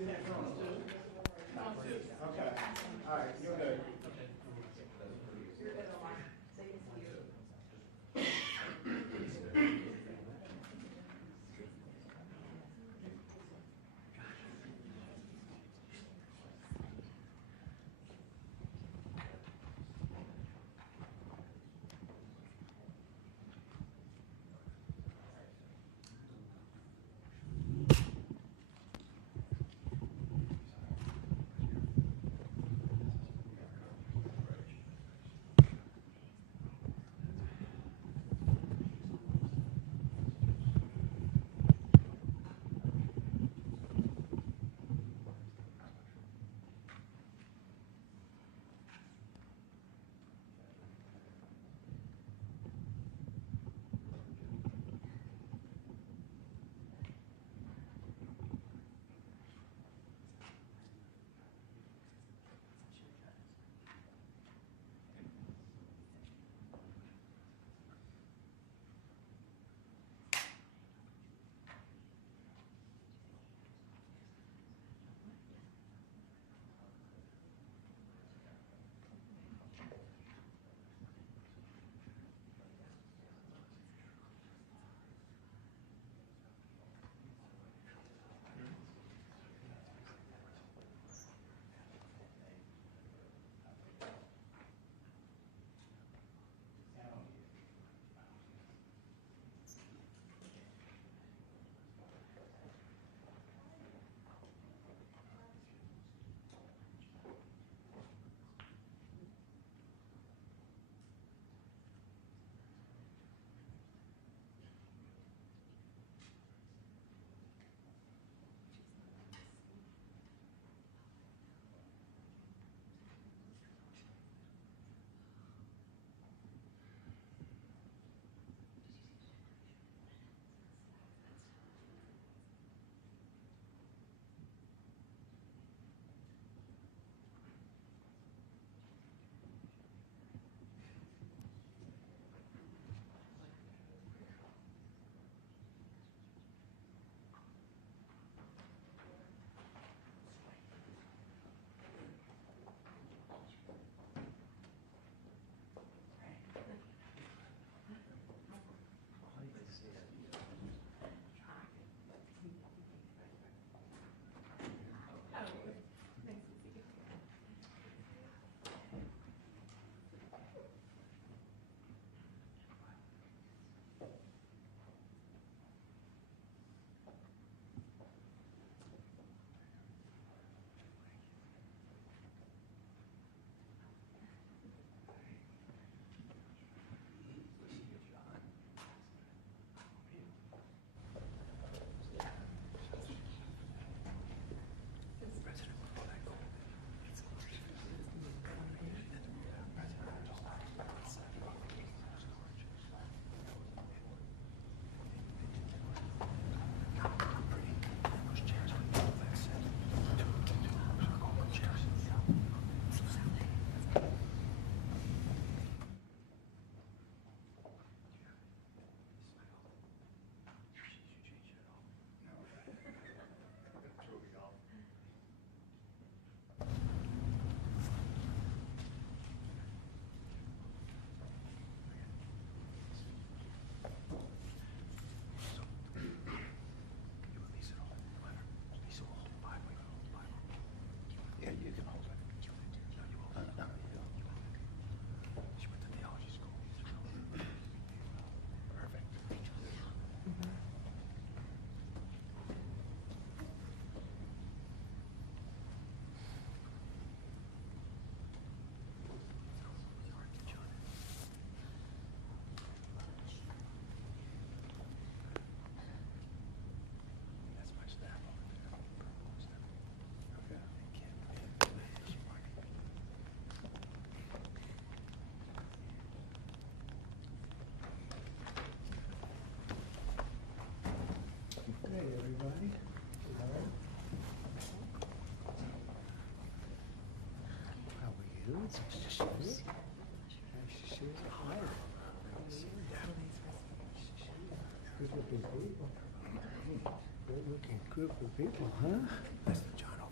Okay. All right, you're good. Good looking group of people, huh?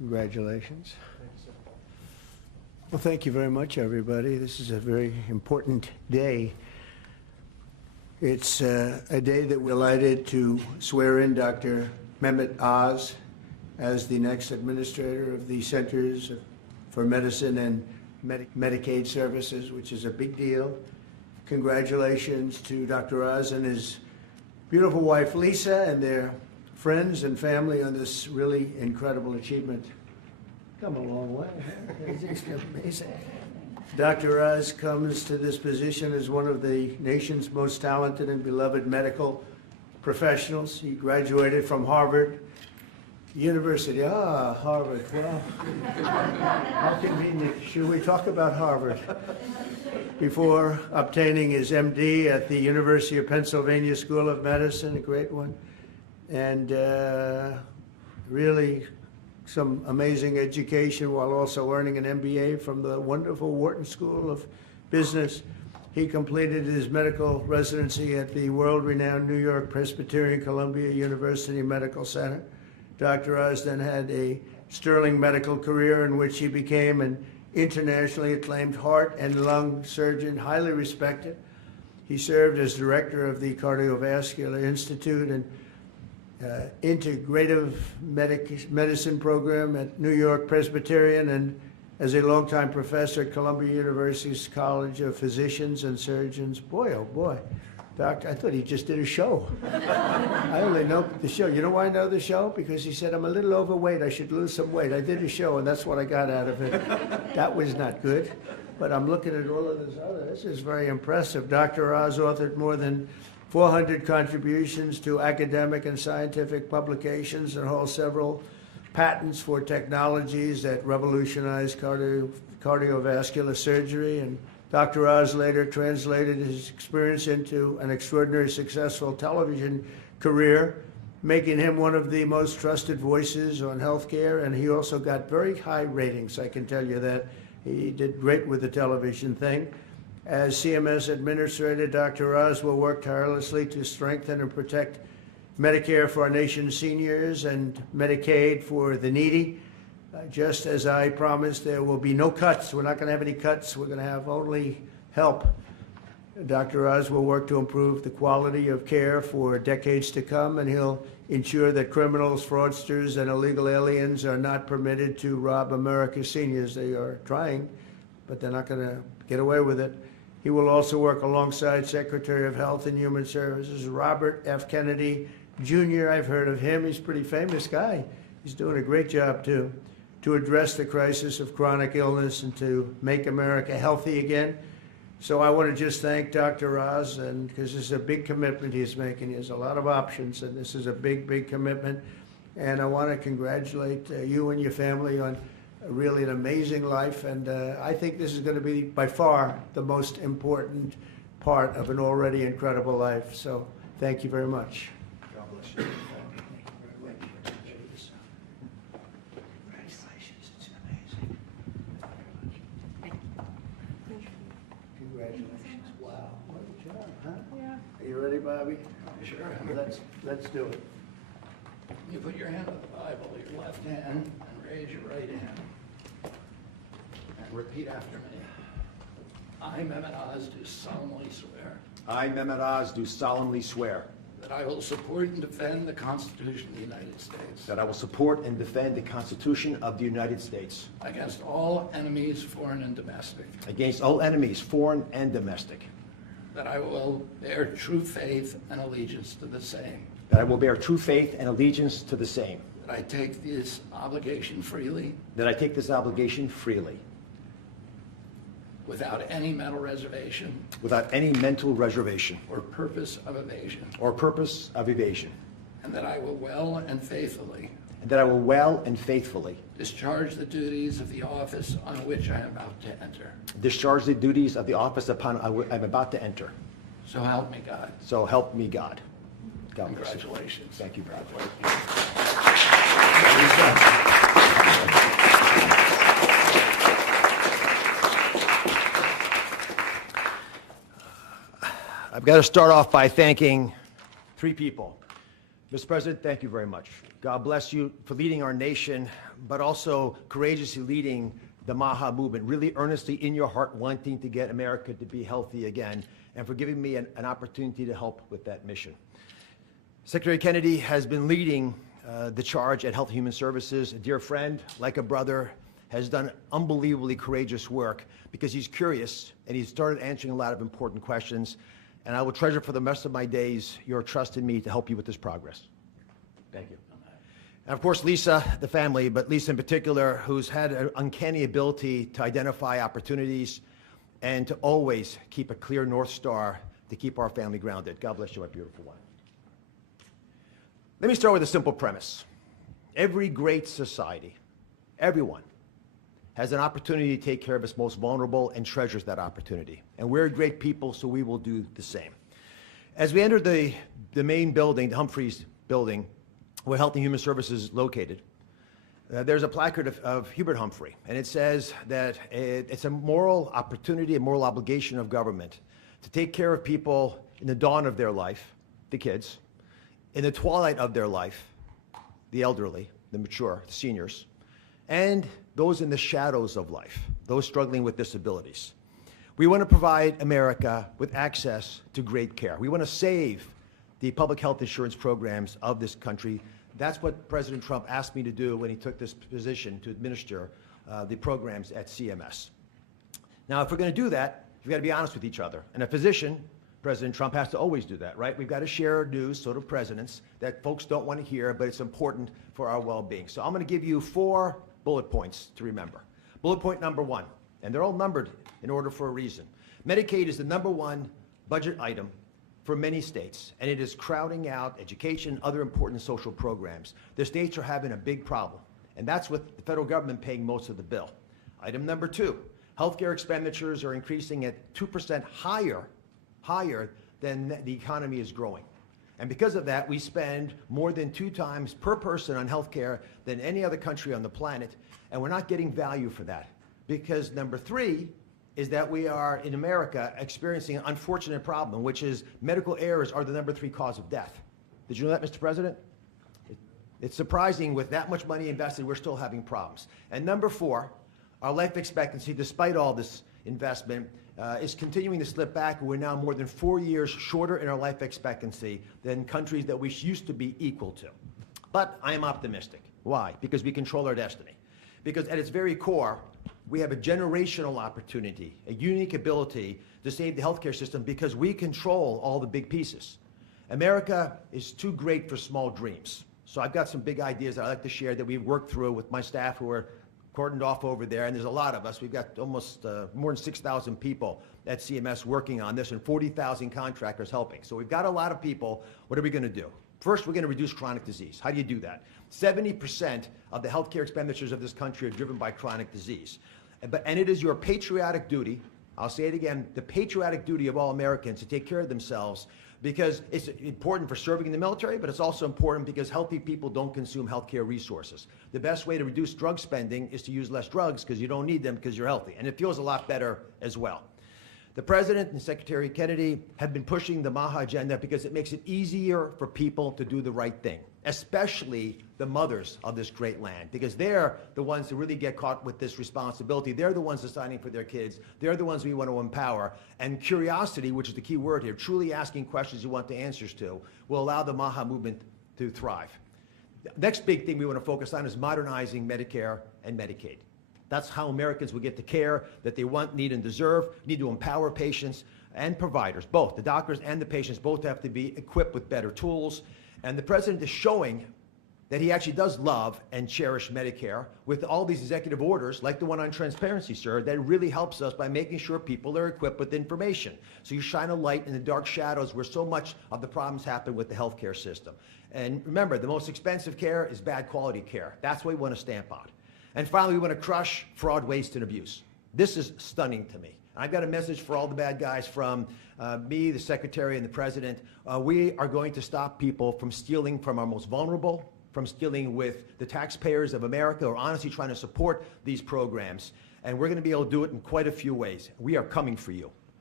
Congratulations. Well, thank you very much, everybody. This is a very important day. It's a day that we're delighted to swear in Dr. Mehmet Oz as the next administrator of the Centers for Medicine and Medicaid Services, which is a big deal. Congratulations to Dr. Oz and his beautiful wife, Lisa, and their friends and family on this really incredible achievement. Come a long way. It's amazing. Dr. Oz comes to this position as one of the nation's most talented and beloved medical professionals. He graduated from Harvard University. Harvard. Well, how convenient. Should we talk about Harvard? Before obtaining his MD at the University of Pennsylvania School of Medicine, a great one, and really some amazing education while also earning an MBA from the wonderful Wharton School of Business. He completed his medical residency at the world-renowned New York Presbyterian Columbia University Medical Center. Dr. Oz then had a sterling medical career in which he became an internationally acclaimed heart and lung surgeon, highly respected. He served as director of the Cardiovascular Institute and integrative medicine program at New York Presbyterian, and as a longtime professor at Columbia University's College of Physicians and Surgeons. Boy, oh boy. Doctor, I thought he just did a show. I only know the show. You know why I know the show? Because he said, I'm a little overweight. I should lose some weight. I did a show, and that's what I got out of it. That was not good. But I'm looking at all of this other. This is very impressive. Dr. Oz authored more than 400 contributions to academic and scientific publications and holds several patents for technologies that revolutionize cardiovascular surgery. And Dr. Oz later translated his experience into an extraordinarily successful television career, making him one of the most trusted voices on healthcare. And he also got very high ratings, I can tell you that. He did great with the television thing. As CMS Administrator, Dr. Oz will work tirelessly to strengthen and protect Medicare for our nation's seniors and Medicaid for the needy. Just as I promised, there will be no cuts. We're not going to have any cuts. We're going to have only help. Dr. Oz will work to improve the quality of care for decades to come, and he'll ensure that criminals, fraudsters, and illegal aliens are not permitted to rob America's seniors. They are trying, but they're not going to get away with it. He will also work alongside Secretary of Health and Human Services Robert F. Kennedy Jr. I've heard of him. He's a pretty famous guy. He's doing a great job, too, to address the crisis of chronic illness and to make America healthy again. So I want to just thank Dr. Oz, and because this is a big commitment he's making. He has a lot of options, and this is a big, big commitment. And I want to congratulate you and your family on really an amazing life, and I think this is going to be by far the most important part of an already incredible life. So thank you very much. God bless you. Congratulations, it's amazing. Congratulations. Wow, what a job, huh? Yeah. Are you ready, Bobby? Sure. Let's do it. You put your hand on the Bible, your left hand, and raise your right hand. And repeat after me. I, Mehmet Oz, do solemnly swear I, Mehmet Oz, do solemnly swear that I will support and defend the Constitution of the United States that I will support and defend the Constitution of the United States against all enemies, foreign and domestic, against all enemies, foreign and domestic, that I will bear true faith and allegiance to the same, that I will bear true faith and allegiance to the same, that I take this obligation freely that I take this obligation freely, without any mental reservation without any mental reservation or purpose of evasion, or purpose of evasion, and that I will well and faithfully and that I will well and faithfully discharge the duties of the office on which I am about to enter. discharge the duties of the office upon I'm about to enter. So help me God. So help me God. God bless you. Congratulations. Thank you, brother. I've got to start off by thanking three people. Mr. President, thank you very much. God bless you for leading our nation, but also courageously leading the MAHA movement, really earnestly in your heart wanting to get America to be healthy again, and for giving me an opportunity to help with that mission. Secretary Kennedy has been leading the charge at Health and Human Services. A dear friend, like a brother, has done unbelievably courageous work because he's curious and he's started answering a lot of important questions. And I will treasure for the rest of my days your trust in me to help you with this progress. Thank you. And of course, Lisa, the family, but Lisa in particular, who's had an uncanny ability to identify opportunities and to always keep a clear North Star to keep our family grounded. God bless you, my beautiful one. Let me start with a simple premise. Every great society, everyone, has an opportunity to take care of its most vulnerable and treasures that opportunity. And we're great people, so we will do the same. As we entered the main building, the Humphreys building, where Health and Human Services is located, there's a placard of Hubert Humphrey, and it says that it's a moral opportunity, a moral obligation of government to take care of people in the dawn of their life, the kids, in the twilight of their life, the elderly, the mature, the seniors, and those in the shadows of life, those struggling with disabilities. We want to provide America with access to great care. We want to save the public health insurance programs of this country. That's what President Trump asked me to do when he took this position to administer the programs at CMS. Now, if we're going to do that, we've got to be honest with each other. And a physician, President Trump, has to always do that, right? We've got to share news, sort of presidents, that folks don't want to hear, but it's important for our well-being. So I'm going to give you 4 bullet points to remember. Bullet point number 1, and they're all numbered in order for a reason. Medicaid is the #1 budget item for many states, and it is crowding out education, other important social programs. The states are having a big problem, and that's with the federal government paying most of the bill. Item number 2, healthcare expenditures are increasing at 2% higher than the economy is growing. And because of that, we spend more than 2 times per person on healthcare than any other country on the planet, and we're not getting value for that. Because number 3 is that we are, in America, experiencing an unfortunate problem, which is medical errors are the number 3 cause of death. Did you know that, Mr. President? It's surprising with that much money invested, we're still having problems. And number 4, our life expectancy, despite all this investment, is continuing to slip back. We're now more than 4 years shorter in our life expectancy than countries that we used to be equal to. But I am optimistic. Why? Because we control our destiny. Because at its very core, we have a generational opportunity, a unique ability to save the healthcare system because we control all the big pieces. America is too great for small dreams. So I've got some big ideas that I'd like to share that we've worked through with my staff who are cordoned off over there, and there's a lot of us. We've got almost more than 6,000 people at CMS working on this and 40,000 contractors helping. So we've got a lot of people. What are we going to do? First, we're going to reduce chronic disease. How do you do that? 70% of the healthcare expenditures of this country are driven by chronic disease. And it is your patriotic duty, I'll say it again, the patriotic duty of all Americans to take care of themselves, because it's important for serving in the military, but it's also important because healthy people don't consume healthcare resources. The best way to reduce drug spending is to use less drugs because you don't need them because you're healthy. And it feels a lot better as well. The President and Secretary Kennedy have been pushing the MAHA agenda because it makes it easier for people to do the right thing, especially the mothers of this great land, because they're the ones who really get caught with this responsibility. They're the ones deciding for their kids. They're the ones we want to empower. And curiosity, which is the key word here, truly asking questions you want the answers to, will allow the MAHA movement to thrive. The next big thing we want to focus on is modernizing Medicare and Medicaid. That's how Americans will get the care that they want, need, and deserve. We need to empower patients and providers, both. The doctors and the patients both have to be equipped with better tools. And the President is showing that he actually does love and cherish Medicare with all these executive orders, like the one on transparency, sir, that really helps us by making sure people are equipped with information. So you shine a light in the dark shadows where so much of the problems happen with the healthcare system. And remember, the most expensive care is bad quality care. That's what we want to stamp out. And finally, we want to crush fraud, waste, and abuse. This is stunning to me. I've got a message for all the bad guys from me, the Secretary, and the President. We are going to stop people from stealing from our most vulnerable, from stealing with the taxpayers of America, or honestly trying to support these programs. And we're going to be able to do it in quite a few ways. We are coming for you.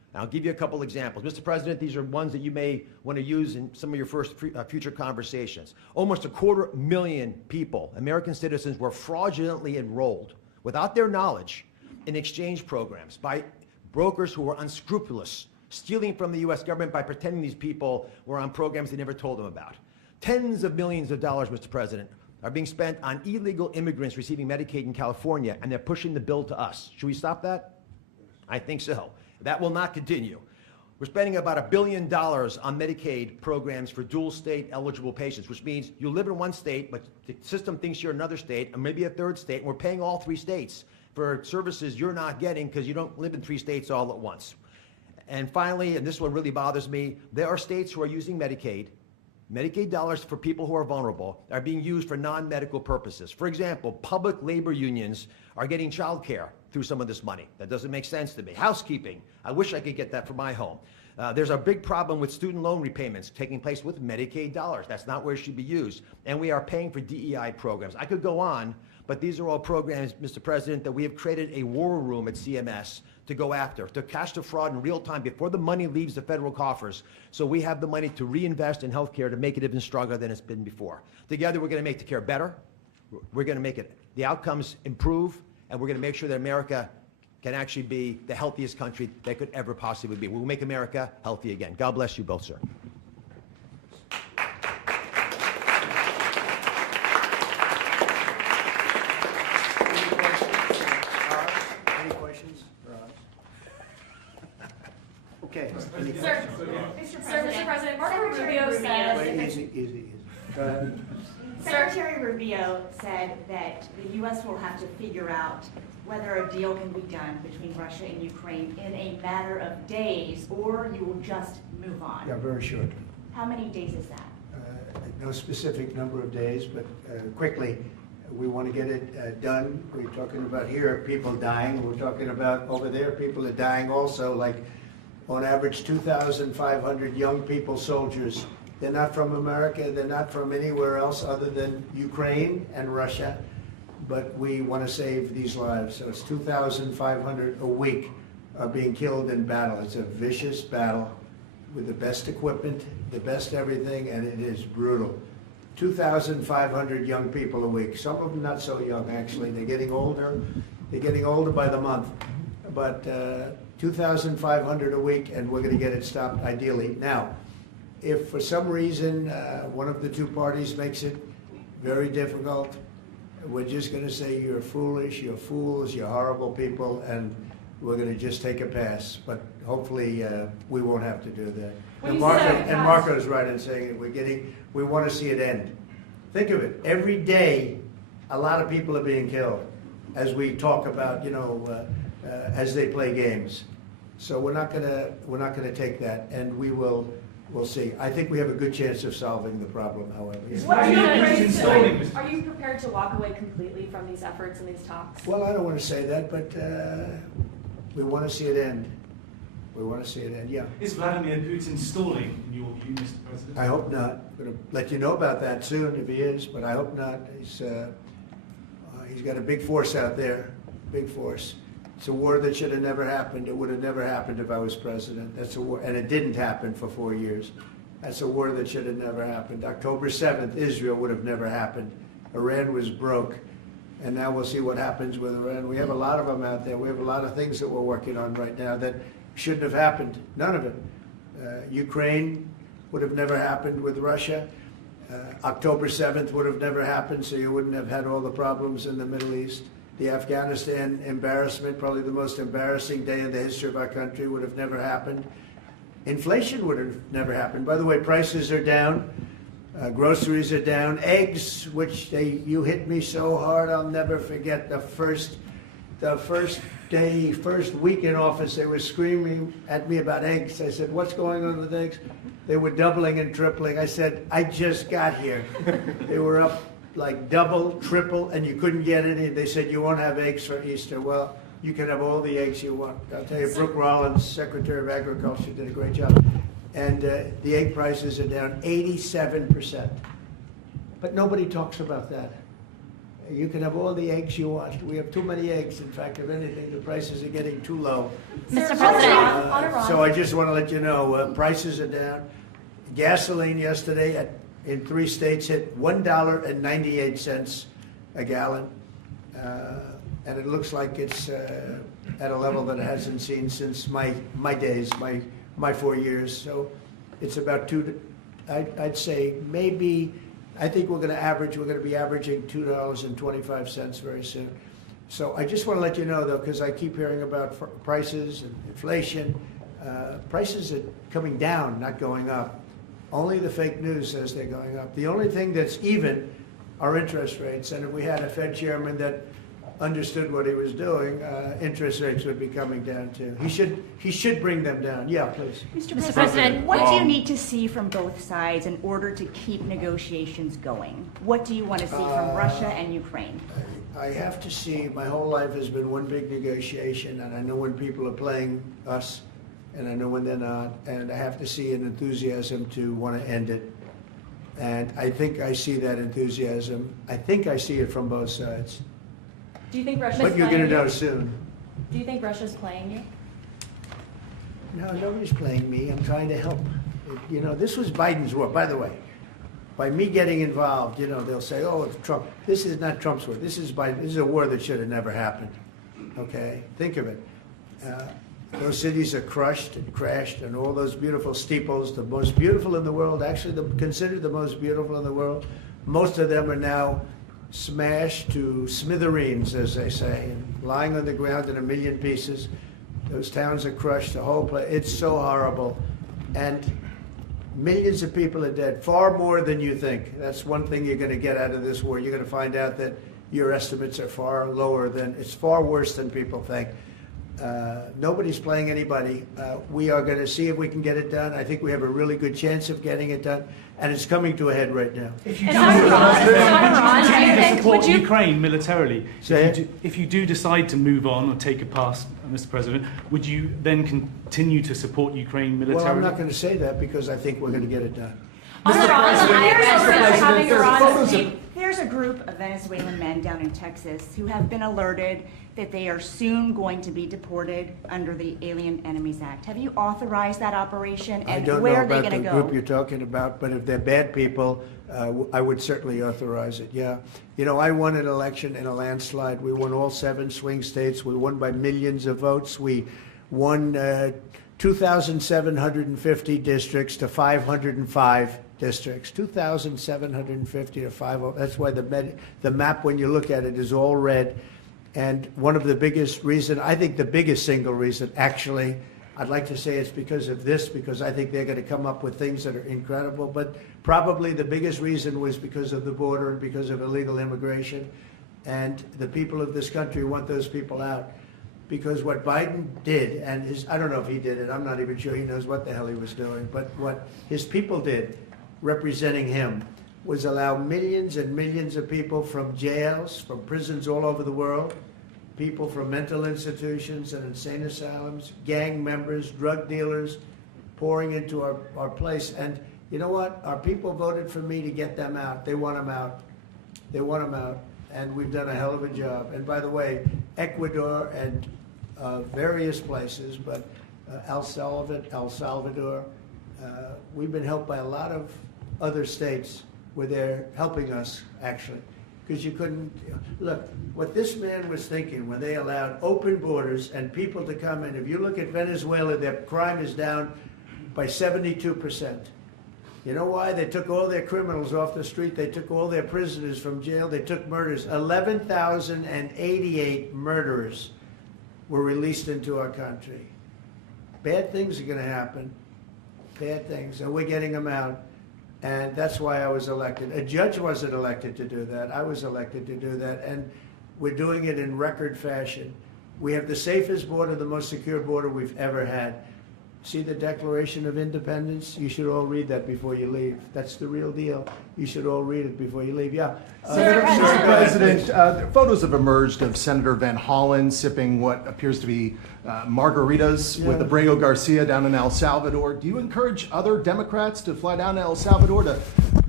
I'll give you a couple examples. Mr. President, these are ones that you may want to use in some of your future conversations. Almost 250,000 people, American citizens, were fraudulently enrolled without their knowledge in exchange programs by brokers who were unscrupulous, stealing from the U.S. government by pretending these people were on programs they never told them about. Tens of millions of dollars, Mr. President, are being spent on illegal immigrants receiving Medicaid in California, and they're pushing the bill to us. Should we stop that? I think so. That will not continue. We're spending about $1 billion on Medicaid programs for dual state eligible patients, which means you live in one state, but the system thinks you're another state, and maybe a third state, and we're paying all 3 states for services you're not getting because you don't live in 3 states all at once. And finally, and this one really bothers me, there are states who are using Medicaid dollars for people who are vulnerable are being used for non-medical purposes. For example, public labor unions are getting child care through some of this money. That doesn't make sense to me. Housekeeping, I wish I could get that for my home. There's a big problem with student loan repayments taking place with Medicaid dollars. That's not where it should be used. And we are paying for DEI programs. I could go on, but these are all programs, Mr. President, that we have created a war room at CMS to go after, to catch the fraud in real time before the money leaves the federal coffers, so we have the money to reinvest in healthcare to make it even stronger than it's been before. Together, we're going to make the care better. We're going to make the outcomes improve, and we're going to make sure that America can actually be the healthiest country that could ever possibly be. We'll make America healthy again. God bless you both, sir. Any questions for us? Okay. Any Sir, questions? Mr. President, Marco Secretary Rubio Rubio. says... Wait, easy. Go ahead. Secretary Rubio said that the U.S. will have to figure out whether a deal can be done between Russia and Ukraine in a matter of days, or you will just move on. Yeah, very short. How many days is that? No specific number of days, but quickly, we want to get it done. We're talking about here, people dying. We're talking about over there, people are dying also, like on average 2,500 young people, soldiers. They're not from America, they're not from anywhere else other than Ukraine and Russia, but we want to save these lives. So it's 2,500 a week are being killed in battle. It's a vicious battle with the best equipment, the best everything, and it is brutal. 2,500 young people a week. Some of them not so young, actually. They're getting older. They're getting older by the month. But 2,500 a week, and we're going to get it stopped ideally. Now, if for some reason one of the two parties makes it very difficult, we're just going to say you're foolish, you're fools, you're horrible people, and we're going to just take a pass. But hopefully we won't have to do that. When And, you say pass- Marco's right in saying that we want to see it end. Think of it. Every day, a lot of people are being killed as we talk about, as they play games. So we're not gonna take that, and we'll see. I think we have a good chance of solving the problem, however. Are you prepared to walk away completely from these efforts and these talks? Well, I don't want to say that, but we want to see it end. We want to see it end, yeah. Is Vladimir Putin stalling, in your view, Mr. President? I hope not. I'm going to let you know about that soon if he is, but I hope not. He's got a big force out there, big force. It's a war that should have never happened. It would have never happened if I was president. That's a war, and it didn't happen for 4 years. That's a war that should have never happened. October 7th, Israel would have never happened. Iran was broke, and now we'll see what happens with Iran. We have a lot of them out there. We have a lot of things that we're working on right now that shouldn't have happened. None of it. Ukraine would have never happened with Russia. October 7th would have never happened, so you wouldn't have had all the problems in the Middle East. The Afghanistan embarrassment, probably the most embarrassing day in the history of our country, would have never happened. Inflation would have never happened. By the way, prices are down. Groceries are down. Eggs, which you hit me so hard, I'll never forget the first week in office, they were screaming at me about eggs. I said, what's going on with eggs? They were doubling and tripling. I said, I just got here. They were up like double, triple, and you couldn't get any. They said, you won't have eggs for Easter. Well, you can have all the eggs you want. I'll tell you, Brooke Rollins, Secretary of Agriculture, did a great job. And the egg prices are down 87%. But nobody talks about that. You can have all the eggs you want. We have too many eggs. In fact, if anything, the prices are getting too low. Mr. President. On Iran. So I just want to let you know, prices are down. Gasoline yesterday in 3 states hit $1.98 a gallon. And it looks like it's at a level that it hasn't seen since my days, my 4 years. So it's about I'd say maybe, I think we're going to be averaging $2.25 very soon. So I just want to let you know, though, because I keep hearing about prices and inflation. Prices are coming down, not going up. Only the fake news says they're going up. The only thing that's even are interest rates. And if we had a Fed chairman that understood what he was doing, interest rates would be coming down too. He should bring them down. Yeah, please. Mr. President, what do you need to see from both sides in order to keep negotiations going? What do you want to see from Russia and Ukraine? I have to see, my whole life has been one big negotiation, and I know when people are playing us, and I know when they're not, and I have to see an enthusiasm to want to end it. And I think I see that enthusiasm. I think I see it from both sides. Do you think Russia's But you're playing going to know you? soon. Do you think Russia's playing you? No, nobody's playing me. I'm trying to help. You know, this was Biden's war, by the way. By me getting involved, you know, they'll say, oh, it's Trump. This is not Trump's war. This is Biden. This is a war that should have never happened. Okay? Think of it. Those cities are crushed and crashed, and all those beautiful steeples, the most beautiful in the world, actually considered the most beautiful in the world, most of them are now smashed to smithereens, as they say, and lying on the ground in a million pieces. Those towns are crushed, the whole place. It's so horrible. And millions of people are dead, far more than you think. That's one thing you're going to get out of this war. You're going to find out that your estimates are far lower than, it's far worse than people think. Nobody's playing anybody. We are going to see if we can get it done. I think we have a really good chance of getting it done, and it's coming to a head right now. If you And do on Iran, continue to I think, support would you- Ukraine militarily, Say if you do decide to move on or take a pass, Mr. President, would you then continue to support Ukraine militarily? Well, I'm not going to say that because I think we're going to get it done. On Iran, I understand having Iran speak. There's a group of Venezuelan men down in Texas who have been alerted that they are soon going to be deported under the Alien Enemies Act. Have you authorized that operation, I and don't where know are they about going the to go? group you're talking about, but if they're bad people, I would certainly authorize it, yeah. You know, I won an election in a landslide. We won all 7 swing states. We won by millions of votes. We won 2,750 districts to 505 districts. 2,750 to 505. That's why the map, when you look at it, is all red. And one of the biggest reason, I think the biggest single reason, actually, I'd like to say it's because of this, because I think they're going to come up with things that are incredible. But probably the biggest reason was because of the border and because of illegal immigration. And the people of this country want those people out. Because what Biden did, and I don't know if he did it, I'm not even sure he knows what the hell he was doing, but what his people did, representing him, was allow millions and millions of people from jails, from prisons all over the world, people from mental institutions and insane asylums, gang members, drug dealers, pouring into our place. And you know what? Our people voted for me to get them out. They want them out. They want them out. And we've done a hell of a job. And by the way, Ecuador and various places, but El Salvador, we've been helped by a lot of other states where they're helping us, actually. Because you couldn't, look, what this man was thinking when they allowed open borders and people to come in, if you look at Venezuela, their crime is down by 72%. You know why? They took all their criminals off the street. They took all their prisoners from jail. They took murders. 11,088 murderers were released into our country. Bad things are going to happen. Bad things. And we're getting them out. And that's why I was elected. A judge wasn't elected to do that. I was elected to do that. And we're doing it in record fashion. We have the safest border, the most secure border we've ever had. See the Declaration of Independence? You should all read that before you leave. That's the real deal. You should all read it before you leave. Yeah. Mr. President, photos have emerged of Senator Van Hollen sipping what appears to be margaritas with Abrego Garcia down in El Salvador. Do you encourage other Democrats to fly down to El Salvador to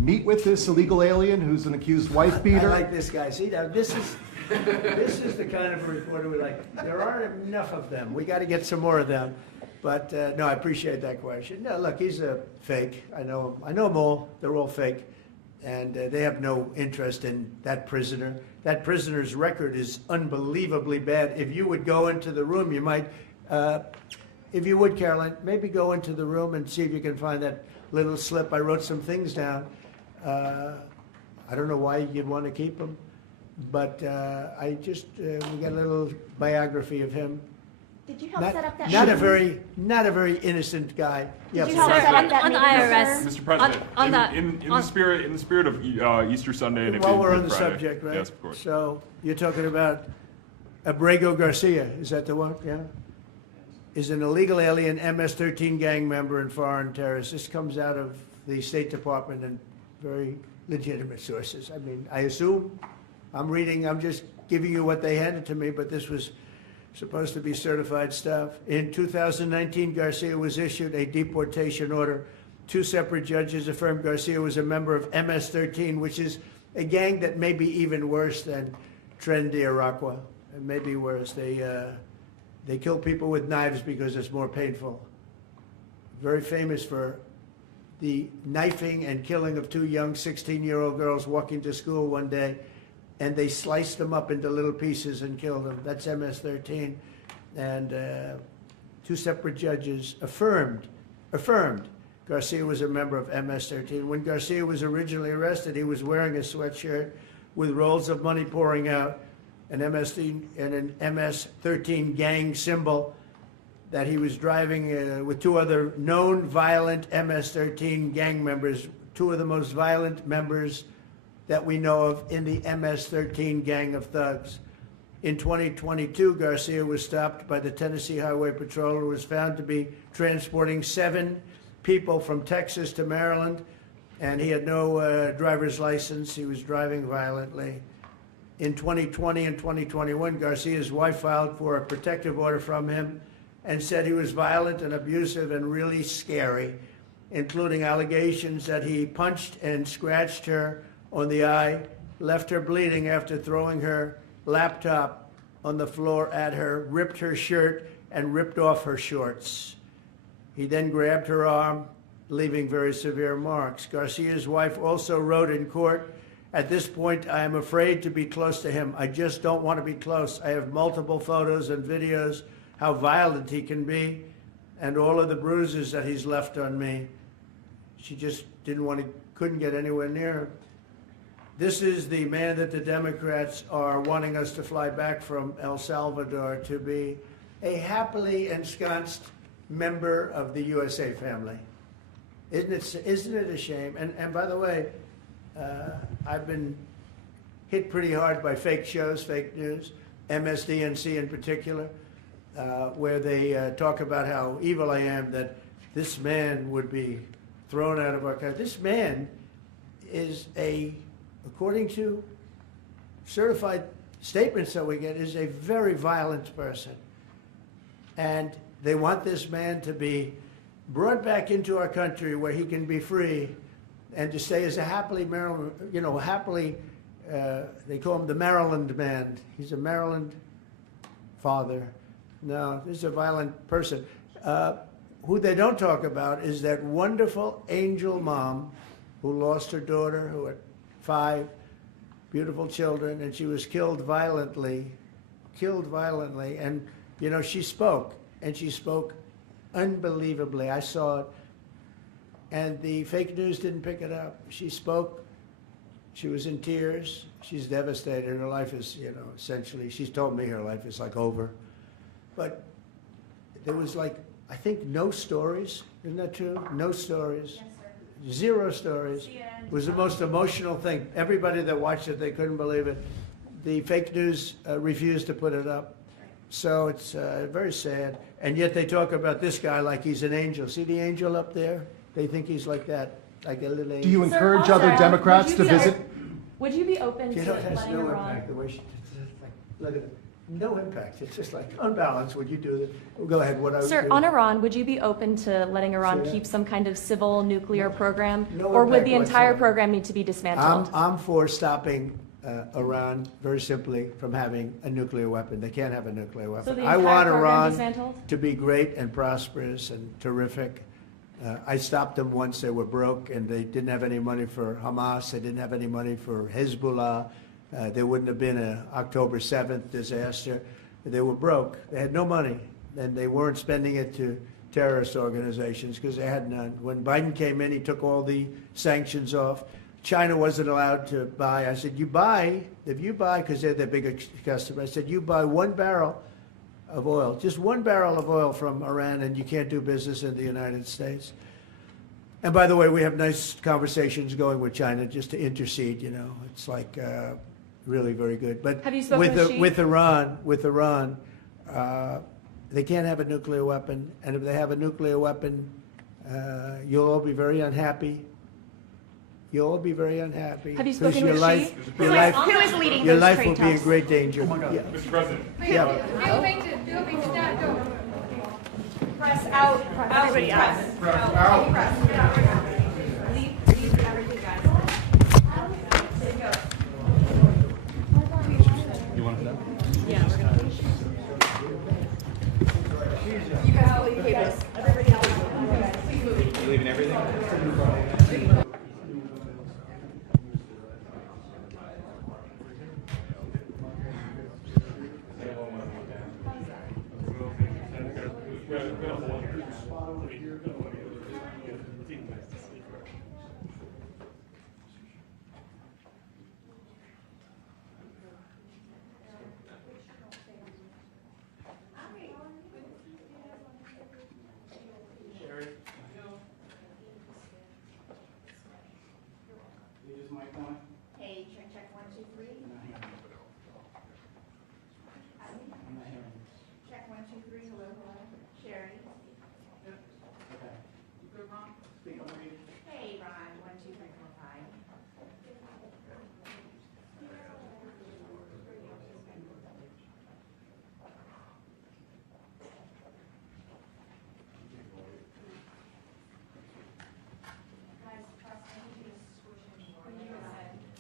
meet with this illegal alien who's an accused wife I beater? like this guy. See, now this is the kind of reporter we like. There aren't enough of them. We got to get some more of them. But no, I appreciate that question. No, look, he's a fake. I know him. I know them all. They're all fake, and they have no interest in that prisoner. That prisoner's record is unbelievably bad. If you would go into the room, you might, if you would, Caroline, maybe go into the room and see if you can find that little slip. I wrote some things down. I don't know why you'd want to keep him, but I just we got a little biography of him. Did you help set up that Not meeting? not a very innocent guy. Did you please. help set up that on the meeting, IRS. sir? Mr. President, On the- in the spirit of Easter Sunday and it While being we're on Good the Friday. subject, right? Yes, of course. So you're talking about Abrego Garcia, is that the one? Yeah? Is an illegal alien MS-13 gang member and foreign terrorist. This comes out of the State Department and very legitimate sources. I mean, I assume, I'm just giving you what they handed to me, but this was supposed to be certified stuff. In 2019, Garcia was issued a deportation order. 2 separate judges affirmed Garcia was a member of MS-13, which is a gang that may be even worse than Tren de Aragua. It may be worse. They kill people with knives because it's more painful. Very famous for the knifing and killing of 2 young 16-year-old girls walking to school one day, and they sliced them up into little pieces and killed them. That's MS-13. And 2 separate judges affirmed Garcia was a member of MS-13. When Garcia was originally arrested, he was wearing a sweatshirt with rolls of money pouring out, an MS-13 gang symbol that he was driving with 2 other known violent MS-13 gang members, 2 of the most violent members that we know of in the MS-13 gang of thugs. In 2022, Garcia was stopped by the Tennessee Highway Patrol and was found to be transporting 7 people from Texas to Maryland, and he had no driver's license. He was driving violently. In 2020 and 2021, Garcia's wife filed for a protective order from him and said he was violent and abusive and really scary, including allegations that he punched and scratched her on the eye, left her bleeding after throwing her laptop on the floor at her, ripped her shirt, and ripped off her shorts. He then grabbed her arm, leaving very severe marks. Garcia's wife also wrote in court, "At this point, I am afraid to be close to him. I just don't want to be close. I have multiple photos and videos how violent he can be and all of the bruises that he's left on me." She just couldn't get anywhere near him. This is the man that the Democrats are wanting us to fly back from El Salvador to be a happily ensconced member of the USA family. Isn't it a shame? And by the way, I've been hit pretty hard by fake shows, fake news, MSDNC in particular, where they talk about how evil I am, that this man would be thrown out of our country. This man is according to certified statements that we get, is a very violent person. And they want this man to be brought back into our country where he can be free and to stay as a happily Maryland, they call him the Maryland man. He's a Maryland father. No, this is a violent person. Who they don't talk about is that wonderful angel mom who lost her daughter, who had 5 beautiful children, and she was killed violently. And, she spoke, and she spoke unbelievably. I saw it. And the fake news didn't pick it up. She spoke. She was in tears. She's devastated. Her life is, essentially, she's told me her life is like over. But there was I think no stories. Isn't that true? No stories. Yes, sir. 0 stories. It was the most emotional thing. Everybody that watched it, they couldn't believe it. The fake news refused to put it up. So it's very sad. And yet they talk about this guy like he's an angel. See the angel up there? They think he's like that, like a little angel. Do you Sir, encourage also, other Democrats would to you be visit? Would you be open It to has letting no Iran? impact the way she, look at it. no impact. It's just like unbalanced. Would you do this? Go ahead. What I would Sir, do. on Iran, would you be open to letting Iran Say that? keep some kind of civil nuclear program? No Or would impact the entire whatsoever. program need to be dismantled? I'm for stopping Iran very simply from having a nuclear weapon. They can't have a nuclear weapon. So the I entire want program Iran dismantled? to be great and prosperous and terrific. I stopped them once they were broke and they didn't have any money for Hamas. They didn't have any money for Hezbollah. There wouldn't have been an October 7th disaster. They were broke. They had no money, and they weren't spending it to terrorist organizations because they had none. When Biden came in, he took all the sanctions off. China wasn't allowed to buy. I said, if you buy, because they're the biggest customer, I said, you buy 1 barrel of oil, just 1 barrel of oil from Iran, and you can't do business in the United States. And by the way, we have nice conversations going with China just to intercede, It's like really very good. But Have you spoken with Xi? with Iran, they can't have a nuclear weapon. And if they have a nuclear weapon, you'll all be very unhappy. You'll all be very unhappy. Have you 'cause spoken with Xi? Who is leading your those life trade will be in talks? great danger. Yeah. Mr. President. Yeah. Press out, everybody out. Press out. Press. Leave everything, guys. You want to? Yeah, we're gonna. You guys leave cables. Everybody else. Please move. You leaving everything? Hey, check, 1, 2, 3. Check 1, 2, 3. Hello. Sherry. Hey, Ron. 1, 2, 3, 4, 5. Guys, trust me. Just switch. When you said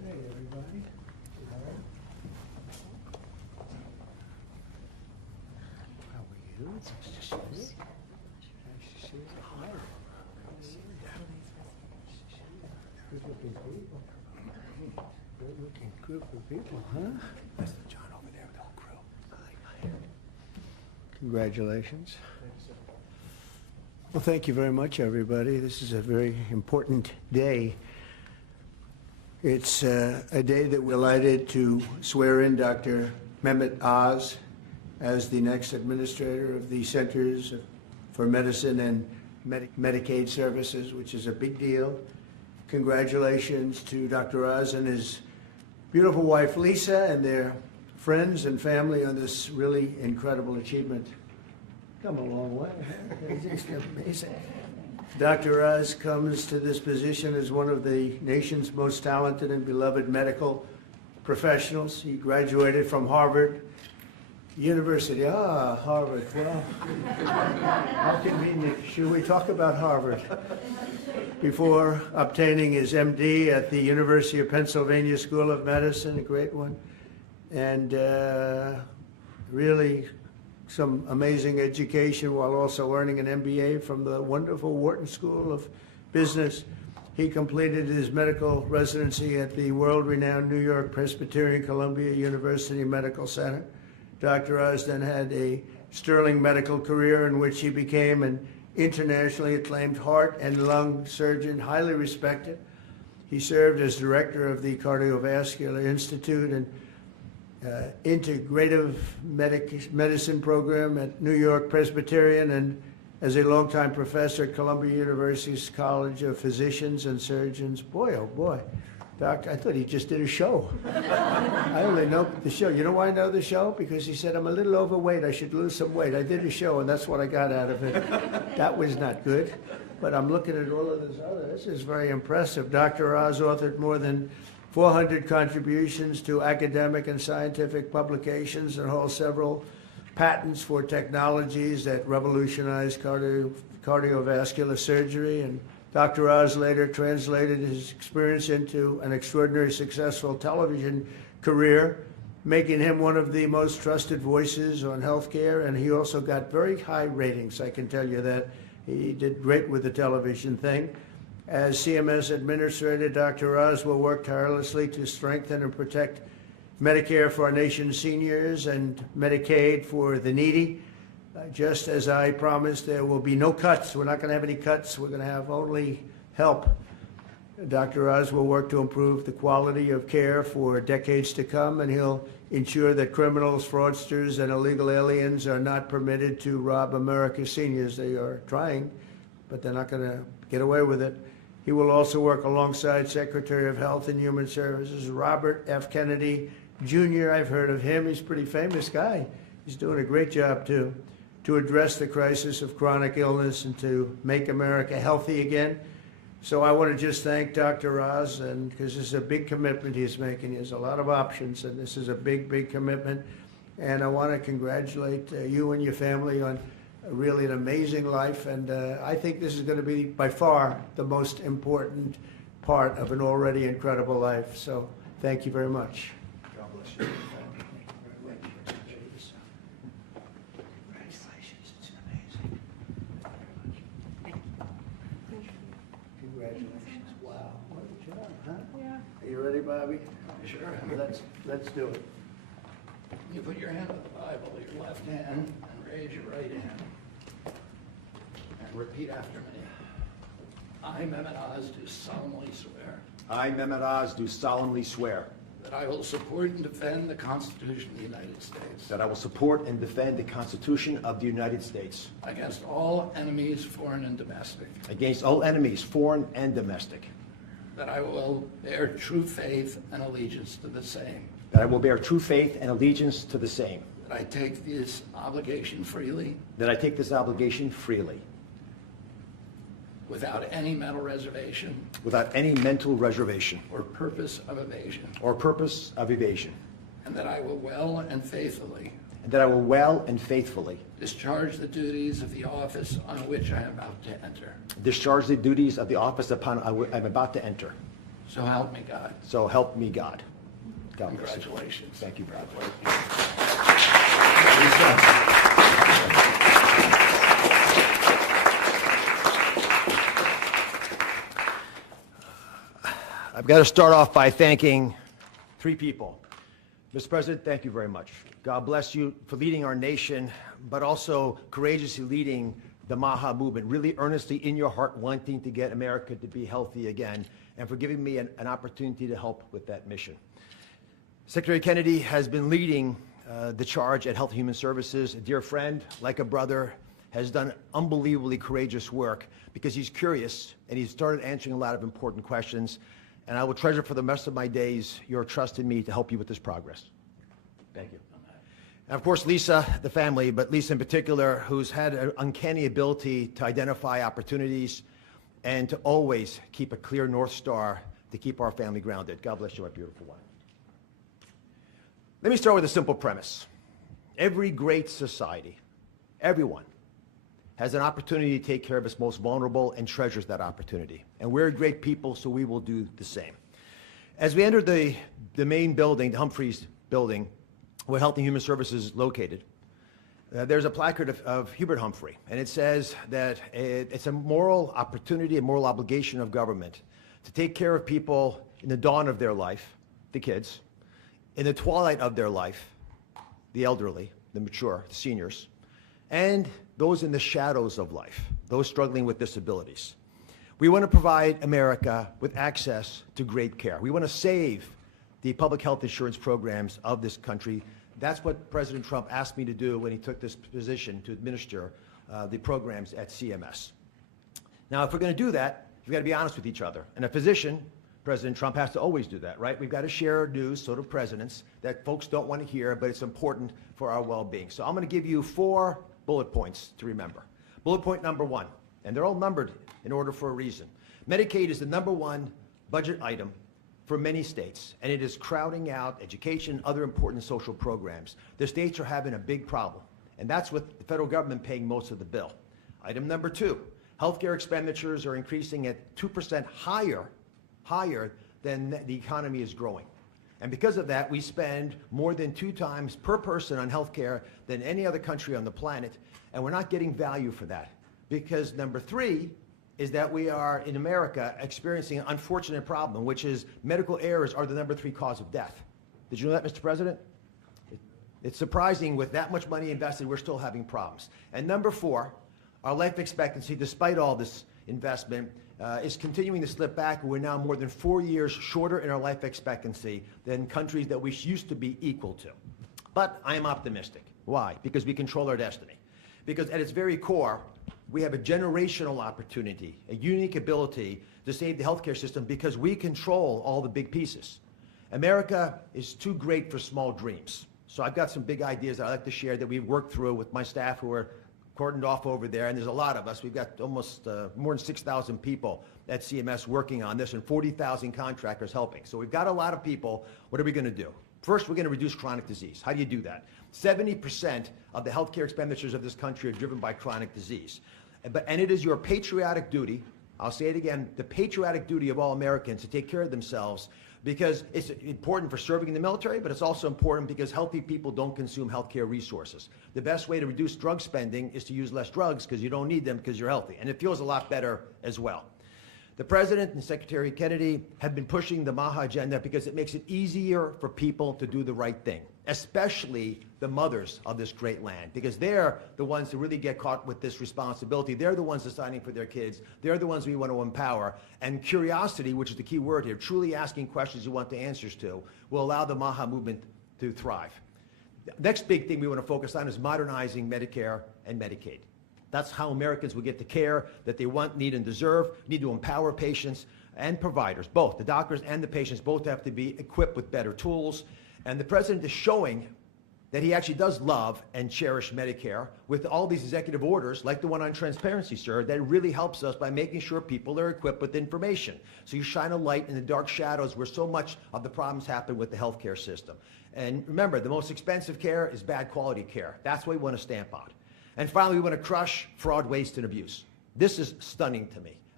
Okay, everybody. How are you? Nice to see you. Nice to see you. Hi. Good looking people. Good looking group of people, huh? That's John over there with the whole crew. Congratulations. Well, thank you very much, everybody. This is a very important day. It's a day that we're delighted to swear in Dr. Mehmet Oz as the next administrator of the Centers for Medicine and Medicaid Services, which is a big deal. Congratulations to Dr. Oz and his beautiful wife, Lisa, and their friends and family on this really incredible achievement. Come a long way. It's amazing. Dr. Oz comes to this position as one of the nation's most talented and beloved medical professionals. He graduated from Harvard University. Ah, Harvard. Well, how convenient. Should we talk about Harvard? Before obtaining his MD at the University of Pennsylvania School of Medicine, a great one, and really some amazing education while also earning an MBA from the wonderful Wharton School of Business. He completed his medical residency at the world-renowned New York Presbyterian Columbia University Medical Center. Dr. Oz then had a sterling medical career in which he became an internationally acclaimed heart and lung surgeon, highly respected. He served as director of the Cardiovascular Institute and integrative medicine program at New York Presbyterian, and as a longtime professor at Columbia University's College of Physicians and Surgeons. Boy, oh boy. Doctor, I thought he just did a show. I only know the show. You know why I know the show? Because he said, I'm a little overweight. I should lose some weight. I did a show, and that's what I got out of it. That was not good. But I'm looking at all of this other. This is very impressive. Dr. Oz authored more than 400 contributions to academic and scientific publications and holds several patents for technologies that revolutionize cardiovascular surgery. And Dr. Oz later translated his experience into an extraordinarily successful television career, making him one of the most trusted voices on healthcare. And he also got very high ratings, I can tell you that. He did great with the television thing. As CMS Administrator, Dr. Oz will work tirelessly to strengthen and protect Medicare for our nation's seniors and Medicaid for the needy. Just as I promised, there will be no cuts. We're not going to have any cuts. We're going to have only help. Dr. Oz will work to improve the quality of care for decades to come, and he'll ensure that criminals, fraudsters, and illegal aliens are not permitted to rob America's seniors. They are trying, but they're not going to get away with it. He will also work alongside Secretary of Health and Human Services, Robert F. Kennedy, Jr. I've heard of him. He's a pretty famous guy. He's doing a great job, too, to address the crisis of chronic illness and to make America healthy again. So I want to just thank Dr. Oz, and because this is a big commitment he's making. He has a lot of options, and this is a big, big commitment. And I want to congratulate you and your family on really an amazing life, and I think this is going to be by far the most important part of an already incredible life. So thank you very much. God bless you. Congratulations, it's amazing. Congratulations. Wow, what a job, huh? Yeah. Are you ready, Bobby? Sure. Let's do it. You put your hand on the Bible, your left hand, and raise your right hand. And repeat after me. I, Mehmet Oz, do solemnly swear I, Mehmet Oz, do solemnly swear that I will support and defend the Constitution of the United States that I will support and defend the Constitution of the United States against all enemies, foreign and domestic, against all enemies, foreign and domestic, that I will bear true faith and allegiance to the same, that I will bear true faith and allegiance to the same, that I take this obligation freely that I take this obligation freely, without any mental reservation without any mental reservation or purpose of evasion, or purpose of evasion, and that I will well and faithfully and that I will well and faithfully discharge the duties of the office on which I am about to enter. discharge the duties of the office upon I am about to enter. So help me God. So help me God. God bless you. Congratulations. Thank you, brother. I've got to start off by thanking three people. Mr. President, thank you very much. God bless you for leading our nation, but also courageously leading the MAHA movement, really earnestly in your heart wanting to get America to be healthy again, and for giving me an opportunity to help with that mission. Secretary Kennedy has been leading the charge at Health and Human Services. A dear friend, like a brother, has done unbelievably courageous work because he's curious and he's started answering a lot of important questions. And I will treasure for the rest of my days your trust in me to help you with this progress. Thank you. And of course, Lisa, the family, but Lisa in particular, who's had an uncanny ability to identify opportunities and to always keep a clear North Star to keep our family grounded. God bless you, my beautiful wife. Let me start with a simple premise. Every great society, everyone, has an opportunity to take care of its most vulnerable and treasures that opportunity. And we're great people, so we will do the same. As we entered the main building, the Humphreys building, where Health and Human Services is located, there's a placard of Hubert Humphrey, and it says that it's a moral opportunity, a moral obligation of government to take care of people in the dawn of their life, the kids, in the twilight of their life, the elderly, the mature, the seniors, and those in the shadows of life, those struggling with disabilities. We want to provide America with access to great care. We want to save the public health insurance programs of this country. That's what President Trump asked me to do when he took this position to administer the programs at CMS. Now, if we're going to do that, we've got to be honest with each other. And a physician, President Trump, has to always do that, right? We've got to share news, sort of presidents, that folks don't want to hear, but it's important for our well-being. So I'm going to give you 4 bullet points to remember. Bullet point number 1, and they're all numbered in order for a reason. Medicaid is the #1 budget item for many states, and it is crowding out education, other important social programs. The states are having a big problem, and that's with the federal government paying most of the bill. Item number 2, healthcare expenditures are increasing at 2% higher than the economy is growing. And because of that, we spend more than 2 times per person on healthcare than any other country on the planet, and we're not getting value for that. Because number 3 is that we are, in America, experiencing an unfortunate problem, which is medical errors are the number 3 cause of death. Did you know that, Mr. President? It's surprising, with that much money invested, we're still having problems. And number 4, our life expectancy, despite all this investment, is continuing to slip back. We're now more than 4 years shorter in our life expectancy than countries that we used to be equal to. But I am optimistic. Why? Because we control our destiny. Because at its very core, we have a generational opportunity, a unique ability to save the healthcare system because we control all the big pieces. America is too great for small dreams. So I've got some big ideas that I'd like to share that we've worked through with my staff who are cordoned off over there, and there's a lot of us. We've got almost more than 6,000 people at CMS working on this and 40,000 contractors helping. So we've got a lot of people. What are we going to do? First, we're going to reduce chronic disease. How do you do that? 70% of the healthcare expenditures of this country are driven by chronic disease. And it is your patriotic duty, I'll say it again, the patriotic duty of all Americans to take care of themselves, because it's important for serving in the military, but it's also important because healthy people don't consume healthcare resources. The best way to reduce drug spending is to use less drugs because you don't need them because you're healthy. And it feels a lot better as well. The President and Secretary Kennedy have been pushing the MAHA agenda because it makes it easier for people to do the right thing, especially the mothers of this great land, because they're the ones who really get caught with this responsibility. They're the ones deciding for their kids. They're the ones we want to empower. And curiosity, which is the key word here, truly asking questions you want the answers to, will allow the MAHA movement to thrive. The next big thing we want to focus on is modernizing Medicare and Medicaid. That's how Americans will get the care that they want, need, and deserve. Need to empower patients and providers, both. The doctors and the patients both have to be equipped with better tools. And the President is showing that he actually does love and cherish Medicare with all these executive orders, like the one on transparency, sir, that really helps us by making sure people are equipped with information. So you shine a light in the dark shadows where so much of the problems happen with the healthcare system. And remember, the most expensive care is bad quality care. That's what we want to stamp out. And finally, we want to crush fraud, waste, and abuse. This is stunning to me.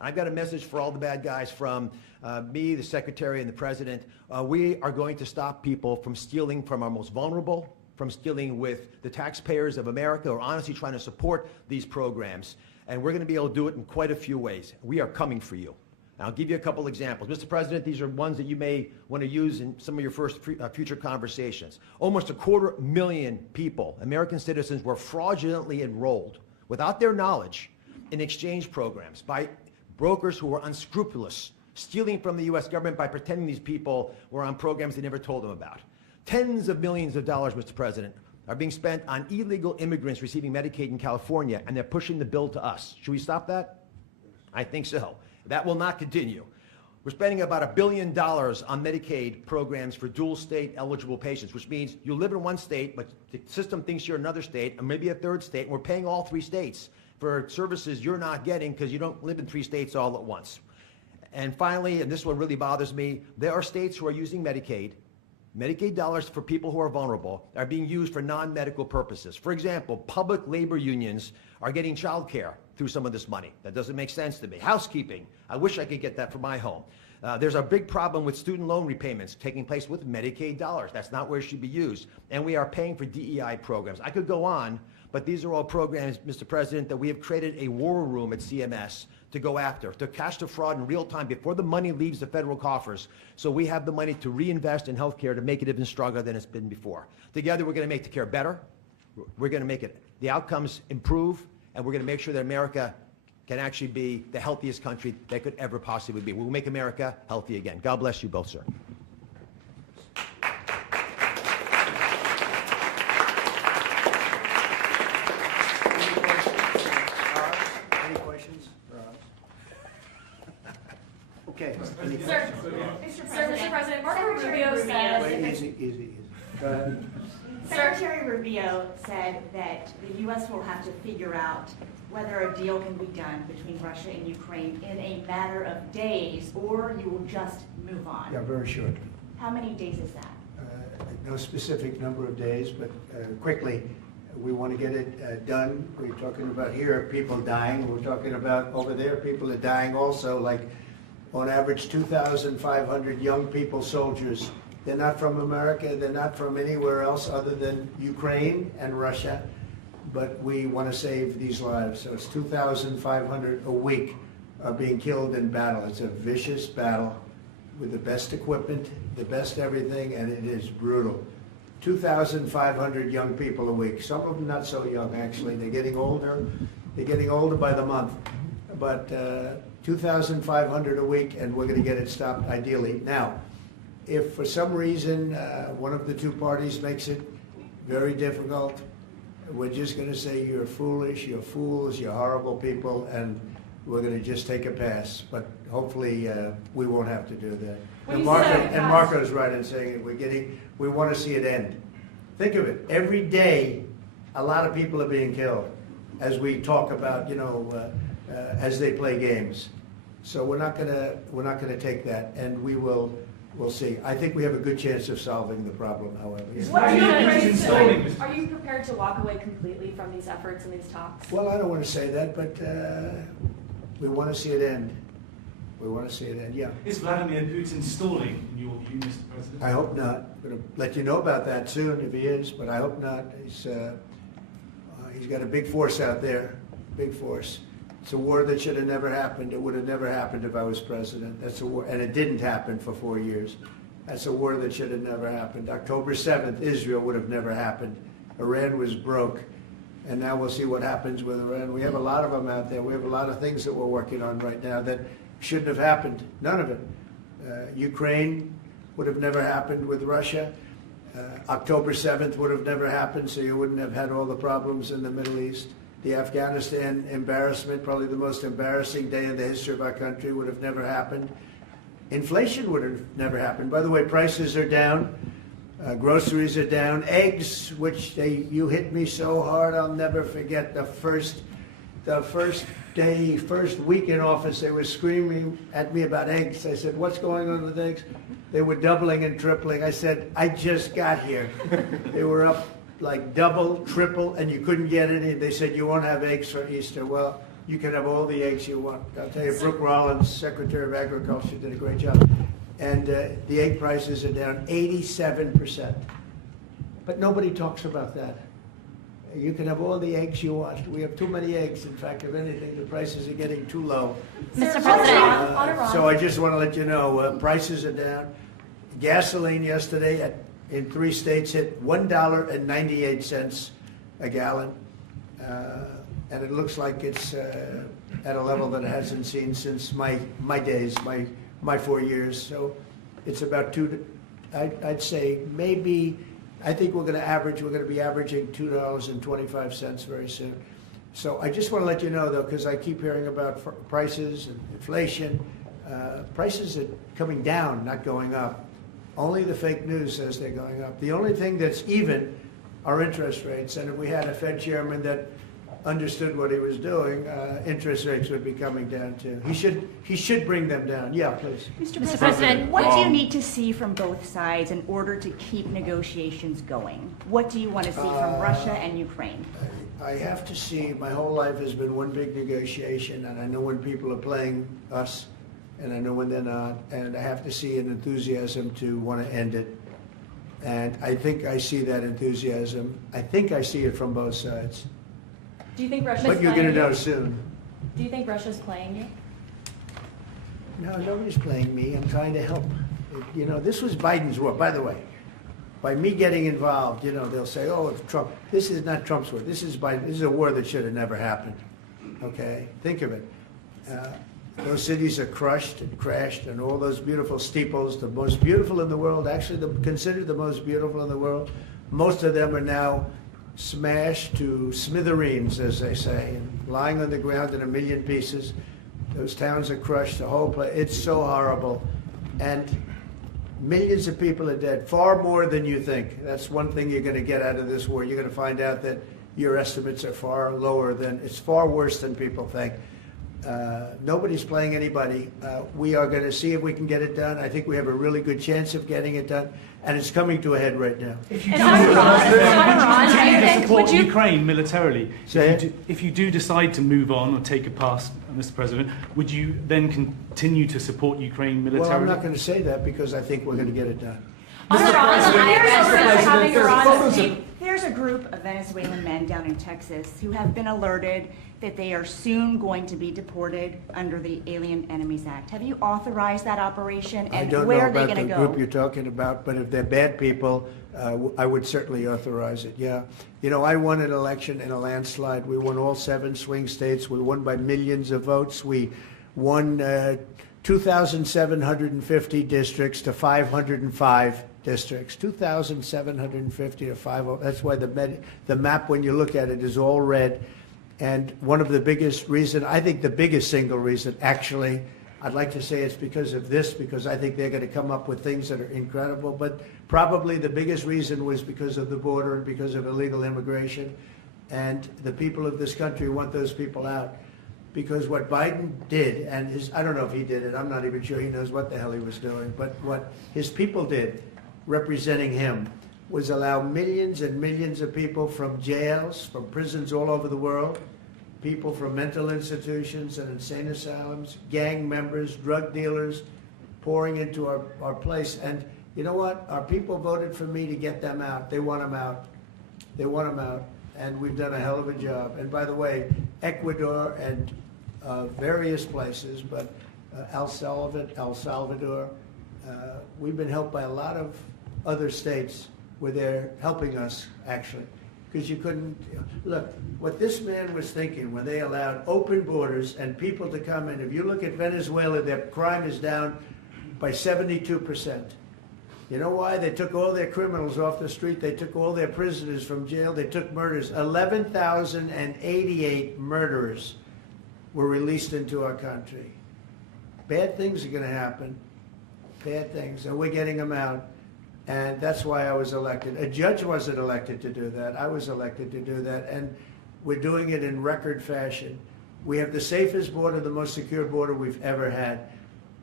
I've got a message for all the bad guys from me, the Secretary, and the President. We are going to stop people from stealing from our most vulnerable, from stealing with the taxpayers of America, or honestly trying to support these programs. And we're going to be able to do it in quite a few ways. We are coming for you. I'll give you a couple examples. Mr. President, these are ones that you may want to use in some of your future conversations. Almost 250,000 people, American citizens, were fraudulently enrolled without their knowledge in exchange programs by brokers who were unscrupulous, stealing from the U.S. government by pretending these people were on programs they never told them about. Tens of millions of dollars, Mr. President, are being spent on illegal immigrants receiving Medicaid in California, and they're pushing the bill to us. Should we stop that? I think so. That will not continue. We're spending about $1 billion on Medicaid programs for dual state eligible patients, which means you live in one state, but the system thinks you're another state, and maybe a third state, and we're paying all 3 states for services you're not getting because you don't live in 3 states all at once. And finally, and this one really bothers me, there are states who are using Medicaid dollars for people who are vulnerable are being used for non-medical purposes. For example, public labor unions are getting child care through some of this money. That doesn't make sense to me. Housekeeping, I wish I could get that for my home. There's a big problem with student loan repayments taking place with Medicaid dollars. That's not where it should be used. And we are paying for DEI programs. I could go on, but these are all programs, Mr. President, that we have created a war room at CMS to go after, to catch the fraud in real time before the money leaves the federal coffers, so we have the money to reinvest in healthcare to make it even stronger than it's been before. Together, we're going to make the care better. We're going to make the outcomes improve, and we're going to make sure that America can actually be the healthiest country that could ever possibly be. We'll make America healthy again. God bless you both, sir. Any questions? Okay. Sir, Mr. President, Marco Rubio says... Wait, easy. Go ahead. Secretary Rubio said that the U.S. will have to figure out whether a deal can be done between Russia and Ukraine in a matter of days, or you will just move on. Yeah, very shortly. How many days is that? No specific number of days, but quickly. We want to get it done. We're talking about here people dying. We're talking about over there people are dying also, like on average 2,500 young people, soldiers. They're not from America. They're not from anywhere else other than Ukraine and Russia. But we want to save these lives. So it's 2,500 a week are being killed in battle. It's a vicious battle with the best equipment, the best everything, and it is brutal. 2,500 young people a week. Some of them not so young, actually. They're getting older. They're getting older by the month. But 2,500 a week, and we're going to get it stopped ideally. Now, if for some reason one of the two parties makes it very difficult, we're just going to say you're foolish, you're fools, you're horrible people, and we're going to just take a pass. But hopefully we won't have to do that. And Marco's right in saying it. We want to see it end. Think of it. Every day, a lot of people are being killed as we talk about, as they play games. So we're not gonna take that, and we'll see. I think we have a good chance of solving the problem, however. Are you prepared to walk away completely from these efforts and these talks? Well, I don't want to say that, but we want to see it end. We want to see it end, yeah. Is Vladimir Putin stalling, in your view, Mr. President? I hope not. I'm going to let you know about that soon if he is, but I hope not. He's got a big force out there, big force. It's a war that should have never happened. It would have never happened if I was president. That's a war, and it didn't happen for 4 years. That's a war that should have never happened. October 7th, Israel would have never happened. Iran was broke, and now we'll see what happens with Iran. We have a lot of them out there. We have a lot of things that we're working on right now that shouldn't have happened. None of it. Ukraine would have never happened with Russia. October 7th would have never happened, so you wouldn't have had all the problems in the Middle East. The Afghanistan embarrassment, probably the most embarrassing day in the history of our country, would have never happened. Inflation would have never happened. By the way, prices are down. Groceries are down. Eggs, which you hit me so hard, I'll never forget the first week in office, they were screaming at me about eggs. I said, what's going on with eggs? They were doubling and tripling. I said, I just got here. They were up like double, triple, and you couldn't get any. They said, you won't have eggs for Easter. Well, You can have all the eggs you want. I'll tell you, Brooke Rollins, Secretary of Agriculture, did a great job. And the egg prices are down 87%. But nobody talks about that. You can have all the eggs you want. We have too many eggs. In fact, if anything, the prices are getting too low. Mr. President, So I just want to let you know, prices are down. Gasoline yesterday in 3 states hit $1.98 a gallon. And it looks like it's at a level that it hasn't seen since my days, my 4 years. So it's about I'd say maybe, I think we're going to be averaging $2.25 very soon. So I just want to let you know, though, because I keep hearing about prices and inflation. Prices are coming down, not going up. Only the fake news says they're going up. The only thing that's even are interest rates. And if we had a Fed chairman that understood what he was doing, interest rates would be coming down too. He should bring them down. Yeah, please. Mr. President, what do you need to see from both sides in order to keep negotiations going? What do you want to see from Russia and Ukraine? I have to see, my whole life has been one big negotiation, and I know when people are playing us, and I know when they're not, and I have to see an enthusiasm to want to end it. And I think I see that enthusiasm. I think I see it from both sides. do you think Russia's But you're playing going to you? know soon. Do you think Russia's playing you? No, nobody's playing me. I'm trying to help. You know, this was Biden's war, by the way. By me getting involved, you know, they'll say, oh, it's Trump. This is not Trump's war. This is Biden. This is a war that should have never happened. Okay? Think of it. Those cities are crushed and crashed, and all those beautiful steeples, the most beautiful in the world, actually considered the most beautiful in the world, most of them are now smashed to smithereens, as they say, and lying on the ground in a million pieces. Those towns are crushed, the whole place. It's so horrible. And millions of people are dead, far more than you think. That's one thing you're going to get out of this war. You're going to find out that your estimates are far lower than, it's far worse than people think. Nobody's playing anybody. We are going to see if we can get it done. I think we have a really good chance of getting it done, and it's coming to a head right now. If you And do continue to support would you- Ukraine militarily, Say it. if you do decide to move on or take a pass, Mr. President, would you then continue to support Ukraine militarily? Well, I'm not going to say that because I think we're going to get it done. There's a group of Venezuelan men down in Texas who have been alerted that they are soon going to be deported under the Alien Enemies Act. Have you authorized that operation, I and don't know where are they about going the to go? group you're talking about, but if they're bad people, I would certainly authorize it, yeah. You know, I won an election in a landslide. We won all 7 swing states. We won by millions of votes. We won 2,750 districts to 505 districts. 2,750 to 505. That's why the map, when you look at it, is all red. And one of the biggest reason, I think the biggest single reason, actually, I'd like to say it's because of this, because I think they're going to come up with things that are incredible. But probably the biggest reason was because of the border and because of illegal immigration. And the people of this country want those people out. Because what Biden did, and I don't know if he did it, I'm not even sure he knows what the hell he was doing, but what his people did, representing him, was allow millions and millions of people from jails, from prisons all over the world, people from mental institutions and insane asylums, gang members, drug dealers, pouring into our place. And you know what? Our people voted for me to get them out. They want them out. They want them out. And we've done a hell of a job. And by the way, Ecuador and various places, but El Salvador, we've been helped by a lot of other states where they're helping us, actually. Because you couldn't, look, what this man was thinking when they allowed open borders and people to come in, if you look at Venezuela, their crime is down by 72%. You know why? They took all their criminals off the street. They took all their prisoners from jail. They took murders. 11,088 murderers were released into our country. Bad things are going to happen. Bad things. And we're getting them out. And that's why I was elected. A judge wasn't elected to do that. I was elected to do that. And we're doing it in record fashion. We have the safest border, the most secure border we've ever had.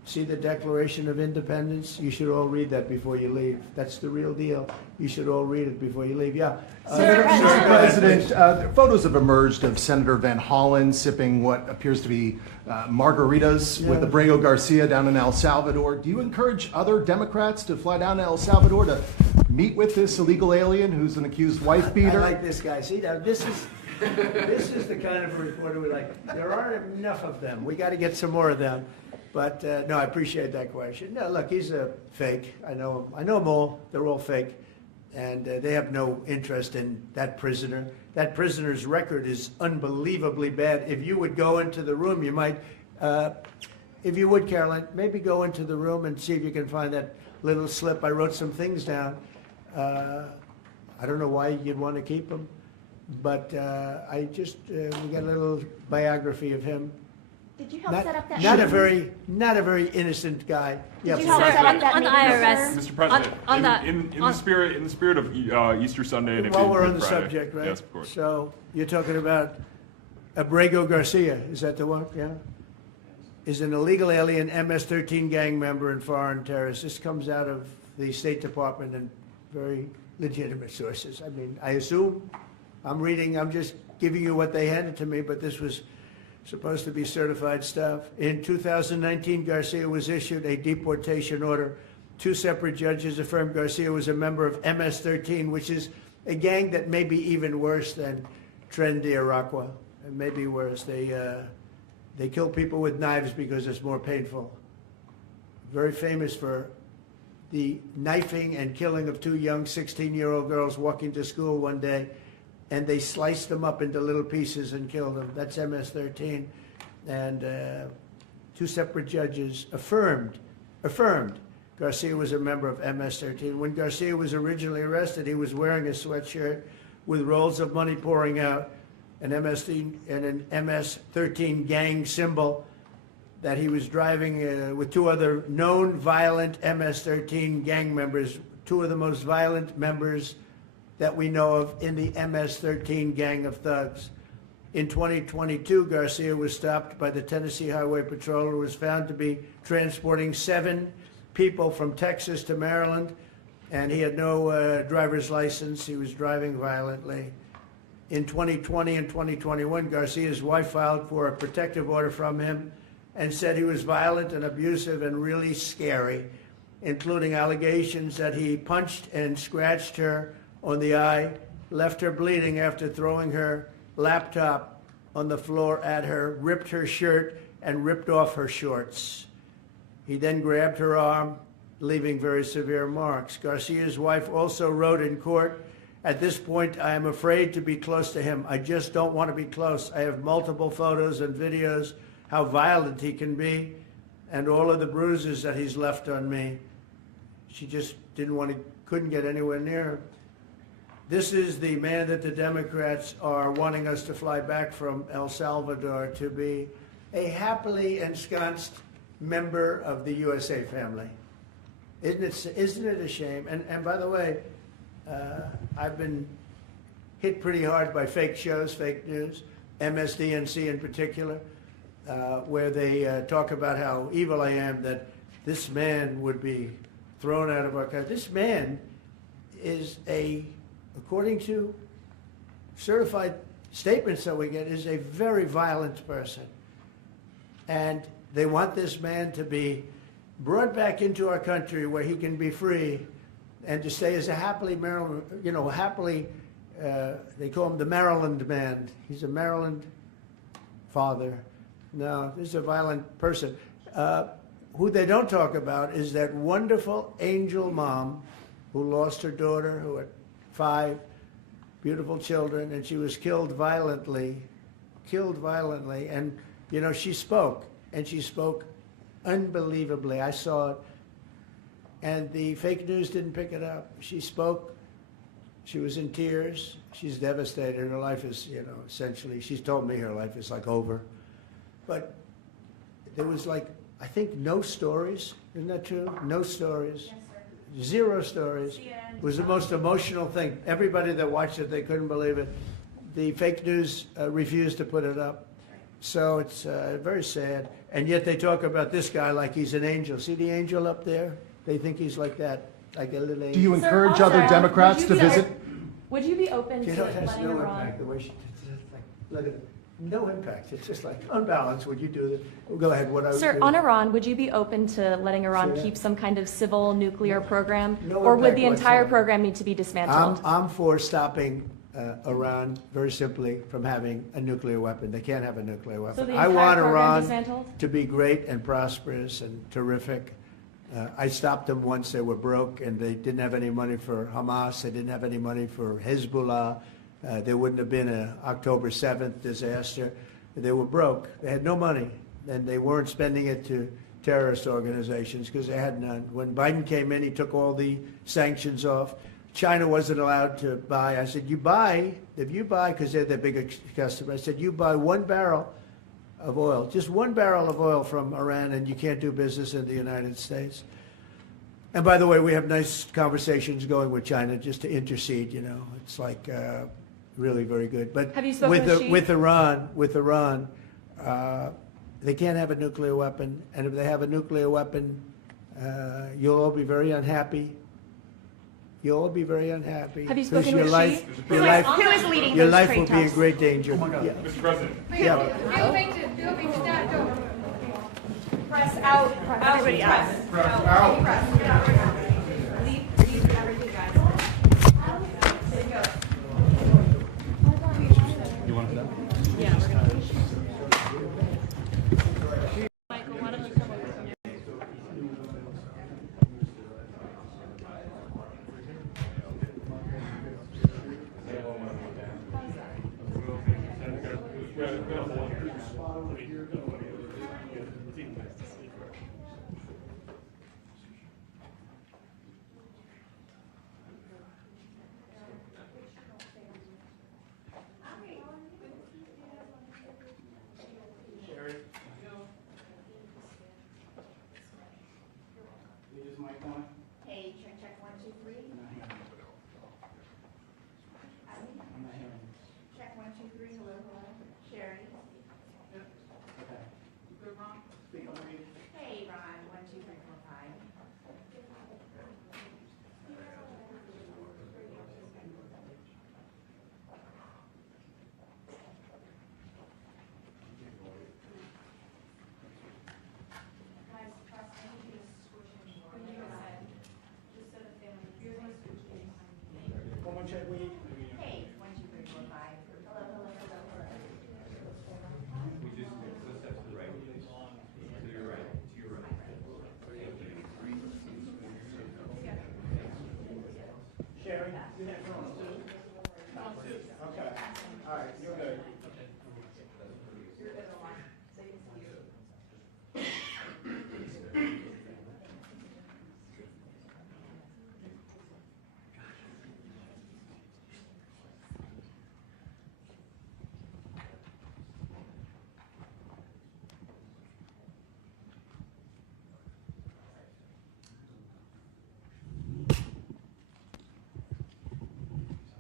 see the Declaration of Independence? You should all read that before you leave. That's the real deal. You should all read it before you leave. Yeah. Mr. President, photos have emerged of Senator Van Hollen sipping what appears to be margaritas with Abrego Garcia down in El Salvador. Do you encourage other Democrats to fly down to El Salvador to meet with this illegal alien who's an accused wife beater? I like this guy. See, now this is the kind of reporter we like. There aren't enough of them. We got to get some more of them. But no, I appreciate that question. No, look, he's a fake. I know him. I know them all. They're all fake. And they have no interest in that prisoner. That prisoner's record is unbelievably bad. If you would go into the room, you might, if you would, Caroline, maybe go into the room and see if you can find that little slip. I wrote some things down. I don't know why you'd want to keep them, but I just, we got a little biography of him. Did you help set up that? Not a very innocent guy. Did you help set up that on the meeting, IRS. sir? Mr. President, on the- in the spirit of Easter Sunday and While we're on Good the Friday. subject, right? Yes, of course. So you're talking about Abrego Garcia, is that the one? Yeah? Is an illegal alien MS-13 gang member and foreign terrorist. This comes out of the State Department and very legitimate sources. I mean, I assume, I'm just giving you what they handed to me, but this was supposed to be certified stuff. In 2019, Garcia was issued a deportation order. 2 separate judges affirmed Garcia was a member of MS-13, which is a gang that may be even worse than Tren de Aragua. It may be worse. They kill people with knives because it's more painful. Very famous for the knifing and killing of 2 young 16-year-old girls walking to school one day, and they sliced them up into little pieces and killed them. That's MS-13. And 2 separate judges affirmed Garcia was a member of MS-13. When Garcia was originally arrested, he was wearing a sweatshirt with rolls of money pouring out, an MS-13 gang symbol that he was driving with 2 other known violent MS-13 gang members, 2 of the most violent members that we know of in the MS-13 gang of thugs. In 2022, Garcia was stopped by the Tennessee Highway Patrol and was found to be transporting 7 people from Texas to Maryland, and he had no driver's license. He was driving violently. In 2020 and 2021, Garcia's wife filed for a protective order from him and said he was violent and abusive and really scary, including allegations that he punched and scratched her on the eye, left her bleeding after throwing her laptop on the floor at her, ripped her shirt, and ripped off her shorts. He then grabbed her arm, leaving very severe marks. Garcia's wife also wrote in court, "At this point, I am afraid to be close to him. I just don't want to be close. I have multiple photos and videos how violent he can be and all of the bruises that he's left on me." She just couldn't get anywhere near him. This is the man that the Democrats are wanting us to fly back from El Salvador to be a happily ensconced member of the USA family. Isn't it a shame? And by the way, I've been hit pretty hard by fake shows, fake news, MSDNC in particular, where they talk about how evil I am, that this man would be thrown out of our country. This man is according to certified statements that we get, is a very violent person. And they want this man to be brought back into our country where he can be free and to stay as a happily Maryland, they call him the Maryland man. He's a Maryland father. No, this is a violent person. Who they don't talk about is that wonderful angel mom who lost her daughter, who had 5 beautiful children, and she was killed violently. And, she spoke, and she spoke unbelievably. I saw it. And the fake news didn't pick it up. She spoke. She was in tears. She's devastated. Her life is, essentially, she's told me her life is like over. But there was I think no stories. Isn't that true? No stories. Yes, sir. 0 stories. It was the most emotional thing. Everybody that watched it, they couldn't believe it. The fake news refused to put it up. So it's very sad. And yet they talk about this guy like he's an angel. See the angel up there? They think he's like that, like a little angel. Do you Sir, encourage also, other Democrats would to you be- visit? Would you be open You to know, it has letting no Iran? impact, the way she, it's just like, look at it. No impact. It's just like unbalanced. Would you do this? Well, go ahead. What I would Sir, do. on Iran, would you be open to letting Iran Say that. keep some kind of civil nuclear program? No Or would impact the entire whatsoever. program need to be dismantled? I'm for stopping Iran very simply from having a nuclear weapon. They can't have a nuclear weapon. So the I entire want program Iran dismantled? to be great and prosperous and terrific. I stopped them once they were broke and they didn't have any money for Hamas. They didn't have any money for Hezbollah. There wouldn't have been an October 7th disaster. They were broke. They had no money, and they weren't spending it to terrorist organizations because they had none. When Biden came in, he took all the sanctions off. China wasn't allowed to buy. I said, if you buy, because they're the biggest customer, I said, you buy 1 barrel of oil, just 1 barrel of oil from Iran, and you can't do business in the United States. And by the way, we have nice conversations going with China just to intercede, you know. It's like really very good. But Have you spoken with Xi? with Iran, they can't have a nuclear weapon. And if they have a nuclear weapon, you'll all be very unhappy. You'll all be very unhappy. Have you 'Cause spoken your with life, Xi? your life, Who is leading your those life trade will be in talks? great danger. Yeah. Mr. President. Yeah. Press out. Everybody out. Leave everything, guys. You want to? Yeah, we're gonna. Hey, check, 1, 2, 3. Check 1, 2, 3. Hello, hello. Sherry. Hey, Ron. 1, 2, 3, 4, 5. Hey, 1, 2, 3, 4, 5. Hello, hello, hello, hello. Sherry? Okay. All right, you're good.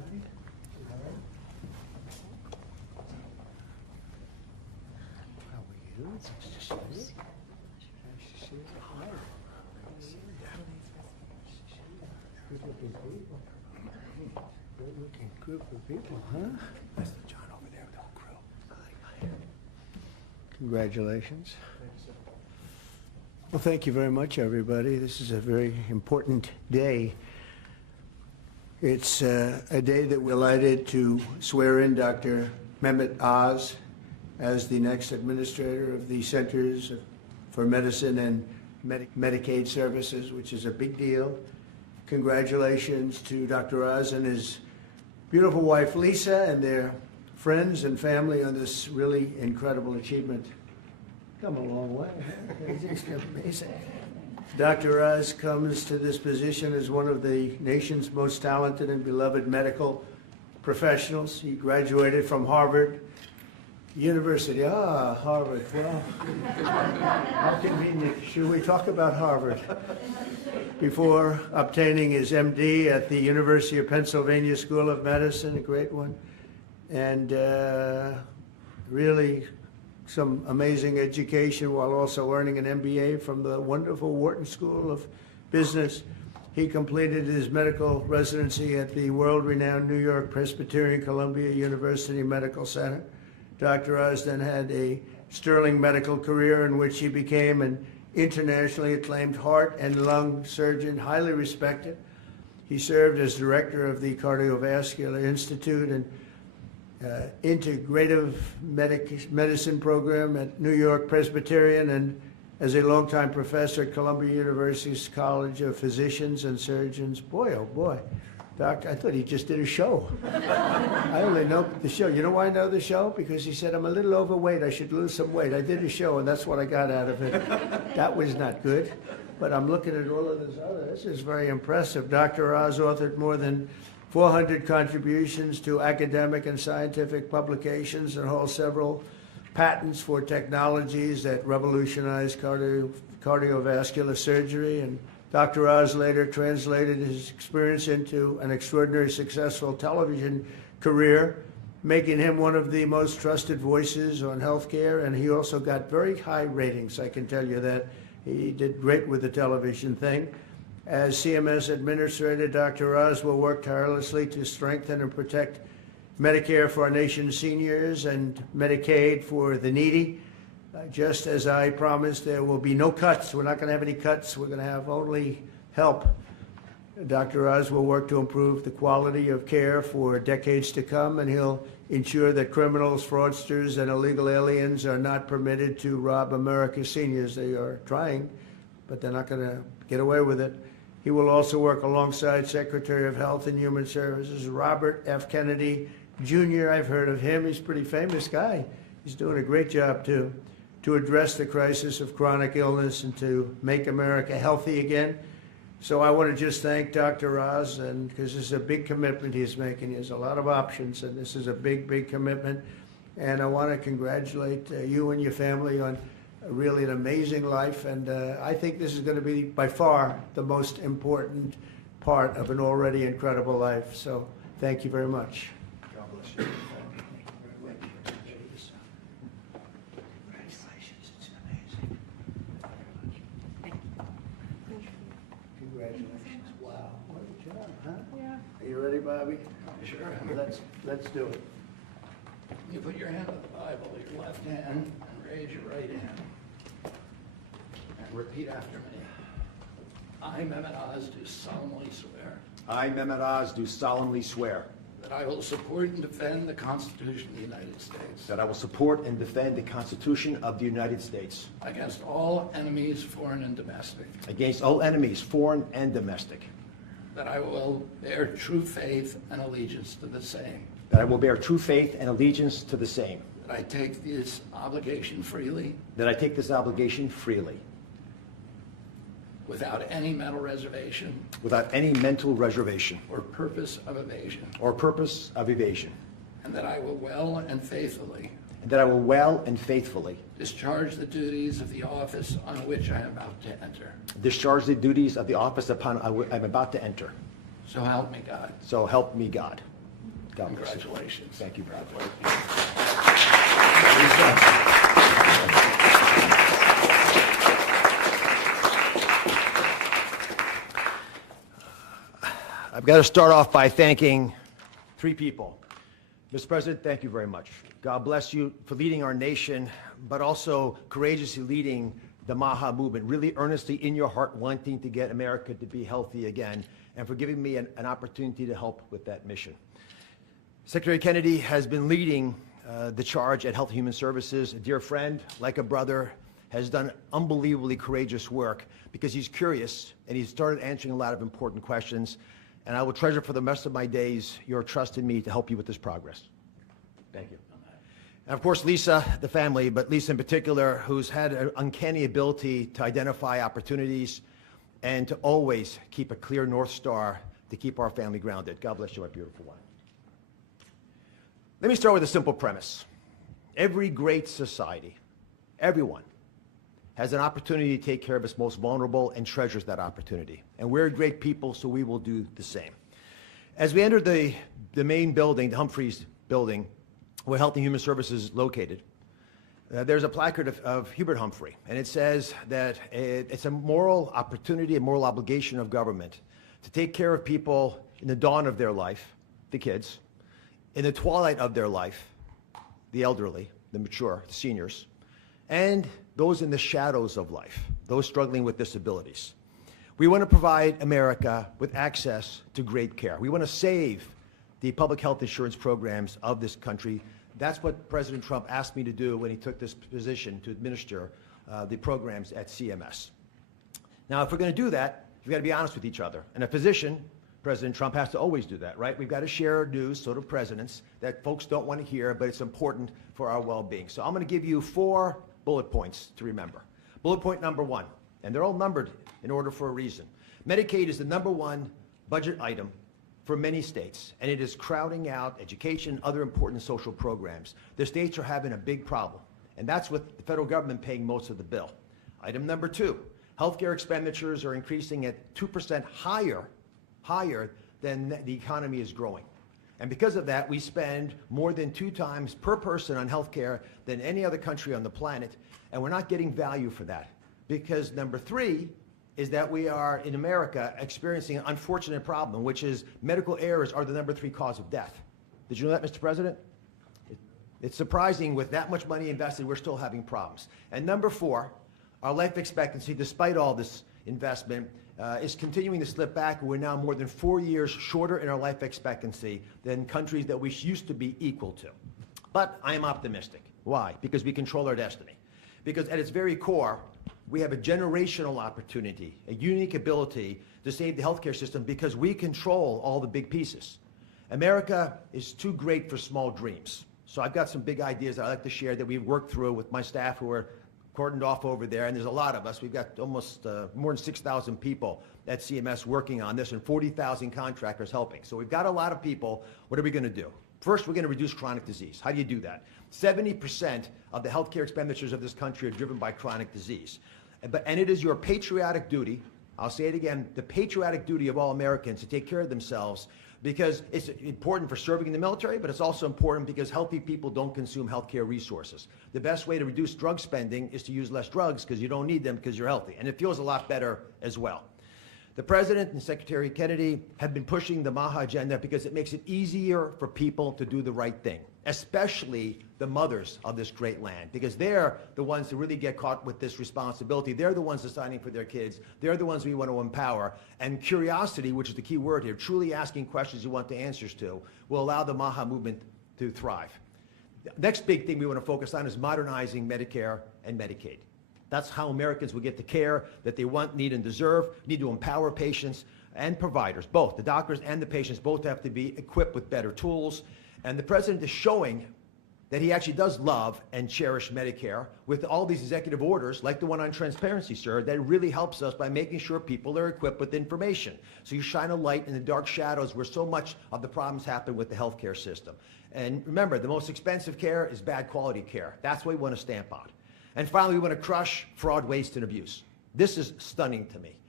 right? All right. How are you? Nice to see you. Nice to see you. Hi. Good looking people. Good looking group of people, huh? That's the John over there with the whole crew. Congratulations. Well, thank you very much, everybody. This is a very important day. It's a day that we're delighted to swear in Dr. Mehmet Oz as the next administrator of the Centers for Medicine and Medicaid Services, which is a big deal. Congratulations to Dr. Oz and his beautiful wife, Lisa, and their friends and family on this really incredible achievement. Come a long way. It's just amazing. Dr. Oz comes to this position as one of the nation's most talented and beloved medical professionals. He graduated from Harvard University. Ah, Harvard. Well, how convenient. Should we talk about Harvard? Before obtaining his MD at the University of Pennsylvania School of Medicine, a great one, and really some amazing education while also earning an MBA from the wonderful Wharton School of Business. He completed his medical residency at the world-renowned New York Presbyterian Columbia University Medical Center. Dr. Oz then had a sterling medical career in which he became an internationally acclaimed heart and lung surgeon, highly respected. He served as director of the Cardiovascular Institute and integrative medicine program at New York Presbyterian, and as a longtime professor at Columbia University's College of Physicians and Surgeons. Boy, oh boy. Doc, I thought he just did a show. I only know the show. You know why I know the show? Because he said, I'm a little overweight. I should lose some weight. I did a show, and that's what I got out of it. That was not good. But I'm looking at all of this other. This is very impressive. Dr. Oz authored more than 400 contributions to academic and scientific publications and holds several patents for technologies that revolutionize cardiovascular surgery. And Dr. Oz later translated his experience into an extraordinarily successful television career, making him one of the most trusted voices on healthcare. And he also got very high ratings, I can tell you that. He did great with the television thing. As CMS Administrator, Dr. Oz will work tirelessly to strengthen and protect Medicare for our nation's seniors and Medicaid for the needy. Just as I promised, there will be no cuts. We're not going to have any cuts. We're going to have only help. Dr. Oz will work to improve the quality of care for decades to come, and he'll ensure that criminals, fraudsters, and illegal aliens are not permitted to rob America's seniors. They are trying, but they're not going to get away with it. He will also work alongside Secretary of Health and Human Services, Robert F. Kennedy, Jr. I've heard of him. He's a pretty famous guy. He's doing a great job, too, to address the crisis of chronic illness and to make America healthy again. So I want to just thank Dr. Oz, and because this is a big commitment he's making. He has a lot of options, and this is a big, big commitment. And I want to congratulate you and your family on really an amazing life, and I think this is going to be by far the most important part of an already incredible life. So thank you very much. God bless you. Congratulations, it's amazing. Congratulations. Wow, what a job, huh? Yeah. Are you ready, Bobby? Sure. Let's do it. You put your hand on the Bible, your left hand, and raise your right hand. And repeat after me. I, Mehmet Oz, do solemnly swear I, Mehmet Oz, do solemnly swear that I will support and defend the Constitution of the United States that I will support and defend the Constitution of the United States against all enemies, foreign and domestic, against all enemies, foreign and domestic, that I will bear true faith and allegiance to the same, that I will bear true faith and allegiance to the same, that I take this obligation freely that I take this obligation freely, without any mental reservation without any mental reservation or purpose of evasion, or purpose of evasion, and that I will well and faithfully and that I will well and faithfully discharge the duties of the office on which I am about to enter. discharge the duties of the office upon I'm about to enter. So help me God. So help me God. God bless you. Congratulations. Thank you, brother. I've got to start off by thanking three people. Mr. President, thank you very much. God bless you for leading our nation, but also courageously leading the MAHA movement, really earnestly in your heart wanting to get America to be healthy again, and for giving me an opportunity to help with that mission. Secretary Kennedy has been leading the charge at Health and Human Services. A dear friend, like a brother, has done unbelievably courageous work because he's curious and he's started answering a lot of important questions. And I will treasure for the rest of my days your trust in me to help you with this progress. Thank you. And of course, Lisa, the family, but Lisa in particular, who's had an uncanny ability to identify opportunities and to always keep a clear North Star to keep our family grounded. God bless you, my beautiful one. Let me start with a simple premise. Every great society, everyone, has an opportunity to take care of its most vulnerable and treasures that opportunity. And we're great people, so we will do the same. As we entered the main building, the Humphreys building, where Health and Human Services is located, there's a placard of Hubert Humphrey, and it says that it's a moral opportunity, a moral obligation of government to take care of people in the dawn of their life, the kids, in the twilight of their life, the elderly, the mature, the seniors, and those in the shadows of life, those struggling with disabilities. We want to provide America with access to great care. We want to save the public health insurance programs of this country. That's what President Trump asked me to do when he took this position to administer the programs at CMS. Now, if we're going to do that, we've got to be honest with each other. And a physician, President Trump, has to always do that, right? We've got to share news, sort of presidents, that folks don't want to hear, but it's important for our well-being. So I'm going to give you 4 bullet points to remember. Bullet point number 1, and they're all numbered in order for a reason. Medicaid is the #1 budget item for many states, and it is crowding out education, other important social programs. The states are having a big problem, and that's with the federal government paying most of the bill. Item number 2, healthcare expenditures are increasing at 2% higher than the economy is growing. And because of that, we spend more than 2 times per person on healthcare than any other country on the planet, and we're not getting value for that. Because number 3 is that we are, in America, experiencing an unfortunate problem, which is medical errors are the number 3 cause of death. Did you know that, Mr. President? It's surprising with that much money invested, we're still having problems. And number 4, our life expectancy, despite all this investment, is continuing to slip back. We're now more than 4 years shorter in our life expectancy than countries that we used to be equal to. But I am optimistic. Why? Because we control our destiny. Because at its very core, we have a generational opportunity, a unique ability to save the healthcare system because we control all the big pieces. America is too great for small dreams. So I've got some big ideas that I'd like to share that we've worked through with my staff who are cordoned off over there, and there's a lot of us. We've got almost more than 6,000 people at CMS working on this and 40,000 contractors helping. So we've got a lot of people. What are we going to do? First, we're going to reduce chronic disease. How do you do that? 70% of the healthcare expenditures of this country are driven by chronic disease. And it is your patriotic duty, I'll say it again, the patriotic duty of all Americans to take care of themselves, because it's important for serving in the military, but it's also important because healthy people don't consume healthcare resources. The best way to reduce drug spending is to use less drugs because you don't need them because you're healthy. And it feels a lot better as well. The President and Secretary Kennedy have been pushing the MAHA agenda because it makes it easier for people to do the right thing, especially the mothers of this great land, because they're the ones who really get caught with this responsibility. They're the ones deciding for their kids. They're the ones we want to empower. And curiosity, which is the key word here, truly asking questions you want the answers to, will allow the MAHA movement to thrive. The next big thing we want to focus on is modernizing Medicare and Medicaid. That's how Americans will get the care that they want, need, and deserve. We need to empower patients and providers, both. The doctors and the patients both have to be equipped with better tools. And the President is showing that he actually does love and cherish Medicare with all these executive orders, like the one on transparency, sir, that really helps us by making sure people are equipped with information. So you shine a light in the dark shadows where so much of the problems happen with the healthcare system. And remember, the most expensive care is bad quality care. That's what we want to stamp out. And finally, we want to crush fraud, waste, and abuse. This is stunning to me.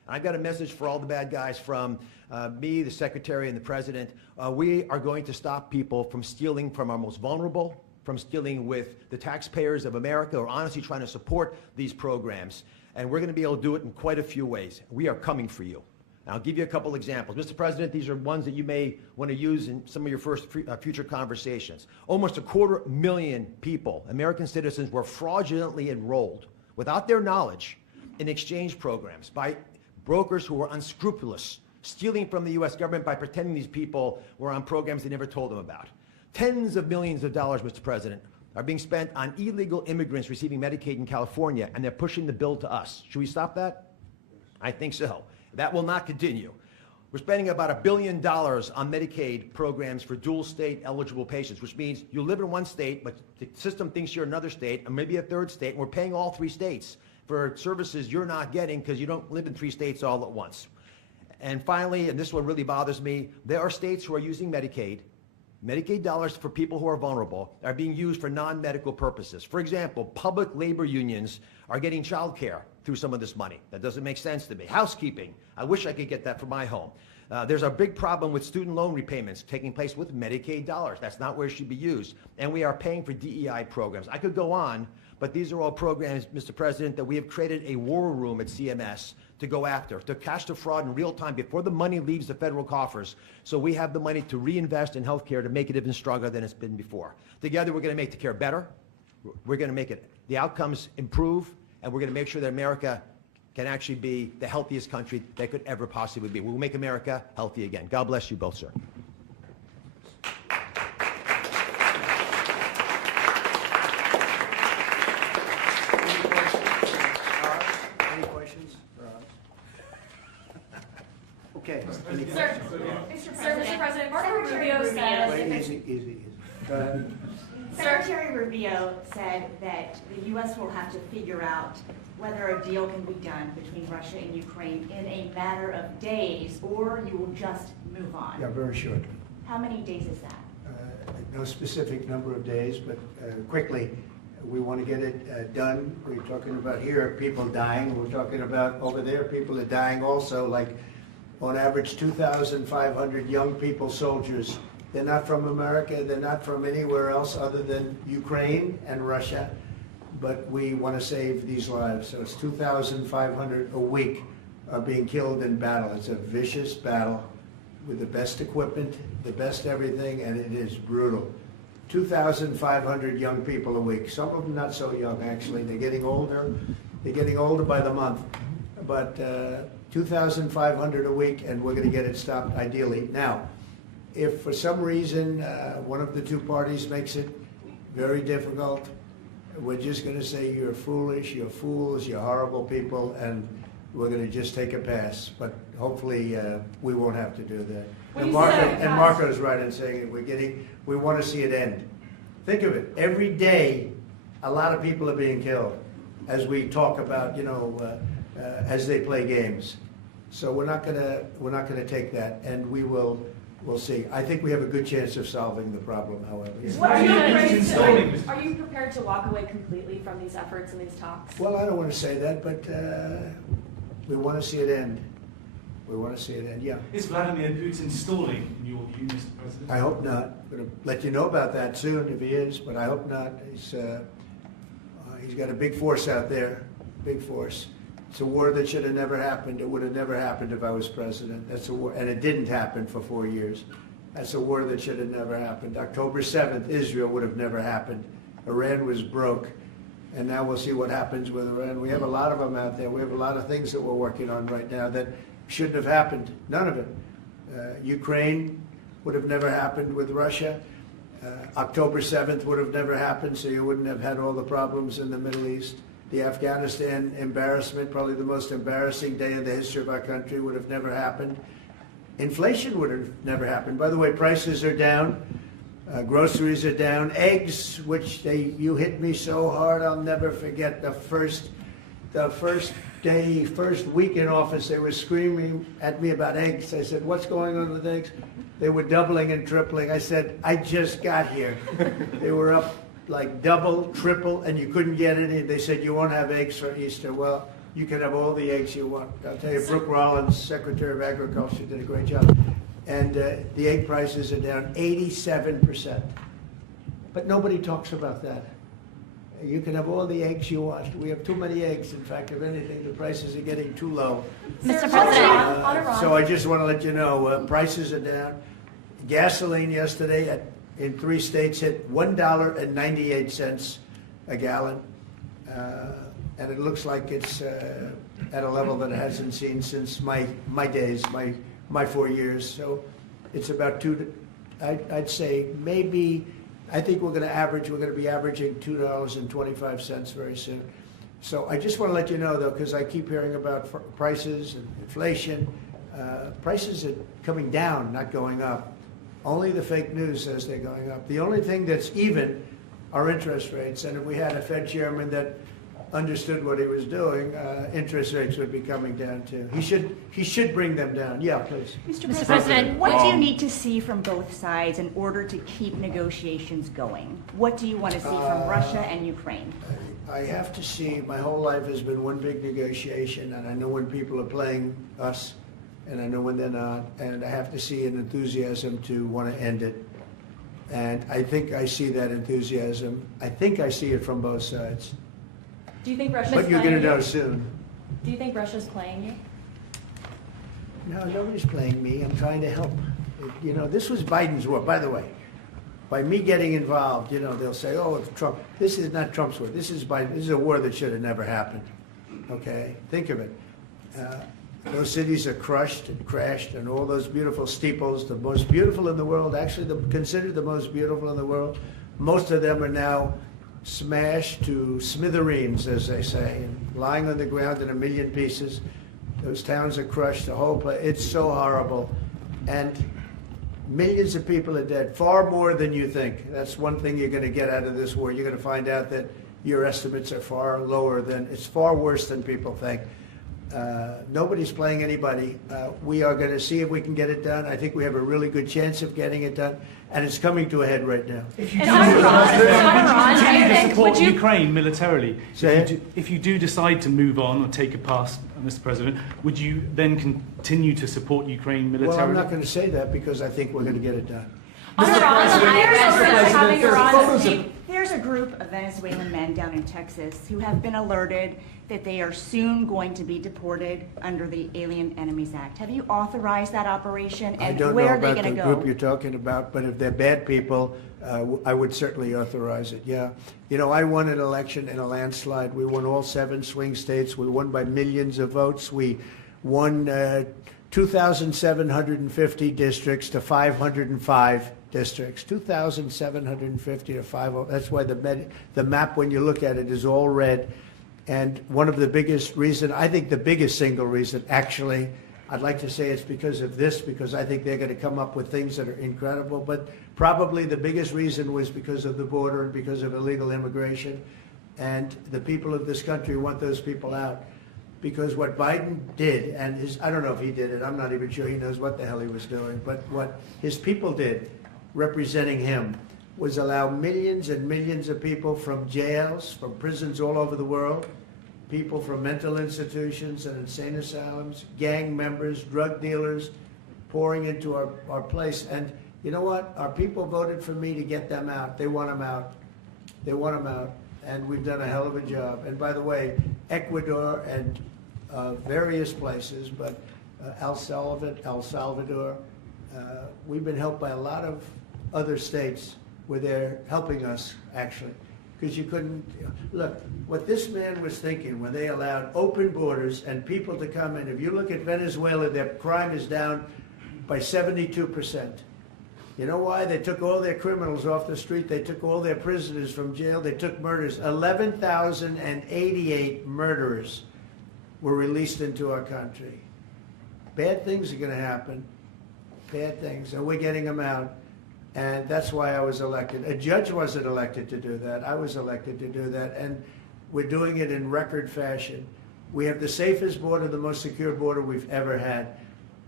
I've got a message for all the bad guys from me, the Secretary, and the President. We are going to stop people from stealing from our most vulnerable, from stealing with the taxpayers of America, who are honestly trying to support these programs. And we're going to be able to do it in quite a few ways. We are coming for you. And I'll give you a couple examples. Mr. President, these are ones that you may want to use in some of your future conversations. Almost 250,000 people, American citizens, were fraudulently enrolled without their knowledge in exchange programs by brokers who were unscrupulous, stealing from the U.S. government by pretending these people were on programs they never told them about. Tens of millions of dollars, Mr. President, are being spent on illegal immigrants receiving Medicaid in California, and they're pushing the bill to us. Should we stop that? I think so. That will not continue. We're spending about $1 billion on Medicaid programs for dual state eligible patients, which means you live in one state, but the system thinks you're another state, and maybe a third state, and we're paying all 3 states for services you're not getting because you don't live in 3 states all at once. And finally, and this is what really bothers me, there are states who are using Medicaid. Medicaid dollars for people who are vulnerable are being used for non-medical purposes. For example, public labor unions are getting child care through some of this money. That doesn't make sense to me. Housekeeping, I wish I could get that for my home. There's a big problem with student loan repayments taking place with Medicaid dollars. That's not where it should be used. And we are paying for DEI programs. I could go on, but these are all programs, Mr. President, that we have created a war room at CMS to go after, to catch the fraud in real time before the money leaves the federal coffers, so we have the money to reinvest in healthcare to make it even stronger than it's been before. Together, we're going to make the care better. We're going to make the outcomes improve, and we're going to make sure that America can actually be the healthiest country that could ever possibly be. We'll make America healthy again. God bless you both, sir. Any questions? Okay. Sir, Mr. President, Marco Rubio said. Wait, easy. Go ahead. Secretary Rubio said that the U.S. will have to figure out whether a deal can be done between Russia and Ukraine in a matter of days, or you will just move on. Yeah, very shortly. How many days is that? No specific number of days, but quickly. We want to get it done. We're talking about here people dying. We're talking about over there people are dying also, like on average 2,500 young people, soldiers. They're not from America. They're not from anywhere else other than Ukraine and Russia. But we want to save these lives. So it's 2,500 a week are being killed in battle. It's a vicious battle with the best equipment, the best everything, and it is brutal. 2,500 young people a week. Some of them not so young, actually. They're getting older. They're getting older by the month. But 2,500 a week, and we're going to get it stopped ideally. Now, if for some reason one of the two parties makes it very difficult, we're just going to say you're foolish, you're fools, you're horrible people, and we're going to just take a pass. But hopefully we won't have to do that. And Marco's right in saying it. We want to see it end. Think of it. Every day, a lot of people are being killed as we talk about, as they play games. So we're not gonna take that, and we'll see. I think we have a good chance of solving the problem, however. Yeah. Are you prepared to walk away completely from these efforts and these talks? Well, I don't want to say that, but we want to see it end. We want to see it end, yeah. Is Vladimir Putin stalling, in your view, Mr. President? I hope not. I'm going to let you know about that soon if he is, but I hope not. He's got a big force out there, big force. It's a war that should have never happened. It would have never happened if I was president. That's a war, and it didn't happen for 4 years. That's a war that should have never happened. October 7th, Israel would have never happened. Iran was broke, and now we'll see what happens with Iran. We have a lot of them out there. We have a lot of things that we're working on right now that shouldn't have happened. None of it. Ukraine would have never happened with Russia. October 7th would have never happened, so you wouldn't have had all the problems in the Middle East. The Afghanistan embarrassment, probably the most embarrassing day in the history of our country, would have never happened. Inflation would have never happened. By the way, prices are down. Groceries are down. Eggs, which you hit me so hard, I'll never forget the first week in office, they were screaming at me about eggs. I said, what's going on with eggs? They were doubling and tripling. I said, I just got here. They were up like double, triple, and you couldn't get any. They said, you won't have eggs for Easter. Well, You can have all the eggs you want. I'll tell you, Brooke Rollins, Secretary of Agriculture, did a great job. And the egg prices are down 87%. But nobody talks about that. You can have all the eggs you want. We have too many eggs. In fact, if anything, the prices are getting too low. Mr. President. On Iran. So I just want to let you know, prices are down. Gasoline yesterday in 3 states hit $1.98 a gallon. And it looks like it's at a level that it hasn't seen since my days, my 4 years. So it's about I'd say maybe, I think we're going to be averaging $2.25 very soon. So I just want to let you know, though, because I keep hearing about prices and inflation. Prices are coming down, not going up. Only the fake news says they're going up. The only thing that's even are interest rates. And if we had a Fed chairman that understood what he was doing, interest rates would be coming down too. He should bring them down. Yeah, please. Mr. President, what do you need to see from both sides in order to keep negotiations going? What do you want to see from Russia and Ukraine? I have to see, my whole life has been one big negotiation, and I know when people are playing us, and I know when they're not, and I have to see an enthusiasm to want to end it. And I think I see that enthusiasm. I think I see it from both sides. Do you think Russia's But you're playing going to you? know soon. Do you think Russia's playing you? No, nobody's playing me. I'm trying to help. You know, this was Biden's war, by the way. By me getting involved, you know, they'll say, oh, it's Trump. This is not Trump's war. This is Biden. This is a war that should have never happened. Okay? Think of it. Those cities are crushed and crashed, and all those beautiful steeples, the most beautiful in the world, actually considered the most beautiful in the world, most of them are now smashed to smithereens, as they say, and lying on the ground in a million pieces. Those towns are crushed, the whole place. It's so horrible. And millions of people are dead, far more than you think. That's one thing you're going to get out of this war. You're going to find out that your estimates are far lower than, it's far worse than people think. Nobody's playing anybody. We are going to see if we can get it done. I think we have a really good chance of getting it done, and it's coming to a head right now. If you It's do on Iran. It's on Iran. continue to And support would you- Ukraine militarily, Say if you do decide to move on or take a pass, Mr. President, would you then continue to support Ukraine militarily? Well, I'm not going to say that because I think we're going to get it done. On Iran, having Iran. There's a group of Venezuelan men down in Texas who have been alerted that they are soon going to be deported under the Alien Enemies Act. Have you authorized that operation, I and don't know where are they about going the to go? group you're talking about, but if they're bad people, I would certainly authorize it, yeah. You know, I won an election in a landslide. We won all 7 swing states. We won by millions of votes. We won 2,750 districts to 505 districts, 2,750 to 5. That's why the map, when you look at it, is all red. And one of the biggest reason, I think the biggest single reason, actually, I'd like to say it's because of this, because I think they're going to come up with things that are incredible. But probably the biggest reason was because of the border and because of illegal immigration. And the people of this country want those people out. Because what Biden did, and I don't know if he did it, I'm not even sure he knows what the hell he was doing, but what his people did, representing him, was allow millions and millions of people from jails, from prisons all over the world, people from mental institutions and insane asylums, gang members, drug dealers, pouring into our place. And you know what? Our people voted for me to get them out. They want them out. They want them out. And we've done a hell of a job. And by the way, Ecuador and various places, but El Salvador, we've been helped by a lot of other states where they're helping us, actually. Because you couldn't, look, what this man was thinking when they allowed open borders and people to come in, if you look at Venezuela, their crime is down by 72%. You know why? They took all their criminals off the street. They took all their prisoners from jail. They took murders. 11,088 murderers were released into our country. Bad things are going to happen. Bad things. And we're getting them out. And that's why I was elected. A judge wasn't elected to do that. I was elected to do that. And we're doing it in record fashion. We have the safest border, the most secure border we've ever had.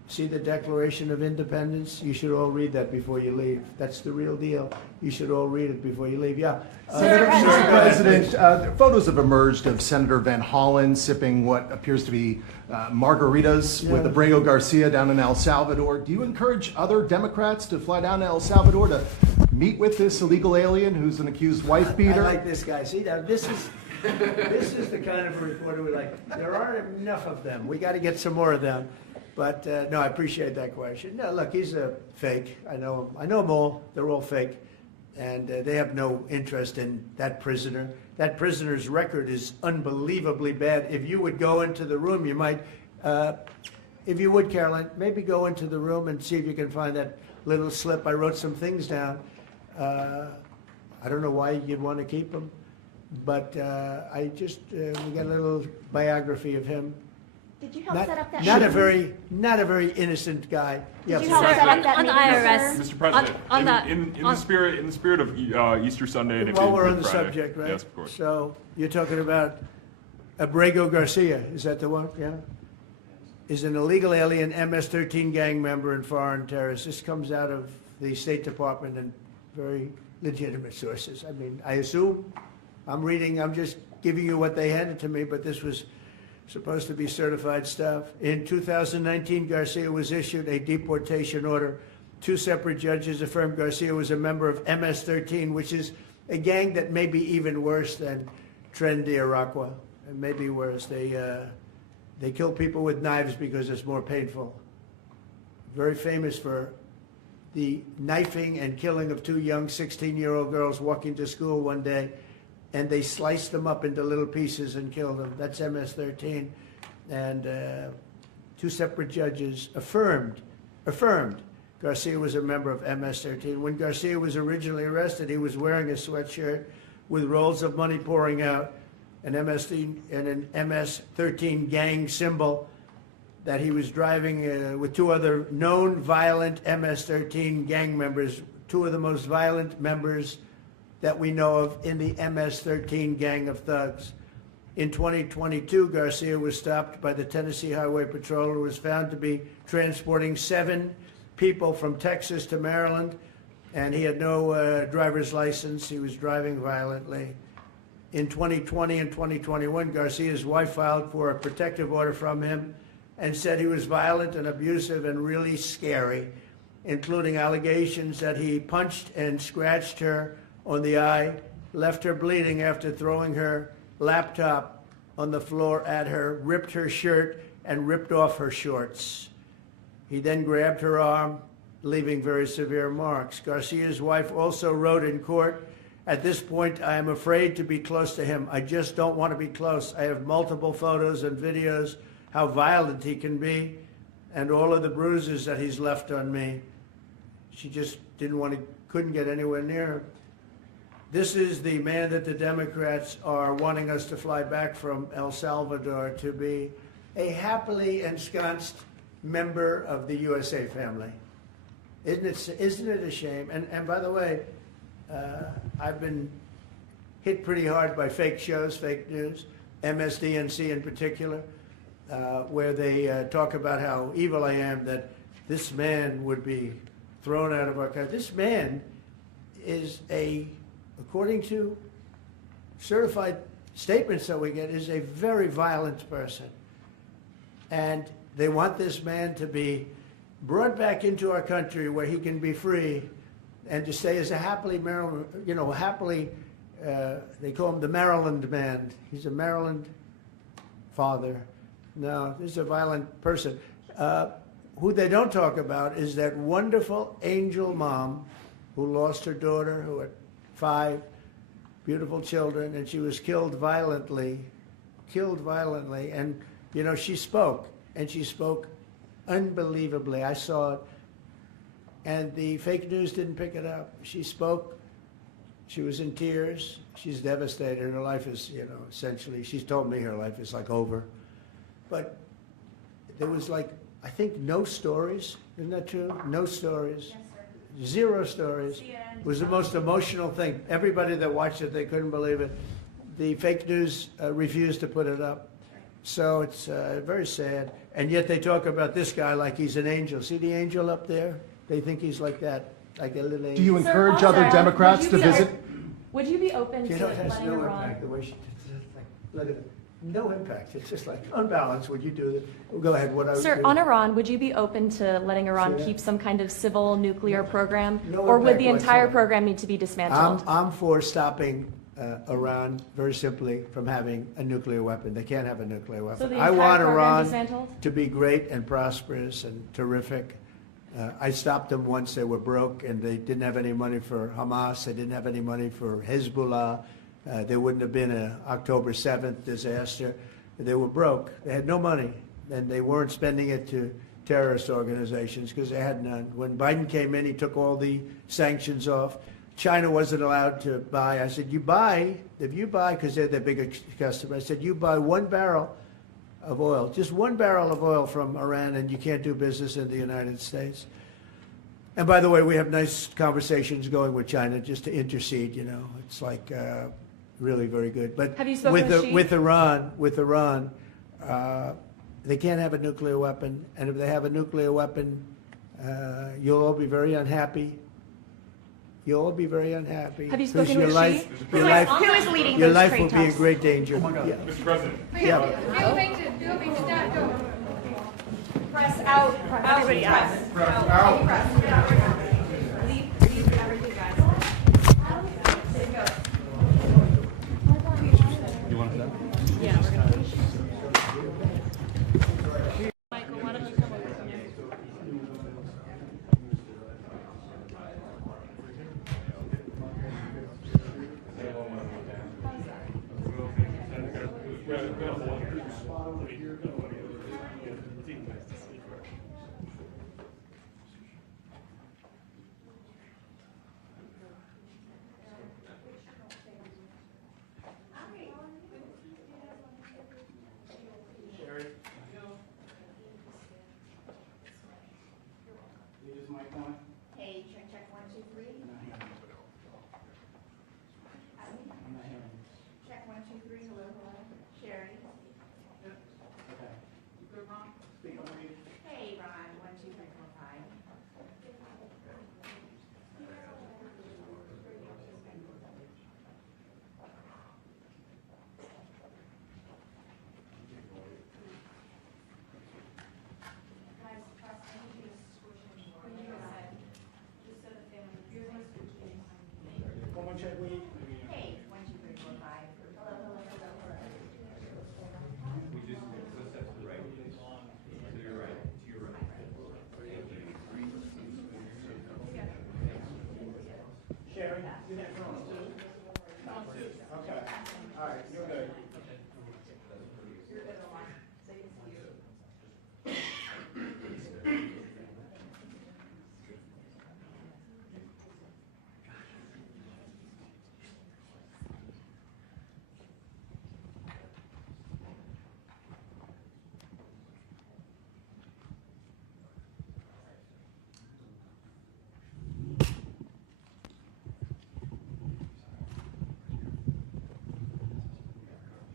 see the Declaration of Independence? You should all read that before you leave. That's the real deal. You should all read it before you leave. Yeah. Mr. President, photos have emerged of Senator Van Hollen sipping what appears to be margaritas with Abrego Garcia down in El Salvador. Do you encourage other Democrats to fly down to El Salvador to meet with this illegal alien who's an accused wife beater? I like this guy. See, now this is the kind of reporter we like. There aren't enough of them. We got to get some more of them. But no, I appreciate that question. No, look, he's a fake. I know him. I know them all. They're all fake. And they have no interest in that prisoner. That prisoner's record is unbelievably bad. If you would go into the room, you might, if you would, Caroline, maybe go into the room and see if you can find that little slip. I wrote some things down. I don't know why you'd want to keep him, but I just, we got a little biography of him. Did you help set up that Not meeting? a very innocent guy. Did you help set up that on the meeting, IRS. sir? Mr. President, On the- in the spirit of Easter Sunday and While we're on Good the Friday. subject, right? Yes, of course. So you're talking about Abrego Garcia, is that the one? Yeah? Is an illegal alien MS-13 gang member and foreign terrorist. This comes out of the State Department and very legitimate sources. I mean, I assume, I'm just giving you what they handed to me, but this was supposed to be certified stuff. In 2019, Garcia was issued a deportation order. 2 separate judges affirmed Garcia was a member of MS-13, which is a gang that may be even worse than Tren de Aragua. It may be worse. They kill people with knives because it's more painful. Very famous for the knifing and killing of 2 young 16-year-old girls walking to school one day, and they sliced them up into little pieces and killed them. That's MS-13. And 2 separate judges affirmed Garcia was a member of MS-13. When Garcia was originally arrested, he was wearing a sweatshirt with rolls of money pouring out, an MS-13 gang symbol that he was driving with 2 other known violent MS-13 gang members, 2 of the most violent members that we know of in the MS-13 gang of thugs. In 2022, Garcia was stopped by the Tennessee Highway Patrol, who was found to be transporting 7 people from Texas to Maryland, and he had no driver's license. He was driving violently. In 2020 and 2021, Garcia's wife filed for a protective order from him and said he was violent and abusive and really scary, including allegations that he punched and scratched her on the eye, left her bleeding after throwing her laptop on the floor at her, ripped her shirt, and ripped off her shorts. He then grabbed her arm, leaving very severe marks. Garcia's wife also wrote in court, "At this point, I am afraid to be close to him. I just don't want to be close. I have multiple photos and videos how violent he can be and all of the bruises that he's left on me." She just couldn't get anywhere near him. This is the man that the Democrats are wanting us to fly back from El Salvador to be a happily ensconced member of the USA family. Isn't it a shame? And by the way, I've been hit pretty hard by fake shows, fake news, MSDNC in particular, where they talk about how evil I am, that this man would be thrown out of our country. This man is according to certified statements that we get, is a very violent person. And they want this man to be brought back into our country where he can be free and to stay as a happily Maryland, they call him the Maryland man. He's a Maryland father. No, this is a violent person. Who they don't talk about is that wonderful angel mom who lost her daughter, who had 5 beautiful children, and she was killed violently. And, she spoke, and she spoke unbelievably. I saw it. And the fake news didn't pick it up. She spoke. She was in tears. She's devastated. Her life is, essentially, she's told me her life is like over. But there was I think no stories. Isn't that true? No stories. Yes, sir. 0 stories. It was the most emotional thing. Everybody that watched it, they couldn't believe it. The fake news refused to put it up. So it's very sad. And yet they talk about this guy like he's an angel. See the angel up there? They think he's like that, like a little angel. Do you Sir, encourage on other that, Democrats would to you be visit? Would you be open You to know, it has letting no Iran? impact, the way she, it's just like, look at it. No impact. It's just like unbalanced. Would you do that? Go ahead. What I would Sir, do. on Iran, would you be open to letting Iran Say that. keep some kind of civil nuclear program? No Or would impact the entire whatsoever. program need to be dismantled? I'm for stopping Iran very simply from having a nuclear weapon. They can't have a nuclear weapon. So the I entire want program Iran dismantled? to be great and prosperous and terrific. I stopped them once they were broke and they didn't have any money for Hamas. They didn't have any money for Hezbollah. There wouldn't have been an October 7th disaster. They were broke. They had no money, and they weren't spending it to terrorist organizations because they had none. When Biden came in, he took all the sanctions off. China wasn't allowed to buy. I said, if you buy, because they're the biggest customer, I said, you buy 1 barrel of oil, just 1 barrel of oil from Iran, and you can't do business in the United States. And by the way, we have nice conversations going with China just to intercede, you know. It's like really very good. But Have you spoken with Xi? with Iran, they can't have a nuclear weapon. And if they have a nuclear weapon, you'll all be very unhappy. You'll all be very unhappy. Have you 'Cause spoken your with life, Xi? your life, Who is leading your those life trade will be in talks? great danger. Yeah. Mr. President. Yeah. Press out. Everybody out. Leave everything, guys. You want to? Yeah, we're gonna. Michael, why don't you come over here? Hey, check 1, 2, 3. Check 1, 2, 3. Hello. Sherry. Hey, Ron. 1, 2, 3, 4, 5. Hey, 1, 2, 3, 4, 5. Hello. Okay. All right. You're good.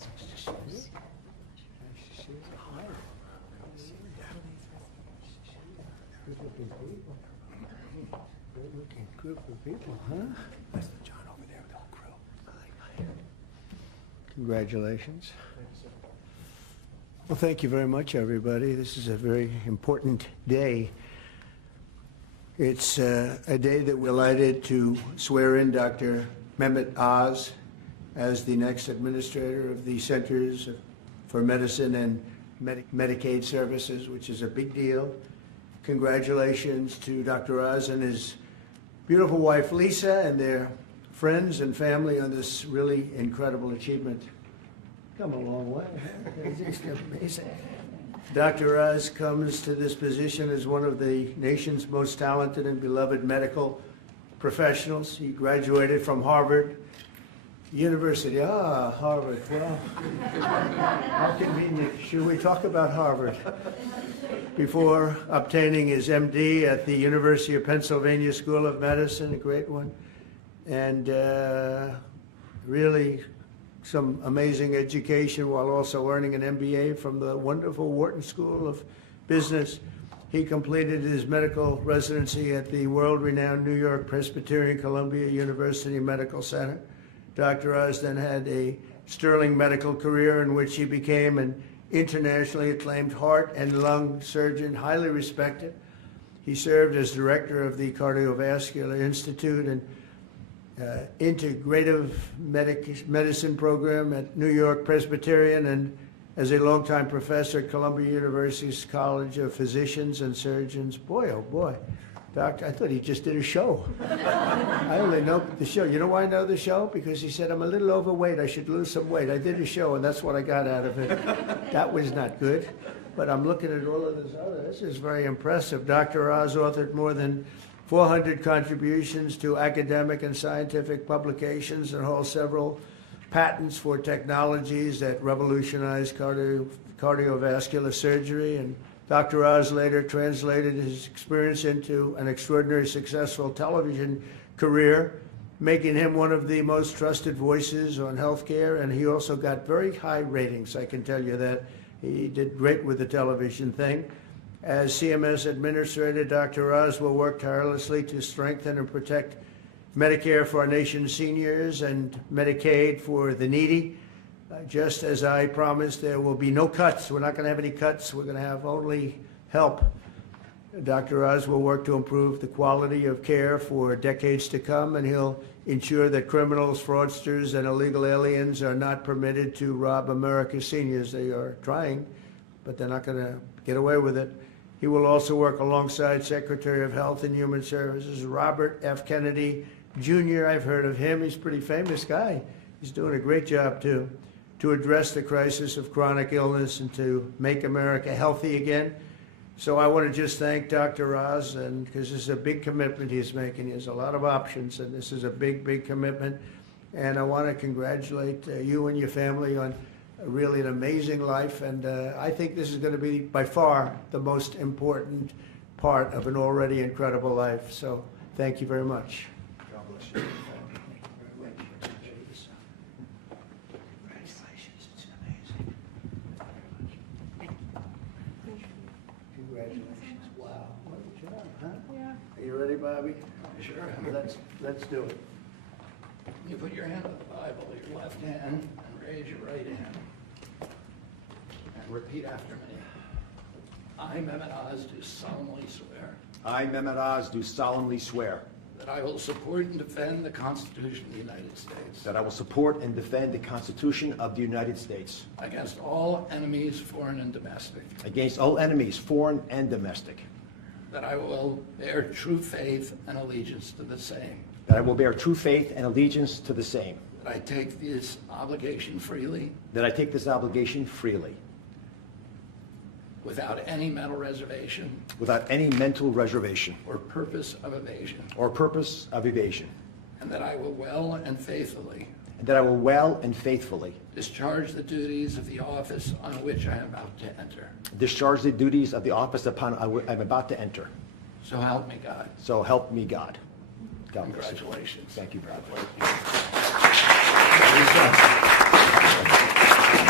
Good-looking people. Good-looking group of people, huh? That's John over there with the whole crew. Congratulations. Well, thank you very much, everybody. This is a very important day. It's a day that we're delighted to swear in Dr. Mehmet Oz as the next administrator of the Centers for Medicine and Medicaid Services, which is a big deal. Congratulations to Dr. Oz and his beautiful wife, Lisa, and their friends and family on this really incredible achievement. Come a long way. It's amazing. Dr. Oz comes to this position as one of the nation's most talented and beloved medical professionals. He graduated from Harvard University. Harvard. Well, how convenient. Should we talk about Harvard? Before obtaining his MD at the University of Pennsylvania School of Medicine, a great one, and really some amazing education while also earning an MBA from the wonderful Wharton School of Business. He completed his medical residency at the world-renowned New York Presbyterian Columbia University Medical Center. Dr. Oz then had a sterling medical career in which he became an internationally acclaimed heart and lung surgeon, highly respected. He served as director of the Cardiovascular Institute and integrative medicine program at New York Presbyterian, and as a longtime professor at Columbia University's College of Physicians and Surgeons. Boy, oh boy. Doctor, I thought he just did a show. I only know the show. You know why I know the show? Because he said, I'm a little overweight. I should lose some weight. I did a show, and that's what I got out of it. That was not good. But I'm looking at all of this other. This is very impressive. Dr. Oz authored more than 400 contributions to academic and scientific publications and holds several patents for technologies that revolutionize cardiovascular surgery. And Dr. Oz later translated his experience into an extraordinarily successful television career, making him one of the most trusted voices on healthcare. And he also got very high ratings, I can tell you that. He did great with the television thing. As CMS Administrator, Dr. Oz will work tirelessly to strengthen and protect Medicare for our nation's seniors and Medicaid for the needy. Just as I promised, there will be no cuts. We're not going to have any cuts. We're going to have only help. Dr. Oz will work to improve the quality of care for decades to come, and he'll ensure that criminals, fraudsters, and illegal aliens are not permitted to rob America's seniors. They are trying, but they're not going to get away with it. He will also work alongside Secretary of Health and Human Services, Robert F. Kennedy, Jr. I've heard of him. He's a pretty famous guy. He's doing a great job, too, to address the crisis of chronic illness and to make America healthy again. So I want to just thank Dr. Oz, and because this is a big commitment he's making. He has a lot of options, and this is a big, big commitment. And I want to congratulate you and your family on really an amazing life. And I think this is going to be by far the most important part of an already incredible life. So thank you very much. God bless you. Congratulations. It's amazing. Congratulations. Wow. What a job, huh? Yeah. Are you ready, Bobby? Sure. Let's do it. You put your hand on the Bible, your left hand, and raise your right hand. And repeat after me. I, Mehmet Oz, do solemnly swear I, Mehmet Oz, do solemnly swear that I will support and defend the Constitution of the United States that I will support and defend the Constitution of the United States against all enemies, foreign and domestic, against all enemies, foreign and domestic, that I will bear true faith and allegiance to the same, that I will bear true faith and allegiance to the same, that I take this obligation freely that I take this obligation freely, without any mental reservation without any mental reservation or purpose of evasion, or purpose of evasion, and that I will well and faithfully and that I will well and faithfully discharge the duties of the office on which I am about to enter. discharge the duties of the office upon I'm about to enter. So help me God. So help me God. God bless you. Congratulations. Thank you, brother. God bless you.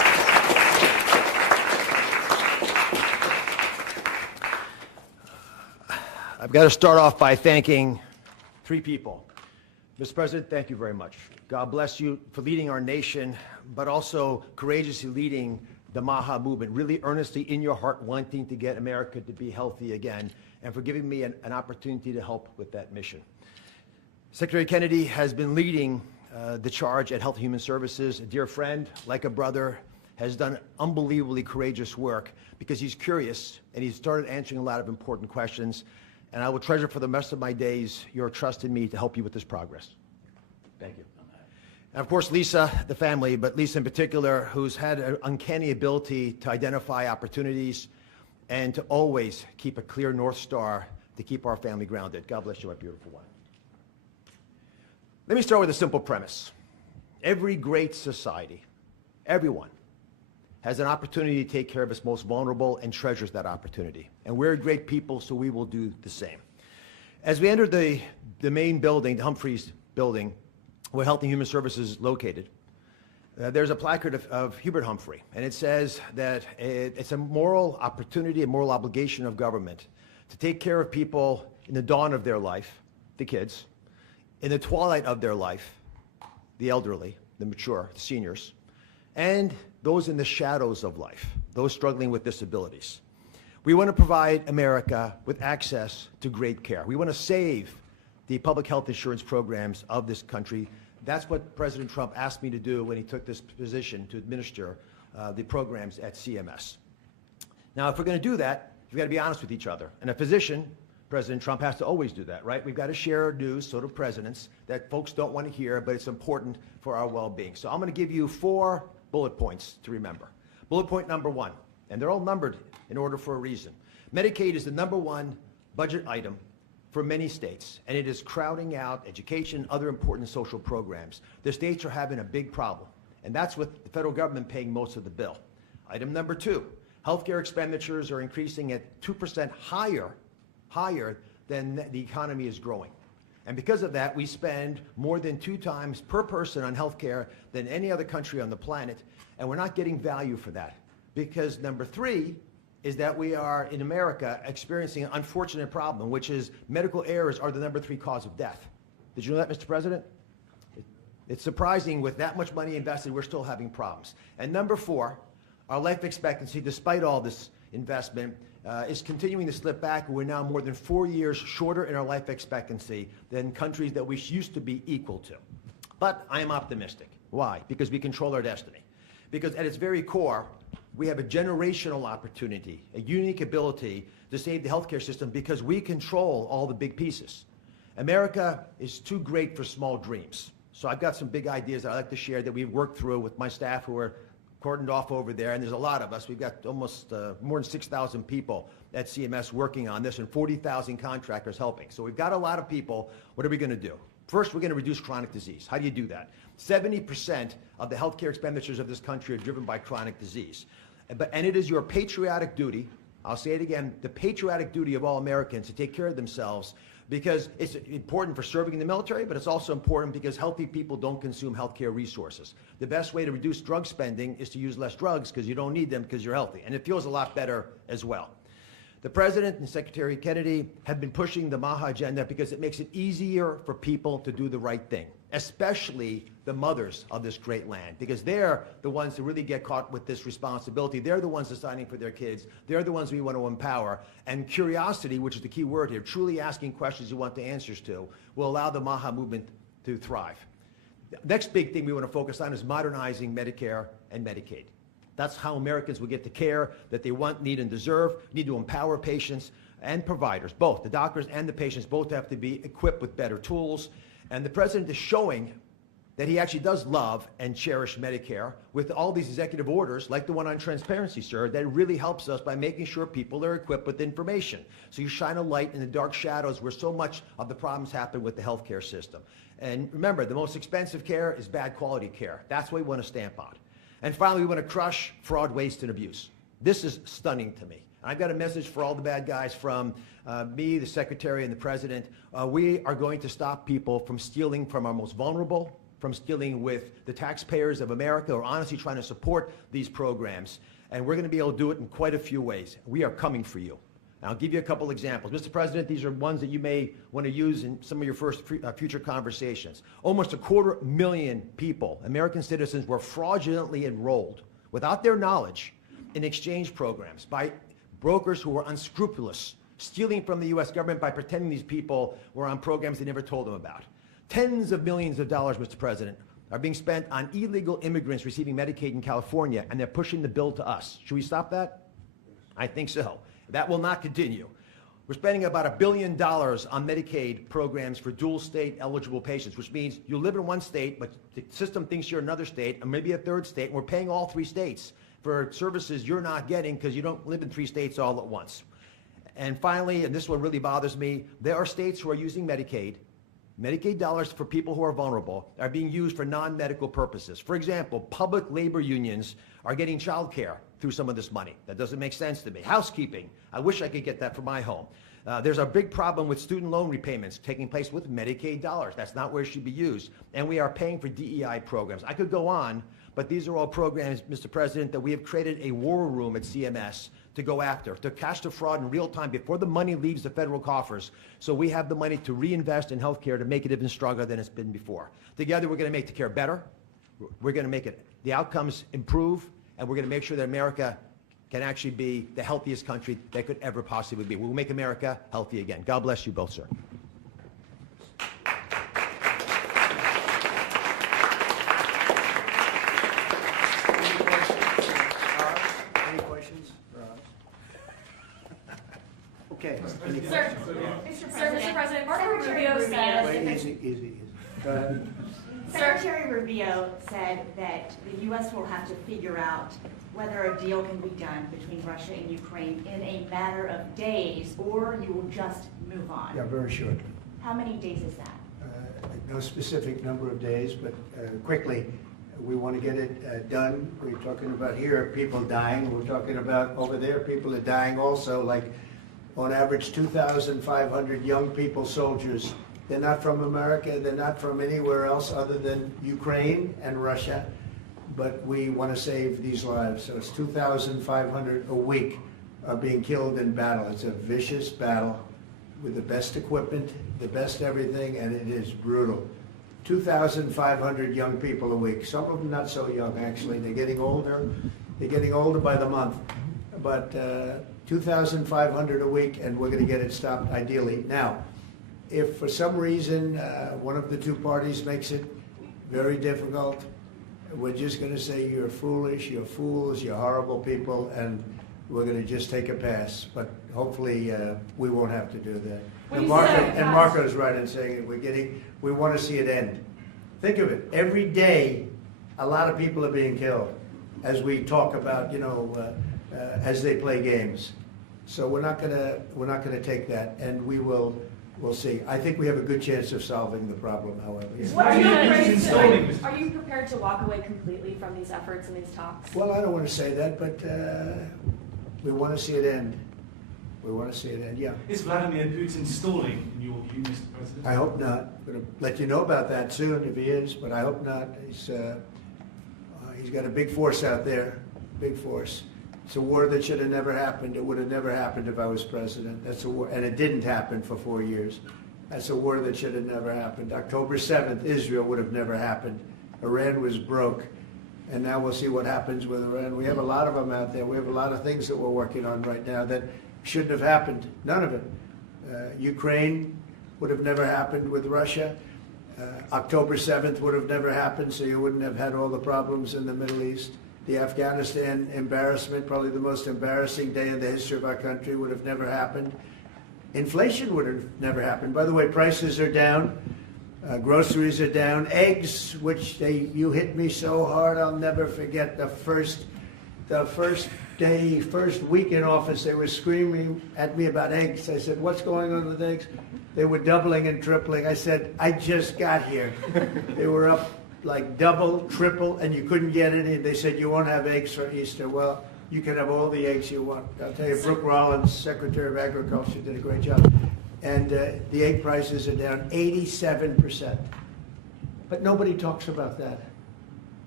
I've got to start off by thanking three people. Mr. President, thank you very much. God bless you for leading our nation, but also courageously leading the MAHA movement, really earnestly in your heart wanting to get America to be healthy again, and for giving me an opportunity to help with that mission. Secretary Kennedy has been leading the charge at Health and Human Services. A dear friend, like a brother, has done unbelievably courageous work because he's curious and he's started answering a lot of important questions. And I will treasure for the rest of my days your trust in me to help you with this progress. Thank you. And of course, Lisa, the family, but Lisa in particular, who's had an uncanny ability to identify opportunities and to always keep a clear North Star to keep our family grounded. God bless you, my beautiful one. Let me start with a simple premise. Every great society, everyone, has an opportunity to take care of its most vulnerable and treasures that opportunity. And we're great people, so we will do the same. As we enter the main building, the Humphreys building, where Health and Human Services is located, there's a placard of Hubert Humphrey, and it says that it's a moral opportunity, a moral obligation of government to take care of people in the dawn of their life, the kids, in the twilight of their life, the elderly, the mature, the seniors, and those in the shadows of life, those struggling with disabilities. We want to provide America with access to great care. We want to save the public health insurance programs of this country. That's what President Trump asked me to do when he took this position to administer the programs at CMS. Now, if we're going to do that, we've got to be honest with each other. And a physician, President Trump, has to always do that, right? We've got to share news, so do presidents, that folks don't want to hear, but it's important for our well-being. So I'm going to give you 4 bullet points to remember. Bullet point number 1, and they're all numbered in order for a reason. Medicaid is the #1 budget item for many states, and it is crowding out education, other important social programs. The states are having a big problem, and that's with the federal government paying most of the bill. Item number 2, healthcare expenditures are increasing at 2% higher than the economy is growing. And because of that, we spend more than 2 times per person on healthcare than any other country on the planet, and we're not getting value for that. Because number 3 is that we are, in America, experiencing an unfortunate problem, which is medical errors are the number 3 cause of death. Did you know that, Mr. President? It's surprising with that much money invested, we're still having problems. And number 4, our life expectancy, despite all this investment, is continuing to slip back. We're now more than 4 years shorter in our life expectancy than countries that we used to be equal to. But I am optimistic. Why? Because we control our destiny. Because at its very core, we have a generational opportunity, a unique ability to save the healthcare system because we control all the big pieces. America is too great for small dreams. So I've got some big ideas that I'd like to share that we've worked through with my staff who are cordoned off over there, and there's a lot of us. We've got almost more than 6,000 people at CMS working on this and 40,000 contractors helping. So we've got a lot of people. What are we going to do? First, we're going to reduce chronic disease. How do you do that? 70% of the healthcare expenditures of this country are driven by chronic disease. And it is your patriotic duty, I'll say it again, the patriotic duty of all Americans to take care of themselves, because it's important for serving in the military, but it's also important because healthy people don't consume healthcare resources. The best way to reduce drug spending is to use less drugs because you don't need them because you're healthy. And it feels a lot better as well. The President and Secretary Kennedy have been pushing the MAHA agenda because it makes it easier for people to do the right thing, especially the mothers of this great land, because they're the ones who really get caught with this responsibility. They're the ones deciding for their kids. They're the ones we want to empower. And curiosity, which is the key word here, truly asking questions you want the answers to, will allow the MAHA movement to thrive. The next big thing we want to focus on is modernizing Medicare and Medicaid. That's how Americans will get the care that they want, need, and deserve. We need to empower patients and providers, both. The doctors and the patients both have to be equipped with better tools. And the President is showing that he actually does love and cherish Medicare with all these executive orders, like the one on transparency, sir, that really helps us by making sure people are equipped with information. So you shine a light in the dark shadows where so much of the problems happen with the healthcare system. And remember, the most expensive care is bad quality care. That's what we want to stamp on. And finally, we want to crush fraud, waste, and abuse. This is stunning to me. I've got a message for all the bad guys from me, the Secretary, and the President. We are going to stop people from stealing from our most vulnerable, from stealing with the taxpayers of America, or honestly trying to support these programs. And we're going to be able to do it in quite a few ways. We are coming for you. I'll give you a couple examples. Mr. President, these are ones that you may want to use in some of your future conversations. Almost 250,000 people, American citizens, were fraudulently enrolled without their knowledge in exchange programs by brokers who were unscrupulous, stealing from the U.S. government by pretending these people were on programs they never told them about. Tens of millions of dollars, Mr. President, are being spent on illegal immigrants receiving Medicaid in California, and they're pushing the bill to us. Should we stop that? I think so. That will not continue. We're spending about $1 billion on Medicaid programs for dual state eligible patients, which means you live in one state, but the system thinks you're another state, and maybe a third state, and we're paying all 3 states for services you're not getting because you don't live in 3 states all at once. And finally, and this one really bothers me, there are states who are using Medicaid dollars for people who are vulnerable are being used for non-medical purposes. For example, public labor unions are getting child care through some of this money. That doesn't make sense to me. Housekeeping, I wish I could get that for my home. There's a big problem with student loan repayments taking place with Medicaid dollars. That's not where it should be used. And we are paying for DEI programs. I could go on, but these are all programs, Mr. President, that we have created a war room at CMS to go after, to catch the fraud in real time before the money leaves the federal coffers, so we have the money to reinvest in healthcare to make it even stronger than it's been before. Together, we're going to make the care better. We're going to make the outcomes improve, and we're going to make sure that America can actually be the healthiest country that could ever possibly be. We'll make America healthy again. God bless you both, sir. Any questions? Okay. Sir, Mr. President, Marco Rubio Wait, said... easy. Go ahead. Secretary Rubio said that the U.S. will have to figure out whether a deal can be done between Russia and Ukraine in a matter of days, or you will just move on. Yeah, very short. How many days is that? No specific number of days, but quickly, we want to get it done. We're talking about here, people dying. We're talking about over there, people are dying also, like on average 2,500 young people, soldiers. They're not from America, they're not from anywhere else other than Ukraine and Russia, but we want to save these lives. So it's 2,500 a week are being killed in battle. It's a vicious battle with the best equipment, the best everything, and it is brutal. 2,500 young people a week. Some of them not so young, actually. They're getting older. They're getting older by the month. But 2,500 a week, and we're going to get it stopped ideally. Now, if for some reason one of the two parties makes it very difficult, we're just going to say you're foolish, you're fools, you're horrible people, and we're going to just take a pass. But hopefully we won't have to do that. And Marco's right in saying it. We want to see it end. Think of it. Every day, a lot of people are being killed, as we talk about, as they play games. So we're not gonna take that, and we'll see. I think we have a good chance of solving the problem, however. Are you prepared to walk away completely from these efforts and these talks? Well, I don't want to say that, but we want to see it end. We want to see it end, yeah. Is Vladimir Putin stalling, in your view, Mr. President? I hope not. I'm going to let you know about that soon if he is, but I hope not. He's got a big force out there, big force. It's a war that should have never happened. It would have never happened if I was president. That's a war, and it didn't happen for 4 years. That's a war that should have never happened. October 7th, Israel would have never happened. Iran was broke, and now we'll see what happens with Iran. We have a lot of them out there. We have a lot of things that we're working on right now that shouldn't have happened. None of it. Ukraine would have never happened with Russia. October 7th would have never happened, so you wouldn't have had all the problems in the Middle East. The Afghanistan embarrassment, probably the most embarrassing day in the history of our country, would have never happened. Inflation would have never happened. By the way, prices are down. Groceries are down. Eggs, which you hit me so hard, I'll never forget the first week in office, they were screaming at me about eggs. I said, what's going on with eggs? They were doubling and tripling. I said, I just got here. They were up like double, triple, and you couldn't get any. They said, you won't have eggs for Easter. Well, you can have all the eggs you want. I'll tell you, Brooke Rollins, Secretary of Agriculture, did a great job. And the egg prices are down 87%. But nobody talks about that.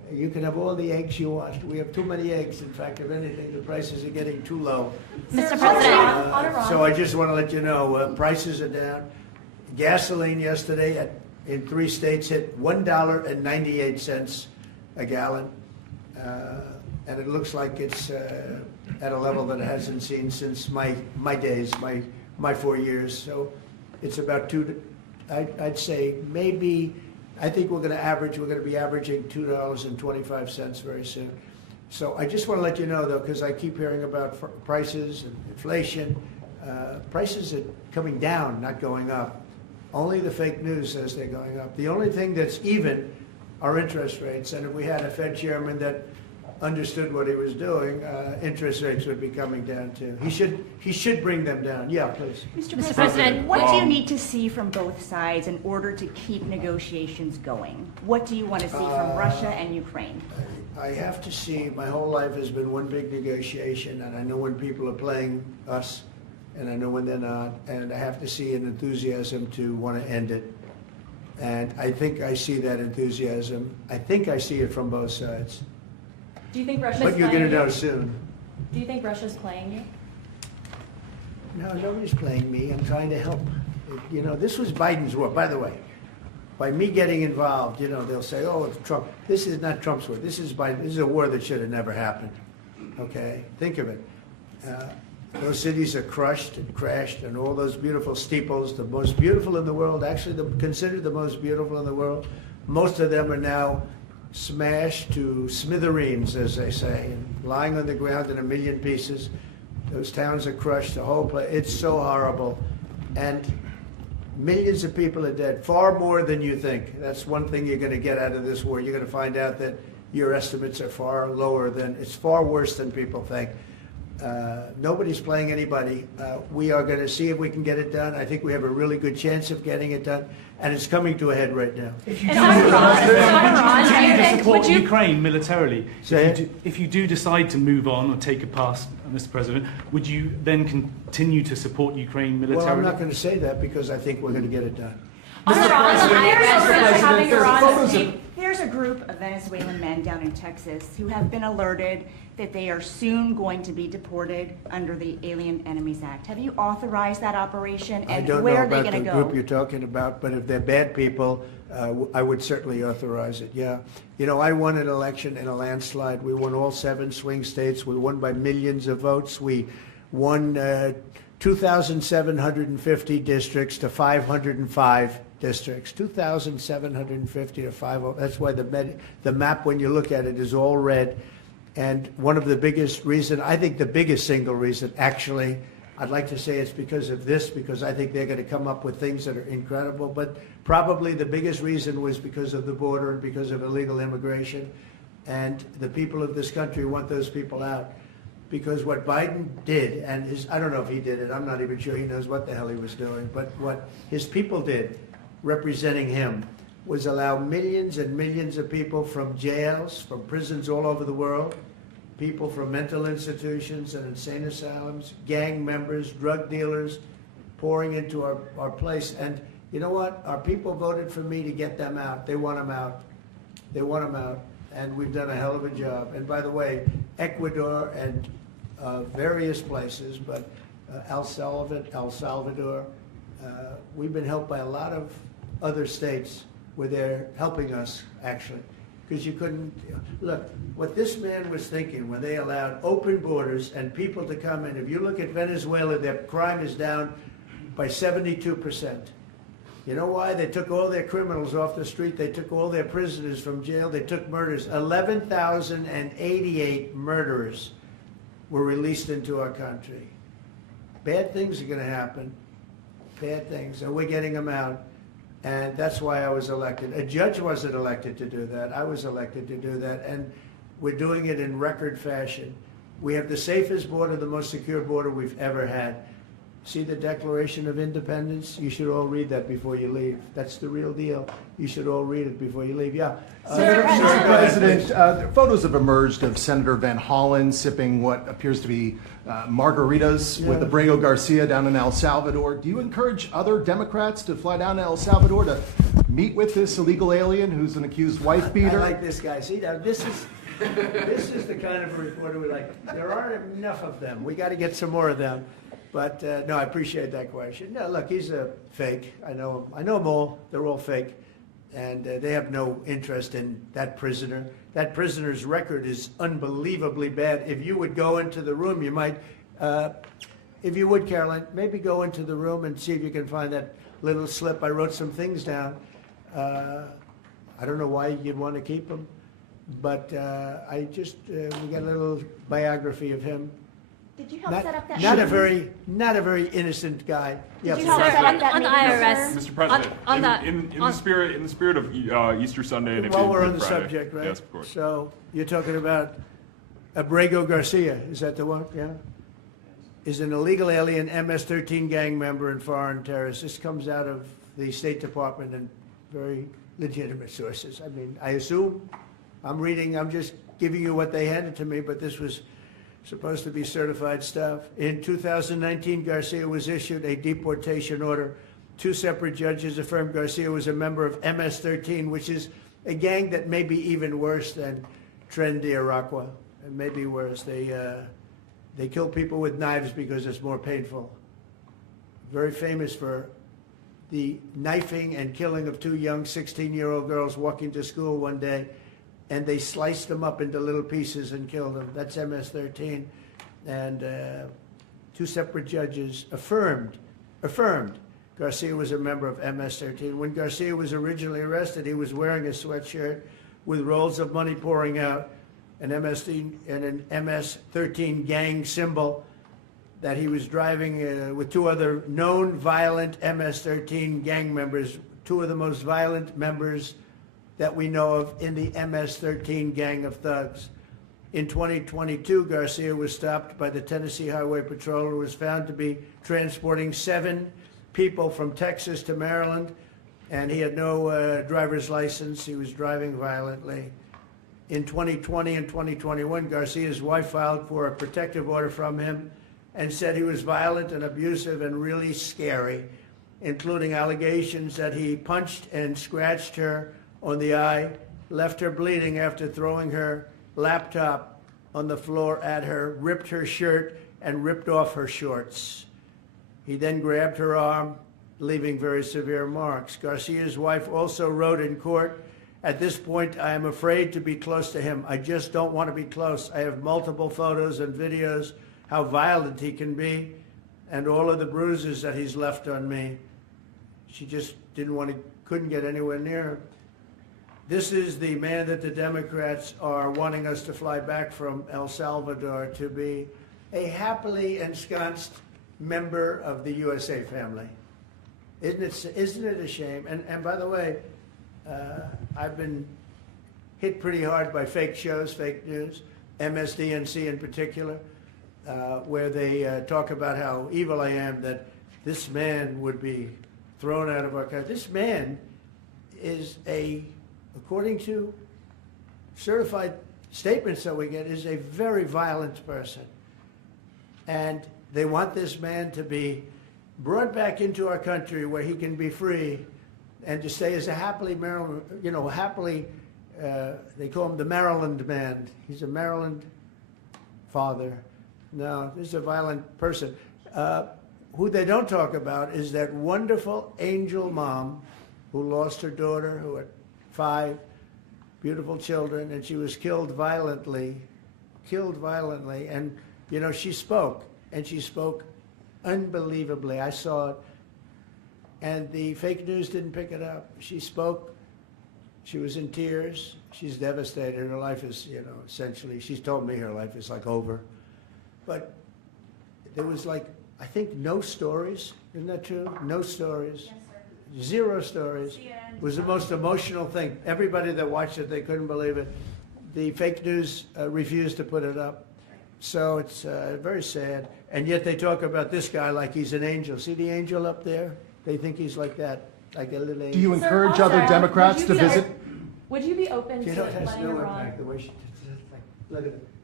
You can have all the eggs you want. We have too many eggs. In fact, if anything, the prices are getting too low. Mr. President. On Iran. So I just want to let you know, prices are down. Gasoline yesterday in 3 states hit $1.98 a gallon. And it looks like it's at a level that it hasn't seen since my days, my 4 years. So it's about I'd say maybe, I think we're going to be averaging $2.25 very soon. So I just want to let you know, though, because I keep hearing about prices and inflation. Prices are coming down, not going up. Only the fake news says they're going up. The only thing that's even are interest rates. And if we had a Fed chairman that understood what he was doing, interest rates would be coming down too. He should bring them down. Yeah, please. Mr. President, what do you need to see from both sides in order to keep negotiations going? What do you want to see from Russia and Ukraine? I have to see, my whole life has been one big negotiation, and I know when people are playing us, and I know when they're not, and I have to see an enthusiasm to want to end it. And I think I see that enthusiasm. I think I see it from both sides. Do you think Russia's But you're playing going to know you? soon. Do you think Russia's playing you? No, nobody's playing me. I'm trying to help. You know, this was Biden's war, by the way. By me getting involved, you know, they'll say, oh, it's Trump. This is not Trump's war. This is Biden. This is a war that should have never happened. Okay? Think of it. Those cities are crushed and crashed, and all those beautiful steeples, the most beautiful in the world, actually considered the most beautiful in the world, most of them are now smashed to smithereens, as they say, and lying on the ground in a million pieces. Those towns are crushed, the whole place. It's so horrible. And millions of people are dead, far more than you think. That's one thing you're going to get out of this war. You're going to find out that your estimates are far lower than, it's far worse than people think. Nobody's playing anybody. We are going to see if we can get it done. I think we have a really good chance of getting it done, and it's coming to a head right now. If you do Iran, support Ukraine militarily, Say it. if you do decide to move on or take a pass, Mr. President, would you then continue to support Ukraine militarily? Well, I'm not going to say that because I think we're going to get it done. On Iran, There's a group of Venezuelan men down in Texas who have been alerted that they are soon going to be deported under the Alien Enemies Act. Have you authorized that operation, I and don't where know are they about going the to go? group you're talking about, but if they're bad people, I would certainly authorize it, yeah. You know, I won an election in a landslide. We won all 7 swing states. We won by millions of votes. We won 2,750 districts to 505 districts. 2,750 to 505. That's why the map, when you look at it, is all red. And one of the biggest reason, I think the biggest single reason, actually, I'd like to say it's because of this, because I think they're going to come up with things that are incredible. But probably the biggest reason was because of the border and because of illegal immigration. And the people of this country want those people out. Because what Biden did, and I don't know if he did it, I'm not even sure he knows what the hell he was doing, but what his people did, representing him, was allow millions and millions of people from jails, from prisons all over the world, people from mental institutions and insane asylums, gang members, drug dealers, pouring into our place. And you know what? Our people voted for me to get them out. They want them out. They want them out. And we've done a hell of a job. And by the way, Ecuador and various places, but El Salvador, we've been helped by a lot of other states where they're helping us, actually. Because you couldn't, look, what this man was thinking when they allowed open borders and people to come in, if you look at Venezuela, their crime is down by 72%. You know why? They took all their criminals off the street. They took all their prisoners from jail. They took murders. 11,088 murderers were released into our country. Bad things are going to happen. Bad things. And we're getting them out. And that's why I was elected. A judge wasn't elected to do that. I was elected to do that. And we're doing it in record fashion. We have the safest border, the most secure border we've ever had. See the Declaration of Independence? You should all read that before you leave. That's the real deal. You should all read it before you leave. Yeah. Mr. President, photos have emerged of Senator Van Hollen sipping what appears to be margaritas with Abrego Garcia down in El Salvador. Do you encourage other Democrats to fly down to El Salvador to meet with this illegal alien who's an accused wife I beater? like this guy. See, now this is the kind of reporter we like. There aren't enough of them. We got to get some more of them. But no, I appreciate that question. No, look, he's a fake. I know him. I know them all. They're all fake, and they have no interest in that prisoner. That prisoner's record is unbelievably bad. If you would go into the room, you might, if you would, Caroline, maybe go into the room and see if you can find that little slip. I wrote some things down. I don't know why you'd want to keep him, but we got a little biography of him. Did you help set up that Not a meeting? very innocent guy. Did you please. help Sir, set up that on the meeting, IRS. sir? Mr. President, on that- in the spirit of Easter Sunday and While we're on Good the Friday. subject, right? Yes, of course. So you're talking about Abrego Garcia, is that the one? Yeah? Is an illegal alien MS-13 gang member and foreign terrorist. This comes out of the State Department and very legitimate sources. I mean, I assume, I'm just giving you what they handed to me, but this was supposed to be certified stuff. In 2019, Garcia was issued a deportation order. 2 separate judges affirmed Garcia was a member of MS-13, which is a gang that may be even worse than Tren de Aragua. It may be worse. They kill people with knives because it's more painful. Very famous for the knifing and killing of 2 young 16-year-old girls walking to school one day, and they sliced them up into little pieces and killed them. That's MS-13. And 2 separate judges affirmed Garcia was a member of MS-13. When Garcia was originally arrested, he was wearing a sweatshirt with rolls of money pouring out, an MS-13 gang symbol that he was driving with 2 other known violent MS-13 gang members, 2 of the most violent members that we know of in the MS-13 gang of thugs. In 2022, Garcia was stopped by the Tennessee Highway Patrol and was found to be transporting 7 people from Texas to Maryland, and he had no driver's license. He was driving violently. In 2020 and 2021, Garcia's wife filed for a protective order from him and said he was violent and abusive and really scary, including allegations that he punched and scratched her on the eye, left her bleeding after throwing her laptop on the floor at her, ripped her shirt, and ripped off her shorts. He then grabbed her arm, leaving very severe marks. Garcia's wife also wrote in court, "At this point, I am afraid to be close to him. I just don't want to be close. I have multiple photos and videos how violent he can be and all of the bruises that he's left on me." She just couldn't get anywhere near him. This is the man that the Democrats are wanting us to fly back from El Salvador to be a happily ensconced member of the USA family. Isn't it a shame? And by the way, I've been hit pretty hard by fake shows, fake news, MSDNC in particular, where they talk about how evil I am, that this man would be thrown out of our country. This man is according to certified statements that we get, is a very violent person. And they want this man to be brought back into our country where he can be free and to stay as a happily Maryland, they call him the Maryland man. He's a Maryland father. No, this is a violent person. Who they don't talk about is that wonderful angel mom who lost her daughter, who had 5 beautiful children, and she was killed violently. And, she spoke, and she spoke unbelievably. I saw it. And the fake news didn't pick it up. She spoke. She was in tears. She's devastated. Her life is, essentially, she's told me her life is like over. But there was I think no stories. Isn't that true? No stories. Yes, sir. 0 stories. It was the most emotional thing. Everybody that watched it, they couldn't believe it. The fake news refused to put it up. So it's very sad. And yet they talk about this guy like he's an angel. See the angel up there? They think he's like that, like a little angel. Do you Sir, encourage also, other Democrats to visit? Would you be open to It has letting no Iran? impact the way she look at it.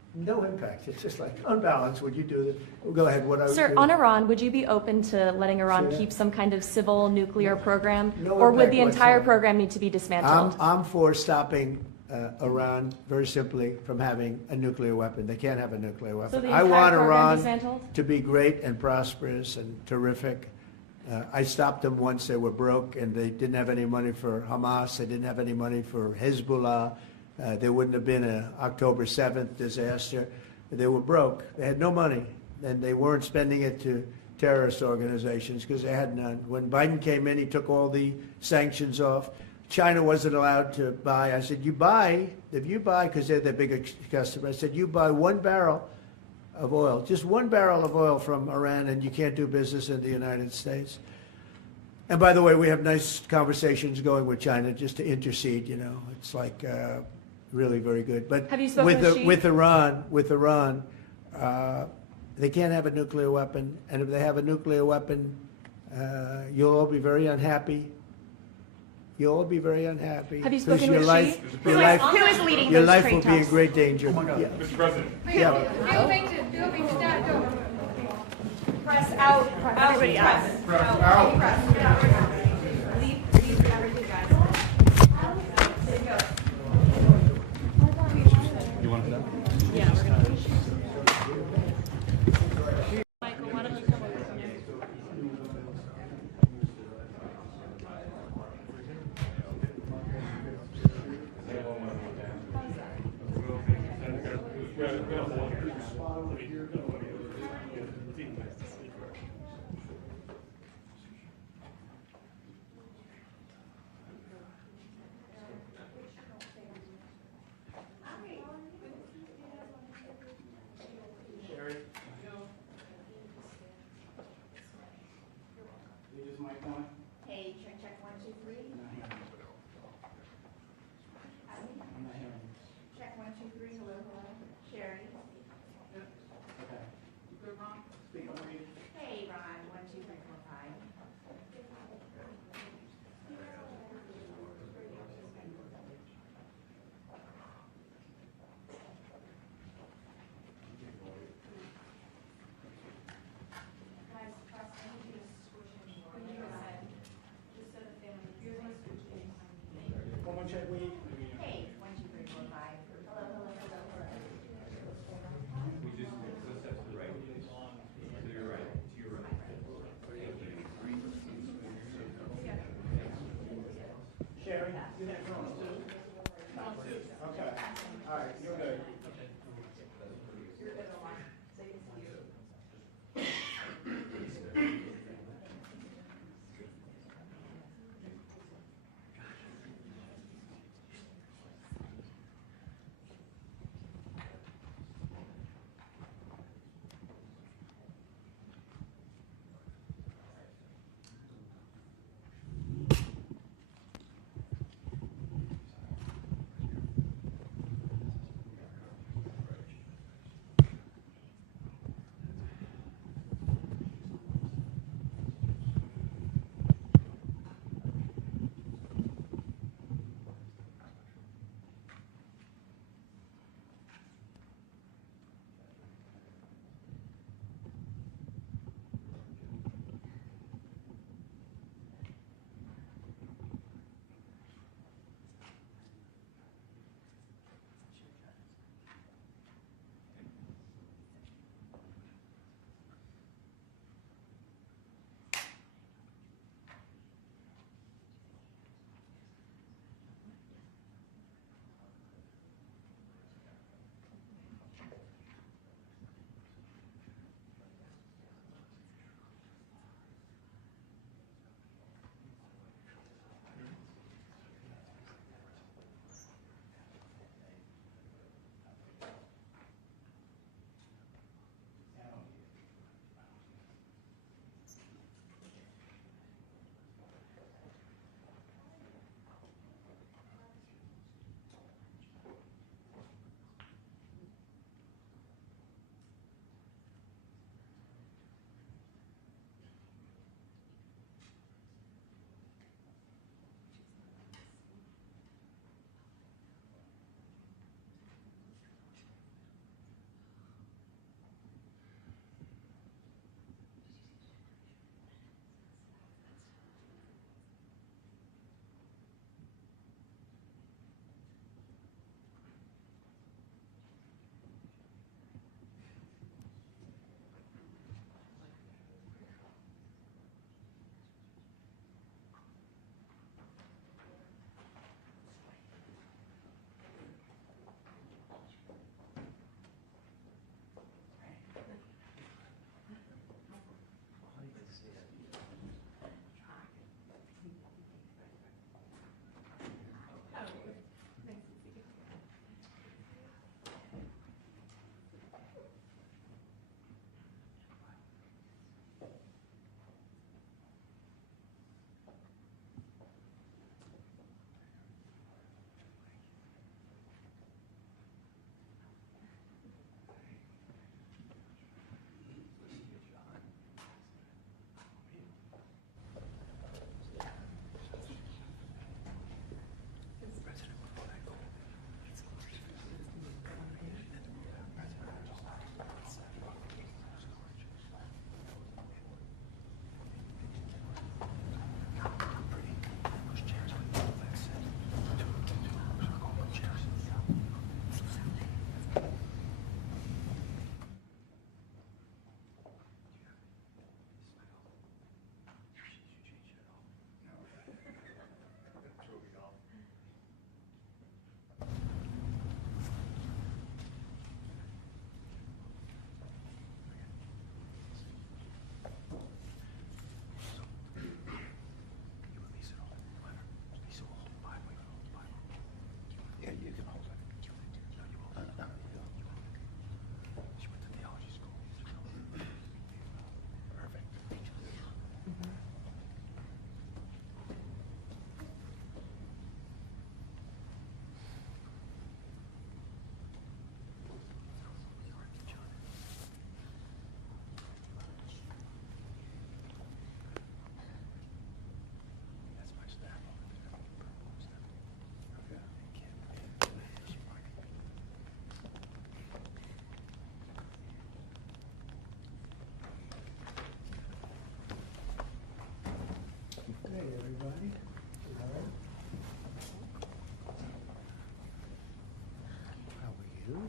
No impact. It's just like unbalanced. Would you do this? Well, go ahead. What I would Sir, do. on Iran, would you be open to letting Iran Say that? keep some kind of civil nuclear program? No Or would impact the entire whatsoever. program need to be dismantled? I'm for stopping Iran very simply from having a nuclear weapon. They can't have a nuclear weapon. the I entire want program Iran dismantled? to be great and prosperous and terrific. I stopped them once they were broke and they didn't have any money for Hamas. They didn't have any money for Hezbollah. There wouldn't have been an October 7th disaster. They were broke. They had no money, and they weren't spending it to terrorist organizations because they had none. When Biden came in, he took all the sanctions off. China wasn't allowed to buy. I said, if you buy, because they're the biggest customer, I said, you buy 1 barrel of oil, just 1 barrel of oil from Iran, and you can't do business in the United States. And by the way, we have nice conversations going with China just to intercede, you know. It's like really very good. But Have you spoken with Xi? with Iran, they can't have a nuclear weapon. And if they have a nuclear weapon, you'll all be very unhappy. You'll all be very unhappy. Have you 'Cause spoken your with life, Xi? your Who life, is leading your those life trade will be in talks? great danger. Oh my God. Yeah. Mr. President. Yeah. Press out. Everybody out. Press out. Leave everything, guys. You want to? Yeah, we're gonna. Michael, why don't you come over here? Hey, check 1, 2, 3. Check 1, 2, 3. Hello, hello. Sherry. Hey, Ron. 1, 2, 3, 4, 5. Guys, trust me. Just switch in when you said, just so the family. You're going to switch in. Hey, 1, 2, 3, 4, 5. Hello, hello, hello, hello. Sherry, you next one too? Okay, all right, you're good.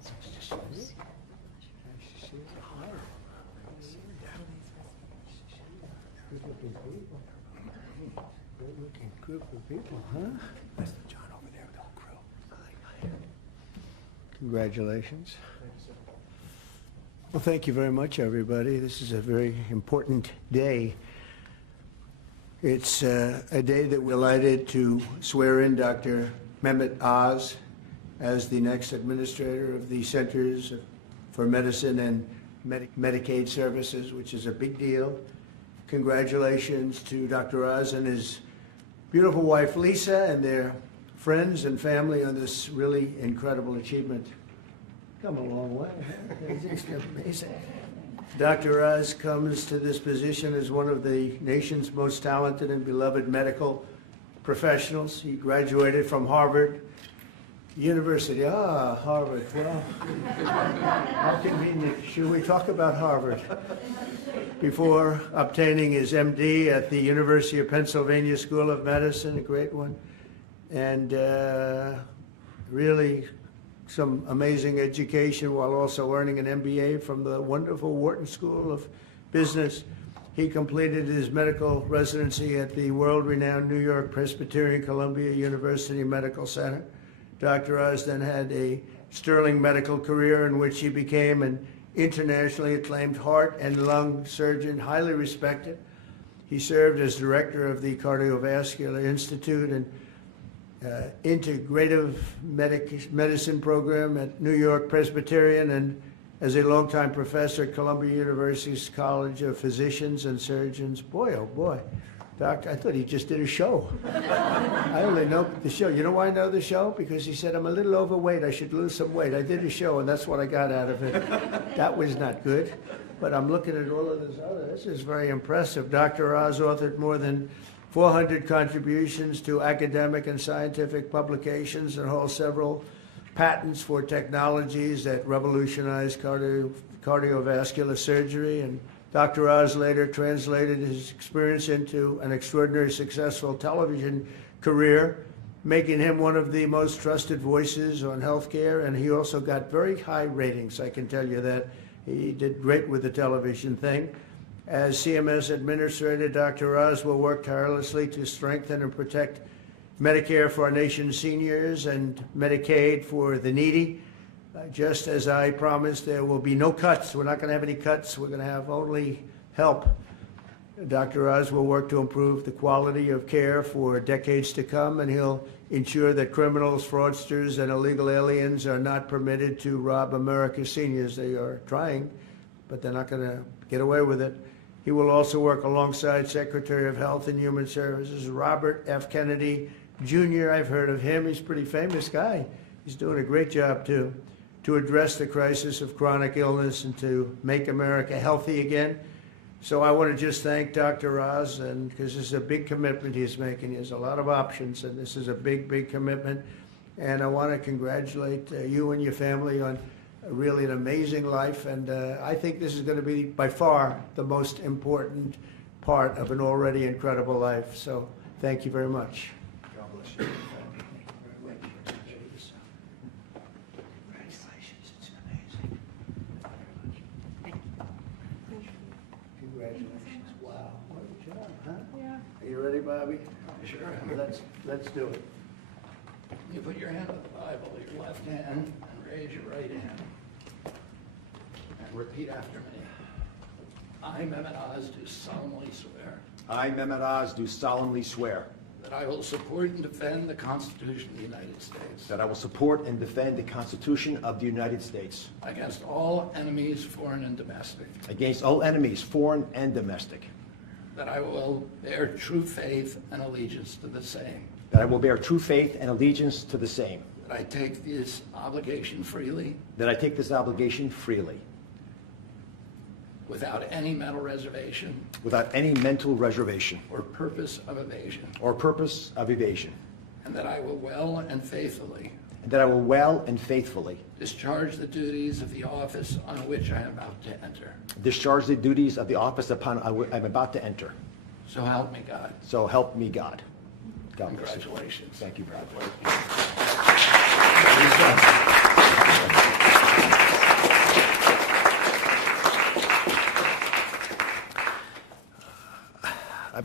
Good-looking people. Good-looking group of people, huh? That's the John over there with the whole crew. Congratulations. Well, thank you very much, everybody. This is a very important day. It's a day that we're delighted to swear in Dr. Mehmet Oz as the next administrator of the Centers for Medicine and Medicaid Services, which is a big deal. Congratulations to Dr. Oz and his beautiful wife, Lisa, and their friends and family on this really incredible achievement. Come a long way. It's amazing. Dr. Oz comes to this position as one of the nation's most talented and beloved medical professionals. He graduated from Harvard University. Harvard. Well, how convenient. Should we talk about Harvard? Before obtaining his MD at the University of Pennsylvania School of Medicine, a great one, and really some amazing education while also earning an MBA from the wonderful Wharton School of Business. He completed his medical residency at the world-renowned New York Presbyterian Columbia University Medical Center. Dr. Oz then had a sterling medical career in which he became an internationally acclaimed heart and lung surgeon, highly respected. He served as director of the Cardiovascular Institute and integrative medicine program at New York Presbyterian, and as a longtime professor at Columbia University's College of Physicians and Surgeons. Boy, oh boy. Doc, I thought he just did a show. I only know the show. You know why I know the show? Because he said, I'm a little overweight. I should lose some weight. I did a show, and that's what I got out of it. That was not good. But I'm looking at all of this other. This is very impressive. Dr. Oz authored more than 400 contributions to academic and scientific publications and holds several patents for technologies that revolutionize cardiovascular surgery. And Dr. Oz later translated his experience into an extraordinarily successful television career, making him one of the most trusted voices on healthcare. And he also got very high ratings, I can tell you that. He did great with the television thing. As CMS Administrator, Dr. Oz will work tirelessly to strengthen and protect Medicare for our nation's seniors and Medicaid for the needy. Just as I promised, there will be no cuts. We're not going to have any cuts. We're going to have only help. Dr. Oz will work to improve the quality of care for decades to come, and he'll ensure that criminals, fraudsters, and illegal aliens are not permitted to rob America's seniors. They are trying, but they're not going to get away with it. He will also work alongside Secretary of Health and Human Services, Robert F. Kennedy, Jr. I've heard of him. He's a pretty famous guy. He's doing a great job, too, to address the crisis of chronic illness and to make America healthy again. So I want to just thank Dr. Oz, and because this is a big commitment he's making. He has a lot of options, and this is a big, big commitment. And I want to congratulate you and your family on really an amazing life. And I think this is going to be by far the most important part of an already incredible life. So thank you very much. God bless you. Congratulations. Wow. What a job, huh? Yeah. Are you ready, Bobby? Sure. Let's do it. You put your hand on the Bible, your left hand, and raise your right hand. And repeat after me. I, Mehmet Oz, do solemnly swear I, Mehmet Oz, do solemnly swear that I will support and defend the Constitution of the United States that I will support and defend the Constitution of the United States against all enemies, foreign and domestic, against all enemies, foreign and domestic, that I will bear true faith and allegiance to the same, that I will bear true faith and allegiance to the same, that I take this obligation freely that I take this obligation freely, without any mental reservation without any mental reservation or purpose of evasion, or purpose of evasion, and that I will well and faithfully and that I will well and faithfully discharge the duties of the office on which I am about to enter. discharge the duties of the office upon I'm about to enter. So help me God. So help me God. God bless you. Congratulations. Thank you, brother. God bless you.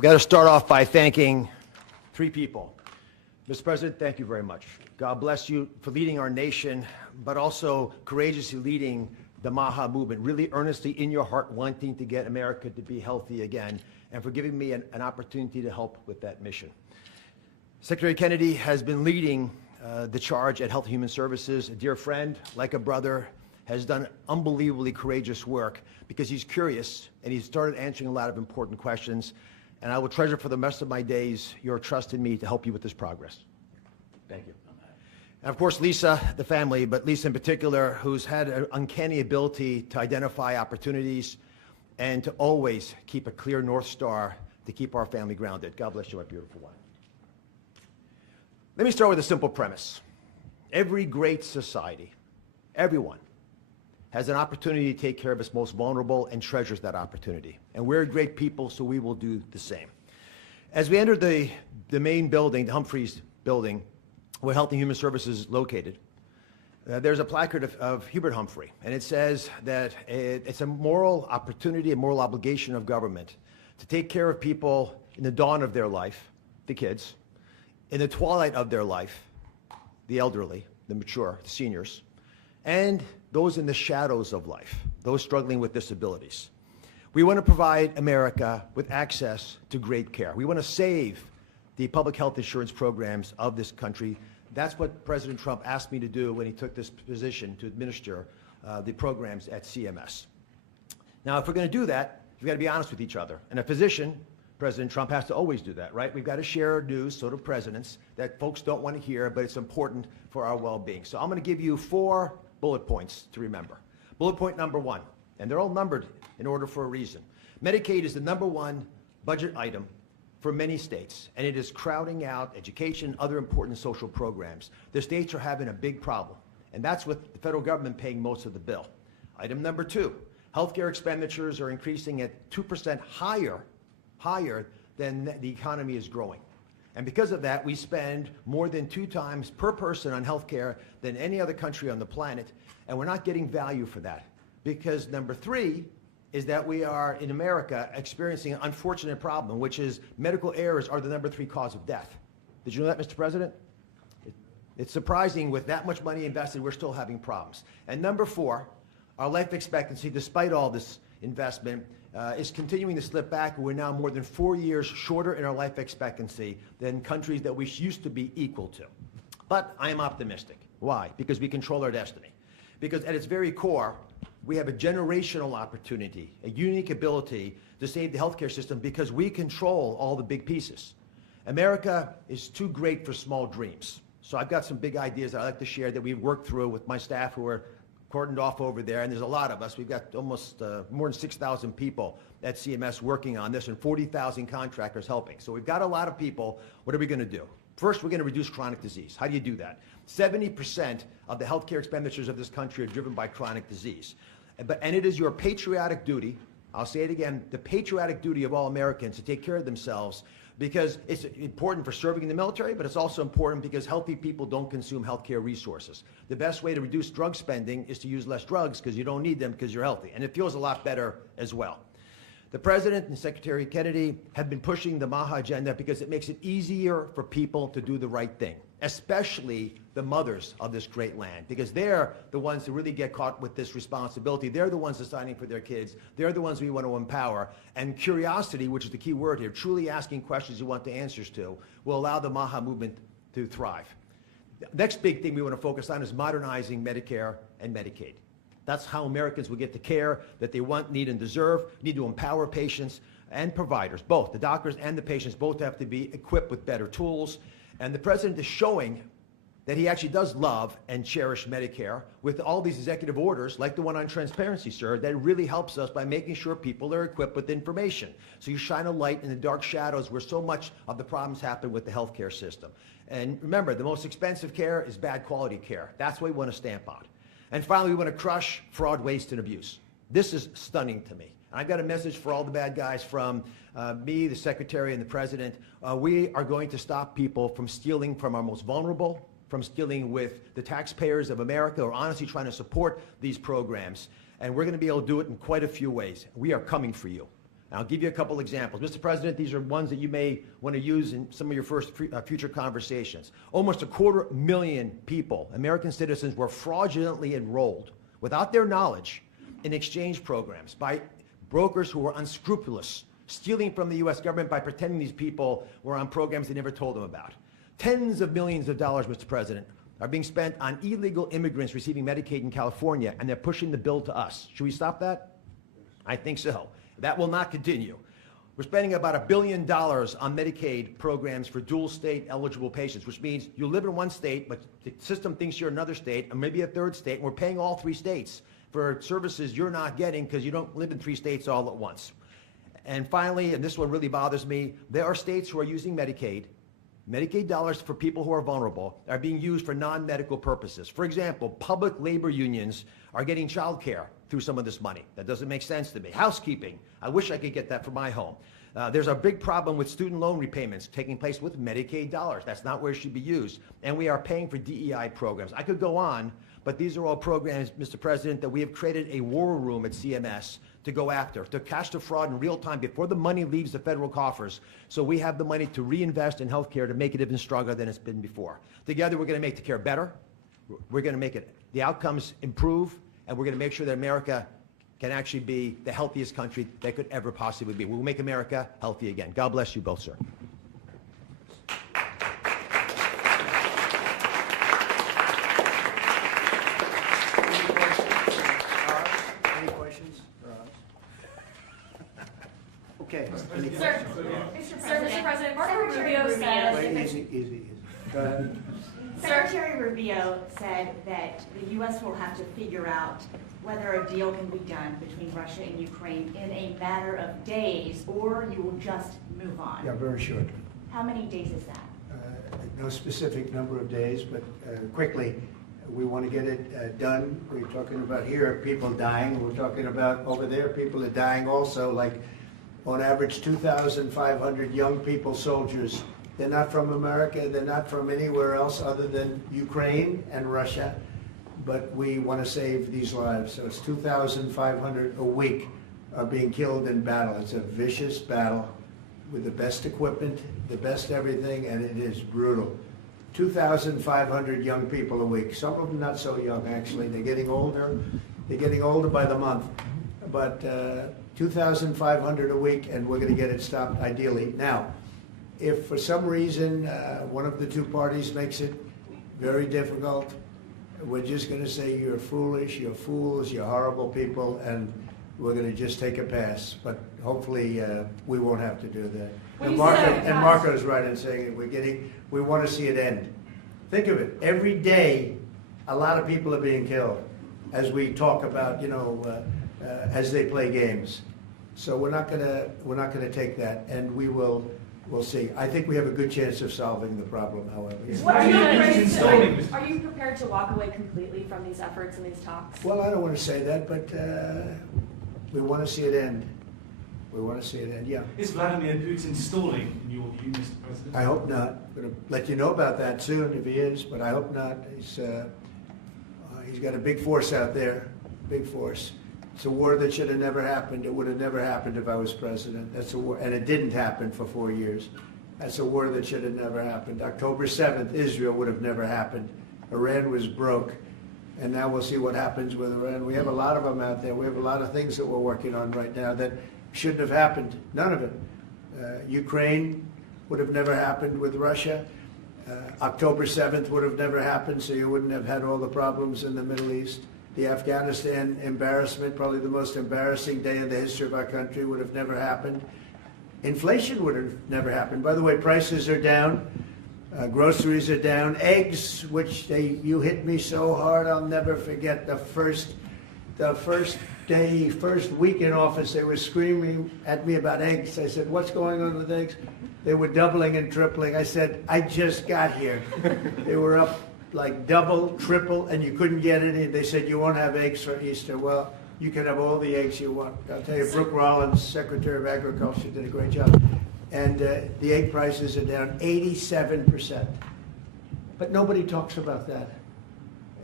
got to start off by thanking three people. Mr. President, thank you very much. God bless you for leading our nation, but also courageously leading the MAHA movement, really earnestly in your heart wanting to get America to be healthy again, and for giving me an opportunity to help with that mission. Secretary Kennedy has been leading the charge at Health and Human Services. A dear friend, like a brother, has done unbelievably courageous work because he's curious and he's started answering a lot of important questions. And I will treasure for the rest of my days your trust in me to help you with this progress. Thank you. And of course, Lisa, the family, but Lisa in particular, who's had an uncanny ability to identify opportunities and to always keep a clear North Star to keep our family grounded. God bless you, my beautiful one. Let me start with a simple premise. Every great society, everyone, has an opportunity to take care of its most vulnerable and treasures that opportunity. And we're great people, so we will do the same. As we entered the main building, the Humphreys building, where Health and Human Services is located, there's a placard of Hubert Humphrey, and it says that it's a moral opportunity, a moral obligation of government to take care of people in the dawn of their life, the kids, in the twilight of their life, the elderly, the mature, the seniors, and those in the shadows of life, those struggling with disabilities. We want to provide America with access to great care. We want to save the public health insurance programs of this country. That's what President Trump asked me to do when he took this position to administer the programs at CMS. Now, if we're going to do that, we've got to be honest with each other. And a physician, President Trump, has to always do that, right? We've got to share news, sort of presidents, that folks don't want to hear, but it's important for our well-being. So I'm going to give you 4 bullet points to remember. Bullet point number 1, and they're all numbered in order for a reason. Medicaid is the #1 budget item for many states, and it is crowding out education, other important social programs. The states are having a big problem, and that's with the federal government paying most of the bill. Item number 2, healthcare expenditures are increasing at 2% higher than the economy is growing. And because of that, we spend more than 2 times per person on healthcare than any other country on the planet, and we're not getting value for that. Because number 3 is that we are, in America, experiencing an unfortunate problem, which is medical errors are the number 3 cause of death. Did you know that, Mr. President? It's surprising with that much money invested, we're still having problems. And number 4, our life expectancy, despite all this investment, is continuing to slip back. We're now more than 4 years shorter in our life expectancy than countries that we used to be equal to. But I am optimistic. Why? Because we control our destiny. Because at its very core, we have a generational opportunity, a unique ability to save the healthcare system because we control all the big pieces. America is too great for small dreams. So I've got some big ideas that I'd like to share that we've worked through with my staff who are cordoned off over there, and there's a lot of us. We've got almost more than 6,000 people at CMS working on this and 40,000 contractors helping. So we've got a lot of people. What are we going to do? First, we're going to reduce chronic disease. How do you do that? 70% of the healthcare expenditures of this country are driven by chronic disease. And it is your patriotic duty, I'll say it again, the patriotic duty of all Americans to take care of themselves, because it's important for serving in the military, but it's also important because healthy people don't consume healthcare resources. The best way to reduce drug spending is to use less drugs because you don't need them because you're healthy. And it feels a lot better as well. The President and Secretary Kennedy have been pushing the MAHA agenda because it makes it easier for people to do the right thing, especially the mothers of this great land, because they're the ones who really get caught with this responsibility. They're the ones deciding for their kids. They're the ones we want to empower. And curiosity, which is the key word here, truly asking questions you want the answers to, will allow the MAHA movement to thrive. The next big thing we want to focus on is modernizing Medicare and Medicaid. That's how Americans will get the care that they want, need, and deserve. We need to empower patients and providers, both. The doctors and the patients both have to be equipped with better tools. And the President is showing that he actually does love and cherish Medicare with all these executive orders, like the one on transparency, sir, that really helps us by making sure people are equipped with information. So you shine a light in the dark shadows where so much of the problems happen with the healthcare system. And remember, the most expensive care is bad quality care. That's what we want to stamp out. And finally, we want to crush fraud, waste, and abuse. This is stunning to me. I've got a message for all the bad guys from me, the Secretary, and the President. We are going to stop people from stealing from our most vulnerable, from stealing with the taxpayers of America, who are honestly trying to support these programs. And we're going to be able to do it in quite a few ways. We are coming for you. I'll give you a couple examples. Mr. President, these are ones that you may want to use in some of your future conversations. Almost 250,000 people, American citizens, were fraudulently enrolled without their knowledge in exchange programs by brokers who were unscrupulous, stealing from the U.S. government by pretending these people were on programs they never told them about. Tens of millions of dollars, Mr. President, are being spent on illegal immigrants receiving Medicaid in California, and they're pushing the bill to us. Should we stop that? I think so. That will not continue. We're spending about $1 billion on Medicaid programs for dual state eligible patients, which means you live in one state, but the system thinks you're another state, and maybe a third state, and we're paying all 3 states for services you're not getting because you don't live in 3 states all at once. And finally, and this one really bothers me, there are states who are using Medicaid dollars for people who are vulnerable are being used for non-medical purposes. For example, public labor unions are getting child care through some of this money. That doesn't make sense to me. Housekeeping, I wish I could get that for my home. There's a big problem with student loan repayments taking place with Medicaid dollars. That's not where it should be used. And we are paying for DEI programs. I could go on, but these are all programs, Mr. President, that we have created a war room at CMS to go after, to catch the fraud in real time before the money leaves the federal coffers, so we have the money to reinvest in healthcare to make it even stronger than it's been before. Together, we're going to make the care better. We're going to make the outcomes improve, and we're going to make sure that America can actually be the healthiest country that could ever possibly be. We'll make America healthy again. God bless you both, sir. Any questions? Okay. Sir, Mr. President, Marco Rubio said... Wait, easy. Go ahead. Secretary Rubio said that the U.S. will have to figure out whether a deal can be done between Russia and Ukraine in a matter of days, or you will just move on. Yeah, very short. How many days is that? No specific number of days, but quickly. We want to get it done. We're talking about here people dying. We're talking about over there people are dying also, like on average 2,500 young people, soldiers. They're not from America. They're not from anywhere else other than Ukraine and Russia. But we want to save these lives. So it's 2,500 a week are being killed in battle. It's a vicious battle with the best equipment, the best everything, and it is brutal. 2,500 young people a week. Some of them not so young, actually. They're getting older. They're getting older by the month. But 2,500 a week, and we're going to get it stopped ideally. Now, if for some reason one of the two parties makes it very difficult, we're just going to say you're foolish, you're fools, you're horrible people, and we're going to just take a pass. But hopefully we won't have to do that. And Marco's right in saying it. We want to see it end. Think of it. Every day, a lot of people are being killed as we talk about, as they play games. So we're not gonna take that, and we'll see. I think we have a good chance of solving the problem, however. Are you prepared to walk away completely from these efforts and these talks? Well, I don't want to say that, but we want to see it end. We want to see it end, yeah. Is Vladimir Putin stalling, in your view, Mr. President? I hope not. I'm going to let you know about that soon if he is, but I hope not. He's got a big force out there, big force. It's a war that should have never happened. It would have never happened if I was president. That's a war, and it didn't happen for 4 years. That's a war that should have never happened. October 7th, Israel would have never happened. Iran was broke, and now we'll see what happens with Iran. We have a lot of them out there. We have a lot of things that we're working on right now that shouldn't have happened. None of it. Ukraine would have never happened with Russia. October 7th would have never happened, so you wouldn't have had all the problems in the Middle East. The Afghanistan embarrassment, probably the most embarrassing day in the history of our country, would have never happened. Inflation would have never happened. By the way, prices are down. Groceries are down. Eggs, which you hit me so hard, I'll never forget the first week in office, they were screaming at me about eggs. I said, what's going on with eggs? They were doubling and tripling. I said, I just got here. They were up like double, triple, and you couldn't get any. They said, you won't have eggs for Easter. Well, you can have all the eggs you want. I'll tell you, Brooke Rollins, Secretary of Agriculture, did a great job. And the egg prices are down 87%. But nobody talks about that.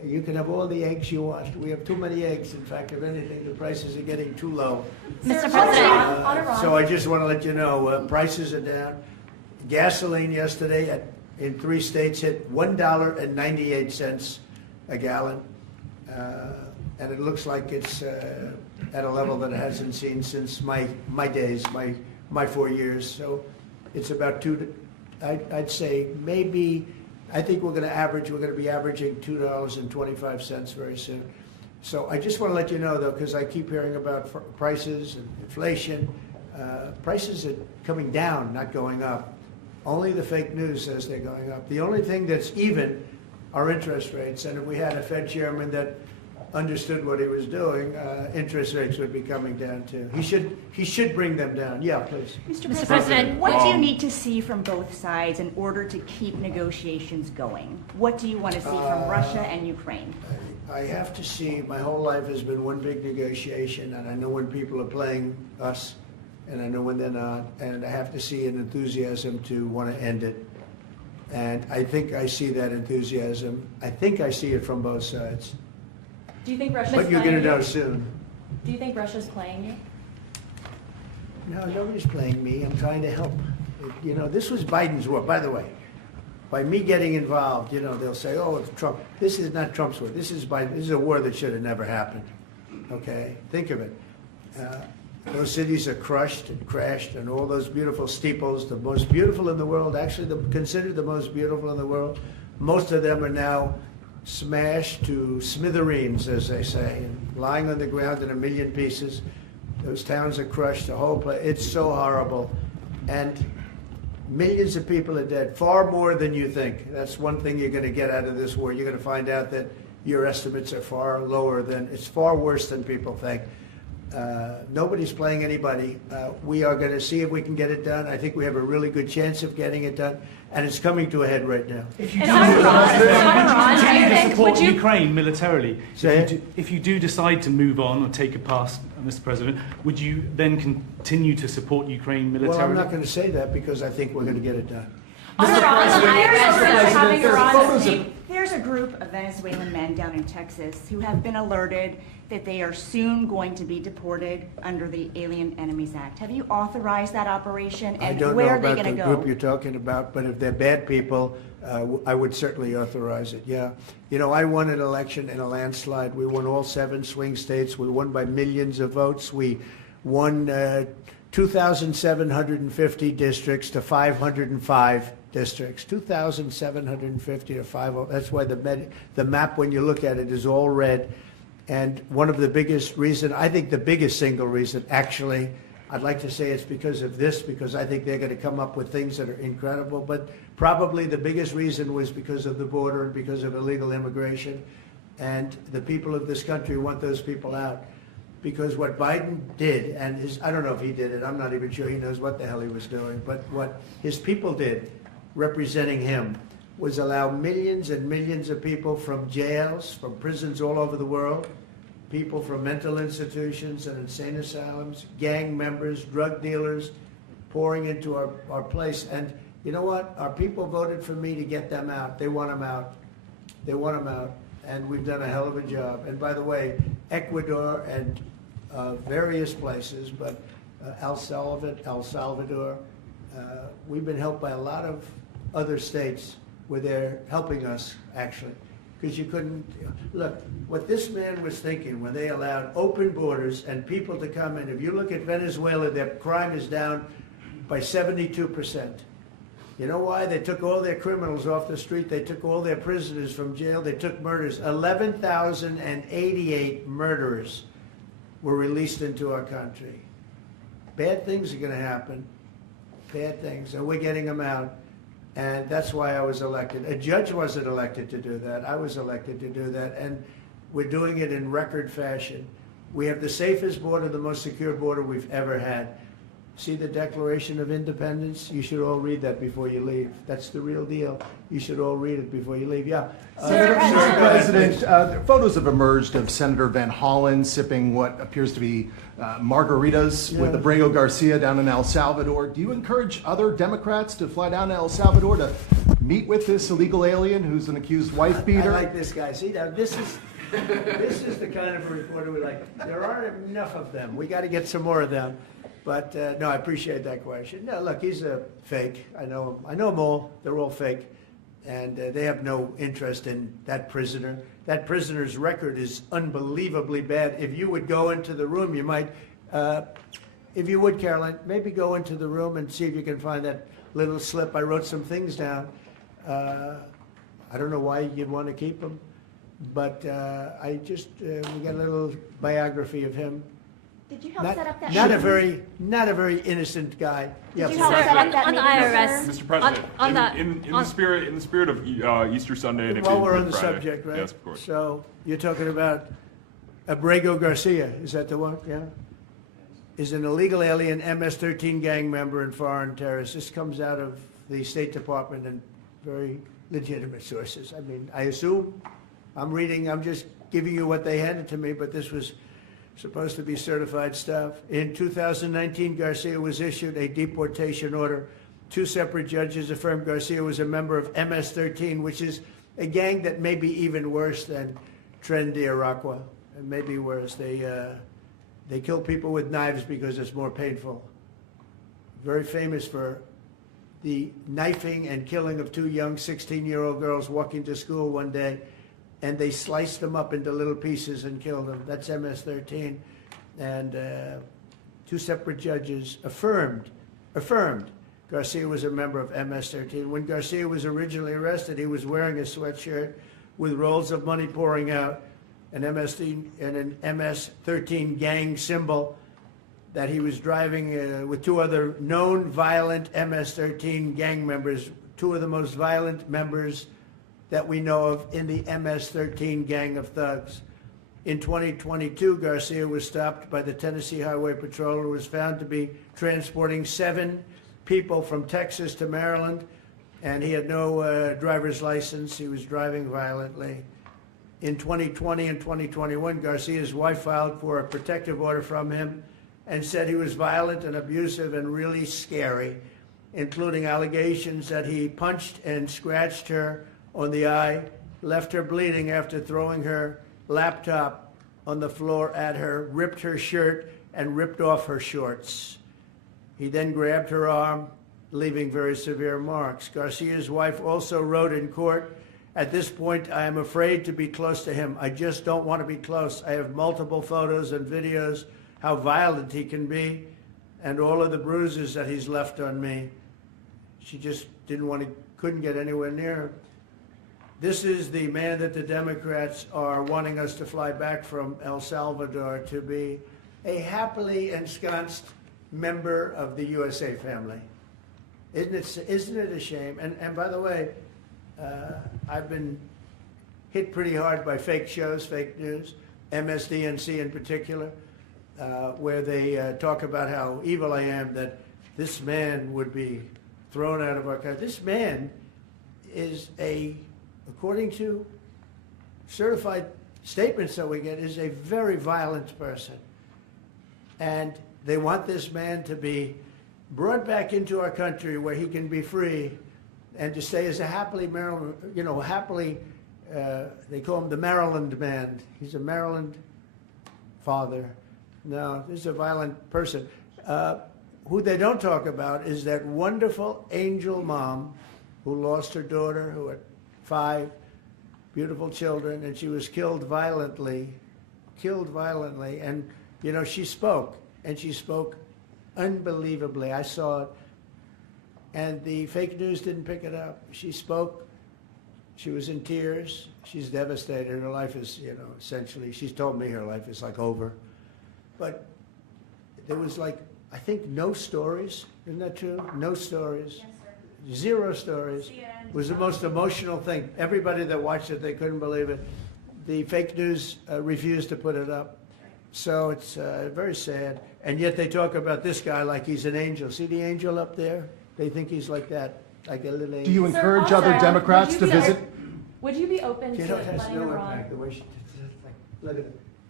You can have all the eggs you want. We have too many eggs. In fact, if anything, the prices are getting too low. Mr. President. On Iran. So I just want to let you know, prices are down. Gasoline yesterday in 3 states hit $1.98 a gallon. And it looks like it's at a level that it hasn't seen since my days, my 4 years. So it's about I'd say maybe, I think we're going to be averaging $2.25 very soon. So I just want to let you know, though, because I keep hearing about prices and inflation. Prices are coming down, not going up. Only the fake news says they're going up. The only thing that's even are interest rates. And if we had a Fed chairman that understood what he was doing, interest rates would be coming down too. He should bring them down. Yeah, please. Mr. President, what do you need to see from both sides in order to keep negotiations going? What do you want to see from Russia and Ukraine? I have to see, my whole life has been one big negotiation, and I know when people are playing us, and I know when they're not, and I have to see an enthusiasm to want to end it. And I think I see that enthusiasm. I think I see it from both sides. Do you think Russia's But you're playing going to know you? soon. Do you think Russia's playing you? No, nobody's playing me. I'm trying to help. You know, this was Biden's war, by the way. By me getting involved, you know, they'll say, oh, it's Trump. This is not Trump's war. This is Biden. This is a war that should have never happened. Okay? Think of it. Those cities are crushed and crashed, and all those beautiful steeples, the most beautiful in the world, actually considered the most beautiful in the world, most of them are now smashed to smithereens, as they say, and lying on the ground in a million pieces. Those towns are crushed, the whole place. It's so horrible. And millions of people are dead, far more than you think. That's one thing you're going to get out of this war. You're going to find out that your estimates are far lower than, it's far worse than people think. Nobody's playing anybody. We are going to see if we can get it done. I think we have a really good chance of getting it done, and it's coming to a head right now. If you And do on Iran, continue to support would you- Ukraine militarily, Say it. if you do decide to move on or take a pass, Mr. President, would you then continue to support Ukraine militarily? Well, I'm not going to say that because I think we're going to get it done. On Iran, having Iran There's a group of Venezuelan men down in Texas who have been alerted that they are soon going to be deported under the Alien Enemies Act. Have you authorized that operation, I and don't know where are they about going the to go? group you're talking about, but if they're bad people, I would certainly authorize it, yeah. You know, I won an election in a landslide. We won all 7 swing states. We won by millions of votes. We won 2,750 districts to 505 districts. 2,750 to 505. That's why the map, when you look at it, is all red. And one of the biggest reason, I think the biggest single reason, actually, I'd like to say it's because of this, because I think they're going to come up with things that are incredible. But probably the biggest reason was because of the border and because of illegal immigration. And the people of this country want those people out. Because what Biden did, and I don't know if he did it, I'm not even sure he knows what the hell he was doing, but what his people did, representing him, was allow millions and millions of people from jails, from prisons all over the world, people from mental institutions and insane asylums, gang members, drug dealers, pouring into our place. And you know what? Our people voted for me to get them out. They want them out. They want them out. And we've done a hell of a job. And by the way, Ecuador and various places, but El Salvador, we've been helped by a lot of other states where they're helping us, actually. Because you couldn't, look, what this man was thinking when they allowed open borders and people to come in, if you look at Venezuela, their crime is down by 72%. You know why? They took all their criminals off the street. They took all their prisoners from jail. They took murders. 11,088 murderers were released into our country. Bad things are going to happen. Bad things. And we're getting them out. And that's why I was elected. A judge wasn't elected to do that. I was elected to do that. And we're doing it in record fashion. We have the safest border, the most secure border we've ever had. See the Declaration of Independence? You should all read that before you leave. That's the real deal. You should all read it before you leave. Yeah. Mr. President, photos have emerged of Senator Van Hollen sipping what appears to be margaritas with Abrego Garcia down in El Salvador. Do you encourage other Democrats to fly down to El Salvador to meet with this illegal alien who's an accused wife I beater? like this guy. See, now this is the kind of a reporter we like. There aren't enough of them. We got to get some more of them. But no, I appreciate that question. No, look, he's a fake. I know him. I know them all. They're all fake, and they have no interest in that prisoner. That prisoner's record is unbelievably bad. If you would go into the room, you might, if you would, Caroline, maybe go into the room and see if you can find that little slip. I wrote some things down. I don't know why you'd want to keep him, but I just we got a little biography of him. Did you help set up that? Not a very innocent guy. Did you but- help set up that on the meeting, IRS. sir? Mr. President, on the- in the spirit of Easter Sunday and While we're on Good the Friday. subject, right? Yes, of course. So you're talking about Abrego Garcia, is that the one? Yeah? Is an illegal alien MS-13 gang member and foreign terrorist. This comes out of the State Department and very legitimate sources. I mean, I assume, I'm just giving you what they handed to me, but this was supposed to be certified stuff. In 2019, Garcia was issued a deportation order. 2 separate judges affirmed Garcia was a member of MS-13, which is a gang that may be even worse than Tren de Aragua. It may be worse. They kill people with knives because it's more painful. Very famous for the knifing and killing of 2 young 16-year-old girls walking to school one day, and they sliced them up into little pieces and killed them. That's MS-13. And 2 separate judges affirmed Garcia was a member of MS-13. When Garcia was originally arrested, he was wearing a sweatshirt with rolls of money pouring out, an MS-13 gang symbol that he was driving with 2 other known violent MS-13 gang members, 2 of the most violent members that we know of in the MS-13 gang of thugs. In 2022, Garcia was stopped by the Tennessee Highway Patrol and was found to be transporting 7 people from Texas to Maryland, and he had no driver's license. He was driving violently. In 2020 and 2021, Garcia's wife filed for a protective order from him and said he was violent and abusive and really scary, including allegations that he punched and scratched her on the eye, left her bleeding after throwing her laptop on the floor at her, ripped her shirt, and ripped off her shorts. He then grabbed her arm, leaving very severe marks. Garcia's wife also wrote in court, "At this point, I am afraid to be close to him. I just don't want to be close. I have multiple photos and videos how violent he can be and all of the bruises that he's left on me." She just couldn't get anywhere near him. This is the man that the Democrats are wanting us to fly back from El Salvador to be a happily ensconced member of the USA family. Isn't it a shame? And by the way, I've been hit pretty hard by fake shows, fake news, MSDNC in particular, where they talk about how evil I am, that this man would be thrown out of our country. This man is according to certified statements that we get, is a very violent person. And they want this man to be brought back into our country where he can be free and to stay as a happily Maryland, they call him the Maryland man. He's a Maryland father. No, this is a violent person. Who they don't talk about is that wonderful angel mom who lost her daughter, who had 5 beautiful children, and she was killed violently. And, she spoke, and she spoke unbelievably. I saw it. And the fake news didn't pick it up. She spoke. She was in tears. She's devastated. Her life is, essentially, she's told me her life is like over. But there was I think no stories. Isn't that true? No stories. Yes, sir. 0 stories. It was the most emotional thing. Everybody that watched it, they couldn't believe it. The fake news refused to put it up. So it's very sad. And yet they talk about this guy like he's an angel. See the angel up there? They think he's like that, like a little angel. Do you Sir, encourage also, other Democrats to visit? Would you be open to It has letting no Iran? impact the way she, look at it.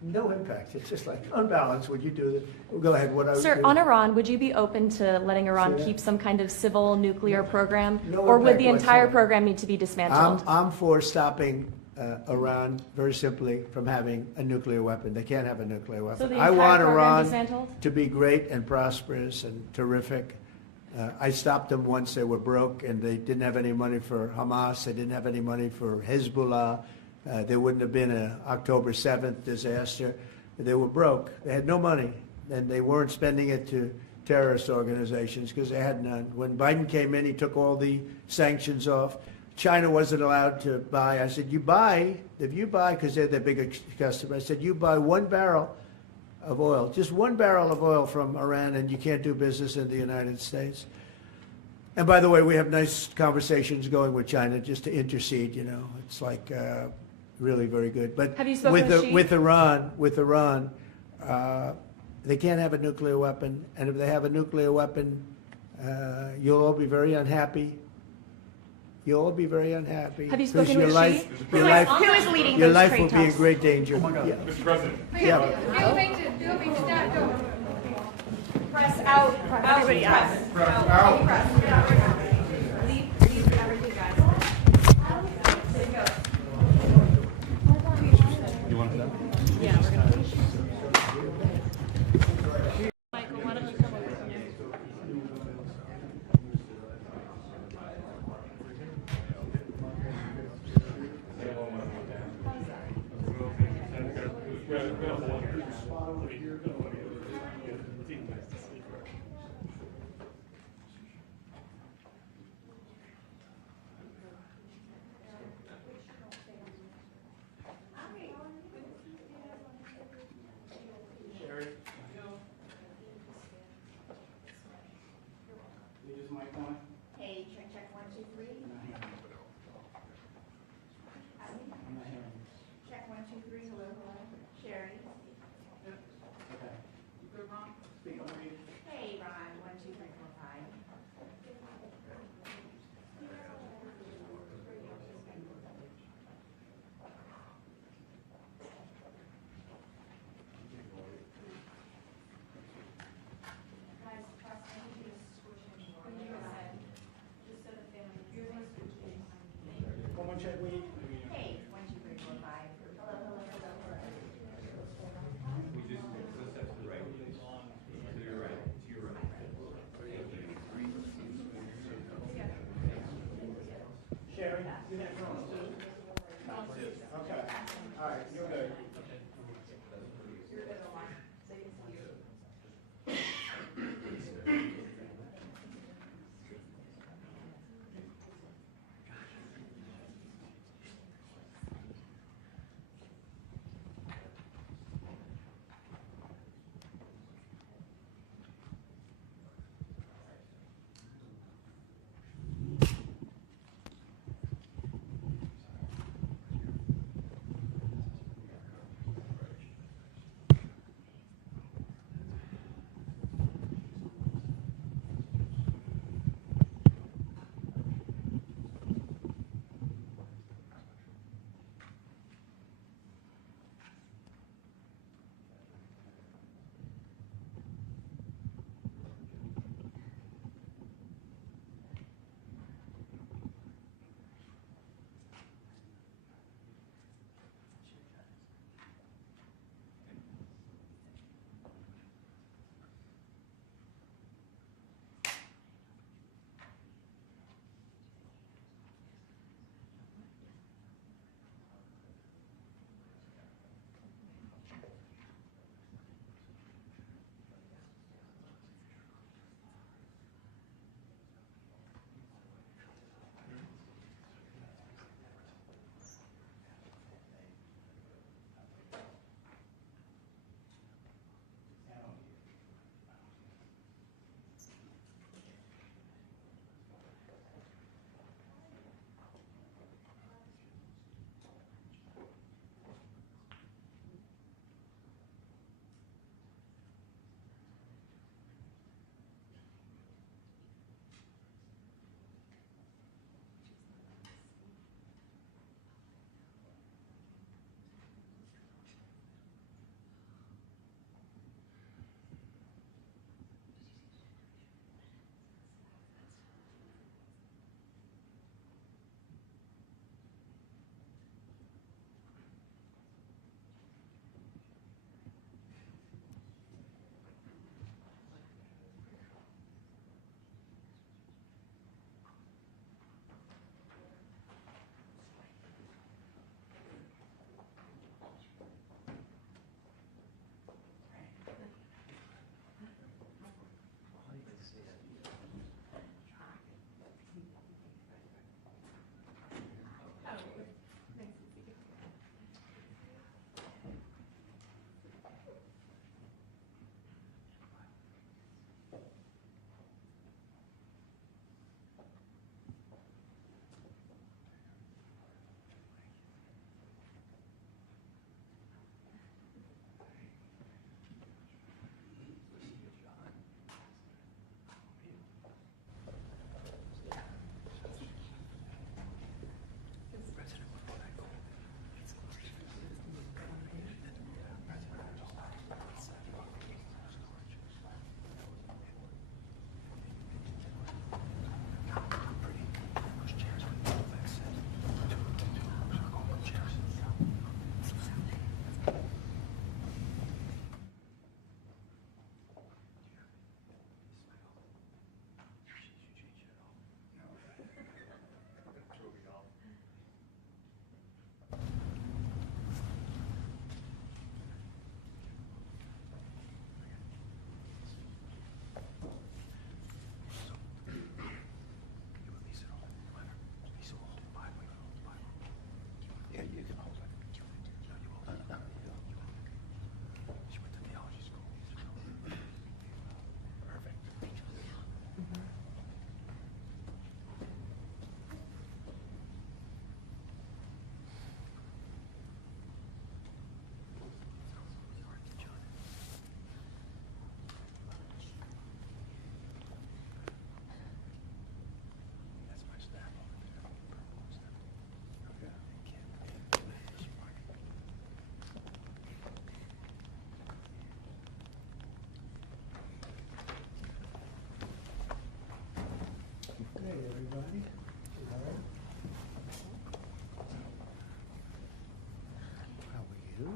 No impact. It's just like unbalanced. Would you do this? Well, go ahead. What I would Sir, do. on Iran, would you be open to letting Iran Say that? keep some kind of civil nuclear program? No Or would impact the entire whatsoever. program need to be dismantled? I'm for stopping Iran very simply from having a nuclear weapon. They can't have a nuclear weapon. So the I entire want program Iran dismantled? to be great and prosperous and terrific. I stopped them once they were broke and they didn't have any money for Hamas. They didn't have any money for Hezbollah. There wouldn't have been an October 7th disaster. They were broke. They had no money, and they weren't spending it to terrorist organizations because they had none. When Biden came in, he took all the sanctions off. China wasn't allowed to buy. I said, if you buy, because they're their biggest customer, I said, you buy 1 barrel of oil, just 1 barrel of oil from Iran, and you can't do business in the United States. And by the way, we have nice conversations going with China just to intercede, you know. It's like really very good. But Have you spoken with Xi? with Iran, they can't have a nuclear weapon. And if they have a nuclear weapon, you'll all be very unhappy. You'll all be very unhappy. Have you 'Cause spoken your with life, Xi? your life, Who is leading your those life trade will be in talks? great danger. Yeah. Mr. President. Yeah. Press out. Everybody out. Leave everything, guys. You want that? Yeah, we're gonna. Michael, why don't you come over here? Hey, check, 1, 2, 3. Check 1, 2, 3. Hello. Sherry. Hey, Ron. 1, 2, 3, 4, 5. Hey, 1, 2, 3, 4, 5. Hello. Sherry, you have phones too? Okay. All right, you're good.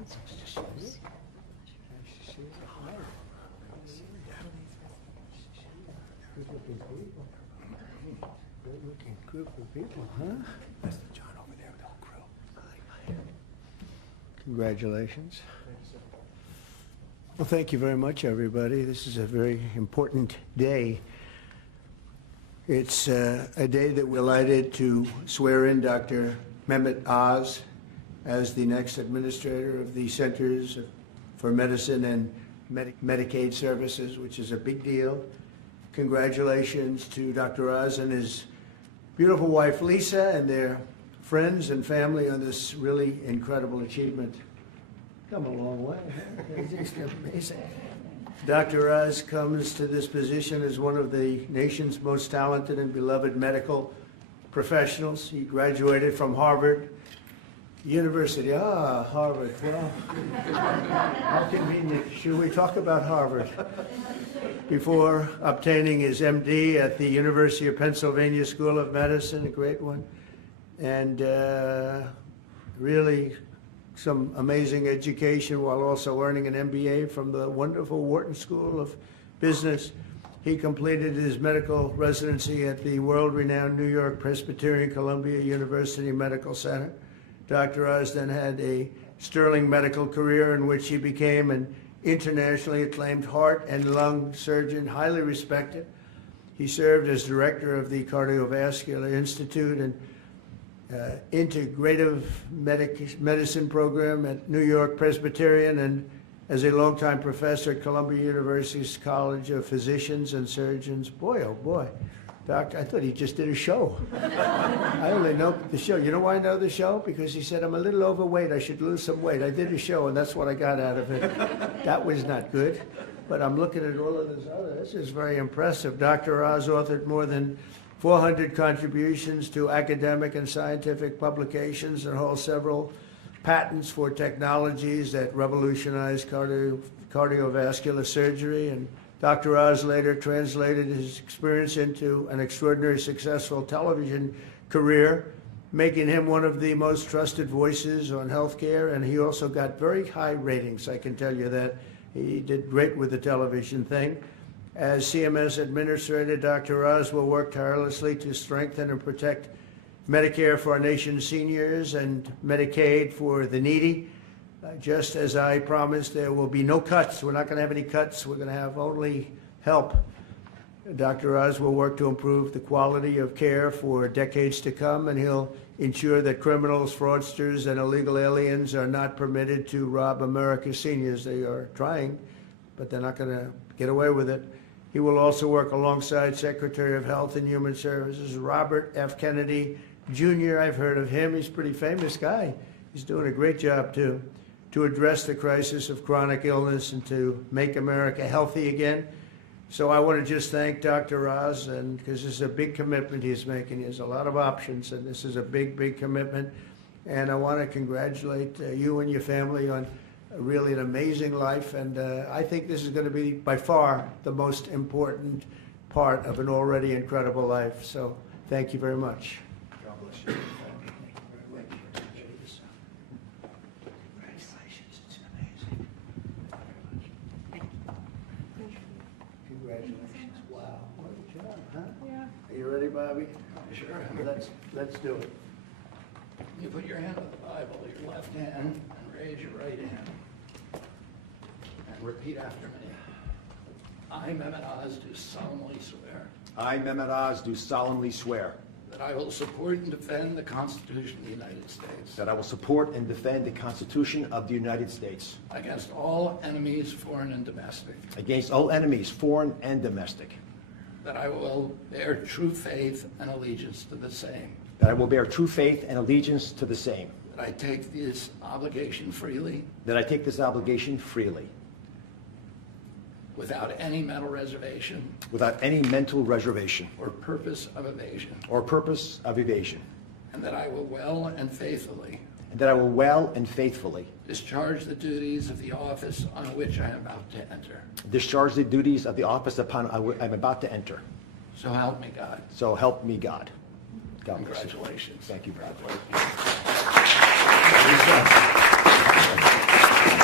Good-looking people. Good-looking group of people, huh? That's John over there with the whole crew. Congratulations. Well, thank you very much, everybody. This is a very important day. It's a day that we're delighted to swear in Dr. Mehmet Oz as the next administrator of the Centers for Medicine and Medicaid Services, which is a big deal. Congratulations to Dr. Oz and his beautiful wife, Lisa, and their friends and family on this really incredible achievement. Come a long way. It's just amazing. Dr. Oz comes to this position as one of the nation's most talented and beloved medical professionals. He graduated from Harvard University. Harvard. Well, how convenient. Should we talk about Harvard? Before obtaining his MD at the University of Pennsylvania School of Medicine, a great one, and really some amazing education while also earning an MBA from the wonderful Wharton School of Business. He completed his medical residency at the world-renowned New York Presbyterian Columbia University Medical Center. Dr. Oz then had a sterling medical career in which he became an internationally acclaimed heart and lung surgeon, highly respected. He served as director of the Cardiovascular Institute and integrative medicine program at New York Presbyterian, and as a longtime professor at Columbia University's College of Physicians and Surgeons. Boy, oh boy, Doctor, I thought he just did a show. I only know the show. You know why I know the show? Because he said, I'm a little overweight, I should lose some weight. I did a show, and that's what I got out of it. That was not good. But I'm looking at all of this other. This is very impressive. Dr. Oz authored more than 400 contributions to academic and scientific publications and holds several patents for technologies that revolutionize cardiovascular surgery. And Dr. Oz later translated his experience into an extraordinarily successful television career, making him one of the most trusted voices on healthcare. And he also got very high ratings, I can tell you that. He did great with the television thing. As CMS Administrator, Dr. Oz will work tirelessly to strengthen and protect Medicare for our nation's seniors and Medicaid for the needy. Just as I promised, there will be no cuts. We're not going to have any cuts. We're going to have only help. Dr. Oz will work to improve the quality of care for decades to come, and he'll ensure that criminals, fraudsters, and illegal aliens are not permitted to rob America's seniors. They are trying, but they're not going to get away with it. He will also work alongside Secretary of Health and Human Services, Robert F. Kennedy, Jr. I've heard of him. He's a pretty famous guy. He's doing a great job, too, to address the crisis of chronic illness and to make America healthy again. So I want to just thank Dr. Oz, and because this is a big commitment he's making. He has a lot of options, and this is a big, big commitment. And I want to congratulate you and your family on really an amazing life. And I think this is going to be, by far, the most important part of an already incredible life. So thank you very much. God bless you. Congratulations. Wow. What a job, huh? Yeah. Are you ready, Bobby? Sure. Let's do it. You put your hand on the Bible, your left hand, and raise your right hand. And repeat after me. I, Mehmet Oz, do solemnly swear I, Mehmet Oz, do solemnly swear that I will support and defend the Constitution of the United States that I will support and defend the Constitution of the United States against all enemies, foreign and domestic, against all enemies, foreign and domestic, that I will bear true faith and allegiance to the same, that I will bear true faith and allegiance to the same, that I take this obligation freely that I take this obligation freely, without any mental reservation without any mental reservation or purpose of evasion, or purpose of evasion, and that I will well and faithfully and that I will well and faithfully discharge the duties of the office on which I am about to enter. discharge the duties of the office upon I'm about to enter. So help me God. So help me God. God bless you. Congratulations. Thank you very much. God bless you.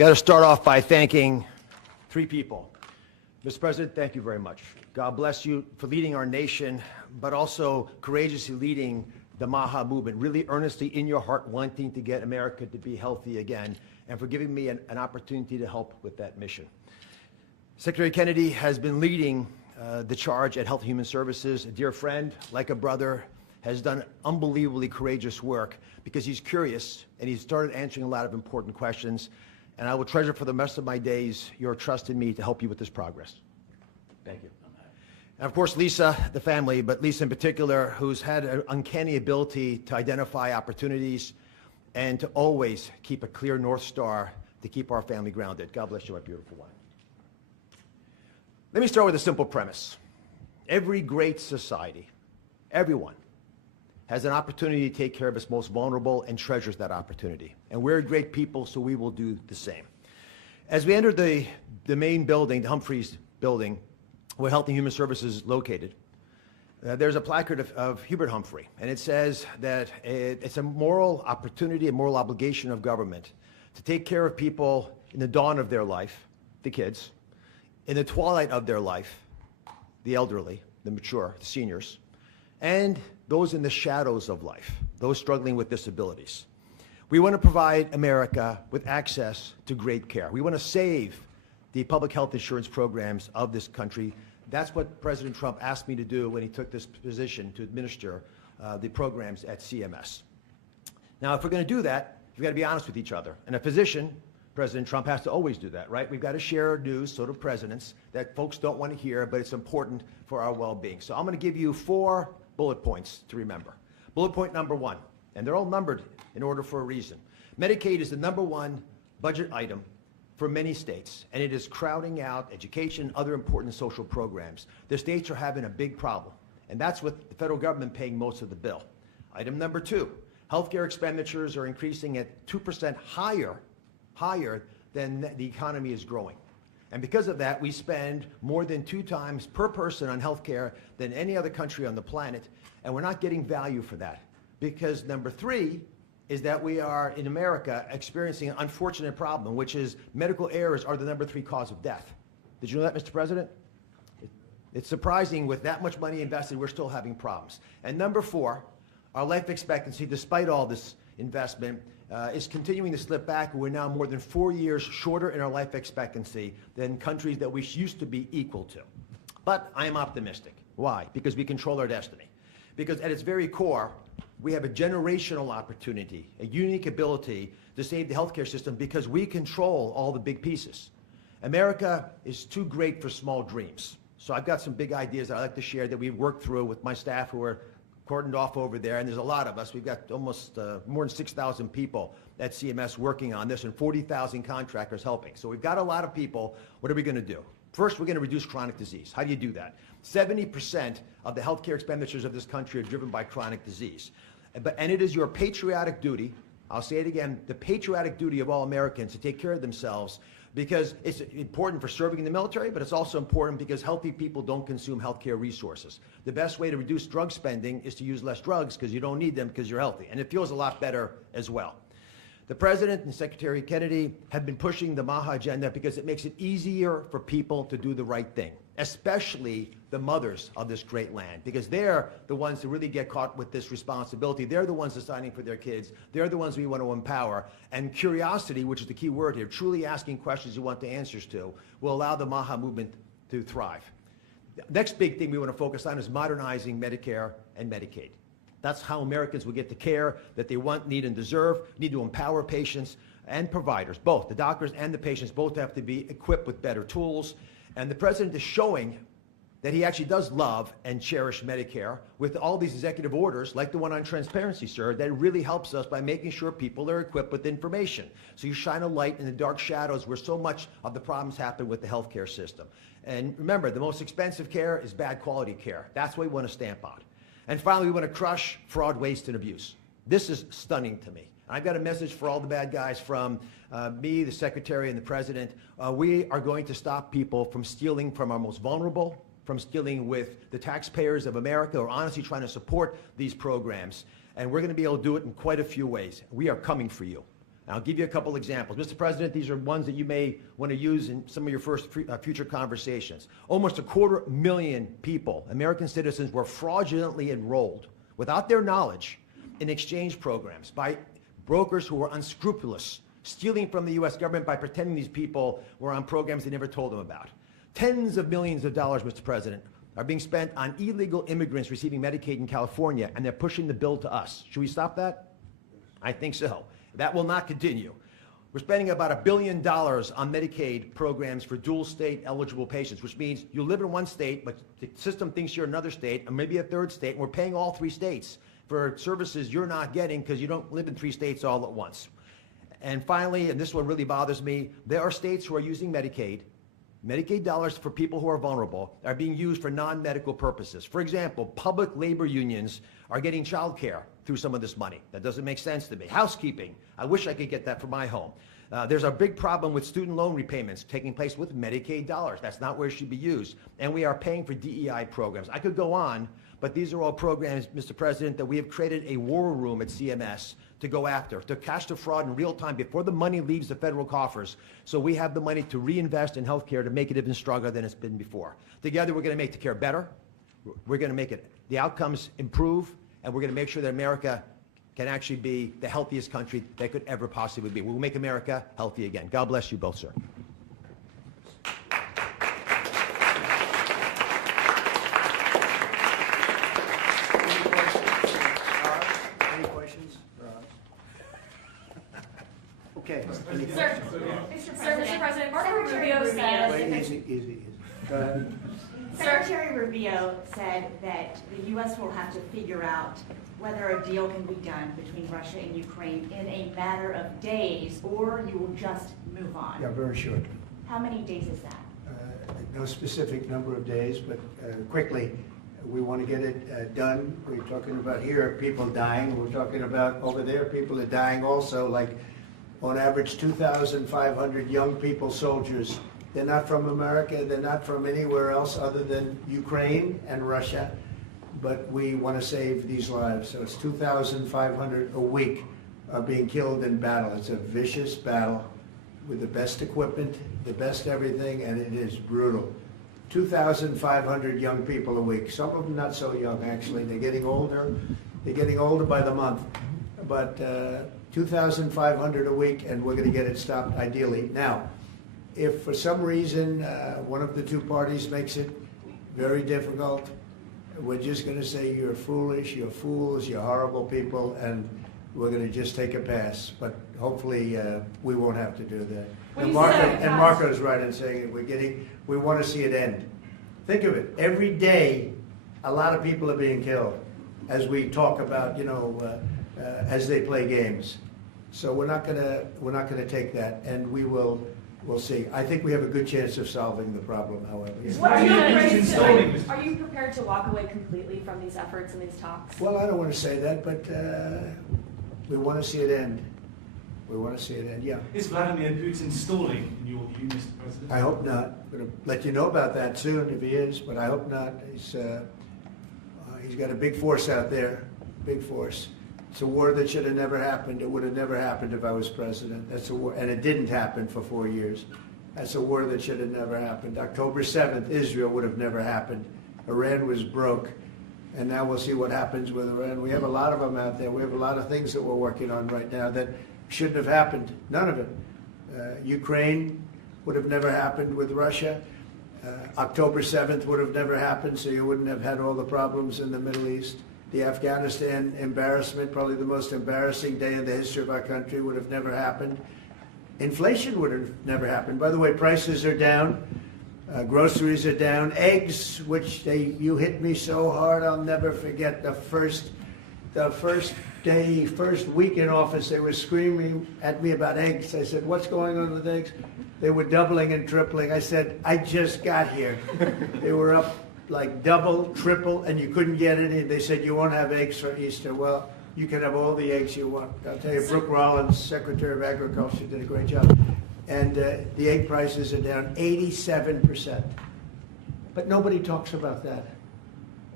got to start off by thanking three people. Mr. President, thank you very much. God bless you for leading our nation, but also courageously leading the MAHA movement, really earnestly in your heart wanting to get America to be healthy again, and for giving me an opportunity to help with that mission. Secretary Kennedy has been leading the charge at Health and Human Services. A dear friend, like a brother, has done unbelievably courageous work because he's curious and he's started answering a lot of important questions. And I will treasure for the rest of my days your trust in me to help you with this progress. Thank you. And of course, Lisa, the family, but Lisa in particular, who's had an uncanny ability to identify opportunities and to always keep a clear North Star to keep our family grounded. God bless you, my beautiful wife. Let me start with a simple premise. Every great society, everyone, has an opportunity to take care of its most vulnerable and treasures that opportunity. And we're great people, so we will do the same. As we entered the main building, the Humphreys building, where Health and Human Services is located, there's a placard of Hubert Humphrey, and it says that it's a moral opportunity, a moral obligation of government to take care of people in the dawn of their life, the kids, in the twilight of their life, the elderly, the mature, the seniors, and those in the shadows of life, those struggling with disabilities. We want to provide America with access to great care. We want to save the public health insurance programs of this country. That's what President Trump asked me to do when he took this position to administer the programs at CMS. Now, if we're going to do that, we've got to be honest with each other. And a physician, President Trump, has to always do that, right? We've got to share news, so do presidents, that folks don't want to hear, but it's important for our well-being. So I'm going to give you 4 bullet points to remember. Bullet point number 1, and they're all numbered in order for a reason. Medicaid is the #1 budget item for many states, and it is crowding out education, other important social programs. The states are having a big problem, and that's with the federal government paying most of the bill. Item number 2, healthcare expenditures are increasing at 2% higher than the economy is growing. And because of that, we spend more than 2 times per person on healthcare than any other country on the planet, and we're not getting value for that. Because number 3 is that we are, in America, experiencing an unfortunate problem, which is medical errors are the number 3 cause of death. Did you know that, Mr. President? It's surprising, with that much money invested, we're still having problems. And number 4, our life expectancy, despite all this investment, is continuing to slip back. We're now more than 4 years shorter in our life expectancy than countries that we used to be equal to. But I am optimistic. Why? Because we control our destiny. Because at its very core, we have a generational opportunity, a unique ability to save the healthcare system because we control all the big pieces. America is too great for small dreams. So I've got some big ideas that I'd like to share that we've worked through with my staff who are cordoned off over there, and there's a lot of us. We've got almost more than 6,000 people at CMS working on this and 40,000 contractors helping. So we've got a lot of people. What are we going to do? First, we're going to reduce chronic disease. How do you do that? 70% of the healthcare expenditures of this country are driven by chronic disease. And it is your patriotic duty, I'll say it again, the patriotic duty of all Americans to take care of themselves, because it's important for serving in the military, but it's also important because healthy people don't consume healthcare resources. The best way to reduce drug spending is to use less drugs because you don't need them because you're healthy. And it feels a lot better as well. The President and Secretary Kennedy have been pushing the MAHA agenda because it makes it easier for people to do the right thing, especially the mothers of this great land, because they're the ones who really get caught with this responsibility. They're the ones deciding for their kids. They're the ones we want to empower. And curiosity, which is the key word here, truly asking questions you want the answers to, will allow the MAHA movement to thrive. The next big thing we want to focus on is modernizing Medicare and Medicaid. That's how Americans will get the care that they want, need, and deserve. Need to empower patients and providers, both. The doctors and the patients both have to be equipped with better tools. And the President is showing that he actually does love and cherish Medicare with all these executive orders, like the one on transparency, sir, that really helps us by making sure people are equipped with information. So you shine a light in the dark shadows where so much of the problems happen with the healthcare system. And remember, the most expensive care is bad quality care. That's what we want to stamp out. And finally, we want to crush fraud, waste, and abuse. This is stunning to me. I've got a message for all the bad guys from me, the Secretary, and the President. We are going to stop people from stealing from our most vulnerable, from stealing with the taxpayers of America, or honestly trying to support these programs. And we're going to be able to do it in quite a few ways. We are coming for you. I'll give you a couple examples. Mr. President, these are ones that you may want to use in some of your future conversations. Almost 250,000 people, American citizens, were fraudulently enrolled without their knowledge in exchange programs by brokers who were unscrupulous, stealing from the U.S. government by pretending these people were on programs they never told them about. Tens of millions of dollars, Mr. President, are being spent on illegal immigrants receiving Medicaid in California, and they're pushing the bill to us. Should we stop that? I think so. That will not continue. We're spending about $1 billion on Medicaid programs for dual state eligible patients, which means you live in one state, but the system thinks you're another state, or maybe a third state, and we're paying all 3 states for services you're not getting because you don't live in 3 states all at once. And finally, and this one really bothers me, there are states who are using Medicaid dollars for people who are vulnerable are being used for non-medical purposes. For example, public labor unions are getting child care through some of this money. That doesn't make sense to me. Housekeeping, I wish I could get that for my home. There's a big problem with student loan repayments taking place with Medicaid dollars. That's not where it should be used. And we are paying for DEI programs. I could go on, but these are all programs, Mr. President, that we have created a war room at CMS to go after, to catch the fraud in real time before the money leaves the federal coffers, so we have the money to reinvest in healthcare to make it even stronger than it's been before. Together, we're going to make the care better. We're going to make the outcomes improve, and we're going to make sure that America can actually be the healthiest country that could ever possibly be. We'll make America healthy again. God bless you both, sir. Any questions? Okay. Sir, Mr. President, Marco Rubio said. Wait, easy. Go ahead. Secretary Rubio said that the U.S. will have to figure out whether a deal can be done between Russia and Ukraine in a matter of days, or you will just move on. Yeah, very short. How many days is that? No specific number of days, but quickly. We want to get it done. We're talking about here people dying. We're talking about over there people are dying also, like on average 2,500 young people, soldiers. They're not from America. They're not from anywhere else other than Ukraine and Russia. But we want to save these lives. So it's 2,500 a week are being killed in battle. It's a vicious battle with the best equipment, the best everything, and it is brutal. 2,500 young people a week. Some of them not so young, actually. They're getting older. They're getting older by the month. But 2,500 a week, and we're going to get it stopped ideally. Now, if for some reason one of the two parties makes it very difficult, we're just going to say you're foolish, you're fools, you're horrible people, and we're going to just take a pass. But hopefully we won't have to do that. And Marco's right in saying it. We want to see it end. Think of it. Every day, a lot of people are being killed as we talk about, as they play games. So we're not gonna take that, and we'll see. I think we have a good chance of solving the problem, however. Are you prepared to walk away completely from these efforts and these talks? Well, I don't want to say that, but we want to see it end. We want to see it end, yeah. Is Vladimir Putin stalling, in your view, Mr. President? I hope not. I'm going to let you know about that soon if he is, but I hope not. He's got a big force out there, big force. It's a war that should have never happened. It would have never happened if I was president. That's a war, and it didn't happen for 4 years. That's a war that should have never happened. October 7th, Israel would have never happened. Iran was broke, and now we'll see what happens with Iran. We have a lot of them out there. We have a lot of things that we're working on right now that shouldn't have happened. None of it. Ukraine would have never happened with Russia. October 7th would have never happened, so you wouldn't have had all the problems in the Middle East. The Afghanistan embarrassment, probably the most embarrassing day in the history of our country, would have never happened. Inflation would have never happened. By the way, prices are down. Groceries are down. Eggs, which you hit me so hard, I'll never forget the first week in office, they were screaming at me about eggs. I said, what's going on with eggs? They were doubling and tripling. I said, I just got here. They were up like double, triple, and you couldn't get any. They said, you won't have eggs for Easter. Well, you can have all the eggs you want. I'll tell you, Brooke Rollins, Secretary of Agriculture, did a great job. And the egg prices are down 87%. But nobody talks about that.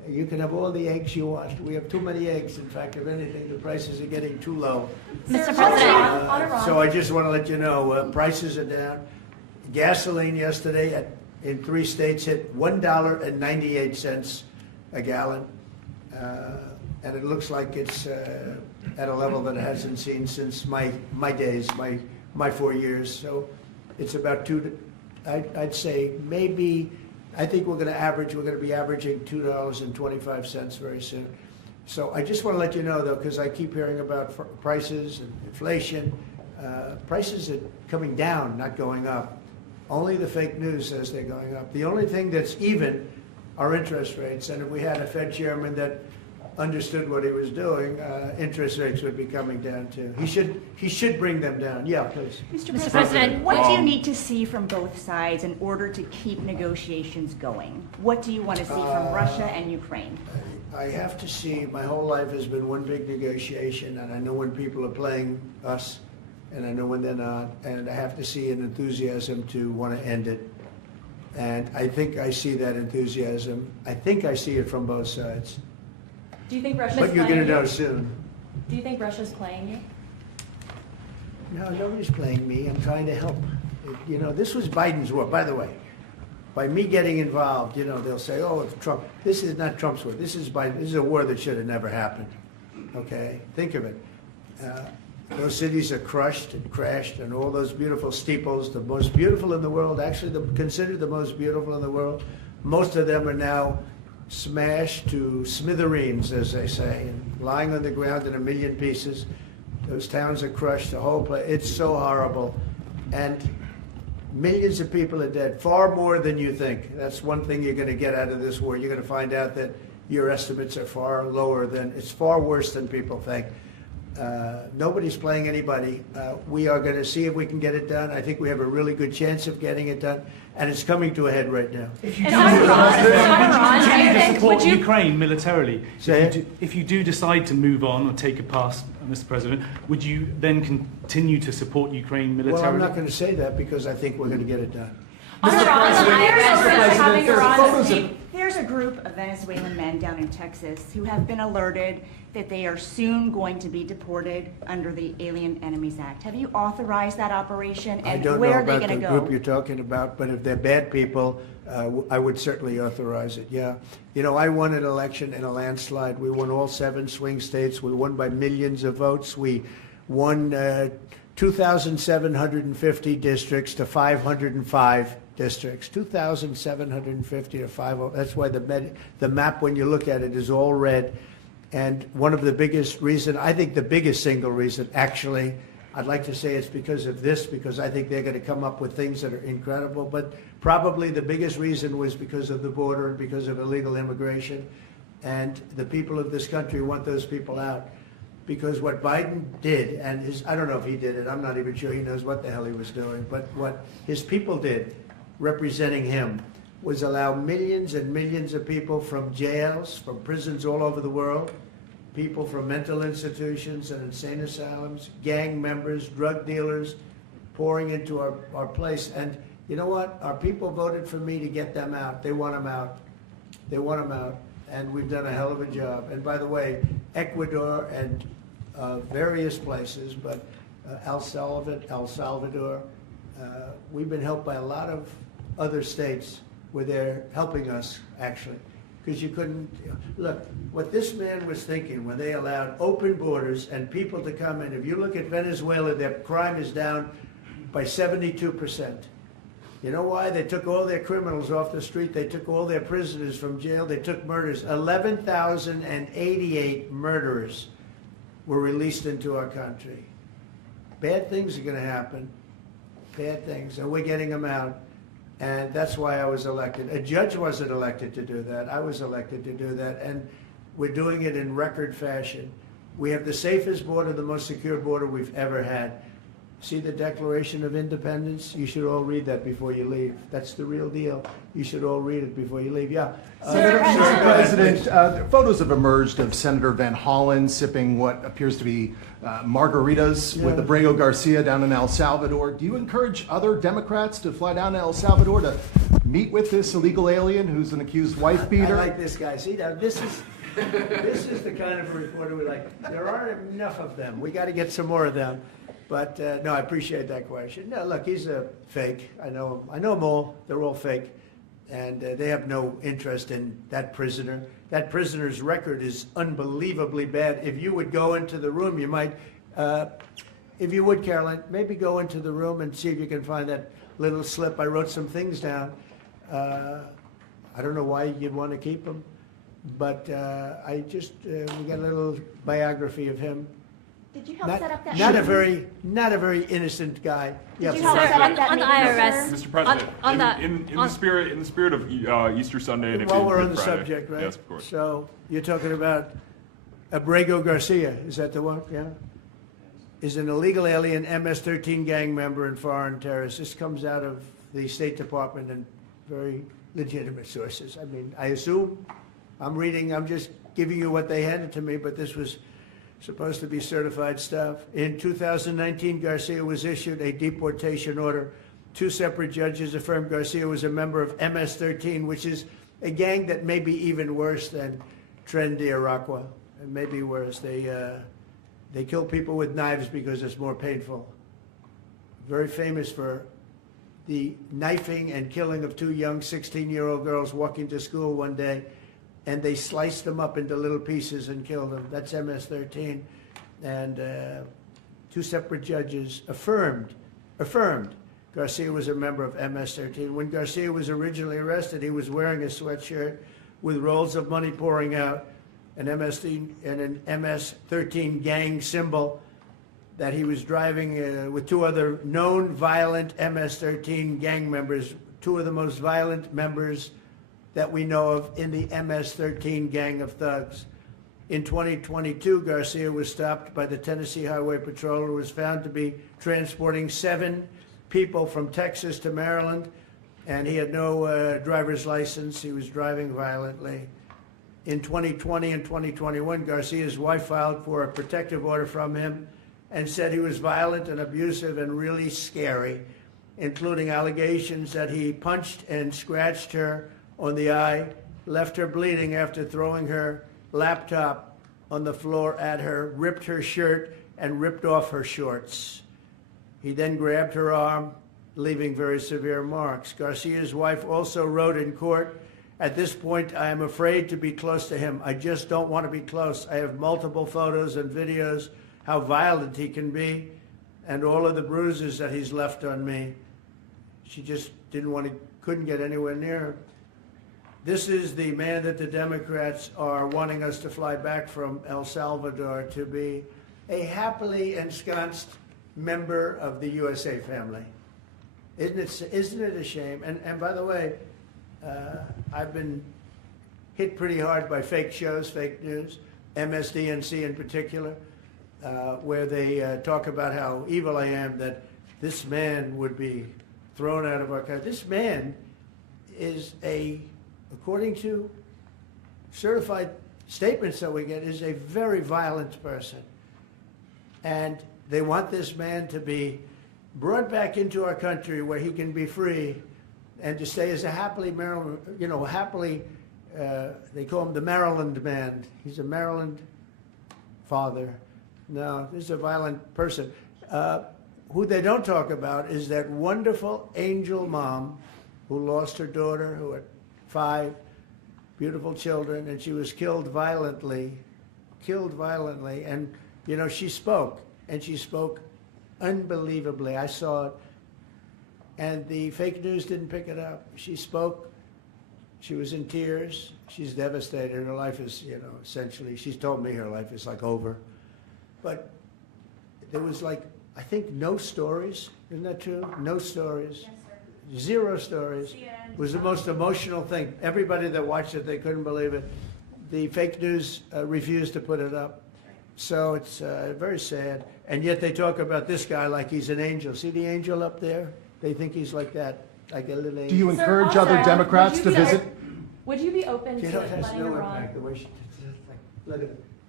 You can have all the eggs you want. We have too many eggs. In fact, if anything, the prices are getting too low. Mr. On President. Iran. So I just want to let you know, prices are down. Gasoline yesterday in 3 states hit $1.98 a gallon. And it looks like it's at a level that it hasn't seen since my days, my 4 years. So it's about I'd say maybe, I think we're going to be averaging $2.25 very soon. So I just want to let you know, though, because I keep hearing about prices and inflation. Prices are coming down, not going up. Only the fake news says they're going up. The only thing that's even are interest rates. And if we had a Fed chairman that understood what he was doing, interest rates would be coming down too. He should bring them down. Yeah, please. Mr. President, what do you need to see from both sides in order to keep negotiations going? What do you want to see from Russia and Ukraine? I have to see, my whole life has been one big negotiation, and I know when people are playing us, and I know when they're not, and I have to see an enthusiasm to want to end it. And I think I see that enthusiasm. I think I see it from both sides. Do you think Russia's But you're playing going to know you? soon. Do you think Russia's playing you? No, nobody's playing me. I'm trying to help. You know, this was Biden's war, by the way. By me getting involved, you know, they'll say, oh, it's Trump. This is not Trump's war. This is Biden. This is a war that should have never happened. Okay? Think of it. Those cities are crushed and crashed, and all those beautiful steeples, the most beautiful in the world, actually considered the most beautiful in the world, most of them are now smashed to smithereens, as they say, and lying on the ground in a million pieces. Those towns are crushed, the whole place. It's so horrible. And millions of people are dead, far more than you think. That's one thing you're going to get out of this war. You're going to find out that your estimates are far lower than, it's far worse than people think. Nobody's playing anybody. We are going to see if we can get it done. I think we have a really good chance of getting it done, and it's coming to a head right now. If you And do on Iran, continue to support would you- Ukraine militarily, Say if you do decide to move on or take a pass, Mr. President, would you then continue to support Ukraine militarily? Well, I'm not going to say that because I think we're going to get it done. On Iran, having Iran There's a group of Venezuelan men down in Texas who have been alerted that they are soon going to be deported under the Alien Enemies Act. Have you authorized that operation, I and don't know where are they about going the to group go? you're talking about, but if they're bad people, I would certainly authorize it, yeah. You know, I won an election in a landslide. We won all 7 swing states. We won by millions of votes. We won 2,750 districts to 505 districts. 2,750 to 5. That's why the map, when you look at it, is all red. And one of the biggest reason, I think the biggest single reason, actually, I'd like to say it's because of this, because I think they're going to come up with things that are incredible. But probably the biggest reason was because of the border and because of illegal immigration. And the people of this country want those people out. Because what Biden did, and I don't know if he did it, I'm not even sure he knows what the hell he was doing, but what his people did, representing him, was allow millions and millions of people from jails, from prisons all over the world, people from mental institutions and insane asylums, gang members, drug dealers, pouring into our place. And you know what? Our people voted for me to get them out. They want them out. They want them out. And we've done a hell of a job. And by the way, Ecuador and various places, but El Salvador, we've been helped by a lot of other states where they're helping us, actually. Because you couldn't, look, what this man was thinking when they allowed open borders and people to come in, if you look at Venezuela, their crime is down by 72%. You know why? They took all their criminals off the street. They took all their prisoners from jail. They took murders. 11,088 murderers were released into our country. Bad things are going to happen. Bad things. And we're getting them out. And that's why I was elected. A judge wasn't elected to do that. I was elected to do that. And we're doing it in record fashion. We have the safest border, the most secure border we've ever had. See the Declaration of Independence? You should all read that before you leave. That's the real deal. You should all read it before you leave. Yeah. Mr. President, photos have emerged of Senator Van Hollen sipping what appears to be margaritas with Abrego Garcia down in El Salvador. Do you encourage other Democrats to fly down to El Salvador to meet meet with this illegal alien who's an accused wife I beater? like this guy. See, now this is the kind of reporter we like. There aren't enough of them. We got to get some more of them. But no, I appreciate that question. No, look, he's a fake. I know him. I know them all. They're all fake, and they have no interest in that prisoner. That prisoner's record is unbelievably bad. If you would go into the room, you might, if you would, Caroline, maybe go into the room and see if you can find that little slip. I wrote some things down. I don't know why you'd want to keep him, but I just we got a little biography of him. Did you help set up that? Not a very innocent guy. Did you help set up that on the meeting, IRS. sir? Mr. President, on the- in the spirit of Easter Sunday and While we're on Good the Friday. subject, right? Yes, of course. So you're talking about Abrego Garcia, is that the one? Yeah. Is an illegal alien MS-13 gang member and foreign terrorist. This comes out of the State Department and very legitimate sources. I mean, I assume I'm just giving you what they handed to me, but this was supposed to be certified stuff. In 2019, Garcia was issued a deportation order. 2 separate judges affirmed Garcia was a member of MS-13, which is a gang that may be even worse than Tren de Aragua. It may be worse. They kill people with knives because it's more painful. Very famous for the knifing and killing of 2 young 16-year-old girls walking to school one day, and they sliced them up into little pieces and killed them. That's MS-13. And 2 separate judges affirmed Garcia was a member of MS-13. When Garcia was originally arrested, he was wearing a sweatshirt with rolls of money pouring out, an MS-13 gang symbol that he was driving with 2 other known violent MS-13 gang members, 2 of the most violent members that we know of in the MS-13 gang of thugs. In 2022, Garcia was stopped by the Tennessee Highway Patrol, who was found to be transporting 7 people from Texas to Maryland, and he had no driver's license. He was driving violently. In 2020 and 2021, Garcia's wife filed for a protective order from him and said he was violent and abusive and really scary, including allegations that he punched and scratched her on the eye, left her bleeding after throwing her laptop on the floor at her, ripped her shirt, and ripped off her shorts. He then grabbed her arm, leaving very severe marks. Garcia's wife also wrote in court, "At this point, I am afraid to be close to him. I just don't want to be close. I have multiple photos and videos how violent he can be and all of the bruises that he's left on me." She just couldn't get anywhere near him. This is the man that the Democrats are wanting us to fly back from El Salvador to be a happily ensconced member of the USA family. Isn't it a shame? And by the way, I've been hit pretty hard by fake shows, fake news, MSDNC in particular, where they talk about how evil I am, that this man would be thrown out of our country. This man is according to certified statements that we get, is a very violent person. And they want this man to be brought back into our country where he can be free and to stay as a happily Maryland, they call him the Maryland man. He's a Maryland father. No, this is a violent person. Who they don't talk about is that wonderful angel mom who lost her daughter, who had 5 beautiful children, and she was killed violently. And, she spoke, and she spoke unbelievably. I saw it. And the fake news didn't pick it up. She spoke. She was in tears. She's devastated. Her life is, essentially, she's told me her life is like over. But there was I think no stories. Isn't that true? No stories. Yes, sir. 0 stories. It was the most emotional thing. Everybody that watched it, they couldn't believe it. The fake news refused to put it up. So it's very sad. And yet they talk about this guy like he's an angel. See the angel up there? They think he's like that, like a little angel. Do you Sir, encourage also, other Democrats would to you be visit? Would you be open to It has letting no Iran? impact the way she look at it.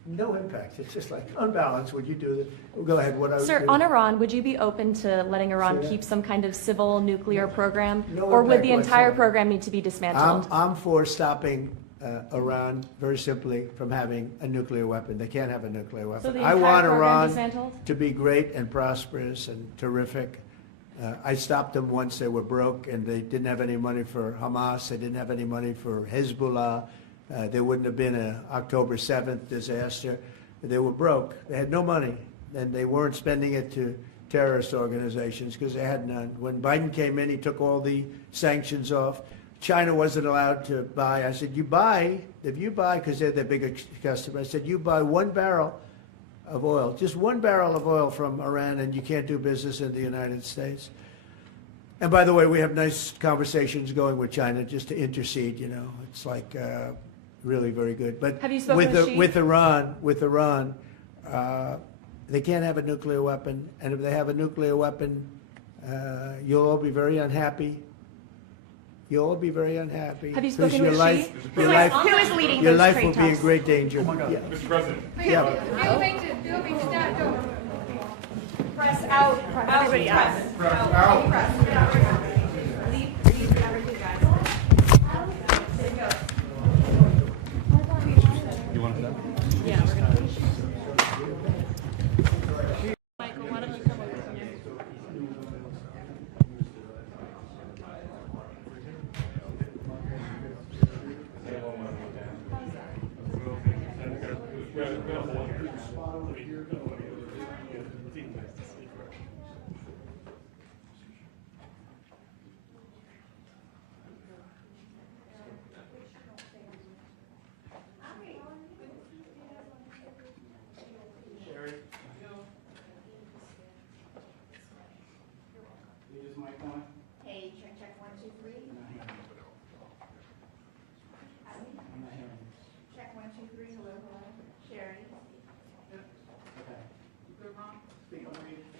No impact. It's just like unbalanced. Would you do this? Go ahead. What I was Sir, gonna- on Iran, would you be open to letting Iran Say that? keep some kind of civil nuclear program? No Or would impact the entire whatsoever. program need to be dismantled? I'm for stopping Iran, very simply, from having a nuclear weapon. They can't have a nuclear weapon. So the I entire want program Iran dismantled? to be great and prosperous and terrific. I stopped them once they were broke and they didn't have any money for Hamas. They didn't have any money for Hezbollah. There wouldn't have been an October 7th disaster. They were broke. They had no money, and they weren't spending it to terrorist organizations because they had none. When Biden came in, he took all the sanctions off. China wasn't allowed to buy. I said, if you buy, because they're their biggest customer, I said, you buy 1 barrel of oil, just 1 barrel of oil from Iran, and you can't do business in the United States. And by the way, we have nice conversations going with China just to intercede, you know. It's like really very good. But Have you spoken with Xi? with Iran, they can't have a nuclear weapon. And if they have a nuclear weapon, you'll all be very unhappy. You'll all be very unhappy. Have you 'Cause spoken your with life, Xi? your life, Who is leading your those life trade will be in talks? great danger. Yeah. Mr. President. Yeah. Press out. Everybody out. Leave everything, guys. You want to? Yeah, we're gonna. Michael, why don't you come over here? Hey, check, 1, 2, 3. Check 1, 2, 3. Hello. Sherry.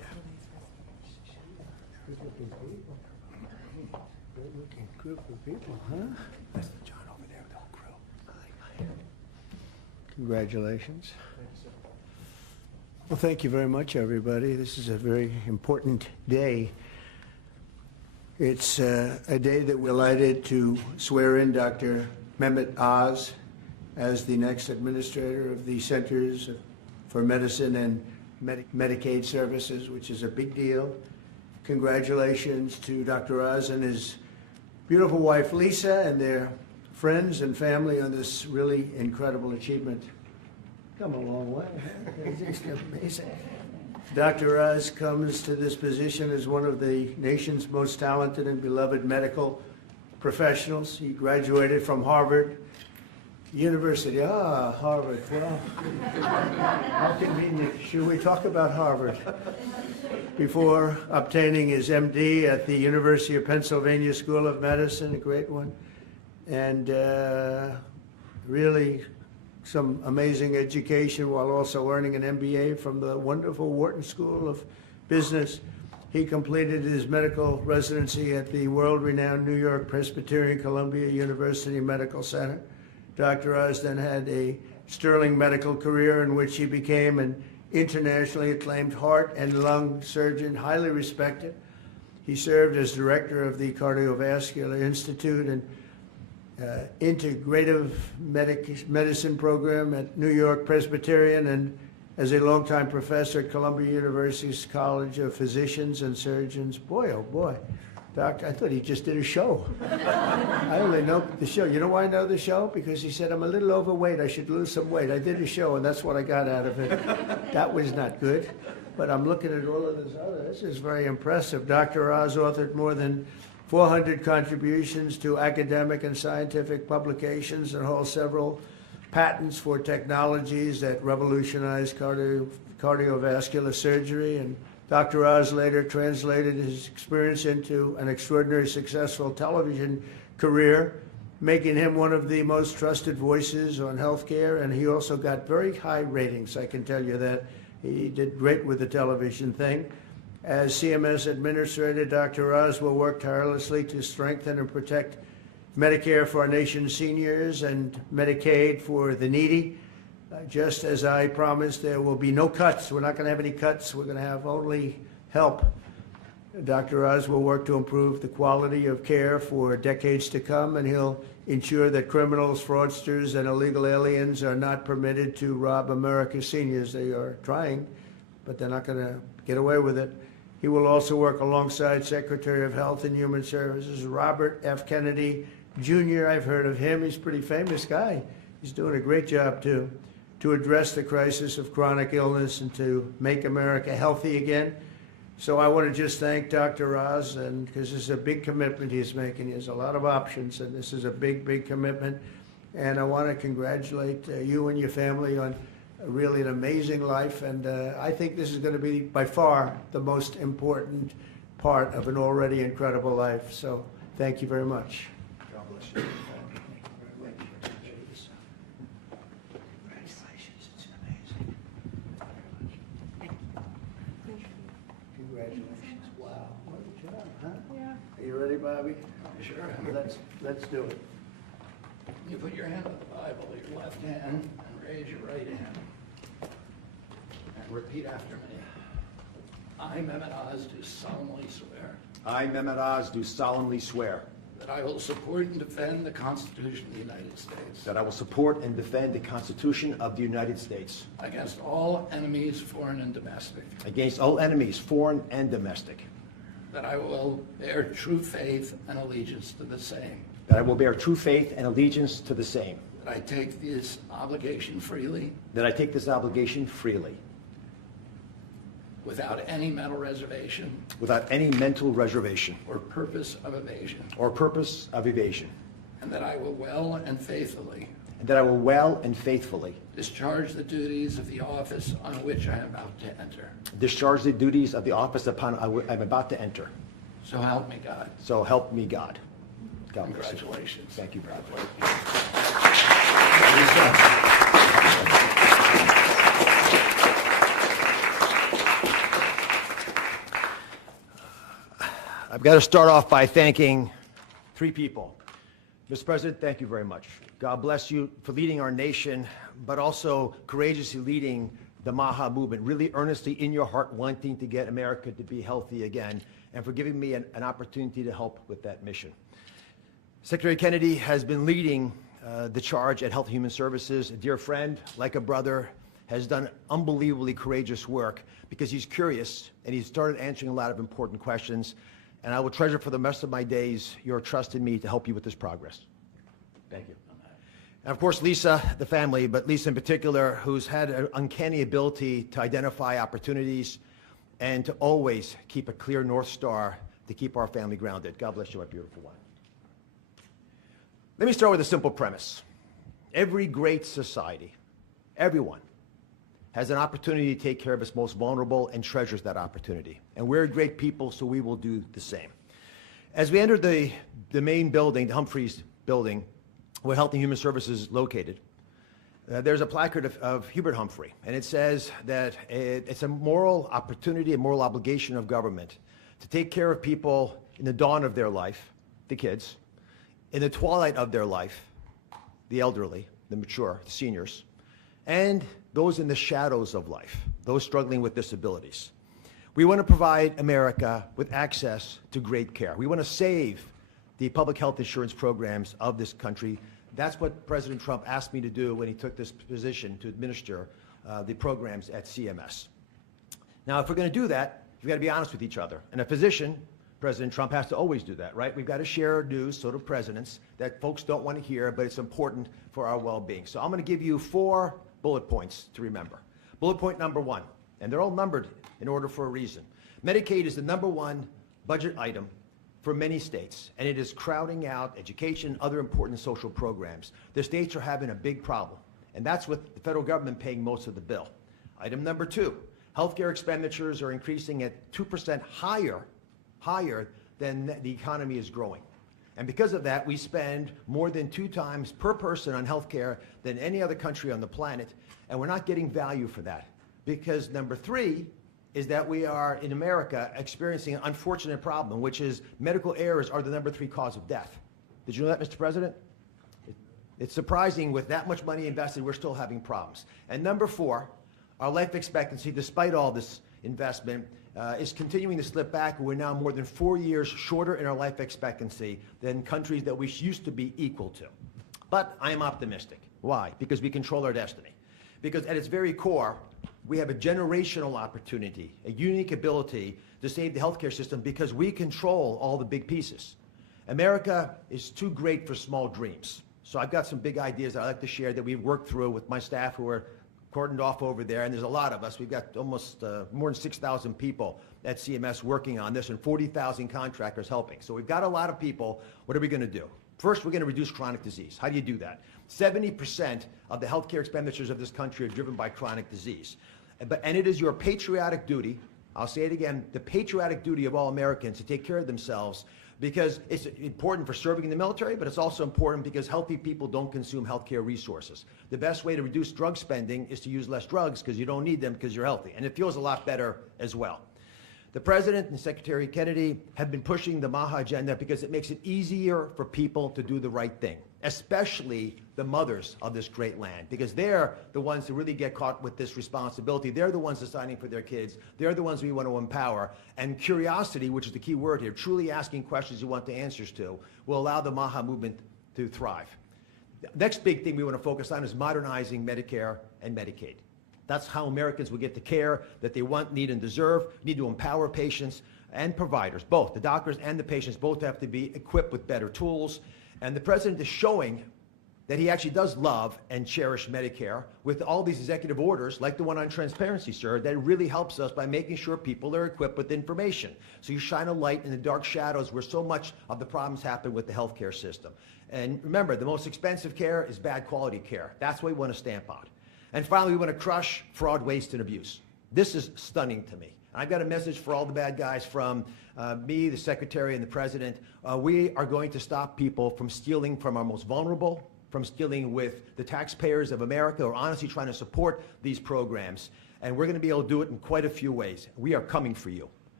group of people, huh? That's John over there with the whole crew. Congratulations. Well, thank you very much, everybody. This is a very important day. It's a day that we're delighted to swear in Dr. Mehmet Oz as the next administrator of the Centers for Medicine and Medicaid Services, which is a big deal. Congratulations to Dr. Oz and his beautiful wife, Lisa, and their friends and family on this really incredible achievement. Come a long way. Huh? It's just amazing. Dr. Oz comes to this position as one of the nation's most talented and beloved medical professionals. He graduated from Harvard University. Harvard. Well, how convenient. Should we talk about Harvard? Before obtaining his MD at the University of Pennsylvania School of Medicine, a great one, and really some amazing education while also earning an MBA from the wonderful Wharton School of Business. He completed his medical residency at the world-renowned New York Presbyterian Columbia University Medical Center. Dr. Oz then had a sterling medical career in which he became an internationally acclaimed heart and lung surgeon, highly respected. He served as director of the Cardiovascular Institute and integrative medicine program at New York Presbyterian, and as a longtime professor at Columbia University's College of Physicians and Surgeons. Boy, oh boy. Doctor, I thought he just did a show. I only know the show. You know why I know the show? Because he said, I'm a little overweight, I should lose some weight. I did a show, and that's what I got out of it. That was not good. But I'm looking at all of this other. This is very impressive. Dr. Oz authored more than 400 contributions to academic and scientific publications and holds several patents for technologies that revolutionize cardiovascular surgery. And Dr. Oz later translated his experience into an extraordinarily successful television career, making him one of the most trusted voices on healthcare. And he also got very high ratings, I can tell you that. He did great with the television thing. As CMS Administrator, Dr. Oz will work tirelessly to strengthen and protect Medicare for our nation's seniors and Medicaid for the needy. Just as I promised, there will be no cuts. We're not going to have any cuts. We're going to have only help. Dr. Oz will work to improve the quality of care for decades to come, and he'll ensure that criminals, fraudsters, and illegal aliens are not permitted to rob America's seniors. They are trying, but they're not going to get away with it. He will also work alongside Secretary of Health and Human Services, Robert F. Kennedy, Jr. I've heard of him. He's a pretty famous guy. He's doing a great job, too, to address the crisis of chronic illness and to make America healthy again. So I want to just thank Dr. Oz, and because this is a big commitment he's making. He has a lot of options, and this is a big, big commitment. And I want to congratulate you and your family on really an amazing life. And I think this is going to be, by far, the most important part of an already incredible life. So thank you very much. God bless you. Congratulations. Wow. What a job, huh? Yeah. Are you ready, Bobby? Sure. Let's do it. You put your hand on the Bible, your left hand, and raise your right hand. And repeat after me. I, Mehmet Oz, do solemnly swear I, Mehmet Oz, do solemnly swear that I will support and defend the Constitution of the United States that I will support and defend the Constitution of the United States against all enemies, foreign and domestic, against all enemies, foreign and domestic, that I will bear true faith and allegiance to the same, that I will bear true faith and allegiance to the same, that I take this obligation freely that I take this obligation freely, without any mental reservation without any mental reservation or purpose of evasion, or purpose of evasion, and that I will well and faithfully and that I will well and faithfully discharge the duties of the office on which I am about to enter. discharge the duties of the office upon I'm about to enter. So help me God. So help me God. God bless you. Congratulations. Thank you, brother. I've got to start off by thanking Three people. Mr. President, thank you very much. God bless you for leading our nation, but also courageously leading the MAHA movement, really earnestly in your heart wanting to get America to be healthy again, and for giving me an opportunity to help with that mission. Secretary Kennedy has been leading the charge at Health and Human Services. A dear friend, like a brother, has done unbelievably courageous work because he's curious and he's started answering a lot of important questions. And I will treasure for the rest of my days your trust in me to help you with this progress. Thank you. And of course, Lisa, the family, but Lisa in particular, who's had an uncanny ability to identify opportunities and to always keep a clear North Star to keep our family grounded. God bless you, my beautiful one. Let me start with a simple premise. Every great society, everyone, has an opportunity to take care of its most vulnerable and treasures that opportunity. And we're great people, so we will do the same. As we entered the main building, the Humphreys building, where Health and Human Services is located, there's a placard of Hubert Humphrey, and it says that it's a moral opportunity, a moral obligation of government to take care of people in the dawn of their life, the kids, in the twilight of their life, the elderly, the mature, the seniors, and those in the shadows of life, those struggling with disabilities. We want to provide America with access to great care. We want to save the public health insurance programs of this country. That's what President Trump asked me to do when he took this position to administer the programs at CMS. Now, if we're going to do that, we've got to be honest with each other. And a physician, President Trump, has to always do that, right? We've got to share news, so do presidents, that folks don't want to hear, but it's important for our well-being. So I'm going to give you 4 bullet points to remember. Bullet point number 1, and they're all numbered in order for a reason. Medicaid is the #1 budget item for many states, and it is crowding out education, other important social programs. The states are having a big problem, and that's with the federal government paying most of the bill. Item number 2, healthcare expenditures are increasing at 2% higher than the economy is growing. And because of that, we spend more than 2 times per person on healthcare than any other country on the planet, and we're not getting value for that. Because number 3 is that we are, in America, experiencing an unfortunate problem, which is medical errors are the number 3 cause of death. Did you know that, Mr. President? It's surprising, with that much money invested, we're still having problems. And number 4, our life expectancy, despite all this investment, is continuing to slip back. We're now more than 4 years shorter in our life expectancy than countries that we used to be equal to. But I am optimistic. Why? Because we control our destiny. Because at its very core, we have a generational opportunity, a unique ability to save the healthcare system because we control all the big pieces. America is too great for small dreams. So I've got some big ideas that I'd like to share that we've worked through with my staff who are cordoned off over there, and there's a lot of us. We've got almost more than 6,000 people at CMS working on this and 40,000 contractors helping. So we've got a lot of people. What are we going to do? First, we're going to reduce chronic disease. How do you do that? 70% of the healthcare expenditures of this country are driven by chronic disease. And it is your patriotic duty, I'll say it again, the patriotic duty of all Americans to take care of themselves, because it's important for serving in the military, but it's also important because healthy people don't consume healthcare resources. The best way to reduce drug spending is to use less drugs because you don't need them because you're healthy. And it feels a lot better as well. The President and Secretary Kennedy have been pushing the MAHA agenda because it makes it easier for people to do the right thing, especially the mothers of this great land, because they're the ones who really get caught with this responsibility. They're the ones deciding for their kids. They're the ones we want to empower. And curiosity, which is the key word here, truly asking questions you want the answers to, will allow the MAHA movement to thrive. The next big thing we want to focus on is modernizing Medicare and Medicaid. That's how Americans will get the care that they want, need, and deserve. We need to empower patients and providers, both. The doctors and the patients both have to be equipped with better tools. And the President is showing that he actually does love and cherish Medicare with all these executive orders, like the one on transparency, sir, that really helps us by making sure people are equipped with information. So you shine a light in the dark shadows where so much of the problems happen with the healthcare system. And remember, the most expensive care is bad quality care. That's what we want to stamp out. And finally, we want to crush fraud, waste, and abuse. This is stunning to me. I've got a message for all the bad guys from me, the Secretary, and the President. We are going to stop people from stealing from our most vulnerable, from stealing with the taxpayers of America, or honestly trying to support these programs. And we're going to be able to do it in quite a few ways. We are coming for you.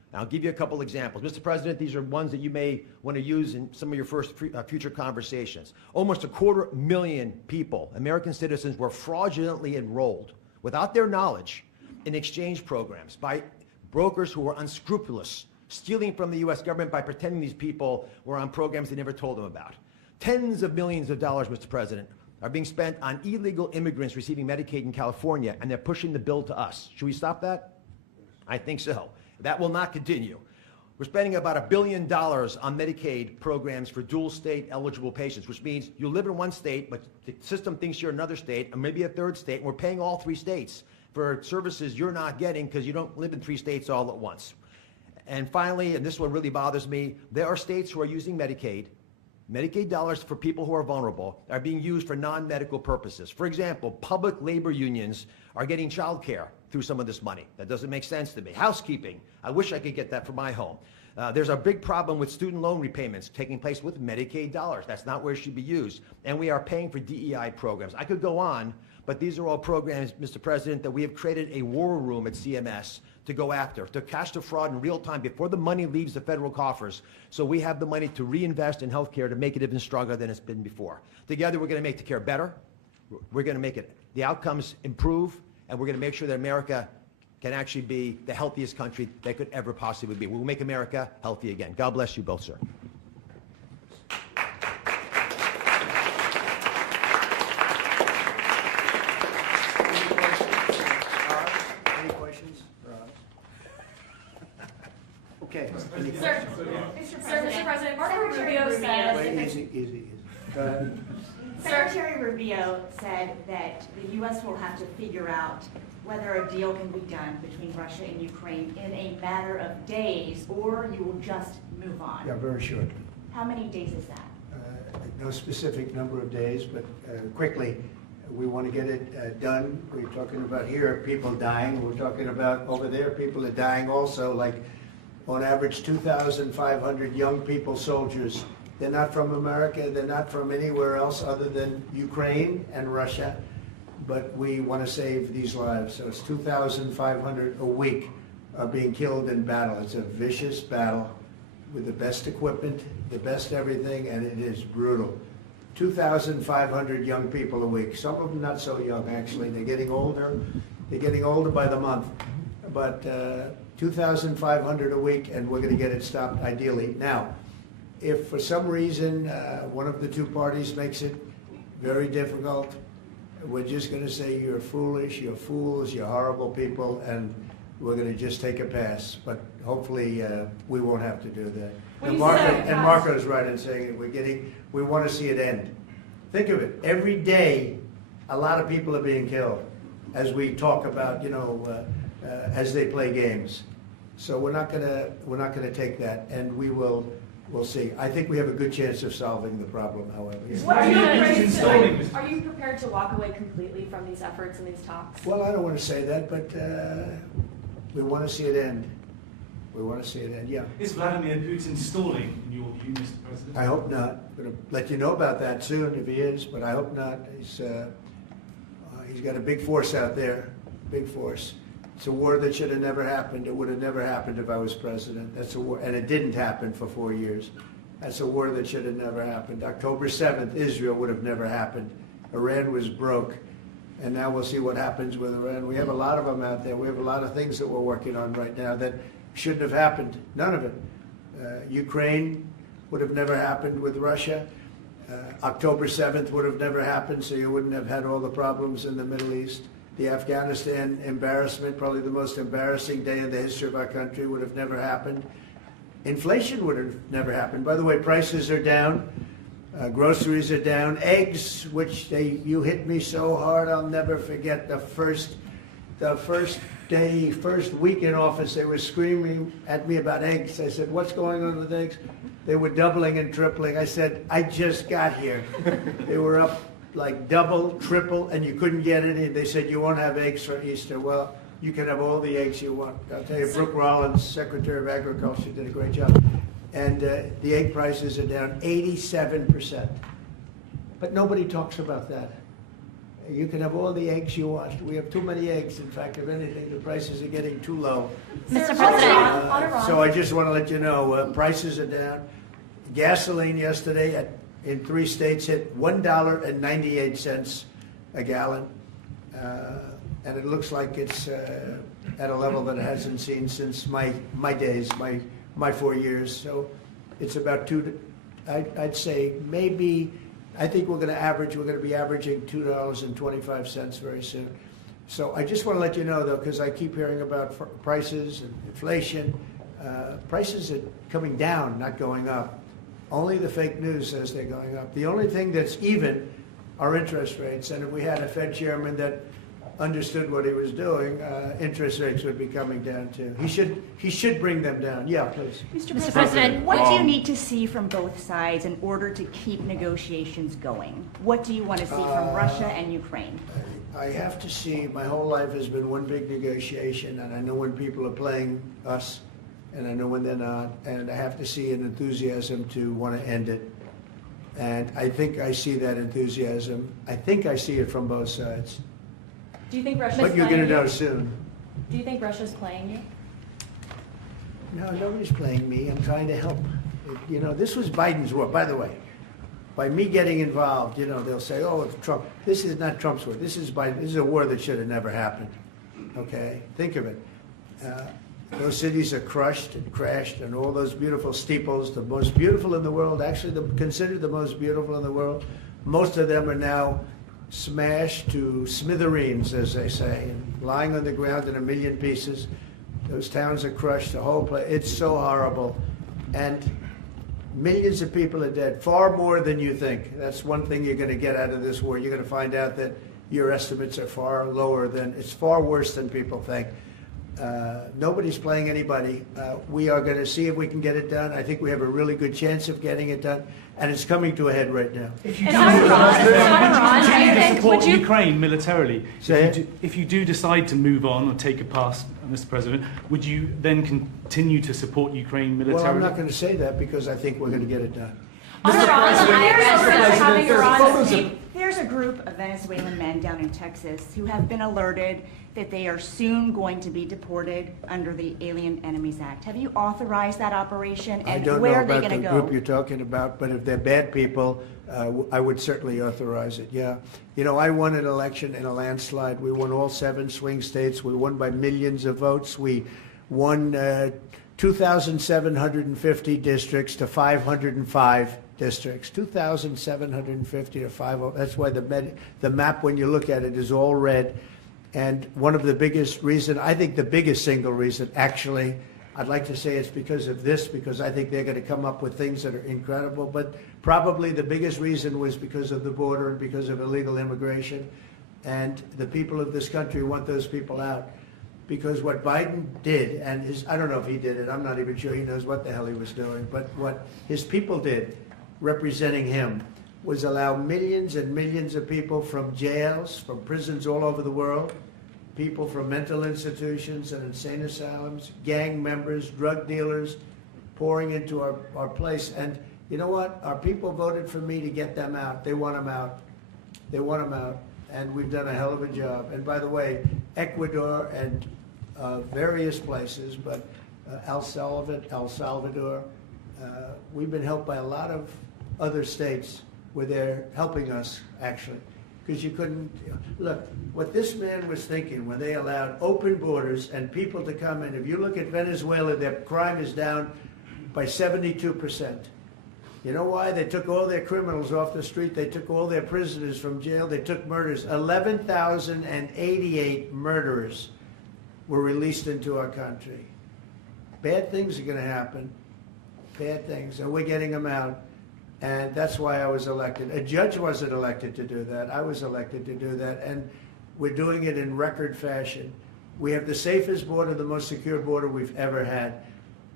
I'll give you a couple examples. Mr. President, these are ones that you may want to use in some of your future conversations. Almost 250,000 people, American citizens, were fraudulently enrolled without their knowledge in exchange programs by brokers who were unscrupulous, stealing from the U.S. government by pretending these people were on programs they never told them about. Tens of millions of dollars, Mr. President, are being spent on illegal immigrants receiving Medicaid in California, and they're pushing the bill to us. Should we stop that? I think so. That will not continue. We're spending about $1 billion on Medicaid programs for dual state eligible patients, which means you live in one state, but the system thinks you're another state, or maybe a third state, and we're paying all 3 states for services you're not getting because you don't live in 3 states all at once. And finally, and this one really bothers me, there are states who are using Medicaid dollars for people who are vulnerable are being used for non-medical purposes. For example, public labor unions are getting child care through some of this money. That doesn't make sense to me. Housekeeping, I wish I could get that for my home. There's a big problem with student loan repayments taking place with Medicaid dollars. That's not where it should be used. And we are paying for DEI programs. I could go on, but these are all programs, Mr. President, that we have created a war room at CMS to go after, to catch the fraud in real time before the money leaves the federal coffers, so we have the money to reinvest in healthcare to make it even stronger than it's been before. Together, we're going to make the care better. We're going to make the outcomes improve, and we're going to make sure that America can actually be the healthiest country they could ever possibly be. We'll make America healthy again. God bless you both, sir. Any questions? Okay. Sir, Mr. President, Marco Rubio said. Wait, easy. Go ahead. Secretary Rubio said that the U.S. will have to figure out whether a deal can be done between Russia and Ukraine in a matter of days, or you will just move on. Yeah, very shortly. How many days is that? No specific number of days, but quickly. We want to get it done. We're talking about here people dying. We're talking about over there people are dying also, like on average 2,500 young people, soldiers. They're not from America. They're not from anywhere else other than Ukraine and Russia. But we want to save these lives. So it's 2,500 a week are being killed in battle. It's a vicious battle with the best equipment, the best everything, and it is brutal. 2,500 young people a week. Some of them not so young, actually. They're getting older. They're getting older by the month. But 2,500 a week, and we're going to get it stopped ideally. Now, if for some reason one of the two parties makes it very difficult, we're just going to say you're foolish, you're fools, you're horrible people, and we're going to just take a pass. But hopefully we won't have to do that. And Marco's right in saying it. We want to see it end. Think of it. Every day, a lot of people are being killed as we talk about, as they play games. So we're not gonna take that, and we'll see. I think we have a good chance of solving the problem, however. Are you prepared to walk away completely from these efforts and these talks? Well, I don't want to say that, but we want to see it end. We want to see it end, yeah. Is Vladimir Putin stalling, in your view, Mr. President? I hope not. I'm going to let you know about that soon if he is, but I hope not. He's got a big force out there, big force. It's a war that should have never happened. It would have never happened if I was president. That's a war, and it didn't happen for 4 years. That's a war that should have never happened. October 7th, Israel would have never happened. Iran was broke, and now we'll see what happens with Iran. We have a lot of them out there. We have a lot of things that we're working on right now that shouldn't have happened. None of it. Ukraine would have never happened with Russia. October 7th would have never happened, so you wouldn't have had all the problems in the Middle East. The Afghanistan embarrassment, probably the most embarrassing day in the history of our country, would have never happened. Inflation would have never happened. By the way, prices are down. Groceries are down. Eggs, which you hit me so hard, I'll never forget the first week in office, they were screaming at me about eggs. I said, what's going on with eggs? They were doubling and tripling. I said, I just got here. They were up like double, triple, and you couldn't get any. They said, you won't have eggs for Easter. Well, you can have all the eggs you want. I'll tell you, Brooke Rollins, Secretary of Agriculture, did a great job. And the egg prices are down 87%. But nobody talks about that. You can have all the eggs you want. We have too many eggs. In fact, if anything, the prices are getting too low. Mr. President. On Iran. So I just want to let you know, prices are down. Gasoline yesterday in 3 states hit $1.98 a gallon. And it looks like it's at a level that it hasn't seen since my days, my 4 years. So it's about I'd say maybe, I think we're going to be averaging $2.25 very soon. So I just want to let you know, though, because I keep hearing about prices and inflation. Prices are coming down, not going up. Only the fake news says they're going up. The only thing that's even are interest rates. And if we had a Fed chairman that understood what he was doing, interest rates would be coming down too. He should bring them down. Yeah, please. Mr. President, what do you need to see from both sides in order to keep negotiations going? What do you want to see from Russia and Ukraine? I have to see, my whole life has been one big negotiation, and I know when people are playing us, and I know when they're not, and I have to see an enthusiasm to want to end it. And I think I see that enthusiasm. I think I see it from both sides. Do you think Russia's But you're playing going to you? know soon. Do you think Russia's playing you? No, nobody's playing me. I'm trying to help. You know, this was Biden's war, by the way. By me getting involved, you know, they'll say, oh, it's Trump. This is not Trump's war. This is Biden. This is a war that should have never happened. Okay? Think of it. Those cities are crushed and crashed, and all those beautiful steeples, the most beautiful in the world, actually considered the most beautiful in the world, most of them are now smashed to smithereens, as they say, and lying on the ground in a million pieces. Those towns are crushed, the whole place. It's so horrible. And millions of people are dead, far more than you think. That's one thing you're going to get out of this war. You're going to find out that your estimates are far lower than, it's far worse than people think. Nobody's playing anybody. We are going to see if we can get it done. I think we have a really good chance of getting it done, and it's coming to a head right now. If you And on Iran, do you continue to think, support would you, Ukraine militarily, Say if you do decide to move on or take a pass, Mr. President, would you then continue to support Ukraine militarily? Well, I'm not going to say that because I think we're going to get it done. on Iran, having Iran There's a group of Venezuelan men down in Texas who have been alerted that they are soon going to be deported under the Alien Enemies Act. Have you authorized that operation, I and don't know where are they about going the to go? group you're talking about, but if they're bad people, I would certainly authorize it, yeah. You know, I won an election in a landslide. We won all 7 swing states. We won by millions of votes. We won 2,750 districts to 505 districts. 2,750 to 505. That's why the map, when you look at it, is all red. And one of the biggest reason, I think the biggest single reason, actually, I'd like to say it's because of this, because I think they're going to come up with things that are incredible. But probably the biggest reason was because of the border and because of illegal immigration. And the people of this country want those people out. Because what Biden did, and I don't know if he did it, I'm not even sure he knows what the hell he was doing, but what his people did, representing him, was allow millions and millions of people from jails, from prisons all over the world, people from mental institutions and insane asylums, gang members, drug dealers, pouring into our place. And you know what? Our people voted for me to get them out. They want them out. They want them out. And we've done a hell of a job. And by the way, Ecuador and various places, but El Salvador, we've been helped by a lot of other states where they're helping us, actually. Because you couldn't, look, what this man was thinking when they allowed open borders and people to come in, if you look at Venezuela, their crime is down by 72%. You know why? They took all their criminals off the street. They took all their prisoners from jail. They took murders. 11,088 murderers were released into our country. Bad things are going to happen. Bad things. And we're getting them out. And that's why I was elected. A judge wasn't elected to do that. I was elected to do that. And we're doing it in record fashion. We have the safest border, the most secure border we've ever had.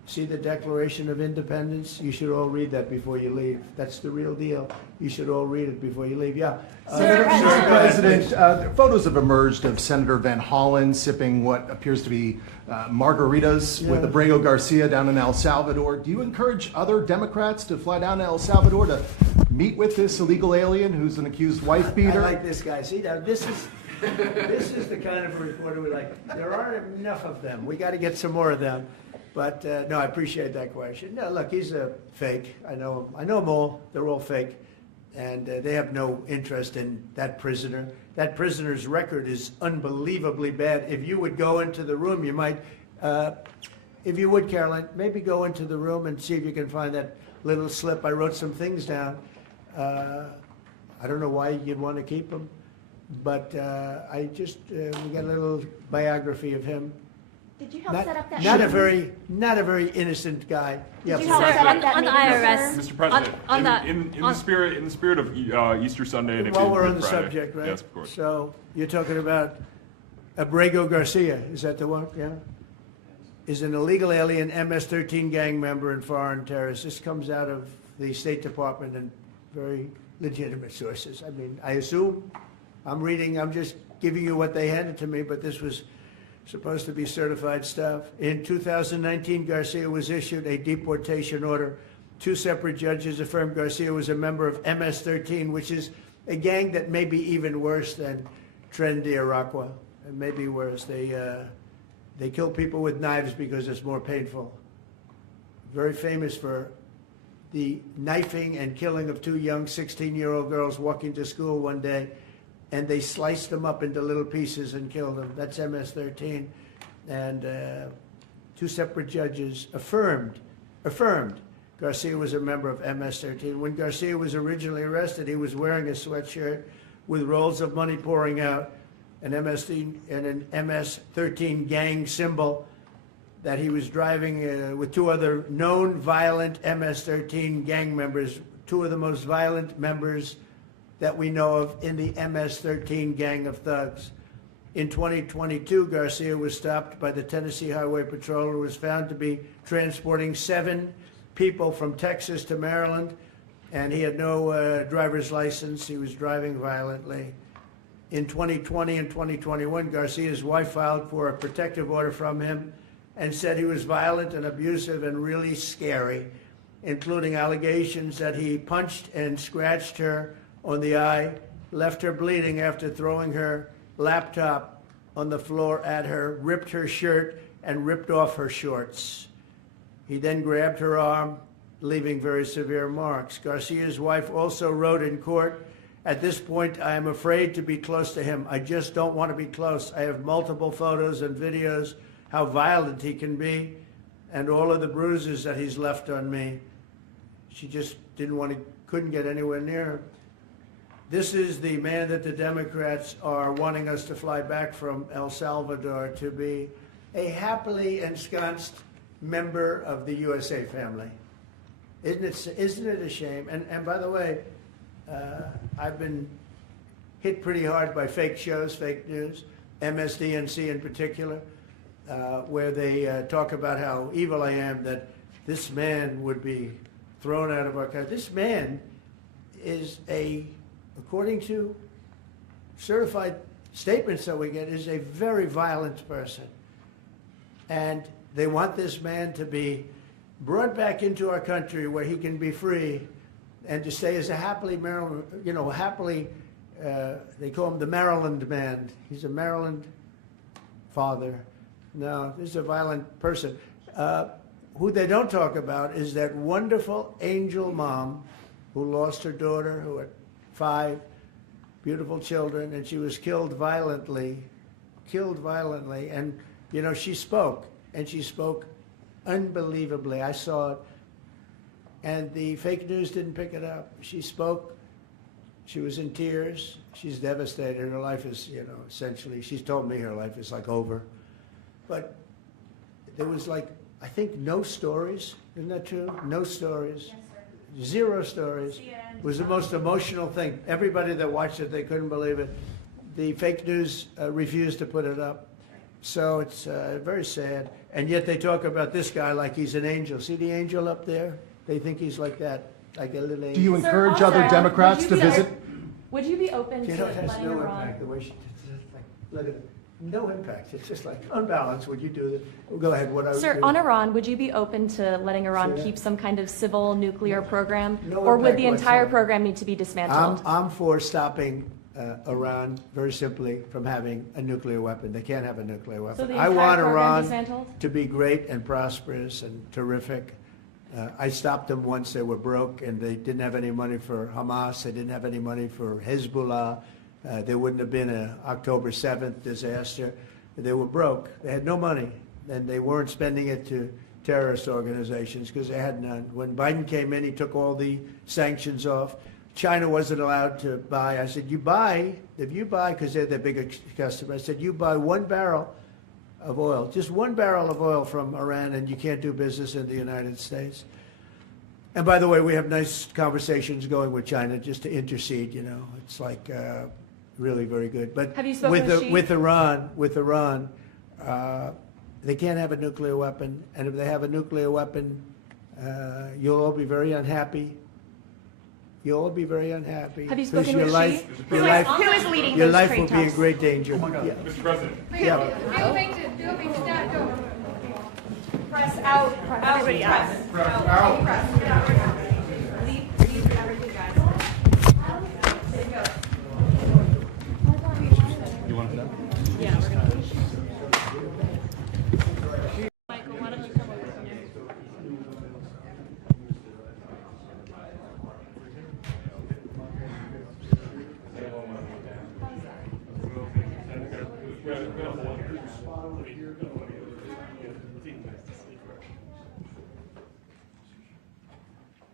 see the Declaration of Independence? You should all read that before you leave. That's the real deal. You should all read it before you leave. Yeah. Mr. President, photos have emerged of Senator Van Hollen sipping what appears to be margaritas with Abrego Garcia down in El Salvador. Do you encourage other Democrats to fly down to El Salvador to meet with this illegal alien who's an accused wife beater? I like this guy. See, now this is the kind of reporter we like. There aren't enough of them. We got to get some more of them. But no, I appreciate that question. No, look, he's a fake. I know him. I know them all. They're all fake. And they have no interest in that prisoner. That prisoner's record is unbelievably bad. If you would go into the room, you might, if you would, Caroline, maybe go into the room and see if you can find that little slip. I wrote some things down. I don't know why you'd want to keep him, but we got a little biography of him. Did you help set up that? Not a very innocent guy. Did you help set up that on the meeting, IRS. sir? Mr. President, on the- in the spirit of Easter Sunday and While we're on Good the Friday. subject, right? Yes, of course. So you're talking about Abrego Garcia, is that the one? Yeah. Is an illegal alien MS-13 gang member and foreign terrorist. This comes out of the State Department and very legitimate sources. I mean, I assume I'm just giving you what they handed to me, but this was supposed to be certified stuff. In 2019, Garcia was issued a deportation order. 2 separate judges affirmed Garcia was a member of MS-13, which is a gang that may be even worse than Tren de Aragua. It may be worse. They kill people with knives because it's more painful. Very famous for the knifing and killing of 2 young 16-year-old girls walking to school one day, and they sliced them up into little pieces and killed them. That's MS-13. And 2 separate judges affirmed Garcia was a member of MS-13. When Garcia was originally arrested, he was wearing a sweatshirt with rolls of money pouring out, an MS-13 gang symbol that he was driving with 2 other known violent MS-13 gang members, 2 of the most violent members that we know of in the MS-13 gang of thugs. In 2022, Garcia was stopped by the Tennessee Highway Patrol and was found to be transporting 7 people from Texas to Maryland, and he had no driver's license. He was driving violently. In 2020 and 2021, Garcia's wife filed for a protective order from him and said he was violent and abusive and really scary, including allegations that he punched and scratched her on the eye, left her bleeding after throwing her laptop on the floor at her, ripped her shirt, and ripped off her shorts. He then grabbed her arm, leaving very severe marks. Garcia's wife also wrote in court, "At this point, I am afraid to be close to him. I just don't want to be close. I have multiple photos and videos how violent he can be and all of the bruises that he's left on me." She just couldn't get anywhere near him. This is the man that the Democrats are wanting us to fly back from El Salvador to be a happily ensconced member of the USA family. Isn't it a shame? And by the way, I've been hit pretty hard by fake shows, fake news, MSDNC in particular, where they talk about how evil I am, that this man would be thrown out of our country. This man is according to certified statements that we get, is a very violent person. And they want this man to be brought back into our country where he can be free and to stay as a happily Maryland, they call him the Maryland man. He's a Maryland father. No, this is a violent person. Who they don't talk about is that wonderful angel mom who lost her daughter, who had 5 beautiful children, and she was killed violently. And, she spoke, and she spoke unbelievably. I saw it, and the fake news didn't pick it up. She spoke. She was in tears. She's devastated. Her life is, essentially, she's told me her life is like over. But there was I think no stories. Isn't that true? No stories. Yes, sir. 0 stories. It was the most emotional thing. Everybody that watched it, they couldn't believe it. The fake news refused to put it up. So it's very sad. And yet they talk about this guy like he's an angel. See the angel up there? They think he's like that, like a little angel. Do you Sir, encourage also, other Democrats would to you be- visit? Would you be open You to know, it has letting no Iran? impact, the way she, it's just like, let it, no impact. It's just like unbalanced. Would you do that? Well, go ahead, what I would Sir, do. on Iran, would you be open to letting Iran Say that. keep some kind of civil nuclear program? No Or would impact the entire whatsoever. program need to be dismantled? I'm for stopping Iran, very simply, from having a nuclear weapon. They can't have a nuclear weapon. So the I entire want program Iran dismantled? to be great and prosperous and terrific. I stopped them once they were broke and they didn't have any money for Hamas. They didn't have any money for Hezbollah. There wouldn't have been an October 7th disaster. They were broke. They had no money, and they weren't spending it to terrorist organizations because they had none. When Biden came in, he took all the sanctions off. China wasn't allowed to buy. I said, if you buy, because they're their biggest customer, I said, you buy 1 barrel of oil, just 1 barrel of oil from Iran, and you can't do business in the United States. And by the way, we have nice conversations going with China just to intercede, you know. It's like really very good. But Have you spoken with Xi? with Iran, they can't have a nuclear weapon. And if they have a nuclear weapon, you'll all be very unhappy. You'll all be very unhappy. Have you because spoken with Xi? Your life, Who is leading your those life trade will be in talks? great danger. Yeah. Mr. President. Yeah. Press out. Everybody out. Leave everything, guys. You want to? Yeah, we're gonna. Michael, why don't you come over here?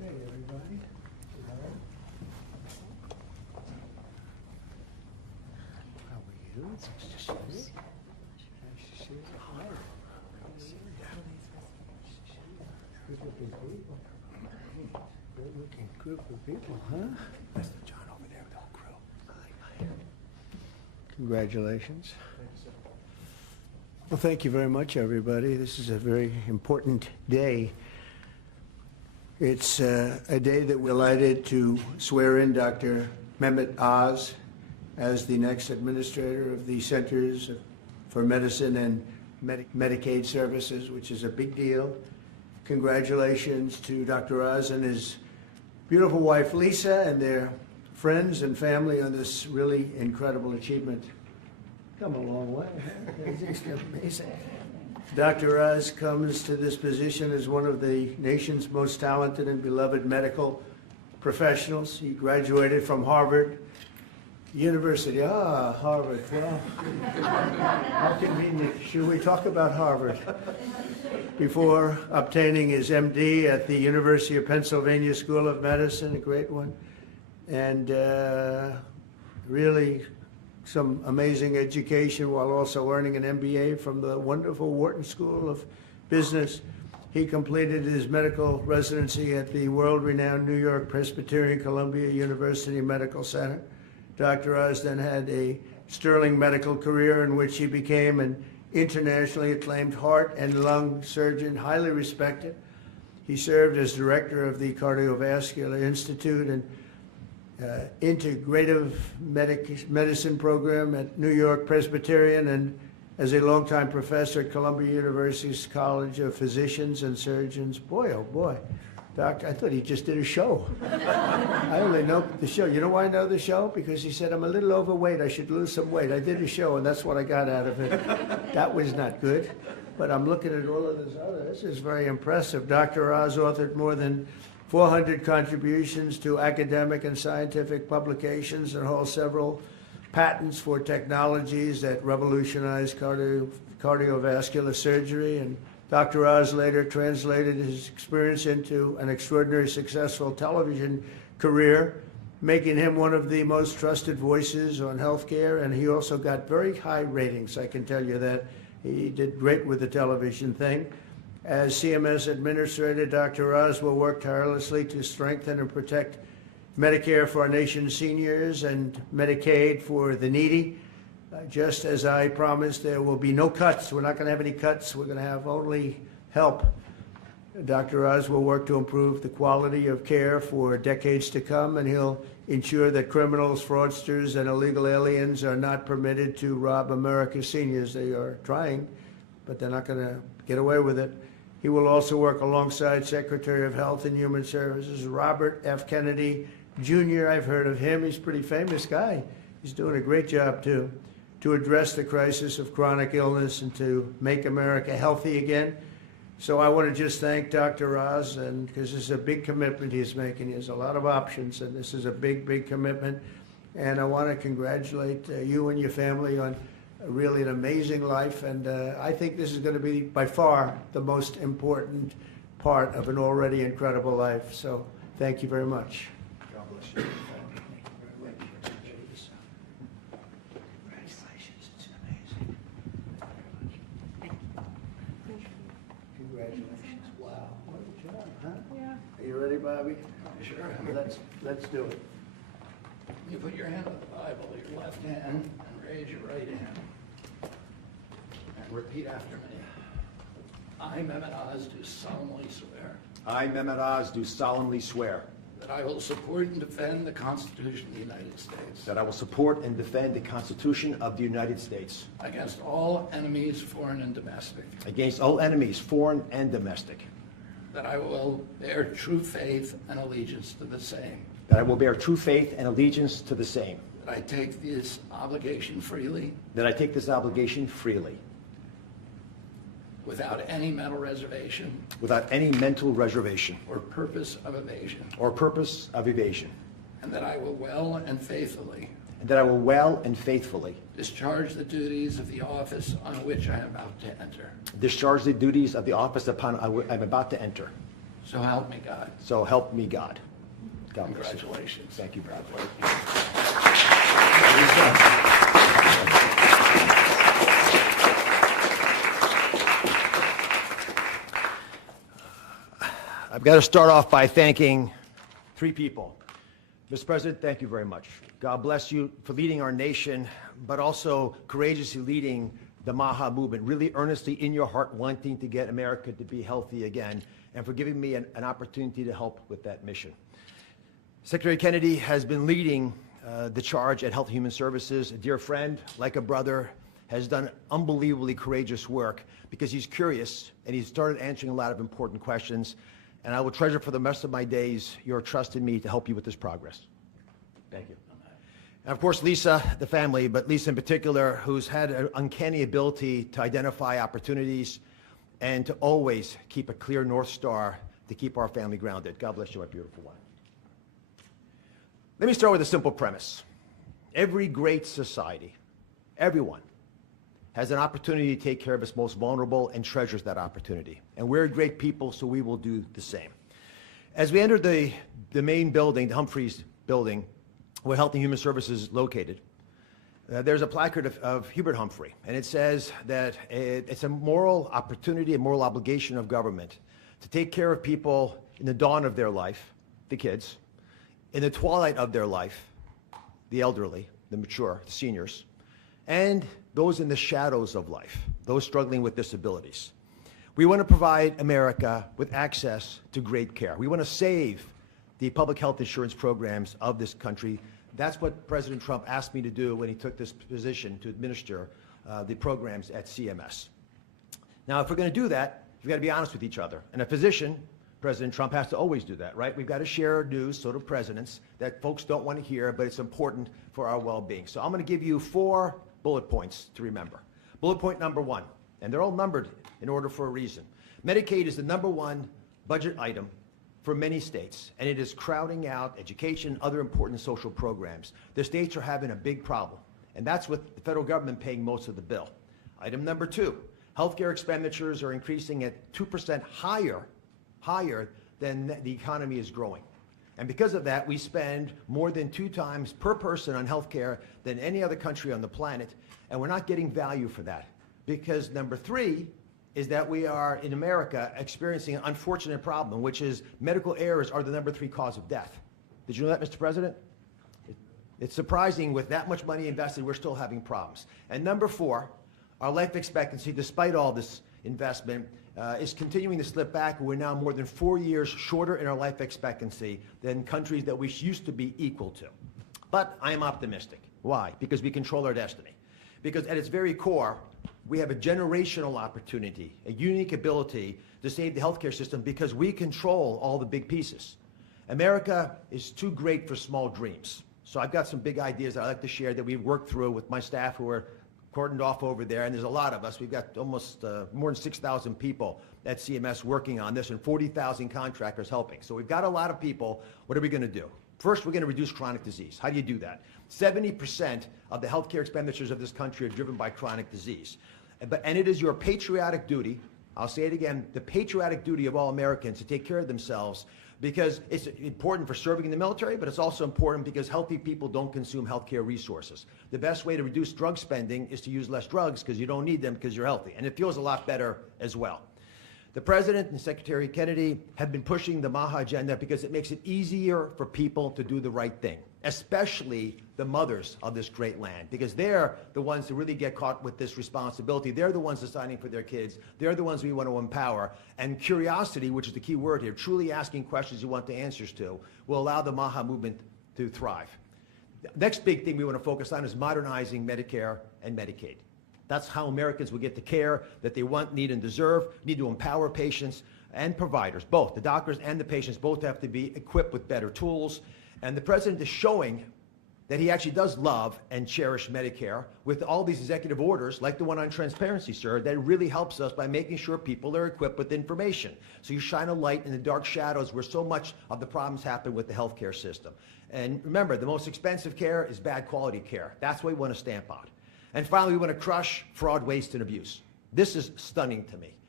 Hey, everybody. How are you? It's nice to see you. Nice to see you. Hi. Good-looking people. Good-looking group of people, huh? That's John over there with the whole crew. Congratulations. Well, thank you very much, everybody. This is a very important day. It's a day that we're delighted to swear in Dr. Mehmet Oz as the next administrator of the Centers for Medicine and Medicaid Services, which is a big deal. Congratulations to Dr. Oz and his beautiful wife, Lisa, and their friends and family on this really incredible achievement. Come a long way. It's just amazing. Dr. Oz comes to this position as one of the nation's most talented and beloved medical professionals. He graduated from Harvard University. Ah, Harvard. Well, how convenient. Should we talk about Harvard? Before obtaining his MD at the University of Pennsylvania School of Medicine, a great one, and really some amazing education while also earning an MBA from the wonderful Wharton School of Business. He completed his medical residency at the world-renowned New York Presbyterian Columbia University Medical Center. Dr. Oz then had a sterling medical career in which he became an internationally acclaimed heart and lung surgeon, highly respected. He served as director of the Cardiovascular Institute and integrative medicine program at New York Presbyterian, and as a longtime professor at Columbia University's College of Physicians and Surgeons. Boy, oh boy. Doctor, I thought he just did a show. I only know the show. You know why I know the show? Because he said, I'm a little overweight. I should lose some weight. I did a show, and that's what I got out of it. That was not good. But I'm looking at all of this other. This is very impressive. Dr. Oz authored more than 400 contributions to academic and scientific publications and holds several patents for technologies that revolutionize cardiovascular surgery. And Dr. Oz later translated his experience into an extraordinarily successful television career, making him one of the most trusted voices on healthcare. And he also got very high ratings, I can tell you that. He did great with the television thing. As CMS Administrator, Dr. Oz will work tirelessly to strengthen and protect Medicare for our nation's seniors and Medicaid for the needy. Just as I promised, there will be no cuts. We're not going to have any cuts. We're going to have only help. Dr. Oz will work to improve the quality of care for decades to come, and he'll ensure that criminals, fraudsters, and illegal aliens are not permitted to rob America's seniors. They are trying, but they're not going to get away with it. He will also work alongside Secretary of Health and Human Services, Robert F. Kennedy, Jr. I've heard of him. He's a pretty famous guy. He's doing a great job, too, to address the crisis of chronic illness and to make America healthy again. So I want to just thank Dr. Oz, and because this is a big commitment he's making. He has a lot of options, and this is a big, big commitment. And I want to congratulate you and your family on really an amazing life. And I think this is going to be, by far, the most important part of an already incredible life. So thank you very much. God bless you. Congratulations. It's amazing. Congratulations. Wow. What a job, huh? Yeah. Are you ready, Bobby? Sure. Let's do it. You put your hand on the Bible, your left hand, and raise your right hand. And repeat after me. I, Mehmet Oz, do solemnly swear I, Mehmet Oz, do solemnly swear that I will support and defend the Constitution of the United States that I will support and defend the Constitution of the United States against all enemies, foreign and domestic, against all enemies, foreign and domestic, that I will bear true faith and allegiance to the same, that I will bear true faith and allegiance to the same, that I take this obligation freely that I take this obligation freely, without any mental reservation without any mental reservation or purpose of evasion, or purpose of evasion, and that I will well and faithfully and that I will well and faithfully discharge the duties of the office on which I am about to enter. discharge the duties of the office upon I am about to enter. So help me God. So help me God. God bless you. Congratulations. Thank you, brother. I've got to start off by thanking three people. Mr. President, thank you very much. God bless you for leading our nation, but also courageously leading the MAHA movement, really earnestly in your heart wanting to get America to be healthy again, and for giving me an opportunity to help with that mission. Secretary Kennedy has been leading the charge at Health and Human Services. A dear friend, like a brother, has done unbelievably courageous work because he's curious and he's started answering a lot of important questions. And I will treasure for the rest of my days your trust in me to help you with this progress. Thank you. And of course, Lisa, the family, but Lisa in particular, who's had an uncanny ability to identify opportunities and to always keep a clear North Star to keep our family grounded. God bless you, my beautiful wife. Let me start with a simple premise. Every great society, everyone, has an opportunity to take care of its most vulnerable and treasures that opportunity. And we're great people, so we will do the same. As we enter the main building, the Humphreys building, where Health and Human Services is located, there's a placard of Hubert Humphrey, and it says that it's a moral opportunity, a moral obligation of government to take care of people in the dawn of their life, the kids, in the twilight of their life, the elderly, the mature, the seniors, and those in the shadows of life, those struggling with disabilities. We want to provide America with access to great care. We want to save the public health insurance programs of this country. That's what President Trump asked me to do when he took this position to administer the programs at CMS. Now, if we're going to do that, we've got to be honest with each other. And a physician, President Trump, has to always do that, right? We've got to share news, so do presidents, that folks don't want to hear, but it's important for our well-being. So I'm going to give you 4 bullet points to remember. Bullet point number 1, and they're all numbered in order for a reason. Medicaid is the #1 budget item for many states, and it is crowding out education, other important social programs. The states are having a big problem, and that's with the federal government paying most of the bill. Item number 2, healthcare expenditures are increasing at 2% higher than the economy is growing. And because of that, we spend more than 2 times per person on healthcare than any other country on the planet, and we're not getting value for that. Because number 3 is that we are, in America, experiencing an unfortunate problem, which is medical errors are the number 3 cause of death. Did you know that, Mr. President? It's surprising with that much money invested, we're still having problems. And number 4, our life expectancy, despite all this investment, is continuing to slip back. We're now more than 4 years shorter in our life expectancy than countries that we used to be equal to. But I am optimistic. Why? Because we control our destiny. Because at its very core, we have a generational opportunity, a unique ability to save the healthcare system because we control all the big pieces. America is too great for small dreams. So I've got some big ideas that I'd like to share that we've worked through with my staff who are cordoned off over there, and there's a lot of us. We've got almost more than 6,000 people at CMS working on this and 40,000 contractors helping. So we've got a lot of people. What are we going to do? First, we're going to reduce chronic disease. How do you do that? 70% of the healthcare expenditures of this country are driven by chronic disease. And it is your patriotic duty, I'll say it again, the patriotic duty of all Americans to take care of themselves, because it's important for serving in the military, but it's also important because healthy people don't consume healthcare resources. The best way to reduce drug spending is to use less drugs because you don't need them because you're healthy. And it feels a lot better as well. The President and Secretary Kennedy have been pushing the MAHA agenda because it makes it easier for people to do the right thing, especially the mothers of this great land, because they're the ones who really get caught with this responsibility. They're the ones deciding for their kids. They're the ones we want to empower. And curiosity, which is the key word here, truly asking questions you want the answers to, will allow the MAHA movement to thrive. The next big thing we want to focus on is modernizing Medicare and Medicaid. That's how Americans will get the care that they want, need, and deserve. Need to empower patients and providers, both. The doctors and the patients both have to be equipped with better tools. And the President is showing that he actually does love and cherish Medicare with all these executive orders, like the one on transparency, sir, that really helps us by making sure people are equipped with information. So you shine a light in the dark shadows where so much of the problems happen with the healthcare system. And remember, the most expensive care is bad quality care. That's what we want to stamp out. And finally, we want to crush fraud, waste, and abuse. This is stunning to me.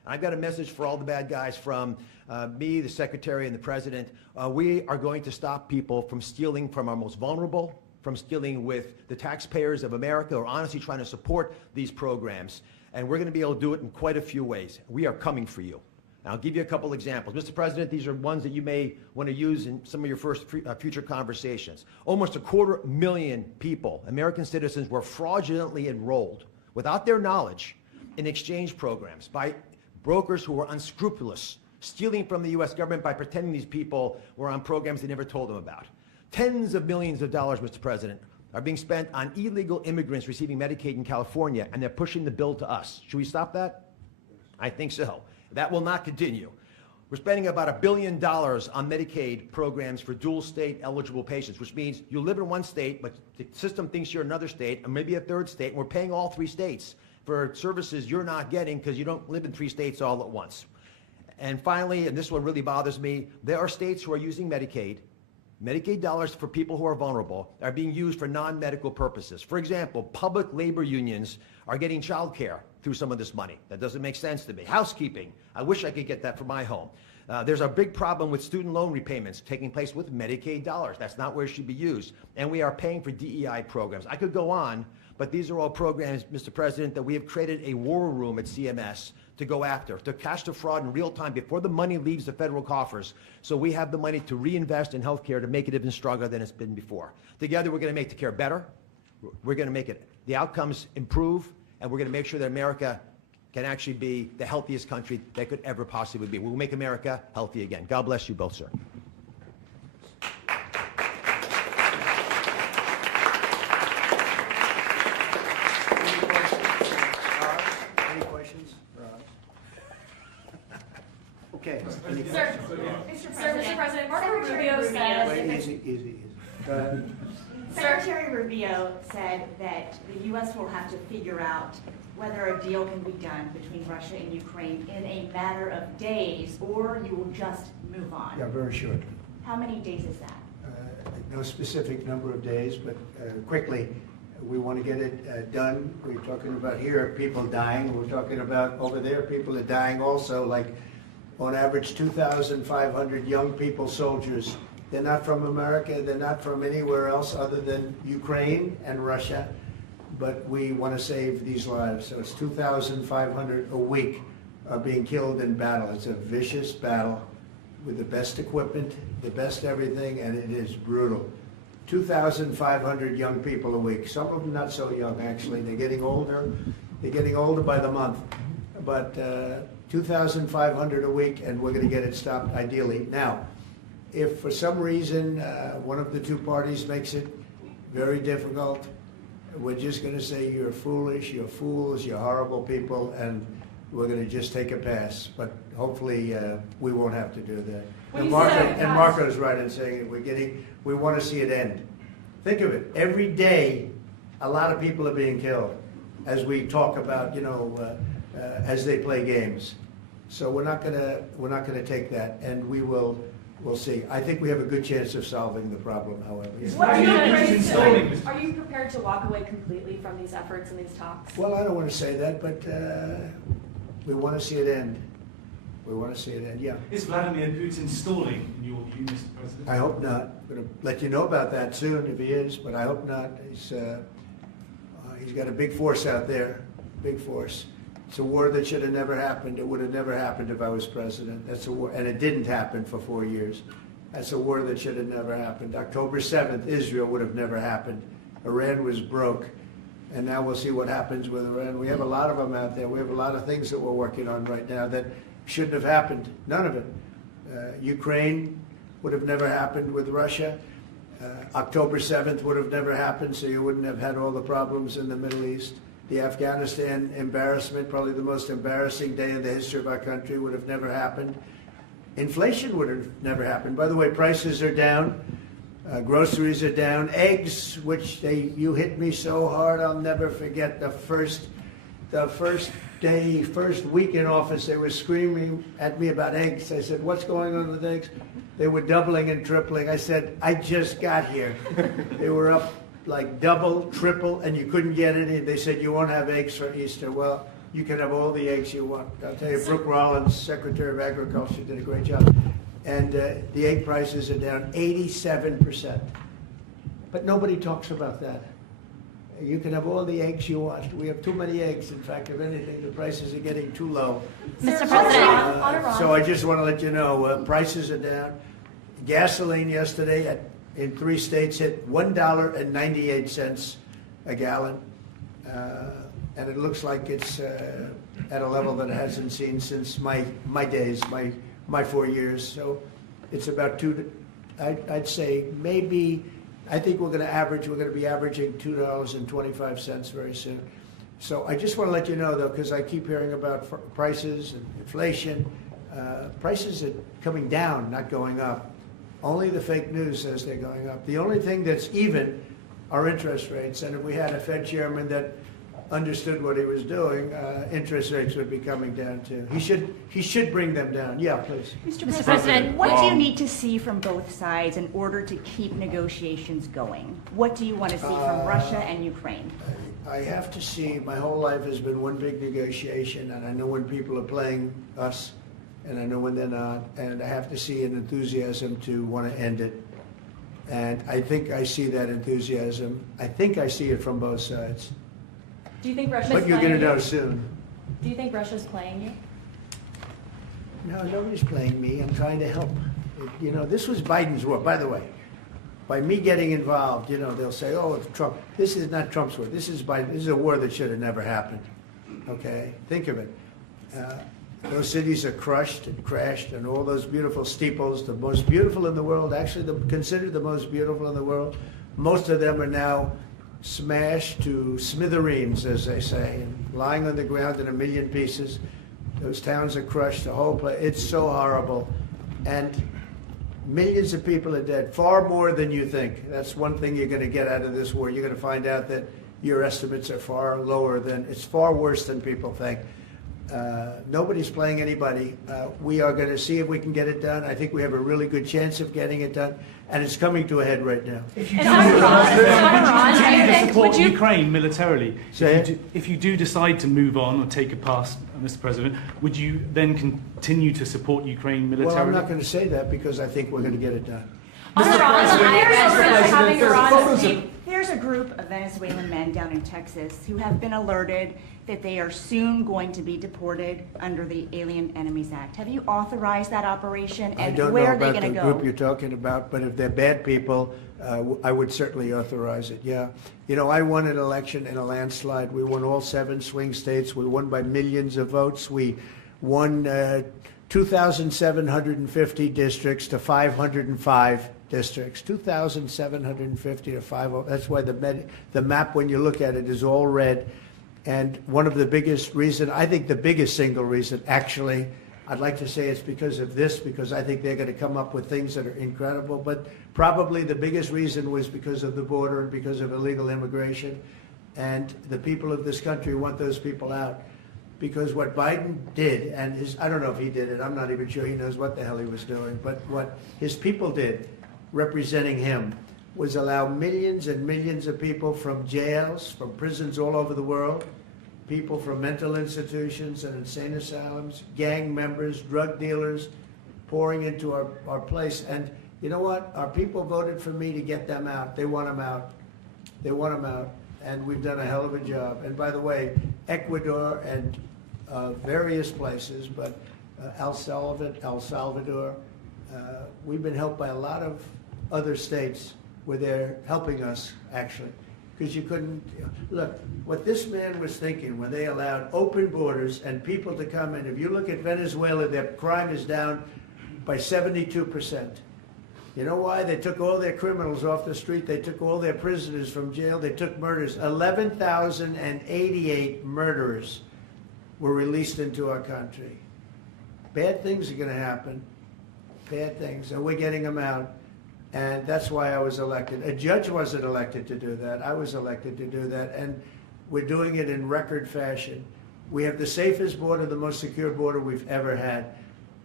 I've got a message for all the bad guys from me, the Secretary, and the President. We are going to stop people from stealing from our most vulnerable, from stealing with the taxpayers of America, who are honestly trying to support these programs. And we're going to be able to do it in quite a few ways. We are coming for you. And I'll give you a couple examples. Mr. President, these are ones that you may want to use in some of your future conversations. Almost 250,000 people, American citizens, were fraudulently enrolled without their knowledge in exchange programs by brokers who were unscrupulous, stealing from the U.S. government by pretending these people were on programs they never told them about. Tens of millions of dollars, Mr. President, are being spent on illegal immigrants receiving Medicaid in California, and they're pushing the bill to us. Should we stop that? I think so. That will not continue. We're spending about $1 billion on Medicaid programs for dual state eligible patients, which means you live in one state, but the system thinks you're another state, and maybe a third state, and we're paying all 3 states for services you're not getting because you don't live in 3 states all at once. And finally, and this one really bothers me, there are states who are using Medicaid dollars for people who are vulnerable are being used for non-medical purposes. For example, public labor unions are getting child care through some of this money. That doesn't make sense to me. Housekeeping, I wish I could get that for my home. There's a big problem with student loan repayments taking place with Medicaid dollars. That's not where it should be used. And we are paying for DEI programs. I could go on, but these are all programs, Mr. President, that we have created a war room at CMS to go after, to catch the fraud in real time before the money leaves the federal coffers, so we have the money to reinvest in healthcare to make it even stronger than it's been before. Together, we're going to make the care better. We're going to make the outcomes improve, and we're going to make sure that America can actually be the healthiest country that could ever possibly be. We'll make America healthy again. God bless you both, sir. Any questions? Okay. Any Sir, questions? Mr. President, Marco Secretary Rubio Rubio says... Wait, easy. Go ahead. Secretary Rubio said that the U.S. will have to figure out whether a deal can be done between Russia and Ukraine in a matter of days, or you will just move on. Yeah, very short. How many days is that? No specific number of days, but quickly, we want to get it done. We're talking about here, people dying. We're talking about over there, people are dying also, like on average 2,500 young people, soldiers. They're not from America, they're not from anywhere else other than Ukraine and Russia, but we want to save these lives. So it's 2,500 a week are being killed in battle. It's a vicious battle with the best equipment, the best everything, and it is brutal. 2,500 young people a week. Some of them not so young, actually. They're getting older. They're getting older by the month. But 2,500 a week, and we're going to get it stopped ideally. Now, if for some reason one of the two parties makes it very difficult, we're just going to say you're foolish, you're fools, you're horrible people, and we're going to just take a pass. But hopefully we won't have to do that. When And, you say Marco's right in saying it. We want to see it end. Think of it. Every day, a lot of people are being killed as we talk about, as they play games. So we're not gonna take that, and we'll see. I think we have a good chance of solving the problem, however. Are you prepared to walk away completely from these efforts and these talks? Well, I don't want to say that, but we want to see it end. We want to see it end, yeah. Is Vladimir Putin stalling, in your view, Mr. President? I hope not. I'm going to let you know about that soon if he is, but I hope not. He's got a big force out there, big force. It's a war that should have never happened. It would have never happened if I was president. That's a war, and it didn't happen for 4 years. That's a war that should have never happened. October 7th, Israel would have never happened. Iran was broke, and now we'll see what happens with Iran. We have a lot of them out there. We have a lot of things that we're working on right now that shouldn't have happened. None of it. Ukraine would have never happened with Russia. October 7th would have never happened, so you wouldn't have had all the problems in the Middle East. The Afghanistan embarrassment, probably the most embarrassing day in the history of our country, would have never happened. Inflation would have never happened. By the way, prices are down. Groceries are down. Eggs, which you hit me so hard, I'll never forget the first week in office, they were screaming at me about eggs. I said, what's going on with eggs? They were doubling and tripling. I said, I just got here. They were up like double, triple, and you couldn't get any. They said, you won't have eggs for Easter. Well, You can have all the eggs you want. I'll tell you, Brooke Rollins, Secretary of Agriculture, did a great job. And the egg prices are down 87%. But nobody talks about that. You can have all the eggs you want. We have too many eggs. In fact, if anything, the prices are getting too low. Mr. President. On Iran. So I just want to let you know, prices are down. Gasoline yesterday in 3 states hit $1.98 a gallon. And it looks like it's at a level that it hasn't seen since my days, my 4 years. So it's about I'd say maybe, I think we're going to be averaging $2.25 very soon. So I just want to let you know, though, because I keep hearing about prices and inflation. Prices are coming down, not going up. Only the fake news says they're going up. The only thing that's even are interest rates. And if we had a Fed chairman that understood what he was doing, interest rates would be coming down too. He should bring them down. Yeah, please. Mr. President, what do you need to see from both sides in order to keep negotiations going? What do you want to see from Russia and Ukraine? I have to see, my whole life has been one big negotiation, and I know when people are playing us, and I know when they're not, and I have to see an enthusiasm to want to end it. And I think I see that enthusiasm. I think I see it from both sides. Do you think Russia's But you're playing going to know you? soon. Do you think Russia's playing you? No, nobody's playing me. I'm trying to help. You know, this was Biden's war, by the way. By me getting involved, you know, they'll say, oh, it's Trump. This is not Trump's war. This is Biden. This is a war that should have never happened. Okay? Think of it. Those cities are crushed and crashed, and all those beautiful steeples, the most beautiful in the world, actually considered the most beautiful in the world, most of them are now smashed to smithereens, as they say, and lying on the ground in a million pieces. Those towns are crushed, the whole place. It's so horrible. And millions of people are dead, far more than you think. That's one thing you're going to get out of this war. You're going to find out that your estimates are far lower than, it's far worse than people think. Nobody's playing anybody. We are going to see if we can get it done. I think we have a really good chance of getting it done, and it's coming to a head right now. If you And do continue to support would you- Ukraine militarily, Say it. if you do decide to move on or take a pass, Mr. President, would you then continue to support Ukraine militarily? Well, I'm not going to say that because I think we're going to get it done. On Iran, having Iran There's a group of Venezuelan men down in Texas who have been alerted that they are soon going to be deported under the Alien Enemies Act. Have you authorized that operation, I and don't where know are they about going the to go? group you're talking about, but if they're bad people, I would certainly authorize it, yeah. You know, I won an election in a landslide. We won all 7 swing states. We won by millions of votes. We won 2,750 districts to 505 districts. 2,750 to 505. That's why the map, when you look at it, is all red. And one of the biggest reason, I think the biggest single reason, actually, I'd like to say it's because of this, because I think they're going to come up with things that are incredible. But probably the biggest reason was because of the border and because of illegal immigration. And the people of this country want those people out. Because what Biden did, and I don't know if he did it, I'm not even sure he knows what the hell he was doing, but what his people did, representing him, was allow millions and millions of people from jails, from prisons all over the world, people from mental institutions and insane asylums, gang members, drug dealers, pouring into our place. And you know what? Our people voted for me to get them out. They want them out. They want them out. And we've done a hell of a job. And by the way, Ecuador and various places, but El Salvador, we've been helped by a lot of other states where they're helping us, actually. Because you couldn't, look, what this man was thinking when they allowed open borders and people to come in, if you look at Venezuela, their crime is down by 72%. You know why? They took all their criminals off the street. They took all their prisoners from jail. They took murders. 11,088 murderers were released into our country. Bad things are going to happen. Bad things. And we're getting them out. And that's why I was elected. A judge wasn't elected to do that. I was elected to do that. And we're doing it in record fashion. We have the safest border, the most secure border we've ever had.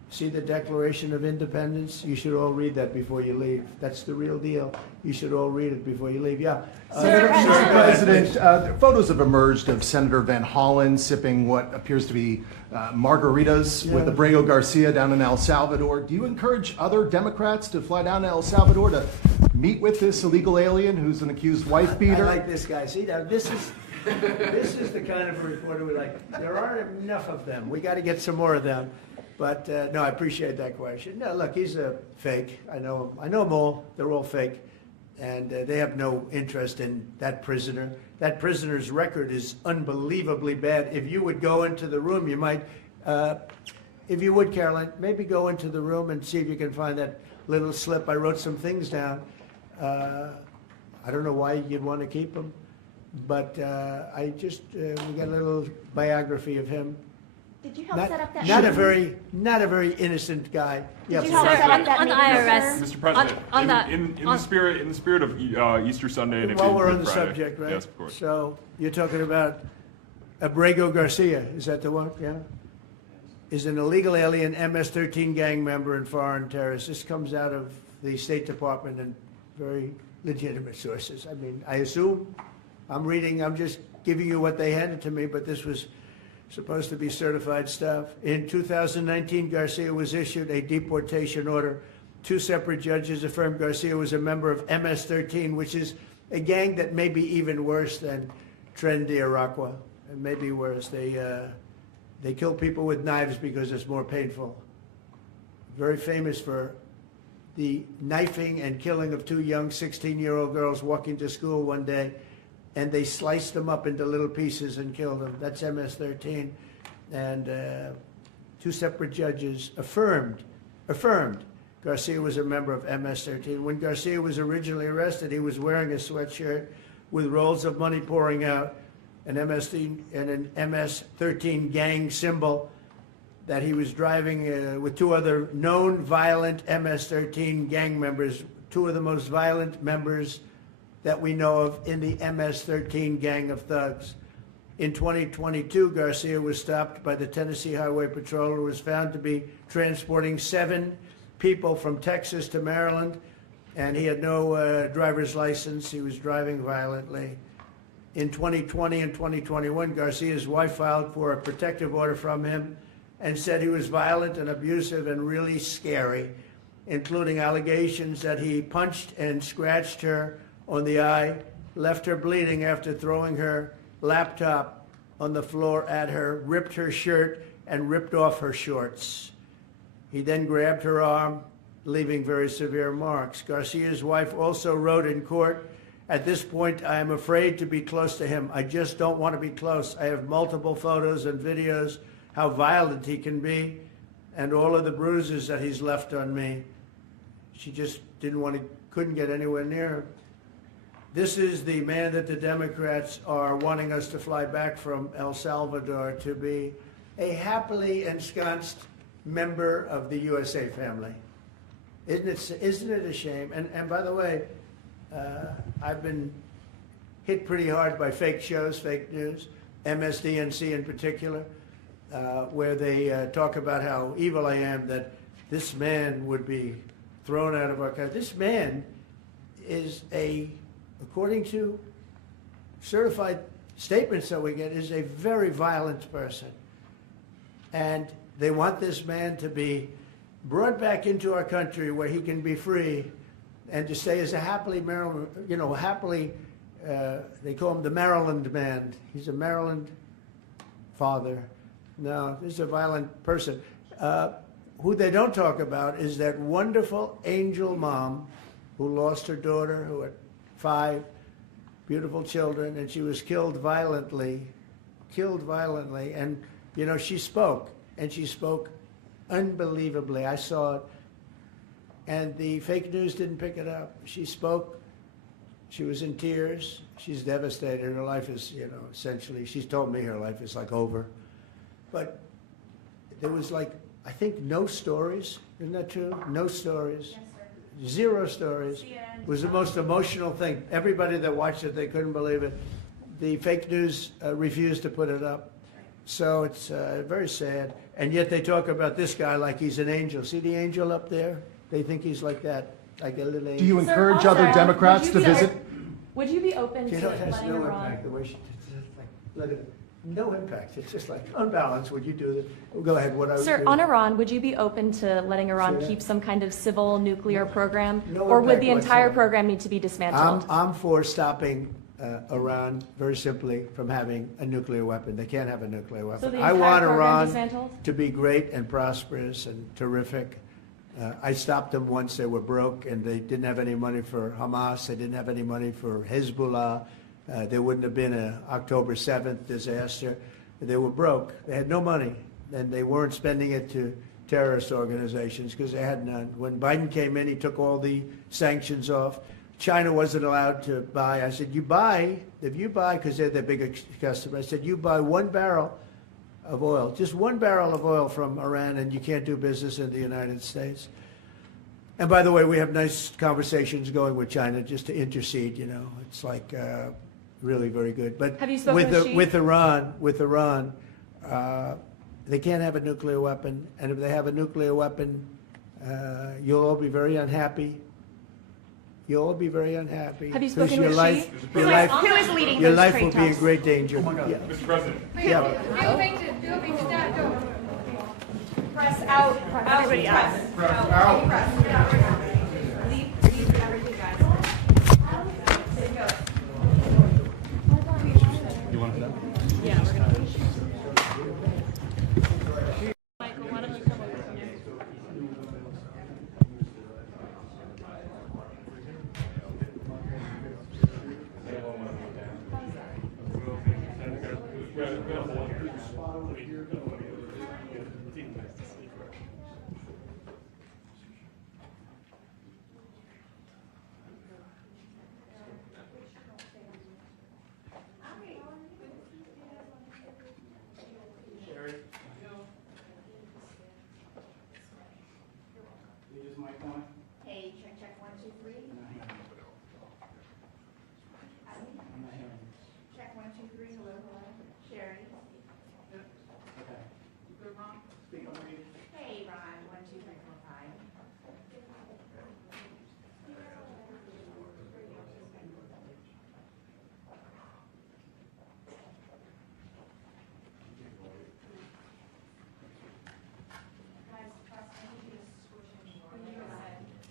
See the Declaration of Independence? You should all read that before you leave. That's the real deal. You should all read it before you leave. Yeah. Mr. President, photos have emerged of Senator Van Hollen sipping what appears to be margaritas with Abrego Garcia down in El Salvador. Do you encourage other Democrats to fly down to El Salvador to meet with this illegal alien who's an accused wife beater? I like this guy. See, now this is the kind of reporter we like. There aren't enough of them. We got to get some more of them. But no, I appreciate that question. No, look, he's a fake. I know him. I know them all. They're all fake. And they have no interest in that prisoner. That prisoner's record is unbelievably bad. If you would go into the room, you might, if you would, Caroline, maybe go into the room and see if you can find that little slip. I wrote some things down. I don't know why you'd want to keep him, but we got a little biography of him. Did you help set up that Not meeting? a very innocent guy. Did you Yeah, help set up that on the meeting, IRS. sir? Mr. President, On the- in the spirit of Easter Sunday and it While being we're Good on the Friday. subject, right? Yes, of course. So you're talking about Abrego Garcia, is that the one? Yeah. Is an illegal alien MS-13 gang member and foreign terrorist. This comes out of the State Department and very legitimate sources. I mean, I assume I'm just giving you what they handed to me, but this was supposed to be certified stuff. In 2019, Garcia was issued a deportation order. 2 separate judges affirmed Garcia was a member of MS-13, which is a gang that may be even worse than Tren de Aragua, and maybe worse. They kill people with knives because it's more painful. Very famous for the knifing and killing of 2 young 16-year-old girls walking to school one day, and they sliced them up into little pieces and killed them. That's MS-13. And 2 separate judges affirmed Garcia was a member of MS-13. When Garcia was originally arrested, he was wearing a sweatshirt with rolls of money pouring out, an MS-13 gang symbol that he was driving with 2 other known violent MS-13 gang members, 2 of the most violent members that we know of in the MS-13 gang of thugs. In 2022, Garcia was stopped by the Tennessee Highway Patrol and was found to be transporting 7 people from Texas to Maryland, and he had no driver's license. He was driving violently. In 2020 and 2021, Garcia's wife filed for a protective order from him and said he was violent and abusive and really scary, including allegations that he punched and scratched her on the eye, left her bleeding after throwing her laptop on the floor at her, ripped her shirt, and ripped off her shorts. He then grabbed her arm, leaving very severe marks. Garcia's wife also wrote in court, "At this point, I am afraid to be close to him. I just don't want to be close. I have multiple photos and videos how violent he can be and all of the bruises that he's left on me." She just couldn't get anywhere near him. This is the man that the Democrats are wanting us to fly back from El Salvador to be a happily ensconced member of the USA family. Isn't it a shame? And by the way, I've been hit pretty hard by fake shows, fake news, MSDNC in particular, where they talk about how evil I am, that this man would be thrown out of our country. This man is according to certified statements that we get, is a very violent person. And they want this man to be brought back into our country where he can be free and to stay as a happily Maryland, they call him the Maryland man. He's a Maryland father. No, this is a violent person. Who they don't talk about is that wonderful angel mom who lost her daughter, who had 5 beautiful children, and she was killed violently. And, she spoke, and she spoke unbelievably. I saw it, and the fake news didn't pick it up. She spoke. She was in tears. She's devastated. Her life is, essentially, she's told me her life is like over. But there was I think no stories. Isn't that true? No stories. Yes, sir. 0 stories. It was the most emotional thing. Everybody that watched it, they couldn't believe it. The fake news refused to put it up. So it's very sad. And yet they talk about this guy like he's an angel. See the angel up there? They think he's like that, like a little angel. Do you Sir, encourage also, other Democrats would to you be visit? Would you be open You to know, it has letting no Iran? impact, the way she, it's just like, let it, no impact. It's just like unbalanced. Would you do this? Well, go ahead, what I would Sir, do. on Iran, would you be open to letting Iran Say that. keep some kind of civil nuclear program? No Or would impact the entire whatsoever. program need to be dismantled? I'm for stopping Iran, very simply, from having a nuclear weapon. They can't have a nuclear weapon. So the I entire want program Iran dismantled? to be great and prosperous and terrific. I stopped them once they were broke and they didn't have any money for Hamas. They didn't have any money for Hezbollah. There wouldn't have been an October 7th disaster. They were broke. They had no money, and they weren't spending it to terrorist organizations because they had none. When Biden came in, he took all the sanctions off. China wasn't allowed to buy. I said, if you buy, because they're their biggest customer, I said, you buy 1 barrel of oil, just 1 barrel of oil from Iran, and you can't do business in the United States. And by the way, we have nice conversations going with China just to intercede, you know. It's like really very good. But Have you spoken with Xi? with Iran, they can't have a nuclear weapon. And if they have a nuclear weapon, you'll all be very unhappy. You'll all be very unhappy. Have you 'Cause spoken your with life, Xi? your life, Who is leading your those life trade will be in talks? great danger. Yeah. Mr. President. Yeah. Press out, everybody out. Press out. Leave everything, guys. You want to know? Yeah, we're gonna. Michael, why don't you come over here? Hey, check, 1, 2, 3. Check 1, 2, 3. Hello. Sherry. Hey, Ron. 1, 2, 3, 4, 5. Guys, trust me, you just switch in.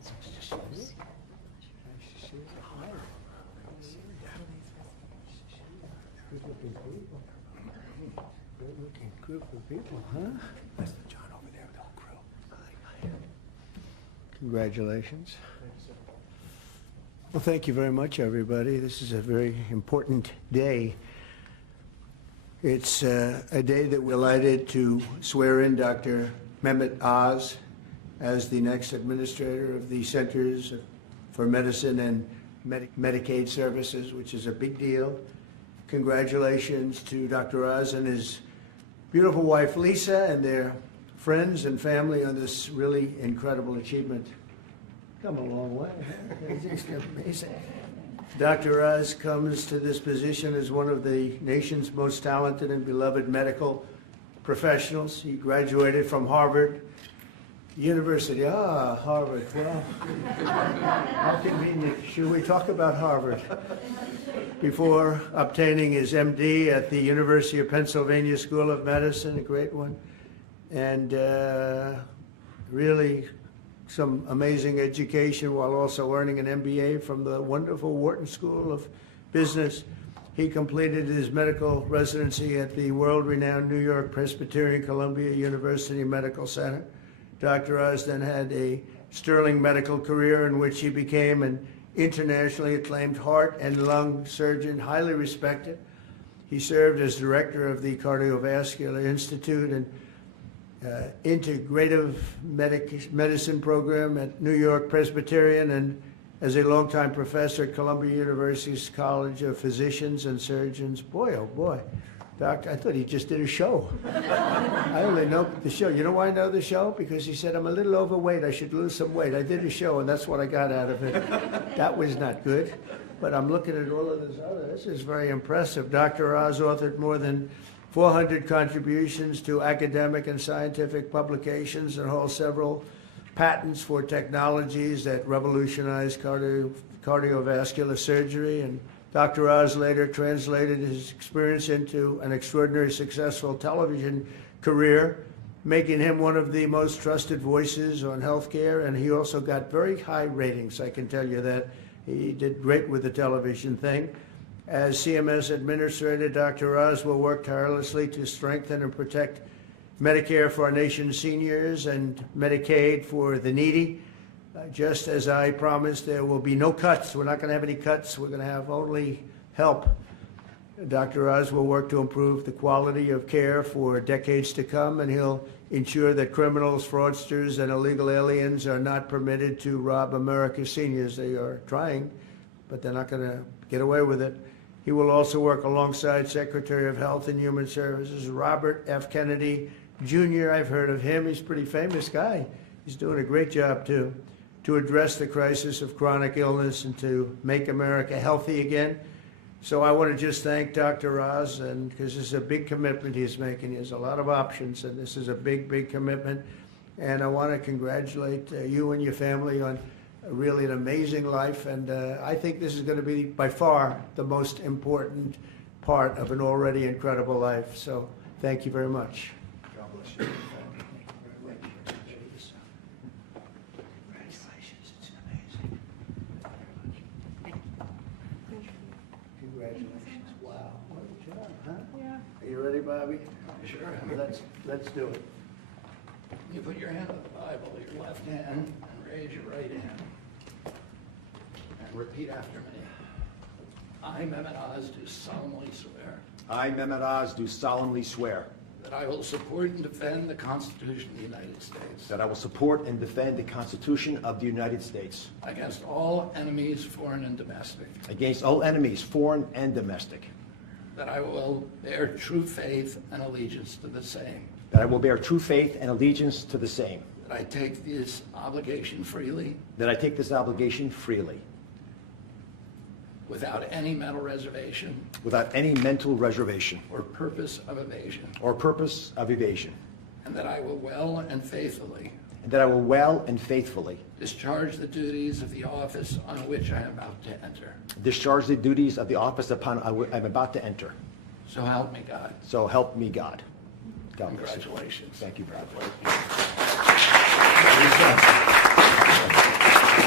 Good-looking people. Good-looking group of people, huh? That's the John over there with the whole crew. Congratulations. Well, thank you very much, everybody. This is a very important day. It's a day that we're delighted to swear in Dr. Mehmet Oz as the next administrator of the Centers for Medicine and Medicaid Services, which is a big deal. Congratulations to Dr. Oz and his beautiful wife, Lisa, and their friends and family on this really incredible achievement. Come a long way. It's just amazing. Dr. Oz comes to this position as one of the nation's most talented and beloved medical professionals. He graduated from Harvard University. Harvard. Well, how convenient. Should we talk about Harvard? Before obtaining his MD at the University of Pennsylvania School of Medicine, a great one, and really some amazing education while also earning an MBA from the wonderful Wharton School of Business. He completed his medical residency at the world-renowned New York Presbyterian Columbia University Medical Center. Dr. Oz then had a sterling medical career in which he became an internationally acclaimed heart and lung surgeon, highly respected. He served as director of the Cardiovascular Institute and integrative medicine program at New York Presbyterian, and as a longtime professor at Columbia University's College of Physicians and Surgeons. Boy, oh boy. Doctor, I thought he just did a show. I only know the show. You know why I know the show? Because he said, I'm a little overweight. I should lose some weight. I did a show, and that's what I got out of it. That was not good. But I'm looking at all of this other. This is very impressive. Dr. Oz authored more than 400 contributions to academic and scientific publications and holds several patents for technologies that revolutionize cardiovascular surgery. And Dr. Oz later translated his experience into an extraordinarily successful television career, making him one of the most trusted voices on healthcare. And he also got very high ratings, I can tell you that. He did great with the television thing. As CMS Administrator, Dr. Oz will work tirelessly to strengthen and protect Medicare for our nation's seniors and Medicaid for the needy. Just as I promised, there will be no cuts. We're not going to have any cuts. We're going to have only help. Dr. Oz will work to improve the quality of care for decades to come, and he'll ensure that criminals, fraudsters, and illegal aliens are not permitted to rob America's seniors. They are trying, but they're not going to get away with it. He will also work alongside Secretary of Health and Human Services, Robert F. Kennedy, Jr. I've heard of him. He's a pretty famous guy. He's doing a great job, too, to address the crisis of chronic illness and to make America healthy again. So I want to just thank Dr. Oz, and because this is a big commitment he's making. He has a lot of options, and this is a big, big commitment. And I want to congratulate you and your family on really an amazing life. And I think this is going to be by far the most important part of an already incredible life. So thank you very much. God bless you. Congratulations. Wow. What a job, huh? Yeah. Are you ready, Bobby? Sure. Let's do it. You put your hand on the Bible, your left hand, and raise your right hand. And repeat after me. I, Mehmet Oz, do solemnly swear I, Mehmet Oz, do solemnly swear that I will support and defend the Constitution of the United States that I will support and defend the Constitution of the United States against all enemies, foreign and domestic, against all enemies, foreign and domestic, that I will bear true faith and allegiance to the same, that I will bear true faith and allegiance to the same, that I take this obligation freely that I take this obligation freely, without any mental reservation without any mental reservation or purpose of evasion, or purpose of evasion, and that I will well and faithfully and that I will well and faithfully discharge the duties of the office on which I am about to enter. discharge the duties of the office upon I'm about to enter. So help me God. So help me God. God bless you. Congratulations. Thank you very much.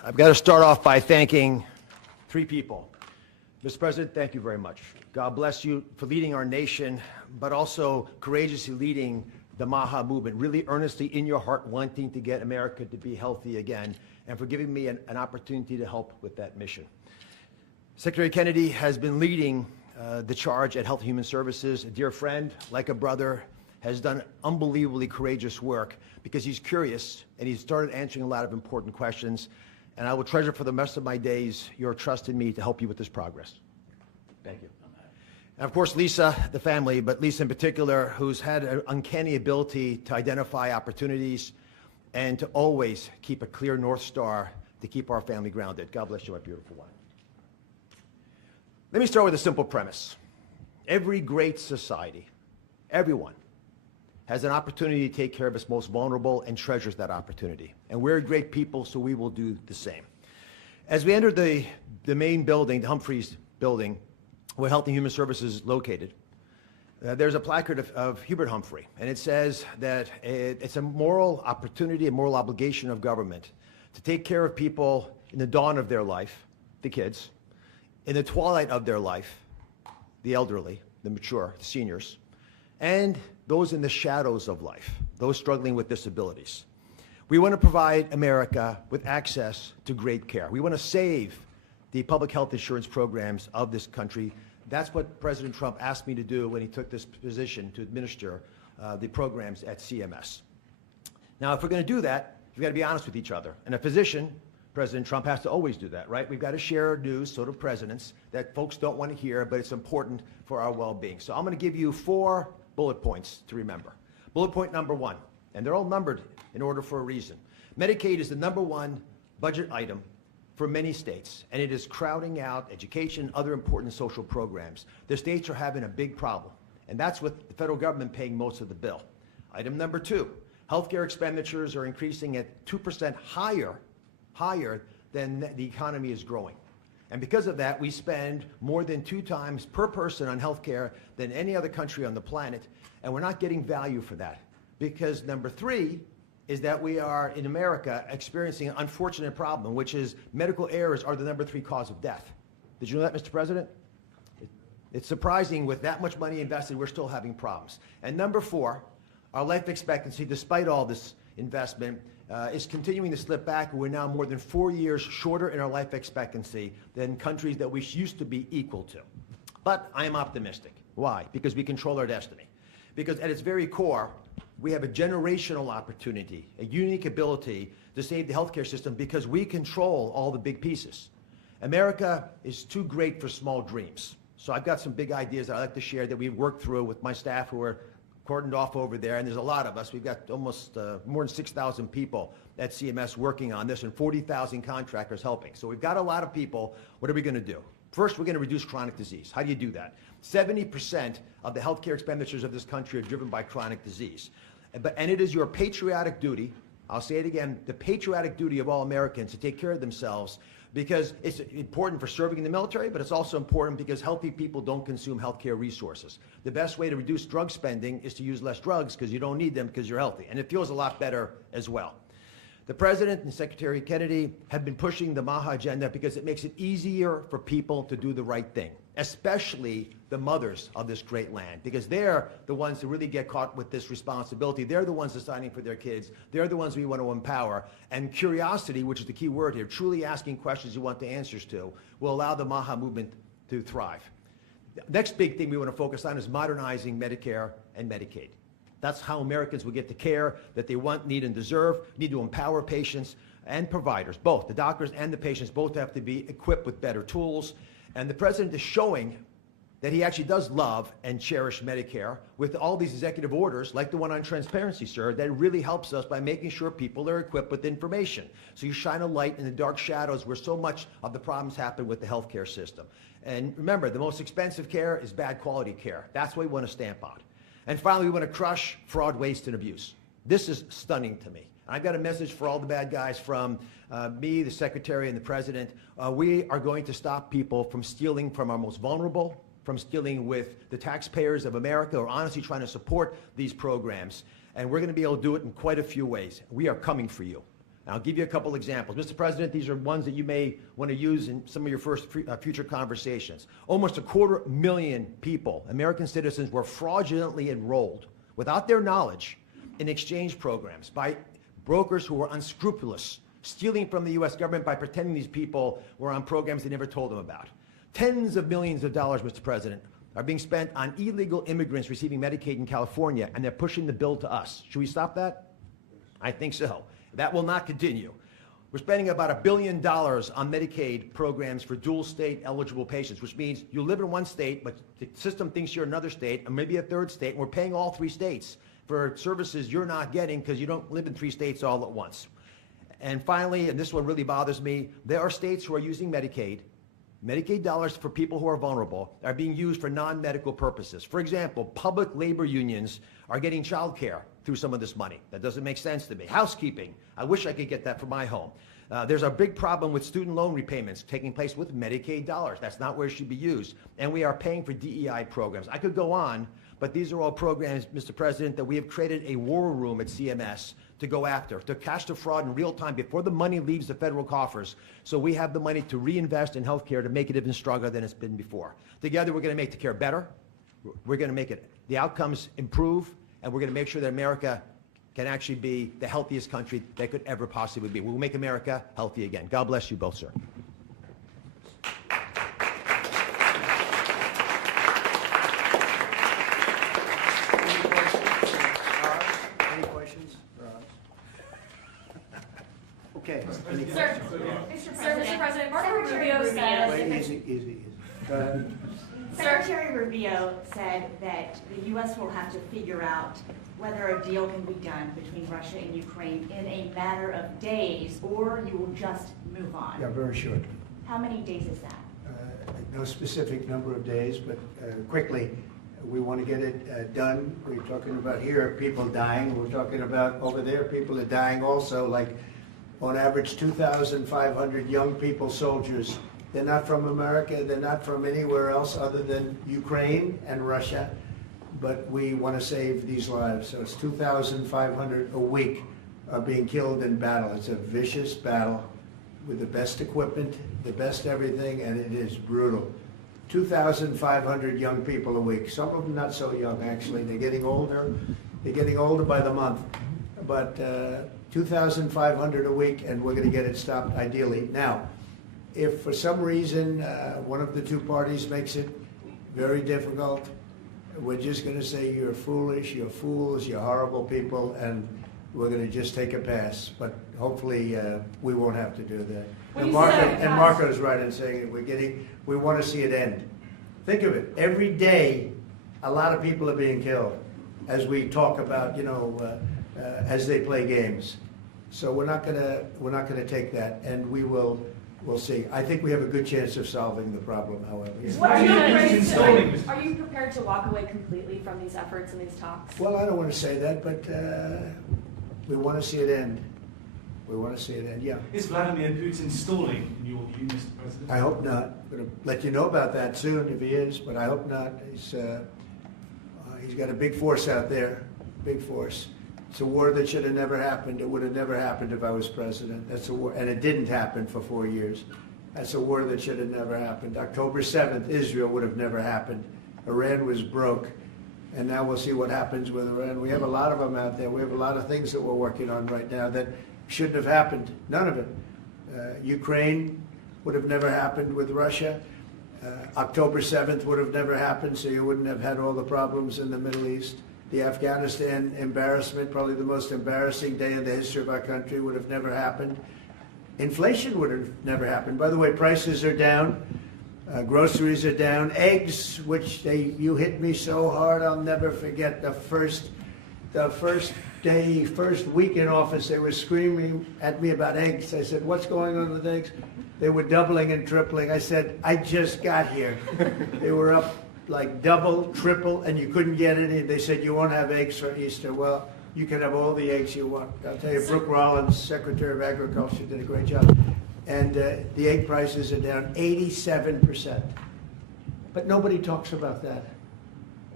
I've got to start off by thanking three people. Mr. President, thank you very much. God bless you for leading our nation, but also courageously leading the MAHA movement, really earnestly in your heart wanting to get America to be healthy again, and for giving me an opportunity to help with that mission. Secretary Kennedy has been leading the charge at Health and Human Services. A dear friend, like a brother, has done unbelievably courageous work because he's curious and he's started answering a lot of important questions. And I will treasure for the rest of my days your trust in me to help you with this progress. Thank you. And of course, Lisa, the family, but Lisa in particular, who's had an uncanny ability to identify opportunities and to always keep a clear North Star to keep our family grounded. God bless you, my beautiful one. Let me start with a simple premise. Every great society, everyone, has an opportunity to take care of its most vulnerable and treasures that opportunity. And we're great people, so we will do the same. As we entered the main building, the Humphreys building, where Health and Human Services is located, there's a placard of Hubert Humphrey, and it says that it's a moral opportunity, a moral obligation of government to take care of people in the dawn of their life, the kids, in the twilight of their life, the elderly, the mature, the seniors, and those in the shadows of life, those struggling with disabilities. We want to provide America with access to great care. We want to save the public health insurance programs of this country. That's what President Trump asked me to do when he took this position to administer the programs at CMS. Now, if we're going to do that, we've got to be honest with each other. And a physician, President Trump, has to always do that, right? We've got to share news, sort of presidents, that folks don't want to hear, but it's important for our well-being. So I'm going to give you 4 bullet points to remember. Bullet point number 1, and they're all numbered in order for a reason. Medicaid is the #1 budget item for many states, and it is crowding out education, other important social programs. The states are having a big problem, and that's with the federal government paying most of the bill. Item number 2, healthcare expenditures are increasing at 2% higher than the economy is growing. And because of that, we spend more than 2 times per person on healthcare than any other country on the planet, and we're not getting value for that. Because number 3 is that we are, in America, experiencing an unfortunate problem, which is medical errors are the number 3 cause of death. Did you know that, Mr. President? It's surprising with that much money invested, we're still having problems. And number 4, our life expectancy, despite all this investment, is continuing to slip back. We're now more than 4 years shorter in our life expectancy than countries that we used to be equal to. But I am optimistic. Why? Because we control our destiny. Because at its very core, we have a generational opportunity, a unique ability to save the healthcare system because we control all the big pieces. America is too great for small dreams. So I've got some big ideas that I'd like to share that we've worked through with my staff who are cordoned off over there, and there's a lot of us. We've got almost more than 6,000 people at CMS working on this and 40,000 contractors helping. So we've got a lot of people. What are we going to do? First, we're going to reduce chronic disease. How do you do that? 70% of the healthcare expenditures of this country are driven by chronic disease. And it is your patriotic duty, I'll say it again, the patriotic duty of all Americans to take care of themselves, because it's important for serving in the military, but it's also important because healthy people don't consume healthcare resources. The best way to reduce drug spending is to use less drugs because you don't need them because you're healthy. And it feels a lot better as well. The President and Secretary Kennedy have been pushing the MAHA agenda because it makes it easier for people to do the right thing, especially the mothers of this great land, because they're the ones who really get caught with this responsibility. They're the ones deciding for their kids. They're the ones we want to empower. And curiosity, which is the key word here, truly asking questions you want the answers to, will allow the MAHA movement to thrive. The next big thing we want to focus on is modernizing Medicare and Medicaid. That's how Americans will get the care that they want, need, and deserve. Need to empower patients and providers, both. The doctors and the patients both have to be equipped with better tools. And the President is showing that he actually does love and cherish Medicare with all these executive orders, like the one on transparency, sir, that really helps us by making sure people are equipped with information. So you shine a light in the dark shadows where so much of the problems happen with the healthcare system. And remember, the most expensive care is bad quality care. That's what we want to stamp out. And finally, we want to crush fraud, waste, and abuse. This is stunning to me. I've got a message for all the bad guys from me, the Secretary, and the President. We are going to stop people from stealing from our most vulnerable, from stealing with the taxpayers of America, or honestly trying to support these programs. And we're going to be able to do it in quite a few ways. We are coming for you. I'll give you a couple examples. Mr. President, these are ones that you may want to use in some of your future conversations. Almost 250,000 people, American citizens, were fraudulently enrolled without their knowledge in exchange programs by brokers who were unscrupulous, stealing from the U.S. government by pretending these people were on programs they never told them about. Tens of millions of dollars, Mr. President, are being spent on illegal immigrants receiving Medicaid in California, and they're pushing the bill to us. Should we stop that? I think so. That will not continue. We're spending about $1 billion on Medicaid programs for dual state eligible patients, which means you live in one state, but the system thinks you're another state, and maybe a third state, and we're paying all 3 states for services you're not getting because you don't live in 3 states all at once. And finally, and this one really bothers me, there are states who are using Medicaid dollars for people who are vulnerable are being used for non-medical purposes. For example, public labor unions are getting child care through some of this money. That doesn't make sense to me. Housekeeping, I wish I could get that for my home. There's a big problem with student loan repayments taking place with Medicaid dollars. That's not where it should be used. And we are paying for DEI programs. I could go on, but these are all programs, Mr. President, that we have created a war room at CMS to go after, to catch the fraud in real time before the money leaves the federal coffers, so we have the money to reinvest in healthcare to make it even stronger than it's been before. Together, we're going to make the care better. We're going to make the outcomes improve, and we're going to make sure that America can actually be the healthiest country that could ever possibly be. We'll make America healthy again. God bless you both, sir. Any questions? Okay. Sir, Mr. President, Marco Rubio said... Wait, easy. Go ahead. Secretary Rubio said that the U.S. will have to figure out whether a deal can be done between Russia and Ukraine in a matter of days, or you will just move on. Yeah, very short. How many days is that? No specific number of days, but quickly, we want to get it done. We're talking about here, people dying. We're talking about over there, people are dying also, like on average 2,500 young people, soldiers. They're not from America, they're not from anywhere else other than Ukraine and Russia, but we want to save these lives. So it's 2,500 a week are being killed in battle. It's a vicious battle with the best equipment, the best everything, and it is brutal. 2,500 young people a week. Some of them not so young, actually. They're getting older. They're getting older by the month. But 2,500 a week, and we're going to get it stopped ideally. Now, if for some reason one of the two parties makes it very difficult, we're just going to say you're foolish, you're fools, you're horrible people, and we're going to just take a pass. But hopefully we won't have to do that. And Marco's right in saying that we want to see it end. Think of it. Every day, a lot of people are being killed as we talk about, as they play games. So we're not gonna take that, and we'll see. I think we have a good chance of solving the problem, however. Are you prepared to walk away completely from these efforts and these talks? Well, I don't want to say that, but we want to see it end. We want to see it end, yeah. Is Vladimir Putin stalling, in your view, Mr. President? I hope not. I'm going to let you know about that soon if he is, but I hope not. He's got a big force out there, big force. It's a war that should have never happened. It would have never happened if I was president. That's a war, and it didn't happen for 4 years. That's a war that should have never happened. October 7th, Israel would have never happened. Iran was broke, and now we'll see what happens with Iran. We have a lot of them out there. We have a lot of things that we're working on right now that shouldn't have happened. None of it. Ukraine would have never happened with Russia. October 7th would have never happened, so you wouldn't have had all the problems in the Middle East. The Afghanistan embarrassment, probably the most embarrassing day in the history of our country, would have never happened. Inflation would have never happened. By the way, prices are down. Groceries are down. Eggs, which you hit me so hard, I'll never forget the first week in office, they were screaming at me about eggs. I said, what's going on with eggs? They were doubling and tripling. I said, I just got here. They were up like double, triple, and you couldn't get any. They said, you won't have eggs for Easter. Well, you can have all the eggs you want. I'll tell you, Brooke Rollins, Secretary of Agriculture, did a great job. And the egg prices are down 87%. But nobody talks about that.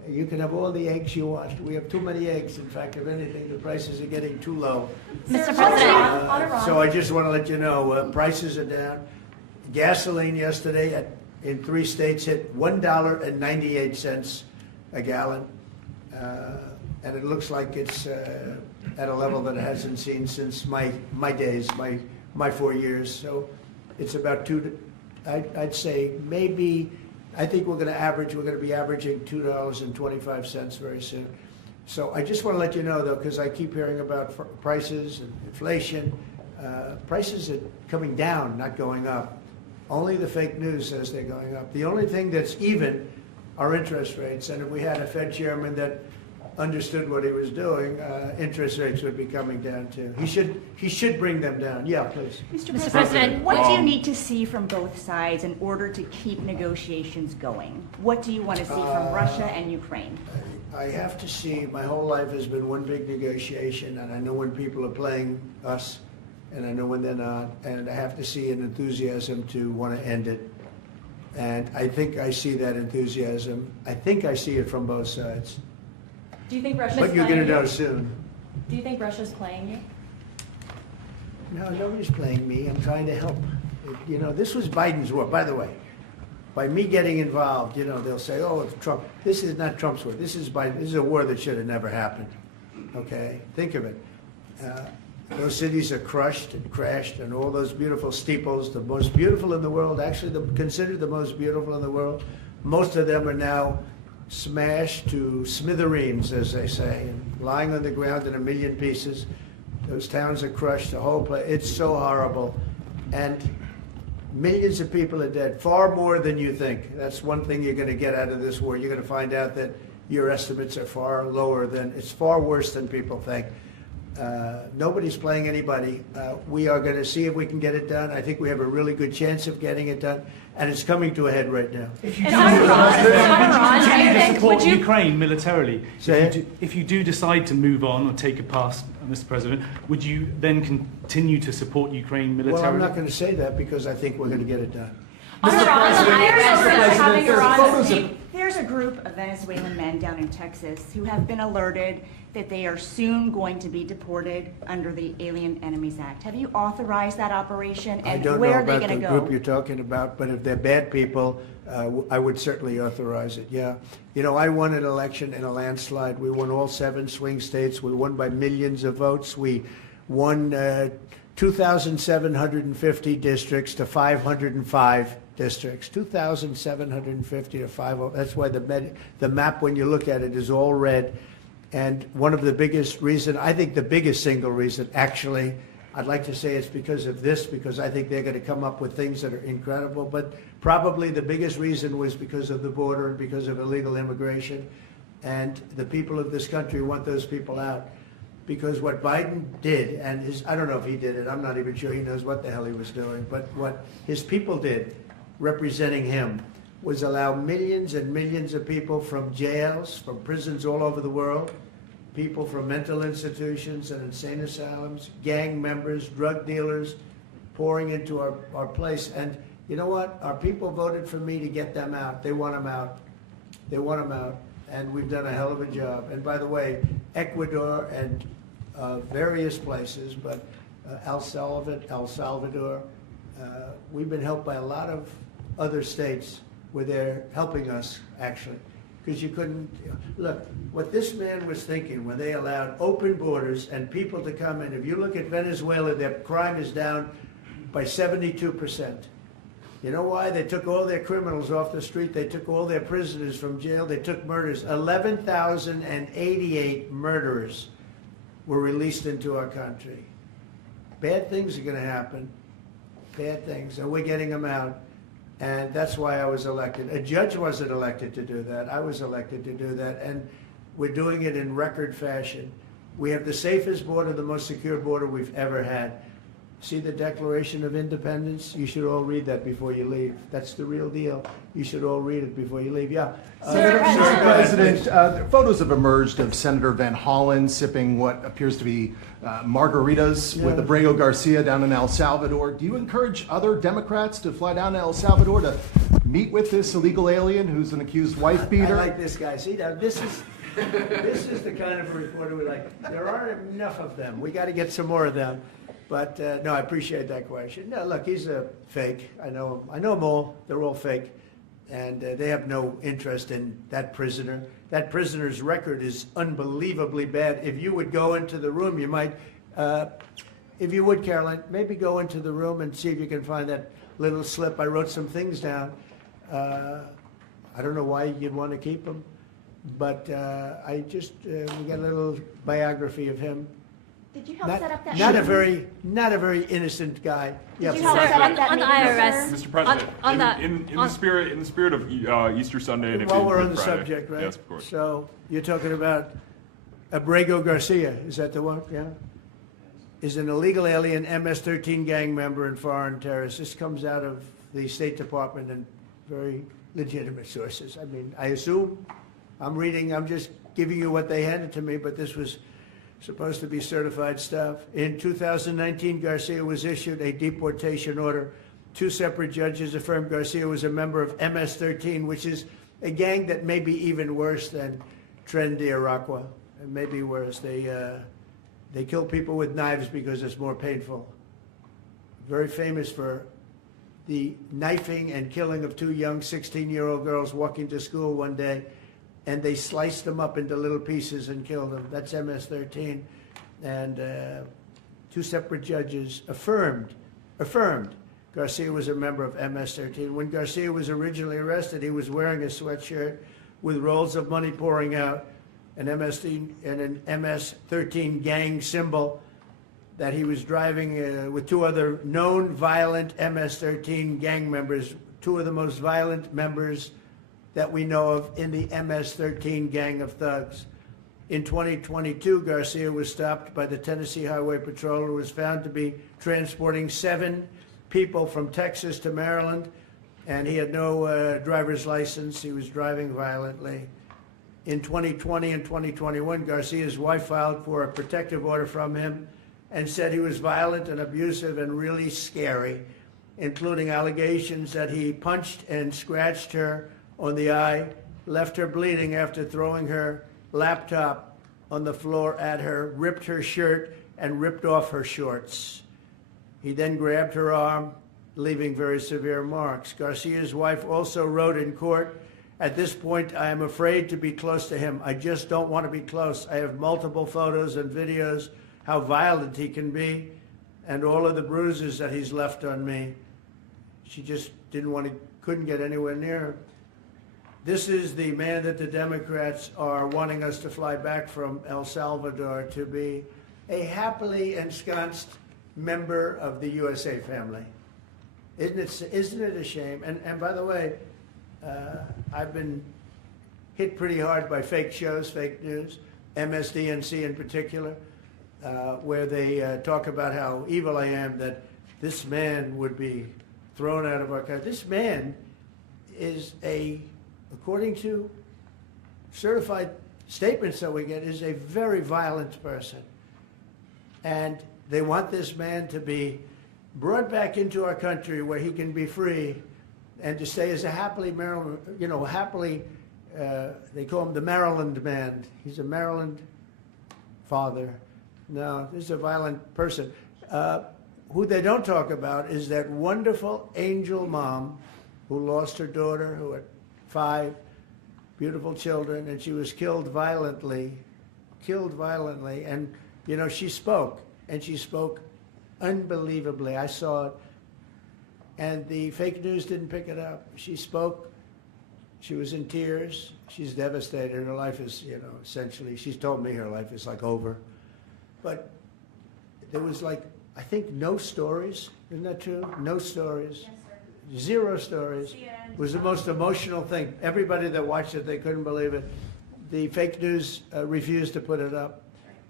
You can have all the eggs you want. We have too many eggs. In fact, if anything, the prices are getting too low. Mr. On President. Iran. So I just want to let you know, prices are down. Gasoline yesterday in 3 states hit $1.98 a gallon. And it looks like it's at a level that it hasn't seen since my days, my 4 years. So it's about I'd say maybe, I think we're going to be averaging $2.25 very soon. So I just want to let you know, though, because I keep hearing about prices and inflation. Prices are coming down, not going up. Only the fake news says they're going up. The only thing that's even are interest rates. And if we had a Fed chairman that understood what he was doing, interest rates would be coming down too. He should bring them down. Yeah, please. Mr. President, what do you need to see from both sides in order to keep negotiations going? What do you want to see from Russia and Ukraine? I have to see, my whole life has been one big negotiation, and I know when people are playing us, and I know when they're not, and I have to see an enthusiasm to want to end it. And I think I see that enthusiasm. I think I see it from both sides. Do you think Russia's But you're playing going to know you? soon. Do you think Russia's playing you? No, nobody's playing me. I'm trying to help. You know, this was Biden's war, by the way. By me getting involved, you know, they'll say, oh, it's Trump. This is not Trump's war. This is Biden. This is a war that should have never happened. Okay? Think of it. Those cities are crushed and crashed, and all those beautiful steeples, the most beautiful in the world, actually considered the most beautiful in the world, most of them are now smashed to smithereens, as they say, and lying on the ground in a million pieces. Those towns are crushed, the whole place. It's so horrible. And millions of people are dead, far more than you think. That's one thing you're going to get out of this war. You're going to find out that your estimates are far lower than, it's far worse than people think. Nobody's playing anybody. We are going to see if we can get it done. I think we have a really good chance of getting it done, and it's coming to a head right now. If you And do on Iran, continue to and support would you- Ukraine militarily, Say if you do decide to move on or take a pass, Mr. President, would you then continue to support Ukraine militarily? Well, I'm not going to say that because I think we're going to get it done. On Iran, having Iran speak. There's a group of Venezuelan men down in Texas who have been alerted that they are soon going to be deported under the Alien Enemies Act. Have you authorized that operation, I and don't know where are they about going the to go? group you're talking about, but if they're bad people, I would certainly authorize it, yeah. You know, I won an election in a landslide. We won all 7 swing states. We won by millions of votes. We won 2,750 districts to 505 districts. 2,750 to 505. That's why the map, when you look at it, is all red. And one of the biggest reason, I think the biggest single reason, actually, I'd like to say it's because of this, because I think they're going to come up with things that are incredible. But probably the biggest reason was because of the border and because of illegal immigration. And the people of this country want those people out. Because what Biden did, and I don't know if he did it, I'm not even sure he knows what the hell he was doing, but what his people did, representing him, was allow millions and millions of people from jails, from prisons all over the world, people from mental institutions and insane asylums, gang members, drug dealers, pouring into our place. And you know what? Our people voted for me to get them out. They want them out. They want them out. And we've done a hell of a job. And by the way, Ecuador and various places, but El Salvador, we've been helped by a lot of other states where they're helping us, actually. Because you couldn't, look, what this man was thinking when they allowed open borders and people to come in, if you look at Venezuela, their crime is down by 72%. You know why? They took all their criminals off the street. They took all their prisoners from jail. They took murders. 11,088 murderers were released into our country. Bad things are going to happen. Bad things. And we're getting them out. And that's why I was elected. A judge wasn't elected to do that. I was elected to do that. And we're doing it in record fashion. We have the safest border, the most secure border we've ever had. see the Declaration of Independence? You should all read that before you leave. That's the real deal. You should all read it before you leave. Yeah. Mr. President, photos have emerged of Senator Van Hollen sipping what appears to be margaritas with Abrego Garcia down in El Salvador. Do you encourage other Democrats to fly down to El Salvador to meet with this illegal alien who's an accused wife beater? I like this guy. See, now this is the kind of reporter we like. There aren't enough of them. We got to get some more of them. But no, I appreciate that question. No, look, he's a fake. I know him. I know them all. They're all fake. And they have no interest in that prisoner. That prisoner's record is unbelievably bad. If you would go into the room, you might, if you would, Caroline, maybe go into the room and see if you can find that little slip. I wrote some things down. I don't know why you'd want to keep them, but we got a little biography of him. Did you help set up that? Not a very innocent guy. Did you help set up that on the meeting, IRS? Mr. President, on the- in the spirit of Easter Sunday and While we're on Good the Friday. subject, right? Yes, of course. So you're talking about Abrego Garcia, is that the one? Yeah. Is an illegal alien MS-13 gang member and foreign terrorist. This comes out of the State Department and very legitimate sources. I mean, I assume, I'm just giving you what they handed to me, but this was supposed to be certified stuff. In 2019, Garcia was issued a deportation order. 2 separate judges affirmed Garcia was a member of MS-13, which is a gang that may be even worse than Tren de Aragua. It may be worse. They kill people with knives because it's more painful. Very famous for the knifing and killing of 2 young 16-year-old girls walking to school one day, and they sliced them up into little pieces and killed them. That's MS-13. And 2 separate judges affirmed Garcia was a member of MS-13. When Garcia was originally arrested, he was wearing a sweatshirt with rolls of money pouring out, an MS-13 gang symbol that he was driving with 2 other known violent MS-13 gang members, 2 of the most violent members that we know of in the MS-13 gang of thugs. In 2022, Garcia was stopped by the Tennessee Highway Patrol and was found to be transporting 7 people from Texas to Maryland, and he had no driver's license. He was driving violently. In 2020 and 2021, Garcia's wife filed for a protective order from him and said he was violent and abusive and really scary, including allegations that he punched and scratched her on the eye, left her bleeding after throwing her laptop on the floor at her, ripped her shirt, and ripped off her shorts. He then grabbed her arm, leaving very severe marks. Garcia's wife also wrote in court, "At this point, I am afraid to be close to him. I just don't want to be close. I have multiple photos and videos how violent he can be and all of the bruises that he's left on me." She just couldn't get anywhere near him. This is the man that the Democrats are wanting us to fly back from El Salvador to be a happily ensconced member of the USA family. Isn't it a shame? And by the way, I've been hit pretty hard by fake shows, fake news, MSDNC in particular, where they talk about how evil I am, that this man would be thrown out of our country. This man is according to certified statements that we get, is a very violent person. And they want this man to be brought back into our country where he can be free and to stay as a happily Maryland, they call him the Maryland man. He's a Maryland father. No, this is a violent person. Who they don't talk about is that wonderful angel mom who lost her daughter, who had 5 beautiful children, and she was killed violently. And, she spoke, and she spoke unbelievably. I saw it. And the fake news didn't pick it up. She spoke. She was in tears. She's devastated. Her life is, essentially, she's told me her life is like over. But there was I think no stories. Isn't that true? No stories. Yes, sir. 0 stories. It was the most emotional thing. Everybody that watched it, they couldn't believe it. The fake news refused to put it up.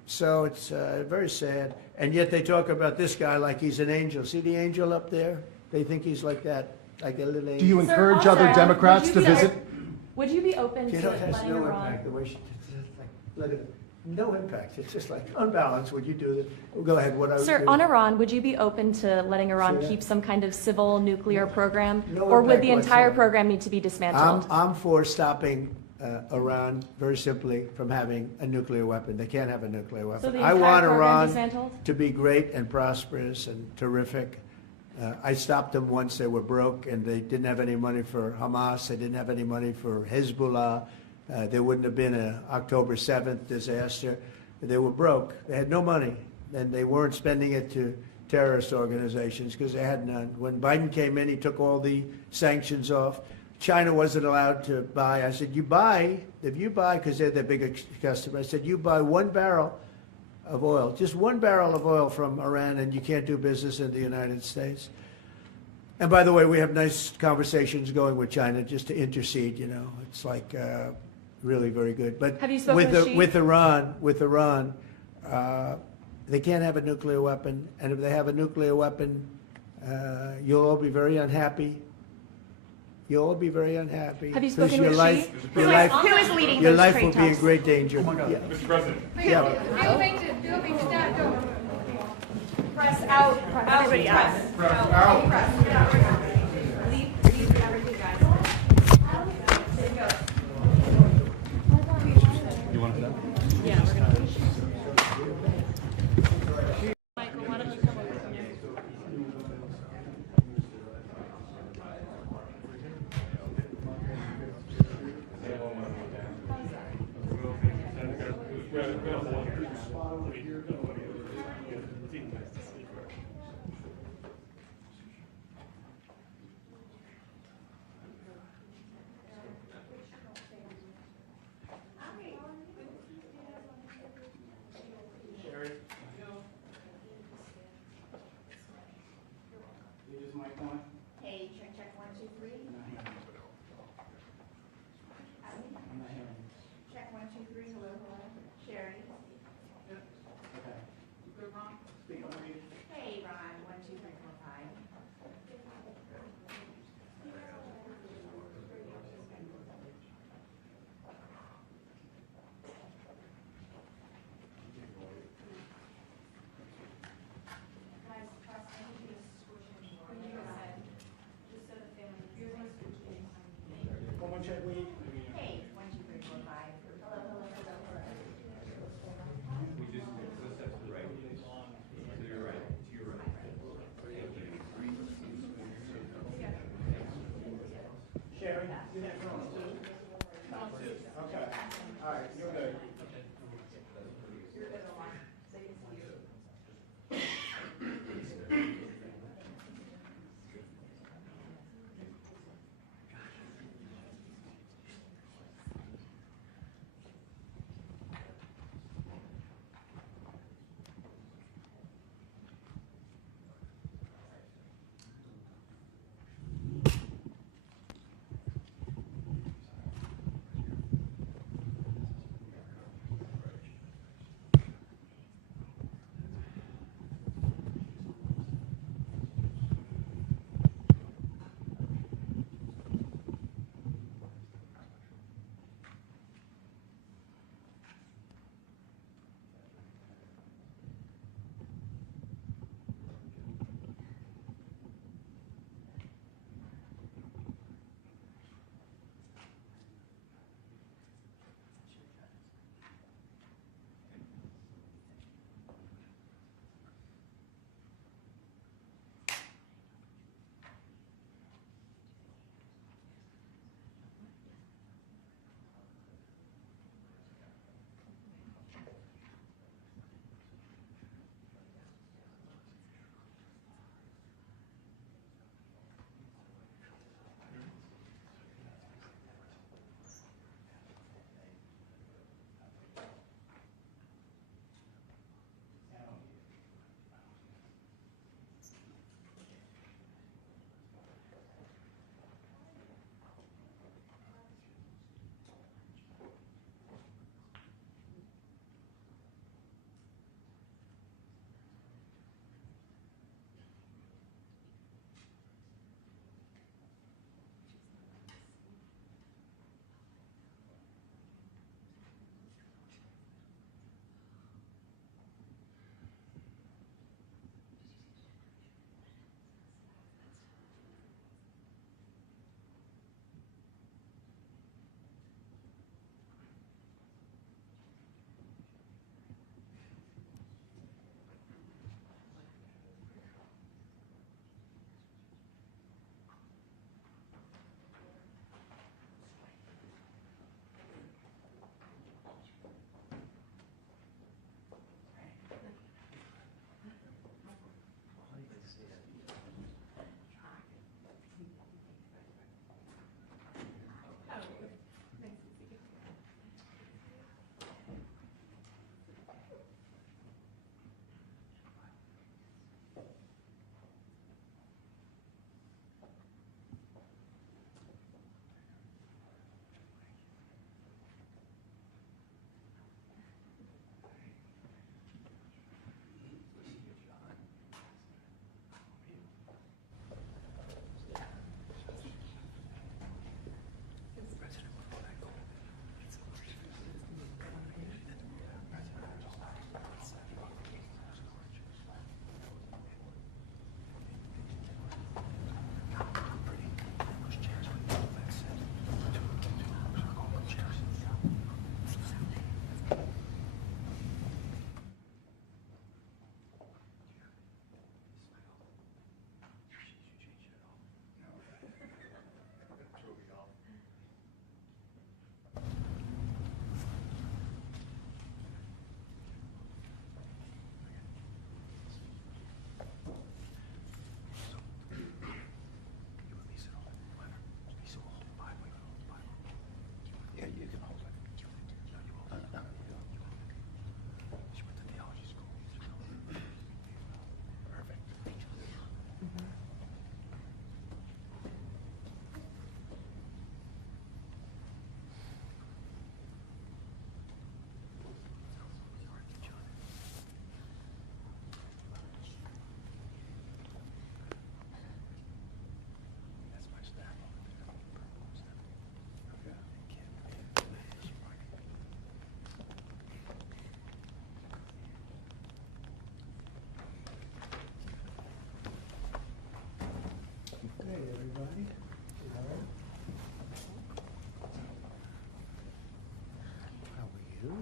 So it's very sad. And yet they talk about this guy like he's an angel. See the angel up there? They think he's like that, like a little angel. Do you Sir, encourage also, other Democrats would to you be- visit? Would you be open You to know, it has letting no Iran? impact. The way she, it's just like, let it, no impact. It's just like unbalanced. Would you do this? Go ahead. What I would Sir, do. on Iran, would you be open to letting Iran Say that. keep some kind of civil nuclear program? No Or would impact the entire whatsoever. program need to be dismantled? I'm for stopping Iran very simply from having a nuclear weapon. They can't have a nuclear weapon. So the I entire want program Iran dismantled? to be great and prosperous and terrific. I stopped them once they were broke and they didn't have any money for Hamas. They didn't have any money for Hezbollah. There wouldn't have been an October 7th disaster. They were broke. They had no money, and they weren't spending it to terrorist organizations because they had none. When Biden came in, he took all the sanctions off. China wasn't allowed to buy. I said, you buy, if you buy, because they're their biggest customer, I said, you buy 1 barrel of oil, just 1 barrel of oil from Iran, and you can't do business in the United States. And by the way, we have nice conversations going with China just to intercede, you know. It's like really very good. But Have you spoken with Xi? with Iran, they can't have a nuclear weapon. And if they have a nuclear weapon, you'll all be very unhappy. You'll all be very unhappy. Have you 'Cause spoken your with life, Xi? your life, Who is leading your those life trade will be in talks? great danger. Yeah. Mr. President. Yeah. Press out. Everybody out. Leave everything, guys. You want to? Yeah, we're gonna. Michael, why don't you come over here? Hey, check, 1, 2, 3. Check 1, 2, 3. Hello, hello. Sherry. Hey, Ron. 1, 2, 3, 4, 5. Hey, 1, 2, 3, 4, 5. Hello, hello, hello. Sherry, you have one too? Okay. All right, you're good.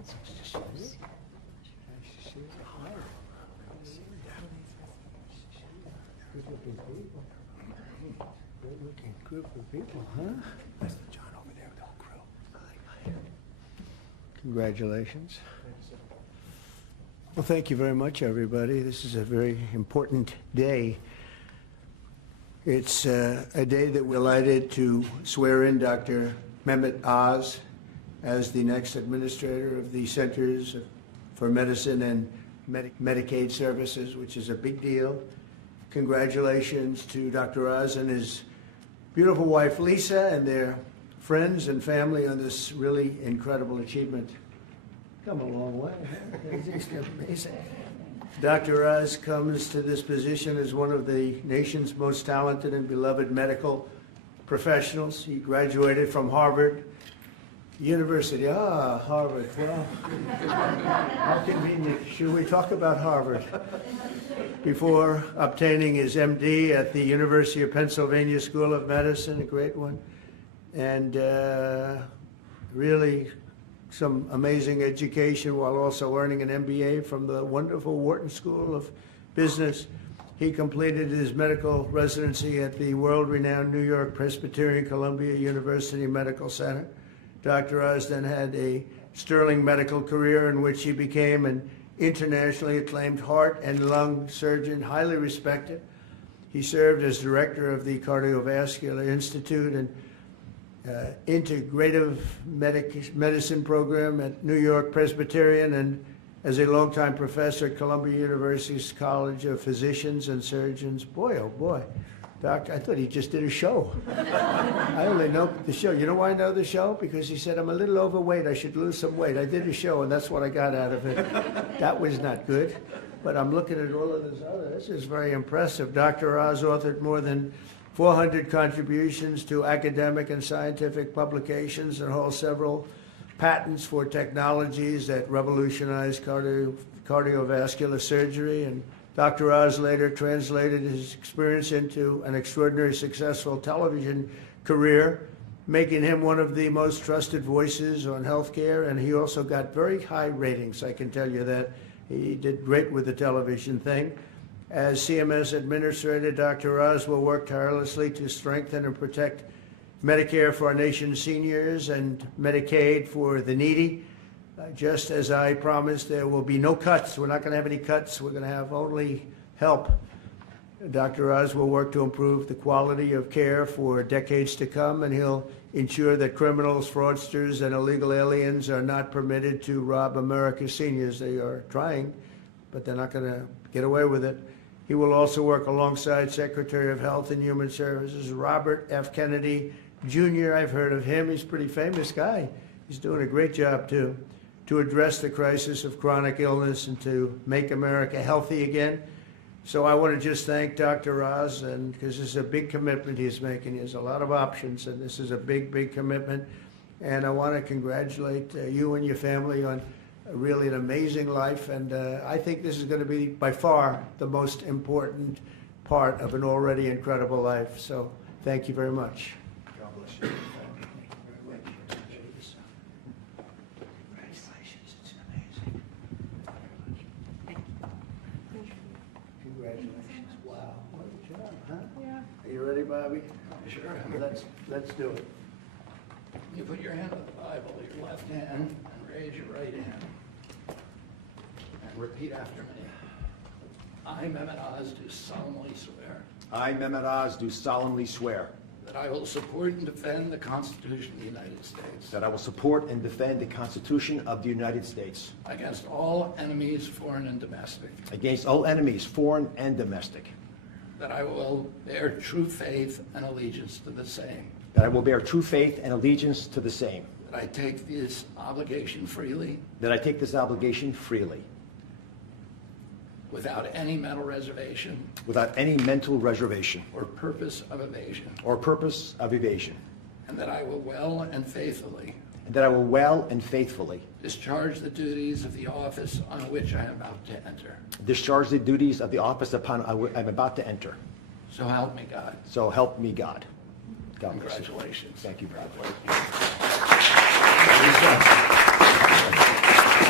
Good-looking people. Good-looking group of people, huh? That's John over there with the whole crew. Congratulations. Well, thank you very much, everybody. This is a very important day. It's a day that we're delighted to swear in Dr. Mehmet Oz as the next administrator of the Centers for Medicine and Medicaid Services, which is a big deal. Congratulations to Dr. Oz and his beautiful wife, Lisa, and their friends and family on this really incredible achievement. Come a long way. It's just amazing. Dr. Oz comes to this position as one of the nation's most talented and beloved medical professionals. He graduated from Harvard University. Ah, Harvard. Well, how convenient. Should we talk about Harvard? Before obtaining his MD at the University of Pennsylvania School of Medicine, a great one, and really some amazing education while also earning an MBA from the wonderful Wharton School of Business. He completed his medical residency at the world-renowned New York Presbyterian Columbia University Medical Center. Dr. Oz then had a sterling medical career in which he became an internationally acclaimed heart and lung surgeon, highly respected. He served as director of the Cardiovascular Institute and integrative medicine program at New York Presbyterian, and as a longtime professor at Columbia University's College of Physicians and Surgeons. Boy, oh boy. Doctor, I thought he just did a show. I only know the show. You know why I know the show? Because he said, I'm a little overweight. I should lose some weight. I did a show, and that's what I got out of it. That was not good. But I'm looking at all of this other. This is very impressive. Dr. Oz authored more than 400 contributions to academic and scientific publications and holds several patents for technologies that revolutionize cardiovascular surgery. And Dr. Oz later translated his experience into an extraordinarily successful television career, making him one of the most trusted voices on healthcare. And he also got very high ratings, I can tell you that. He did great with the television thing. As CMS Administrator, Dr. Oz will work tirelessly to strengthen and protect Medicare for our nation's seniors and Medicaid for the needy. Just as I promised, there will be no cuts. We're not going to have any cuts. We're going to have only help. Dr. Oz will work to improve the quality of care for decades to come, and he'll ensure that criminals, fraudsters, and illegal aliens are not permitted to rob America's seniors. They are trying, but they're not going to get away with it. He will also work alongside Secretary of Health and Human Services, Robert F. Kennedy, Jr. I've heard of him. He's a pretty famous guy. He's doing a great job, too, to address the crisis of chronic illness and to make America healthy again. So I want to just thank Dr. Oz, and because this is a big commitment he's making. He has a lot of options, and this is a big, big commitment. And I want to congratulate you and your family on really an amazing life. And I think this is going to be by far the most important part of an already incredible life. So thank you very much. God bless you. Congratulations. Wow. What a job, huh? Yeah. Are you ready, Bobby? Sure. Let's do it. You put your hand on the Bible, your left hand, and raise your right hand. And repeat after me. I, Mehmet Oz, do solemnly swear I, Mehmet Oz, do solemnly swear that I will support and defend the Constitution of the United States that I will support and defend the Constitution of the United States against all enemies, foreign and domestic, against all enemies, foreign and domestic, that I will bear true faith and allegiance to the same, that I will bear true faith and allegiance to the same, that I take this obligation freely that I take this obligation freely, without any mental reservation without any mental reservation or purpose of evasion, or purpose of evasion, and that I will well and faithfully and that I will well and faithfully discharge the duties of the office on which I am about to enter. discharge the duties of the office upon I'm about to enter. So help me God. So help me God. God bless you. Congratulations. Thank you very much. God bless you.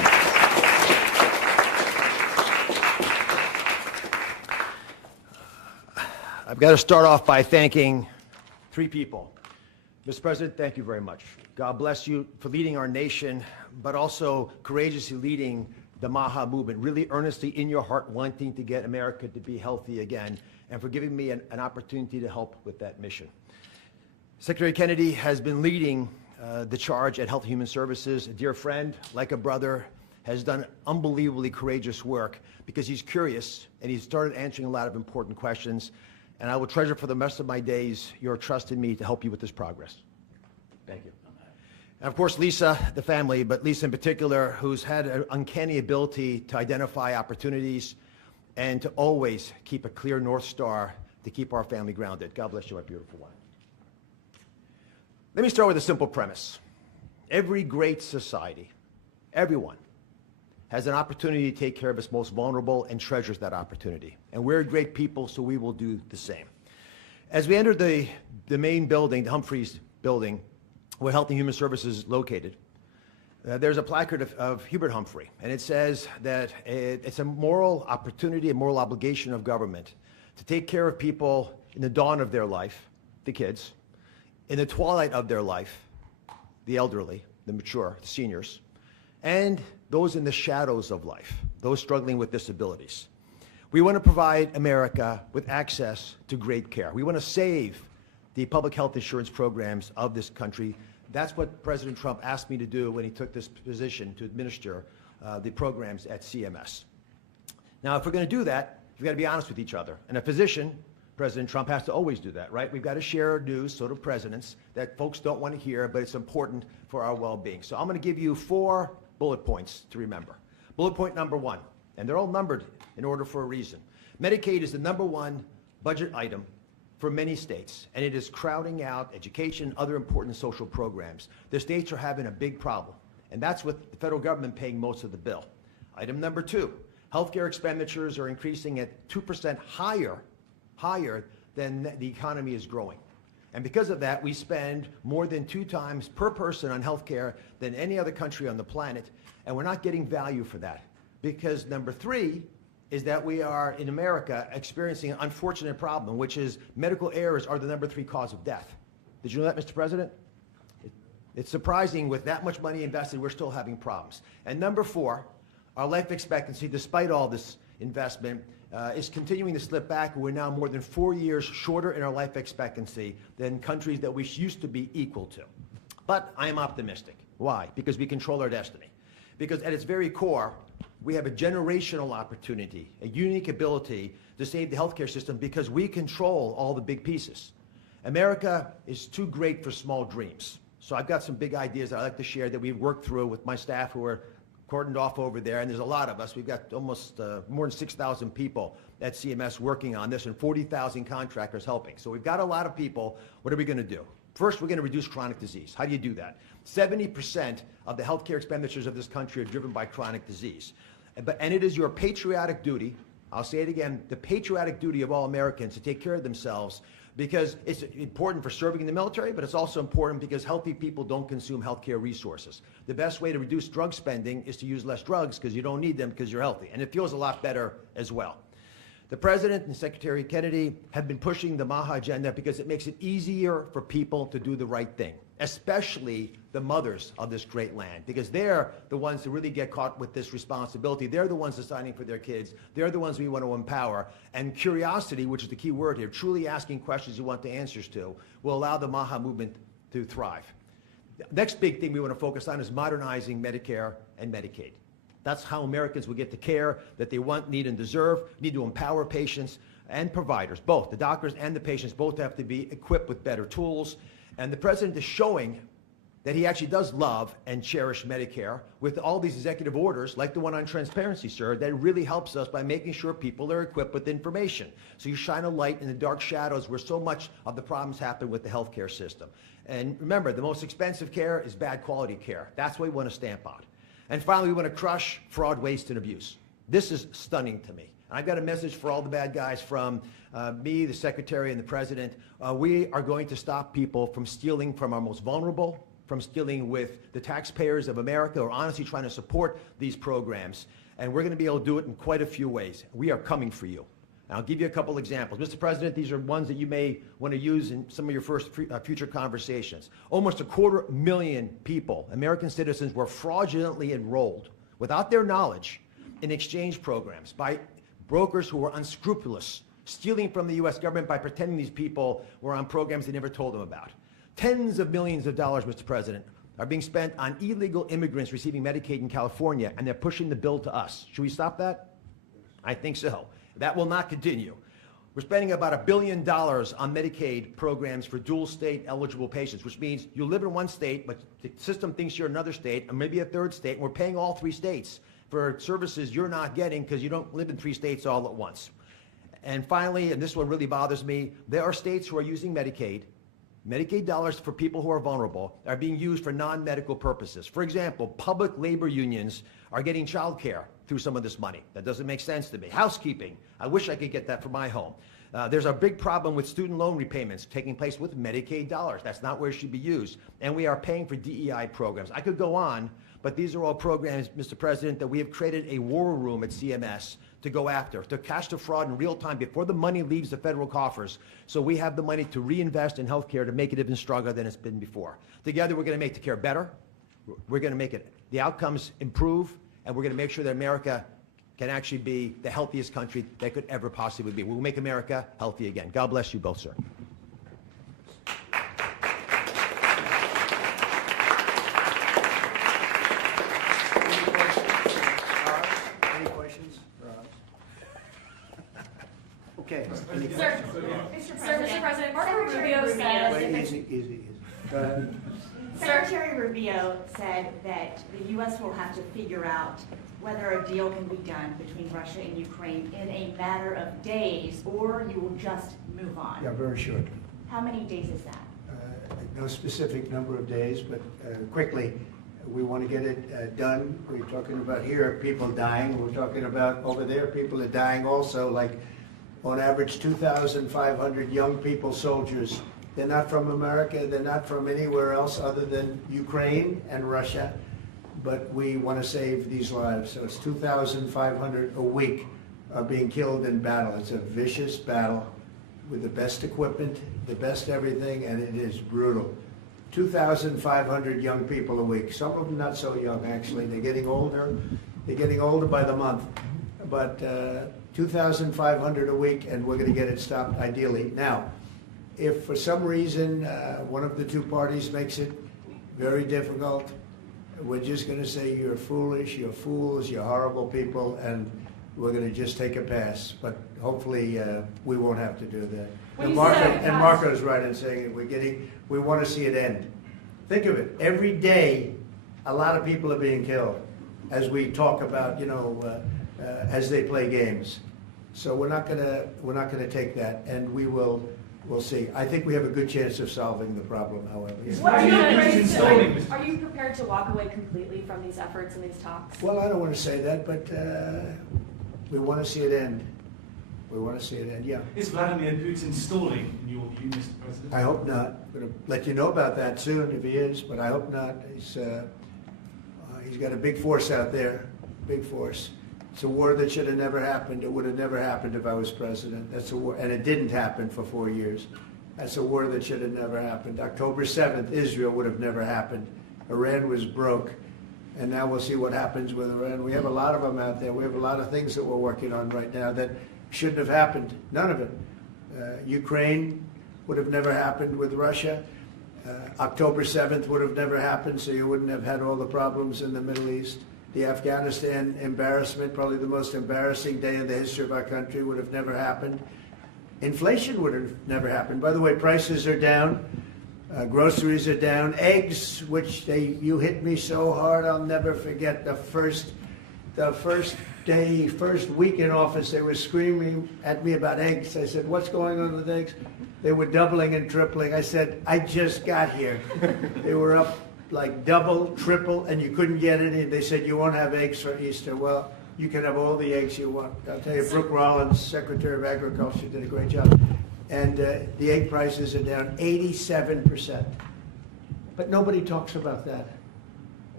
I've got to start off by thanking three people. Mr. President, thank you very much. God bless you for leading our nation, but also courageously leading the MAHA movement, really earnestly in your heart wanting to get America to be healthy again, and for giving me an opportunity to help with that mission. Secretary Kennedy has been leading the charge at Health and Human Services. A dear friend, like a brother, has done unbelievably courageous work because he's curious and he's started answering a lot of important questions. And I will treasure for the rest of my days your trust in me to help you with this progress. Thank you. And of course, Lisa, the family, but Lisa in particular, who's had an uncanny ability to identify opportunities and to always keep a clear North Star to keep our family grounded. God bless you, my beautiful one. Let me start with a simple premise. Every great society, everyone, has an opportunity to take care of its most vulnerable and treasures that opportunity. And we're great people, so we will do the same. As we entered the main building, the Humphreys building, where Health and Human Services is located, there's a placard of Hubert Humphrey, and it says that it's a moral opportunity, a moral obligation of government to take care of people in the dawn of their life, the kids, in the twilight of their life, the elderly, the mature, the seniors, and those in the shadows of life, those struggling with disabilities. We want to provide America with access to great care. We want to save the public health insurance programs of this country. That's what President Trump asked me to do when he took this position to administer the programs at CMS. Now, if we're going to do that, we've got to be honest with each other. And a physician, President Trump, has to always do that, right? We've got to share news, sort of presidents, that folks don't want to hear, but it's important for our well-being. So I'm going to give you 4 bullet points to remember. Bullet point number 1, and they're all numbered in order for a reason. Medicaid is the #1 budget item for many states, and it is crowding out education, other important social programs. The states are having a big problem, and that's with the federal government paying most of the bill. Item number 2, healthcare expenditures are increasing at 2% higher than the economy is growing. And because of that, we spend more than 2 times per person on healthcare than any other country on the planet, and we're not getting value for that. Because number 3 is that we are, in America, experiencing an unfortunate problem, which is medical errors are the number 3 cause of death. Did you know that, Mr. President? It's surprising with that much money invested, we're still having problems. And number 4, our life expectancy, despite all this investment, is continuing to slip back. We're now more than 4 years shorter in our life expectancy than countries that we used to be equal to. But I am optimistic. Why? Because we control our destiny. Because at its very core, we have a generational opportunity, a unique ability to save the healthcare system because we control all the big pieces. America is too great for small dreams. So I've got some big ideas that I'd like to share that we've worked through with my staff who are cordoned off over there, and there's a lot of us. We've got almost more than 6,000 people at CMS working on this and 40,000 contractors helping. So we've got a lot of people. What are we going to do? First, we're going to reduce chronic disease. How do you do that? 70% of the healthcare expenditures of this country are driven by chronic disease. And it is your patriotic duty, I'll say it again, the patriotic duty of all Americans to take care of themselves, because it's important for serving in the military, but it's also important because healthy people don't consume healthcare resources. The best way to reduce drug spending is to use less drugs because you don't need them because you're healthy. And it feels a lot better as well. The President and Secretary Kennedy have been pushing the MAHA agenda because it makes it easier for people to do the right thing, especially the mothers of this great land, because they're the ones who really get caught with this responsibility. They're the ones deciding for their kids. They're the ones we want to empower. And curiosity, which is the key word here, truly asking questions you want the answers to, will allow the MAHA movement to thrive. The next big thing we want to focus on is modernizing Medicare and Medicaid. That's how Americans will get the care that they want, need, and deserve. We need to empower patients and providers, both. The doctors and the patients both have to be equipped with better tools. And the President is showing that he actually does love and cherish Medicare with all these executive orders, like the one on transparency, sir, that really helps us by making sure people are equipped with information. So you shine a light in the dark shadows where so much of the problems happen with the healthcare system. And remember, the most expensive care is bad quality care. That's what we want to stamp out. And finally, we want to crush fraud, waste, and abuse. This is stunning to me. And I've got a message for all the bad guys from me, the Secretary, and the President. We are going to stop people from stealing from our most vulnerable, from stealing with the taxpayers of America, who are honestly trying to support these programs. And we're going to be able to do it in quite a few ways. We are coming for you. I'll give you a couple examples. Mr. President, these are ones that you may want to use in some of your future conversations. Almost 250,000 people, American citizens, were fraudulently enrolled without their knowledge in exchange programs by brokers who were unscrupulous, stealing from the U.S. government by pretending these people were on programs they never told them about. Tens of millions of dollars, Mr. President, are being spent on illegal immigrants receiving Medicaid in California, and they're pushing the bill to us. Should we stop that? I think so. That will not continue. We're spending about $1 billion on Medicaid programs for dual state eligible patients, which means you live in one state, but the system thinks you're another state, and maybe a third state, and we're paying all 3 states for services you're not getting because you don't live in 3 states all at once. And finally, and this one really bothers me, there are states who are using Medicaid. Medicaid dollars for people who are vulnerable are being used for non-medical purposes. For example, public labor unions are getting child care through some of this money. That doesn't make sense to me. Housekeeping, I wish I could get that for my home. There's a big problem with student loan repayments taking place with Medicaid dollars. That's not where it should be used. And we are paying for DEI programs. I could go on, but these are all programs, Mr. President, that we have created a war room at CMS to go after, to catch the fraud in real time before the money leaves the federal coffers, so we have the money to reinvest in healthcare to make it even stronger than it's been before. Together, we're going to make the care better. We're going to make the outcomes improve, and we're going to make sure that America can actually be the healthiest country that could ever possibly be. We'll make America healthy again. God bless you both, sir. Any questions for us? Okay. Any Sir, questions? Mr. President, Marco Secretary Rubio Rubio says Wait, easy. Go ahead. Secretary Rubio said that the U.S. will have to figure out whether a deal can be done between Russia and Ukraine in a matter of days, or you will just move on. Yeah, very shortly. How many days is that? No specific number of days, but quickly. We want to get it done. We're talking about here people dying. We're talking about over there people are dying also, like on average 2,500 young people, soldiers. They're not from America. They're not from anywhere else other than Ukraine and Russia. But we want to save these lives. So it's 2,500 a week are being killed in battle. It's a vicious battle with the best equipment, the best everything, and it is brutal. 2,500 young people a week. Some of them not so young, actually. They're getting older. They're getting older by the month. But 2,500 a week, and we're going to get it stopped ideally. Now, if for some reason one of the two parties makes it very difficult, we're just going to say you're foolish, you're fools, you're horrible people, and we're going to just take a pass. But hopefully we won't have to do that. When And you say Marco's right in saying it. We want to see it end. Think of it. Every day, a lot of people are being killed as we talk about, as they play games. So we're not gonna take that, and we'll see. I think we have a good chance of solving the problem, however. Are you prepared to walk away completely from these efforts and these talks? Well, I don't want to say that, but we want to see it end. We want to see it end, yeah. Is Vladimir Putin stalling, in your view, Mr. President? I hope not. I'm going to let you know about that soon if he is, but I hope not. He's got a big force out there, big force. It's a war that should have never happened. It would have never happened if I was president. That's a war, and it didn't happen for 4 years. That's a war that should have never happened. October 7th, Israel would have never happened. Iran was broke, and now we'll see what happens with Iran. We have a lot of them out there. We have a lot of things that we're working on right now that shouldn't have happened. None of it. Ukraine would have never happened with Russia. October 7th would have never happened, so you wouldn't have had all the problems in the Middle East. The Afghanistan embarrassment, probably the most embarrassing day in the history of our country, would have never happened. Inflation would have never happened. By the way, prices are down. Groceries are down. Eggs, which you hit me so hard, I'll never forget the first week in office, they were screaming at me about eggs. I said, what's going on with eggs? They were doubling and tripling. I said, I just got here. They were up like double, triple, and you couldn't get any. They said, you won't have eggs for Easter. Well, you can have all the eggs you want. I'll tell you, Brooke Rollins, Secretary of Agriculture, did a great job. And the egg prices are down 87%. But nobody talks about that.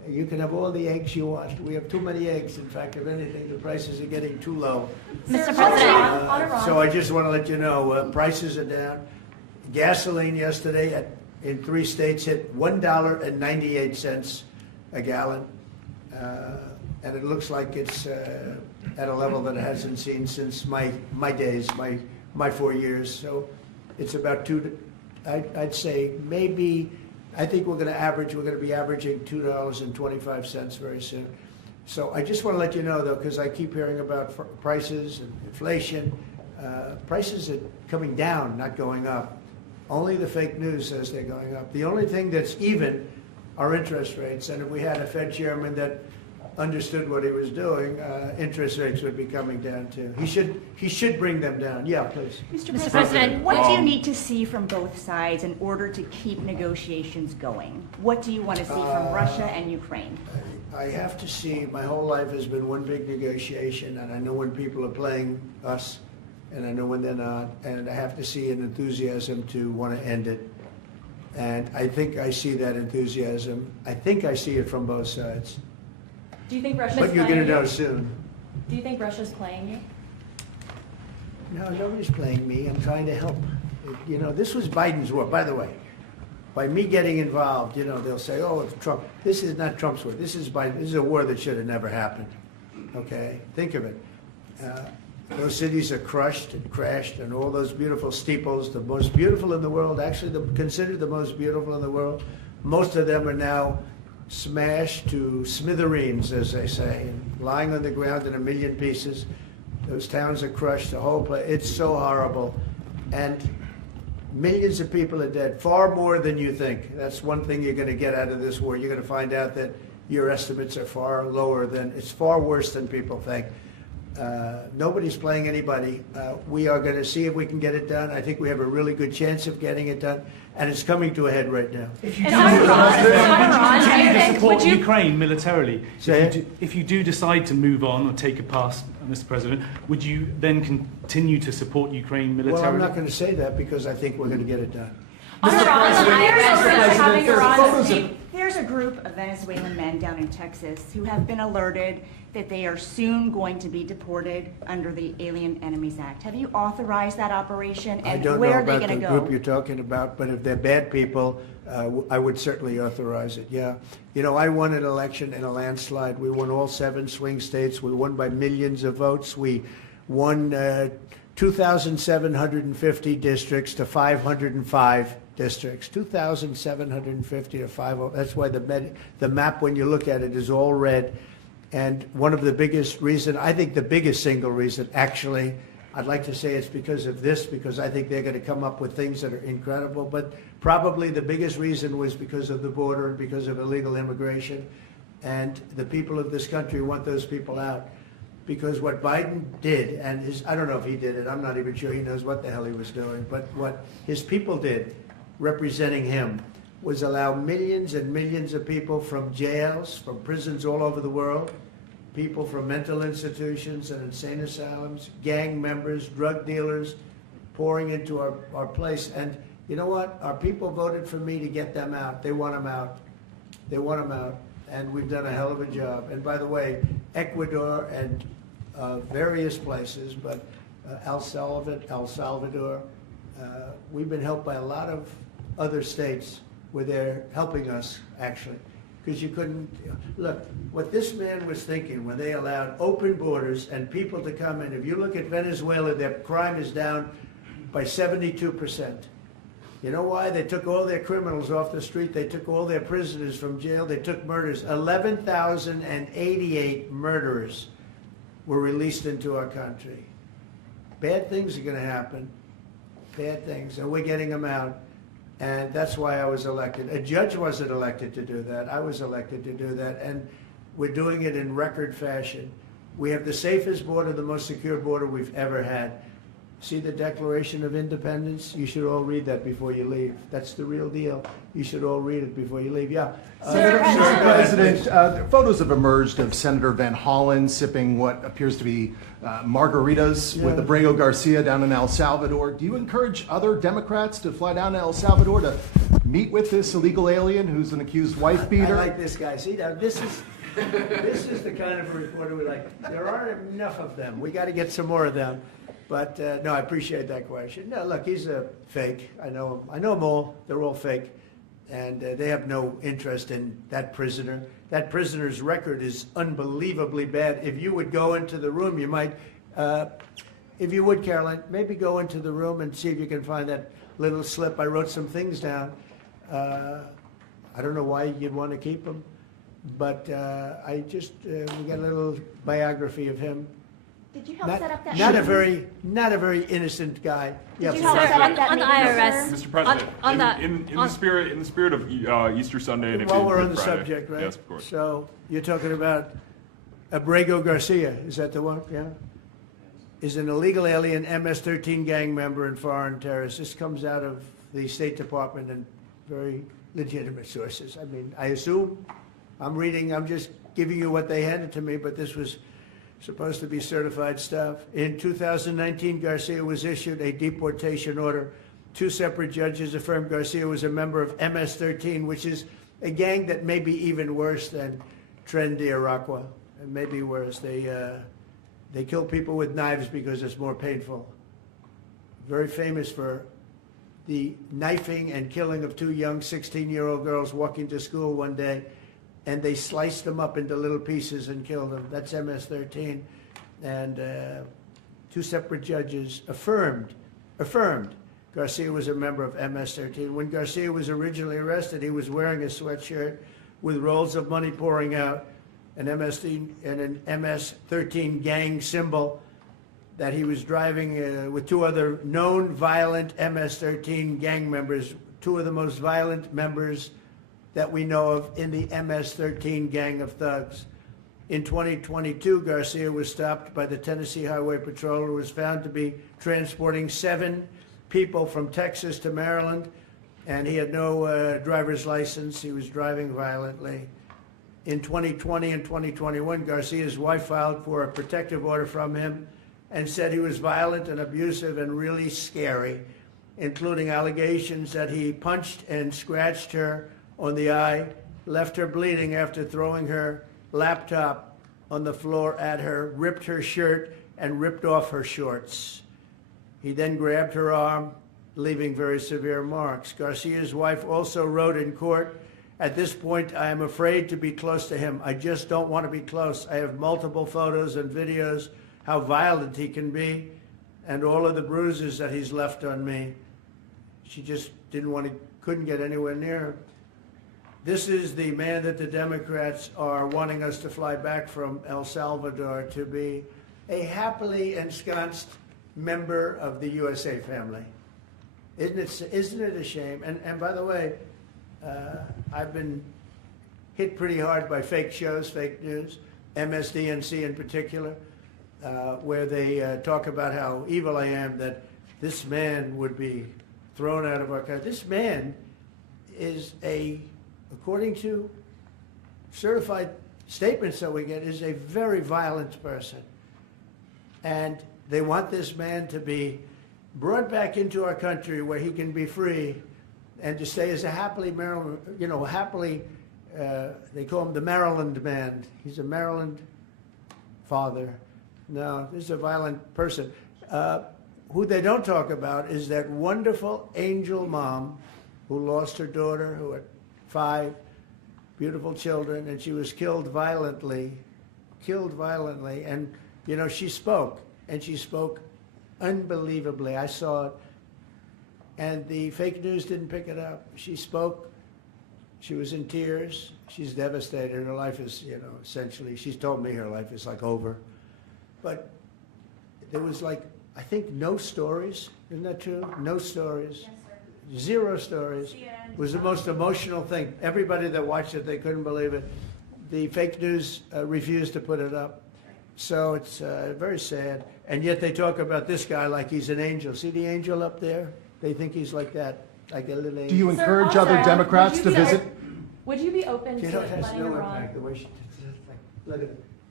You can have all the eggs you want. We have too many eggs. In fact, if anything, the prices are getting too low. Mr. On President. Iran. So I just want to let you know, prices are down. Gasoline yesterday in 3 states hit $1.98 a gallon. And it looks like it's at a level that it hasn't seen since my days, my 4 years. So it's about I'd say maybe, I think we're going to be averaging $2.25 very soon. So I just want to let you know, though, because I keep hearing about prices and inflation. Prices are coming down, not going up. Only the fake news says they're going up. The only thing that's even are interest rates. And if we had a Fed chairman that understood what he was doing, interest rates would be coming down too. He should bring them down. Yeah, please. Mr. President, what do you need to see from both sides in order to keep negotiations going? What do you want to see from Russia and Ukraine? I have to see, my whole life has been one big negotiation, and I know when people are playing us, and I know when they're not, and I have to see an enthusiasm to want to end it. And I think I see that enthusiasm. I think I see it from both sides. Do you think Russia's But you're playing going to know you? soon. Do you think Russia's playing you? No, nobody's playing me. I'm trying to help. You know, this was Biden's war, by the way. By me getting involved, you know, they'll say, oh, it's Trump. This is not Trump's war. This is Biden. This is a war that should have never happened. Okay? Think of it. Those cities are crushed and crashed, and all those beautiful steeples, the most beautiful in the world, actually considered the most beautiful in the world, most of them are now smashed to smithereens, as they say, and lying on the ground in a million pieces. Those towns are crushed, the whole place. It's so horrible. And millions of people are dead, far more than you think. That's one thing you're going to get out of this war. You're going to find out that your estimates are far lower than, it's far worse than people think. Nobody's playing anybody. We are going to see if we can get it done. I think we have a really good chance of getting it done, and it's coming to a head right now. If you And do continue to support would you- Ukraine militarily, Say if you do decide to move on or take a pass, Mr. President, would you then continue to support Ukraine militarily? Well, I'm not going to say that because I think we're going to get it done. On Iran, having Iran. There's a group of Venezuelan men down in Texas who have been alerted that they are soon going to be deported under the Alien Enemies Act. Have you authorized that operation, I and don't where know are they about going the to go? group you're talking about, but if they're bad people, I would certainly authorize it, yeah. You know, I won an election in a landslide. We won all 7 swing states. We won by millions of votes. We won 2,750 districts to 505 districts. 2,750 to 505. That's why the map, when you look at it, is all red. And one of the biggest reason, I think the biggest single reason, actually, I'd like to say it's because of this, because I think they're going to come up with things that are incredible. But probably the biggest reason was because of the border and because of illegal immigration. And the people of this country want those people out. Because what Biden did, and I don't know if he did it, I'm not even sure he knows what the hell he was doing, but what his people did, representing him, was allow millions and millions of people from jails, from prisons all over the world, people from mental institutions and insane asylums, gang members, drug dealers, pouring into our place. And you know what? Our people voted for me to get them out. They want them out. They want them out. And we've done a hell of a job. And by the way, Ecuador and various places, but El Salvador, we've been helped by a lot of other states where they're helping us, actually. Because you couldn't, look, what this man was thinking when they allowed open borders and people to come in, if you look at Venezuela, their crime is down by 72%. You know why? They took all their criminals off the street. They took all their prisoners from jail. They took murders. 11,088 murderers were released into our country. Bad things are going to happen. Bad things. And we're getting them out. And that's why I was elected. A judge wasn't elected to do that. I was elected to do that. And we're doing it in record fashion. We have the safest border, the most secure border we've ever had. See the Declaration of Independence? You should all read that before you leave. That's the real deal. You should all read it before you leave. Yeah. Mr. President, photos have emerged of Senator Van Hollen sipping what appears to be margaritas with Abrego Garcia down in El Salvador. Do you encourage other Democrats to fly down to El Salvador to meet with this illegal alien who's an accused wife I beater? like this guy. See, now this is the kind of reporter we like. There aren't enough of them. We got to get some more of them. But no, I appreciate that question. No, look, he's a fake. I know him. I know them all. They're all fake, and they have no interest in that prisoner. That prisoner's record is unbelievably bad. If you would go into the room, you might, if you would, Caroline, maybe go into the room and see if you can find that little slip. I wrote some things down. I don't know why you'd want to keep him, but I just we got a little biography of him. Did you help set up that Not meeting? not a very innocent guy. Did you but- help set up that on the meeting, IRS. sir? Mr. President, On the- in the spirit of Easter Sunday and While we're on Good the Friday. subject, right? Yes, of course. So you're talking about Abrego Garcia, is that the one? Yeah? Is an illegal alien MS-13 gang member and foreign terrorist. This comes out of the State Department and very legitimate sources. I mean, I assume, I'm just giving you what they handed to me, but this was supposed to be certified stuff. In 2019, Garcia was issued a deportation order. 2 separate judges affirmed Garcia was a member of MS-13, which is a gang that may be even worse than Tren de Aragua, and maybe worse. They kill people with knives because it's more painful. Very famous for the knifing and killing of 2 young 16-year-old girls walking to school one day, and they sliced them up into little pieces and killed them. That's MS-13. And 2 separate judges affirmed Garcia was a member of MS-13. When Garcia was originally arrested, he was wearing a sweatshirt with rolls of money pouring out, an MS-13 gang symbol that he was driving with 2 other known violent MS-13 gang members, 2 of the most violent members that we know of in the MS-13 gang of thugs. In 2022, Garcia was stopped by the Tennessee Highway Patrol, who was found to be transporting 7 people from Texas to Maryland, and he had no driver's license. He was driving violently. In 2020 and 2021, Garcia's wife filed for a protective order from him and said he was violent and abusive and really scary, including allegations that he punched and scratched her on the eye, left her bleeding after throwing her laptop on the floor at her, ripped her shirt, and ripped off her shorts. He then grabbed her arm, leaving very severe marks. Garcia's wife also wrote in court, "At this point, I am afraid to be close to him. I just don't want to be close. I have multiple photos and videos how violent he can be and all of the bruises that he's left on me." She just couldn't get anywhere near him. This is the man that the Democrats are wanting us to fly back from El Salvador to be a happily ensconced member of the USA family. Isn't it a shame? And by the way, I've been hit pretty hard by fake shows, fake news, MSDNC in particular, where they talk about how evil I am, that this man would be thrown out of our country. This man is according to certified statements that we get, is a very violent person. And they want this man to be brought back into our country where he can be free and to stay as a happily Maryland, they call him the Maryland man. He's a Maryland father. No, this is a violent person. Who they don't talk about is that wonderful angel mom who lost her daughter, who had 5 beautiful children, and she was killed violently. And, she spoke, and she spoke unbelievably. I saw it. And the fake news didn't pick it up. She spoke. She was in tears. She's devastated. Her life is, essentially, she's told me her life is like over. But there was I think no stories. Isn't that true? No stories. Yes, sir. 0 stories. It was the most emotional thing. Everybody that watched it, they couldn't believe it. The fake news refused to put it up. So it's very sad. And yet they talk about this guy like he's an angel. See the angel up there? They think he's like that, like a little angel. Do you Sir, encourage also, other Democrats to visit? Would you be open You to know, it has letting no Iran? impact the way she look at it.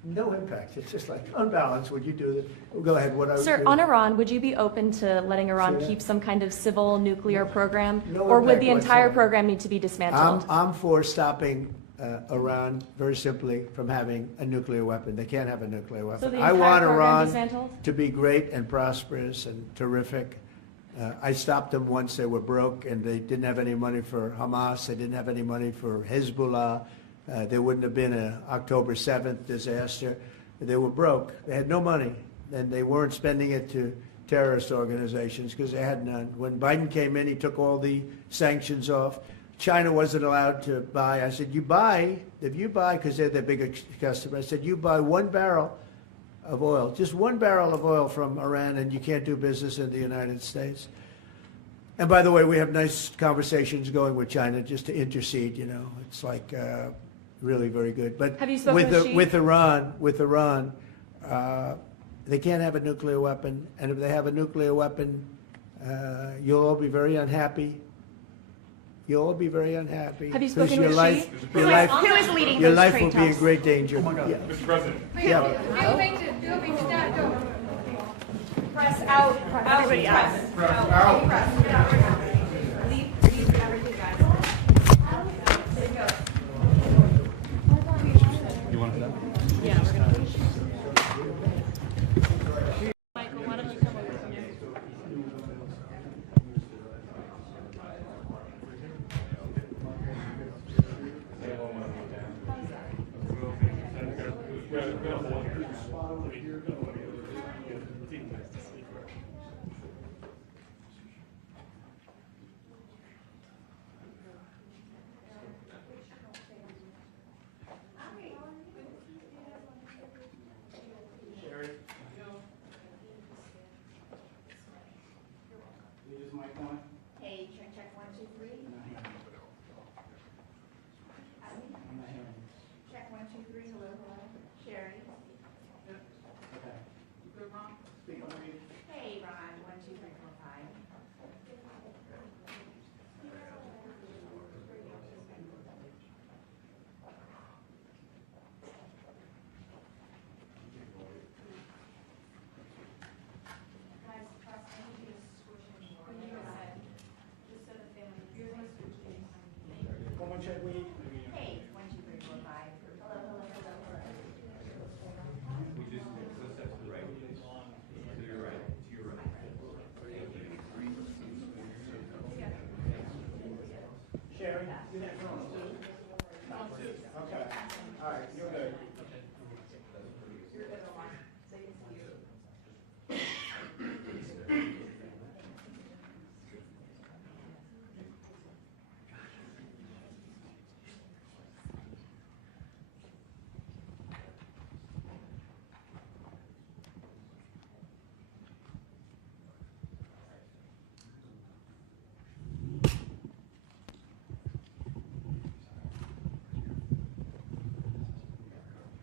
no impact. It's just like unbalanced when you do that. Go ahead. What I Sir, on Iran, would you be open to letting Iran keep some kind of civil nuclear program? No Or would impact the entire whatsoever. program need to be dismantled? I'm for stopping Iran very simply from having a nuclear weapon. They can't have a nuclear weapon. So the I entire want program Iran dismantled? to be great and prosperous and terrific. I stopped them once they were broke and they didn't have any money for Hamas. They didn't have any money for Hezbollah. There wouldn't have been an October 7th disaster. They were broke. They had no money, and they weren't spending it to terrorist organizations because they had none. When Biden came in, he took all the sanctions off. China wasn't allowed to buy. I said, if you buy, because they're their biggest customer, I said, you buy 1 barrel of oil, just 1 barrel of oil from Iran, and you can't do business in the United States. And by the way, we have nice conversations going with China just to intercede, It's like really very good. But Have you spoken with Xi? with Iran, they can't have a nuclear weapon, and if they have a nuclear weapon, you'll all be very unhappy. You'll all be very unhappy. Have you 'cause spoken your with life, Xi? your life, Who is leading your those life trade will be in talks? great danger. Yeah. Mr. President. Yeah. Press out. Everybody out. Leave everything, guys. You want to? Yeah, we're gonna. Michael, why don't you come over here? Hey, check 1, 2, 3. Check 1, 2, 3. Hello. Sherry. Hey, Ron. 1, 2, 3, 4, 5. Hey, 1, 2, 3, 4, 5. Hello.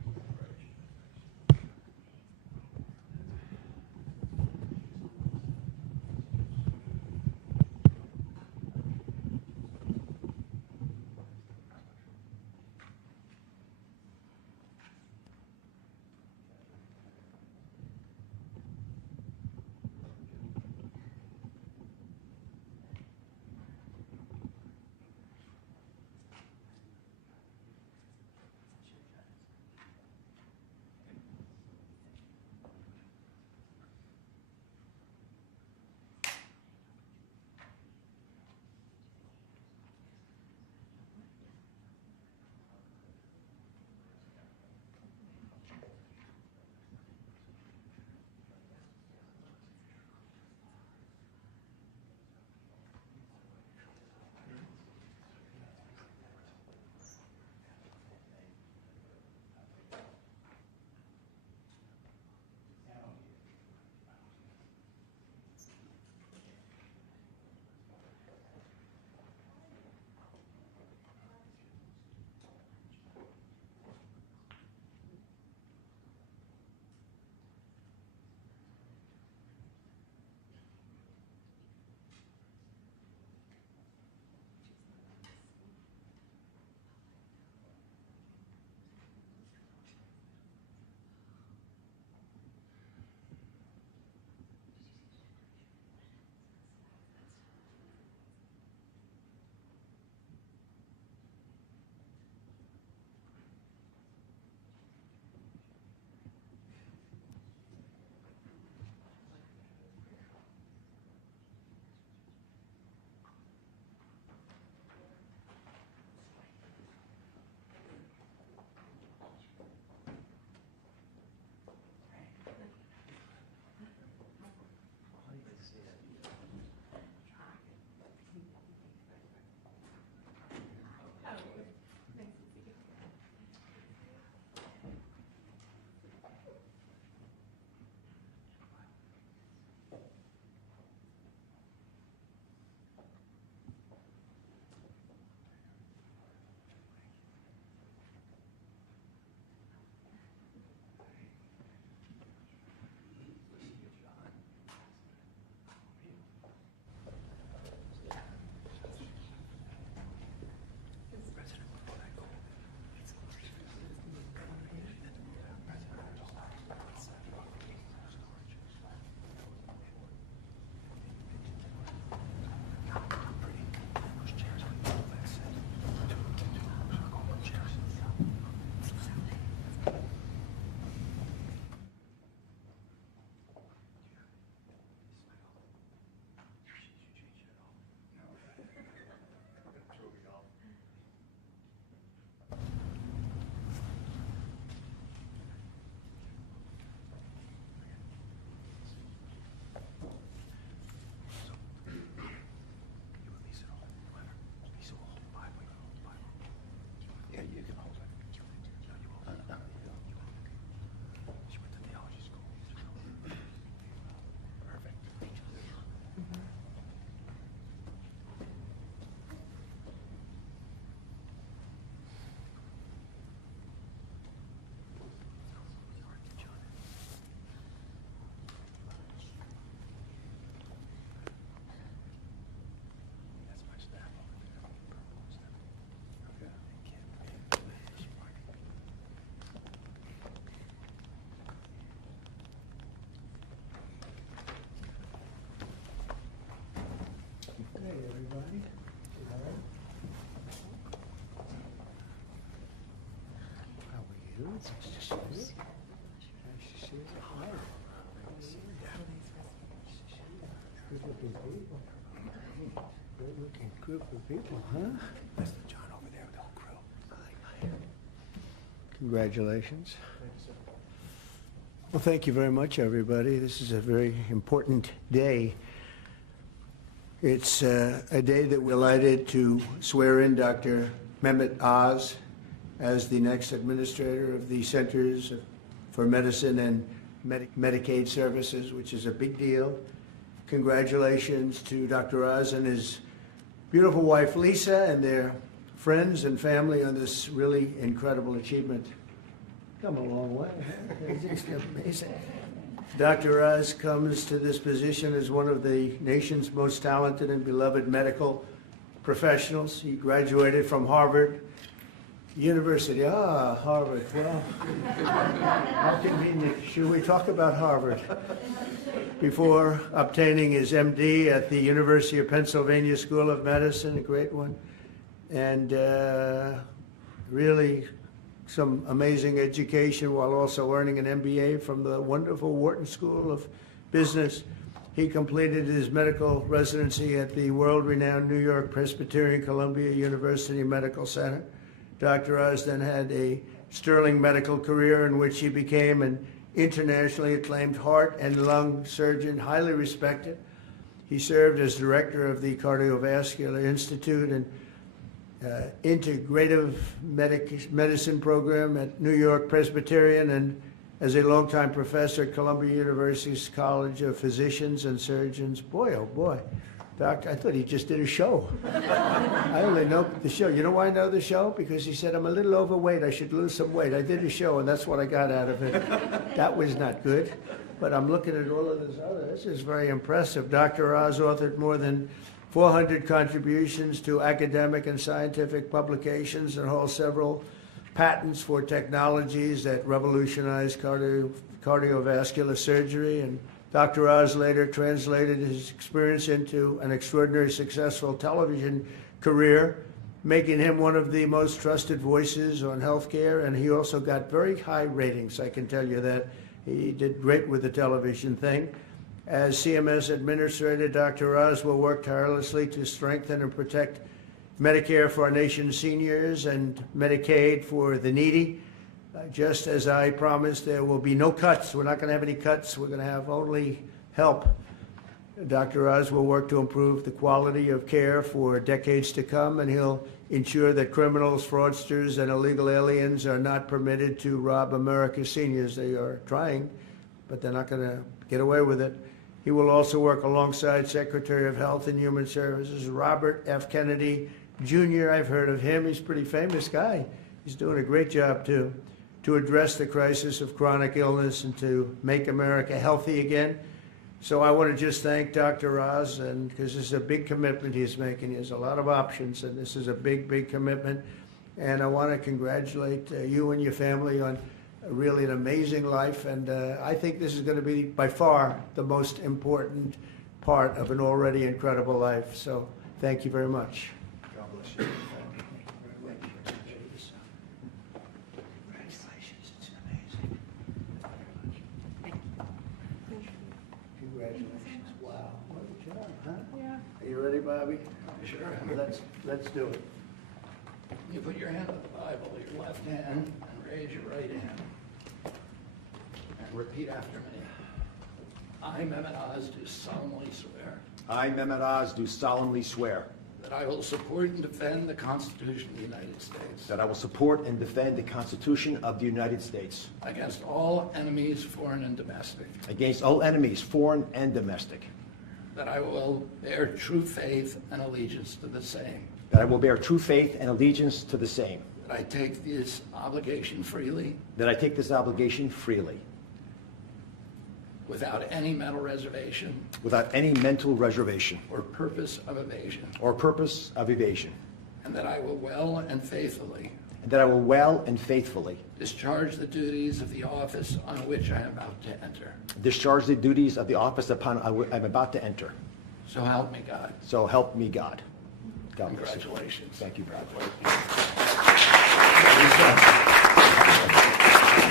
Good-looking people. Good-looking group of people, huh? That's John over there with the whole crew. Congratulations. Well, thank you very much, everybody. This is a very important day. It's a day that we're delighted to swear in Dr. Mehmet Oz as the next administrator of the Centers for Medicine and Medicaid Services, which is a big deal. Congratulations to Dr. Oz and his beautiful wife, Lisa, and their friends and family on this really incredible achievement. Come a long way. It's just amazing. Dr. Oz comes to this position as one of the nation's most talented and beloved medical professionals. He graduated from Harvard University. Harvard. Well, how convenient. Should we talk about Harvard? Before obtaining his MD at the University of Pennsylvania School of Medicine, a great one, and really some amazing education while also earning an MBA from the wonderful Wharton School of Business. He completed his medical residency at the world-renowned New York Presbyterian Columbia University Medical Center. Dr. Oz then had a sterling medical career in which he became an internationally acclaimed heart and lung surgeon, highly respected. He served as director of the Cardiovascular Institute and integrative medicine program at New York Presbyterian, and as a longtime professor at Columbia University's College of Physicians and Surgeons. Boy, oh boy. Doctor, I thought he just did a show. I only know the show. You know why I know the show? Because he said, I'm a little overweight. I should lose some weight. I did a show, and that's what I got out of it. That was not good. But I'm looking at all of this other. This is very impressive. Dr. Oz authored more than 400 contributions to academic and scientific publications and holds several patents for technologies that revolutionize cardiovascular surgery. And Dr. Oz later translated his experience into an extraordinarily successful television career, making him one of the most trusted voices on healthcare. And he also got very high ratings, I can tell you that. He did great with the television thing. As CMS Administrator, Dr. Oz will work tirelessly to strengthen and protect Medicare for our nation's seniors and Medicaid for the needy. Just as I promised, there will be no cuts. We're not going to have any cuts. We're going to have only help. Dr. Oz will work to improve the quality of care for decades to come, and he'll ensure that criminals, fraudsters, and illegal aliens are not permitted to rob America's seniors. They are trying, but they're not going to get away with it. He will also work alongside Secretary of Health and Human Services, Robert F. Kennedy, Jr. I've heard of him. He's a pretty famous guy. He's doing a great job, too, to address the crisis of chronic illness and to make America healthy again. So I want to just thank Dr. Oz, and because this is a big commitment he's making. He has a lot of options, and this is a big, big commitment. And I want to congratulate you and your family on really an amazing life. And I think this is going to be, by far, the most important part of an already incredible life. So thank you very much. God bless you. Congratulations. It's amazing. Congratulations. Wow. What a job, huh? Yeah. Are you ready, Bobby? Sure. Let's do it. You put your hand on the Bible, your left hand, and raise your right hand. And repeat after me. I, Mehmet Oz, do solemnly swear I, Mehmet Oz, do solemnly swear that I will support and defend the Constitution of the United States that I will support and defend the Constitution of the United States against all enemies, foreign and domestic, against all enemies, foreign and domestic, that I will bear true faith and allegiance to the same, that I will bear true faith and allegiance to the same, that I take this obligation freely that I take this obligation freely, without any mental reservation without any mental reservation or purpose of evasion, or purpose of evasion, and that I will well and faithfully and that I will well and faithfully discharge the duties of the office on which I am about to enter. discharge the duties of the office upon I'm about to enter. So help me God. So help me God. God bless you. Congratulations. Thank you, brother.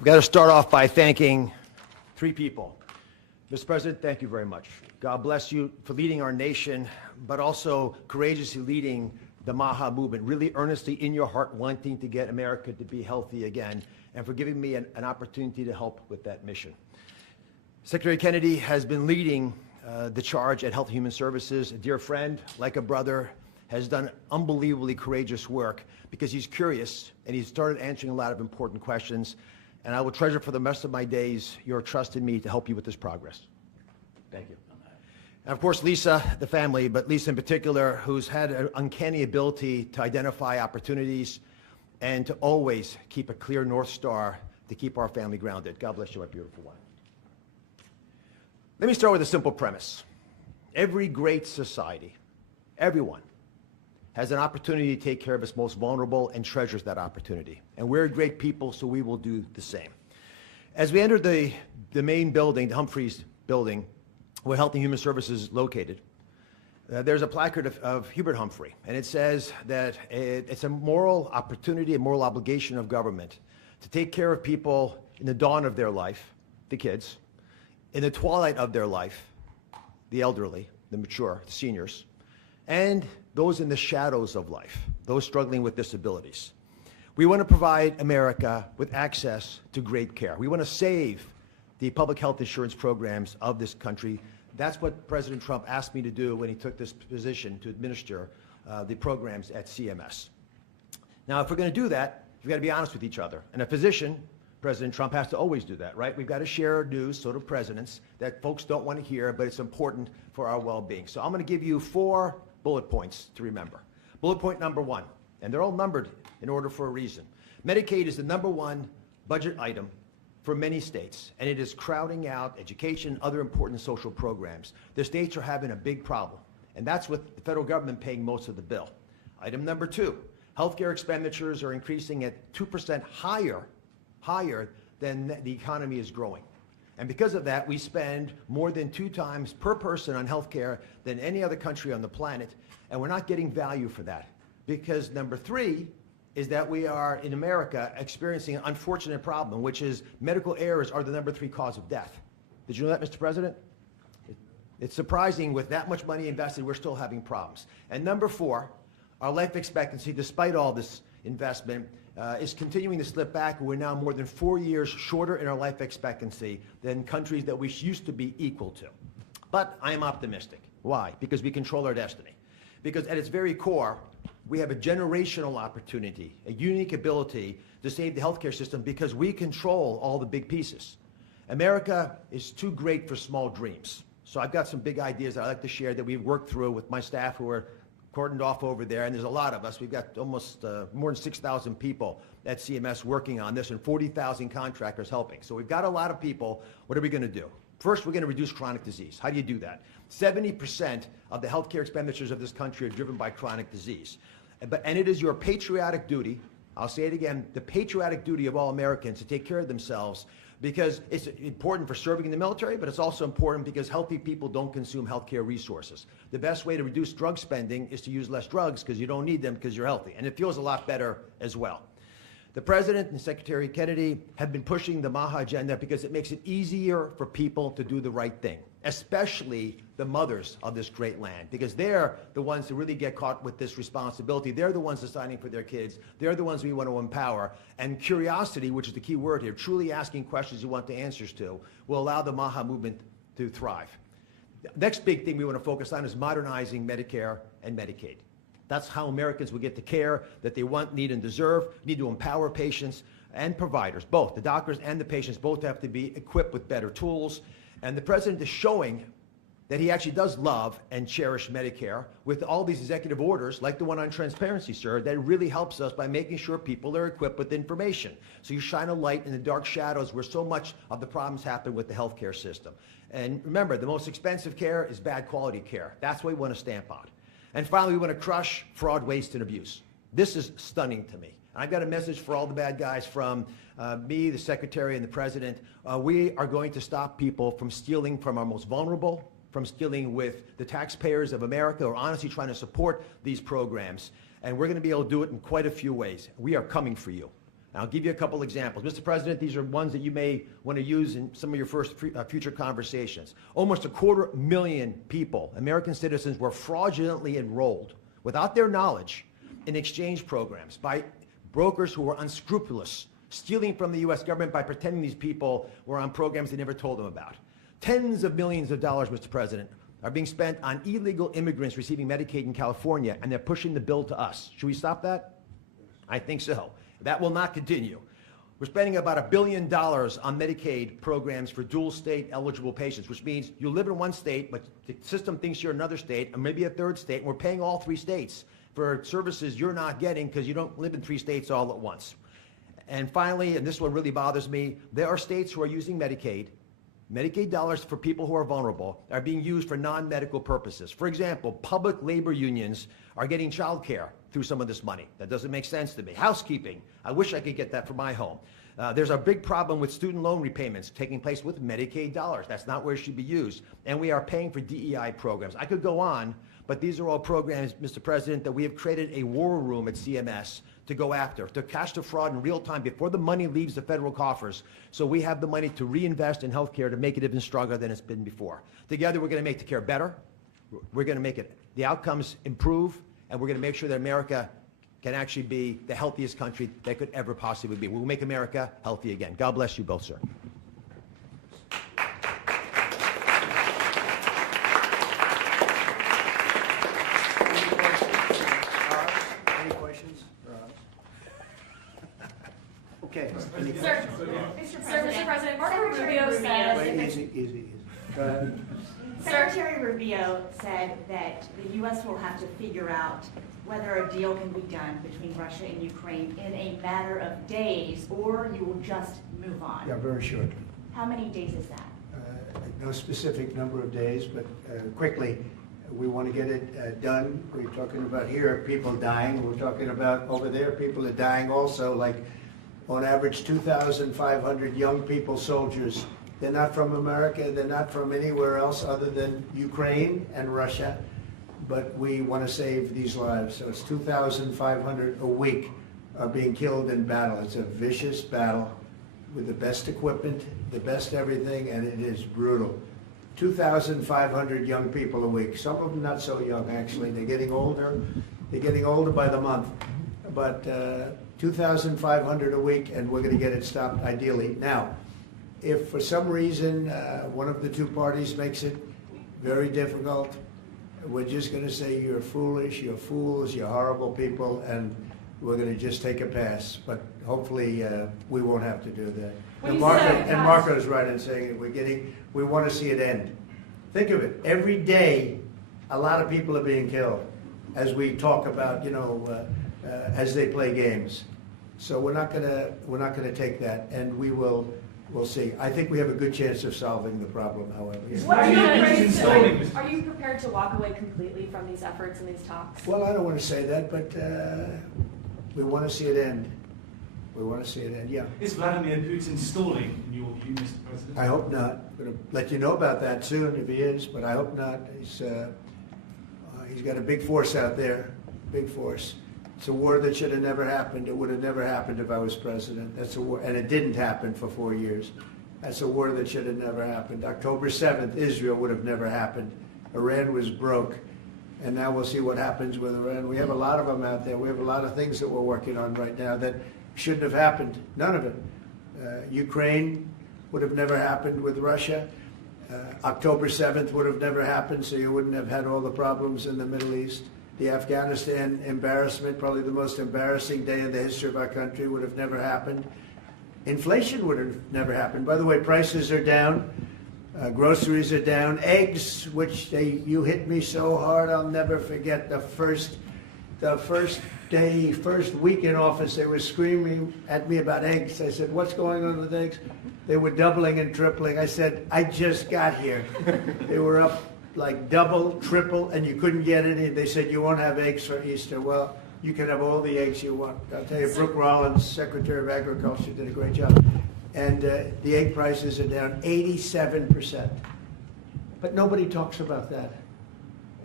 I've got to start off by thanking three people. Mr. President, thank you very much. God bless you for leading our nation, but also courageously leading the MAHA movement, really earnestly in your heart wanting to get America to be healthy again, and for giving me an opportunity to help with that mission. Secretary Kennedy has been leading the charge at Health and Human Services. A dear friend, like a brother, has done unbelievably courageous work because he's curious and he's started answering a lot of important questions. And I will treasure for the rest of my days your trust in me to help you with this progress. Thank you. And of course, Lisa, the family, but Lisa in particular, who's had an uncanny ability to identify opportunities and to always keep a clear North Star to keep our family grounded. God bless you, my beautiful wife. Let me start with a simple premise. Every great society, everyone, has an opportunity to take care of its most vulnerable and treasures that opportunity. And we're great people, so we will do the same. As we enter the main building, the Humphreys building, where Health and Human Services is located, there's a placard of Hubert Humphrey, and it says that it's a moral opportunity, a moral obligation of government to take care of people in the dawn of their life, the kids, in the twilight of their life, the elderly, the mature, the seniors, and those in the shadows of life, those struggling with disabilities. We want to provide America with access to great care. We want to save the public health insurance programs of this country. That's what President Trump asked me to do when he took this position to administer the programs at CMS. Now, if we're going to do that, we've got to be honest with each other. And a physician, President Trump, has to always do that, right? We've got to share news, sort of presidents, that folks don't want to hear, but it's important for our well-being. So I'm going to give you 4 bullet points to remember. Bullet point number 1, and they're all numbered in order for a reason. Medicaid is the #1 budget item for many states, and it is crowding out education, other important social programs. The states are having a big problem, and that's with the federal government paying most of the bill. Item number 2, healthcare expenditures are increasing at 2% higher than the economy is growing. And because of that, we spend more than 2 times per person on healthcare than any other country on the planet, and we're not getting value for that. Because number 3 is that we are, in America, experiencing an unfortunate problem, which is medical errors are the number 3 cause of death. Did you know that, Mr. President? It's surprising with that much money invested, we're still having problems. And number 4, our life expectancy, despite all this investment, is continuing to slip back. We're now more than 4 years shorter in our life expectancy than countries that we used to be equal to. But I am optimistic. Why? Because we control our destiny. Because at its very core, we have a generational opportunity, a unique ability to save the healthcare system because we control all the big pieces. America is too great for small dreams. So I've got some big ideas that I'd like to share that we've worked through with my staff who are cordoned off over there, and there's a lot of us. We've got almost more than 6,000 people at CMS working on this and 40,000 contractors helping. So we've got a lot of people. What are we going to do? First, we're going to reduce chronic disease. How do you do that? 70% of the healthcare expenditures of this country are driven by chronic disease. And it is your patriotic duty, I'll say it again, the patriotic duty of all Americans to take care of themselves, because it's important for serving in the military, but it's also important because healthy people don't consume healthcare resources. The best way to reduce drug spending is to use less drugs because you don't need them because you're healthy. And it feels a lot better as well. The President and Secretary Kennedy have been pushing the MAHA agenda because it makes it easier for people to do the right thing, especially the mothers of this great land, because they're the ones who really get caught with this responsibility. They're the ones deciding for their kids. They're the ones we want to empower. And curiosity, which is the key word here, truly asking questions you want the answers to, will allow the MAHA movement to thrive. The next big thing we want to focus on is modernizing Medicare and Medicaid. That's how Americans will get the care that they want, need, and deserve. We need to empower patients and providers, both. The doctors and the patients both have to be equipped with better tools. And the President is showing that he actually does love and cherish Medicare with all these executive orders, like the one on transparency, sir, that really helps us by making sure people are equipped with information. So you shine a light in the dark shadows where so much of the problems happen with the healthcare system. And remember, the most expensive care is bad quality care. That's what we want to stamp out. And finally, we want to crush fraud, waste, and abuse. This is stunning to me. I've got a message for all the bad guys from me, the Secretary, and the President. We are going to stop people from stealing from our most vulnerable, from stealing with the taxpayers of America, or honestly trying to support these programs. And we're going to be able to do it in quite a few ways. We are coming for you. I'll give you a couple examples. Mr. President, these are ones that you may want to use in some of your future conversations. Almost 250,000 people, American citizens, were fraudulently enrolled without their knowledge in exchange programs by brokers who were unscrupulous, stealing from the U.S. government by pretending these people were on programs they never told them about. Tens of millions of dollars, Mr. President, are being spent on illegal immigrants receiving Medicaid in California, and they're pushing the bill to us. Should we stop that? I think so. That will not continue. We're spending about $1 billion on Medicaid programs for dual state eligible patients, which means you live in one state, but the system thinks you're another state, and maybe a third state, and we're paying all 3 states for services you're not getting because you don't live in 3 states all at once. And finally, and this one really bothers me, there are states who are using Medicaid dollars for people who are vulnerable are being used for non-medical purposes. For example, public labor unions are getting child care through some of this money. That doesn't make sense to me. Housekeeping, I wish I could get that for my home. There's a big problem with student loan repayments taking place with Medicaid dollars. That's not where it should be used. And we are paying for DEI programs. I could go on, but these are all programs, Mr. President, that we have created a war room at CMS to go after, to catch the fraud in real time before the money leaves the federal coffers, so we have the money to reinvest in healthcare to make it even stronger than it's been before. Together, we're going to make the care better. We're going to make the outcomes improve, and we're going to make sure that America can actually be the healthiest country that could ever possibly be. We'll make America healthy again. God bless you both, sir. Any questions? Okay. Sir, Mr. President, Marco Rubio said. Wait, easy. Go ahead. Secretary Rubio said that the U.S. will have to figure out whether a deal can be done between Russia and Ukraine in a matter of days, or you will just move on. Yeah, very shortly. How many days is that? No specific number of days, but quickly. We want to get it done. We're talking about here people dying. We're talking about over there people are dying also, like on average 2,500 young people, soldiers. They're not from America. They're not from anywhere else other than Ukraine and Russia. But we want to save these lives. So it's 2,500 a week are being killed in battle. It's a vicious battle with the best equipment, the best everything, and it is brutal. 2,500 young people a week. Some of them not so young, actually. They're getting older. They're getting older by the month. But 2,500 a week, and we're going to get it stopped ideally. Now, if for some reason one of the two parties makes it very difficult, we're just going to say you're foolish, you're fools, you're horrible people, and we're going to just take a pass. But hopefully we won't have to do that. When And you say Marco's right in saying that we want to see it end. Think of it. Every day, a lot of people are being killed as we talk about, as they play games. So we're not gonna take that, and we'll see. I think we have a good chance of solving the problem, however. Are you prepared to walk away completely from these efforts and these talks? Well, I don't want to say that, but we want to see it end. We want to see it end, yeah. Is Vladimir Putin stalling, in your view, Mr. President? I hope not. I'm going to let you know about that soon if he is, but I hope not. He's got a big force out there, big force. It's a war that should have never happened. It would have never happened if I was president. That's a war, and it didn't happen for 4 years. That's a war that should have never happened. October 7th, Israel would have never happened. Iran was broke, and now we'll see what happens with Iran. We have a lot of them out there. We have a lot of things that we're working on right now that shouldn't have happened. None of it. Ukraine would have never happened with Russia. October 7th would have never happened, so you wouldn't have had all the problems in the Middle East. The Afghanistan embarrassment, probably the most embarrassing day in the history of our country, would have never happened. Inflation would have never happened. By the way, prices are down. Groceries are down. Eggs, which you hit me so hard, I'll never forget the first week in office, they were screaming at me about eggs. I said, what's going on with eggs? They were doubling and tripling. I said, I just got here. They were up like double, triple, and you couldn't get any. They said, you won't have eggs for Easter. Well, you can have all the eggs you want. I'll tell you, Brooke Rollins, Secretary of Agriculture, did a great job. And the egg prices are down 87%. But nobody talks about that.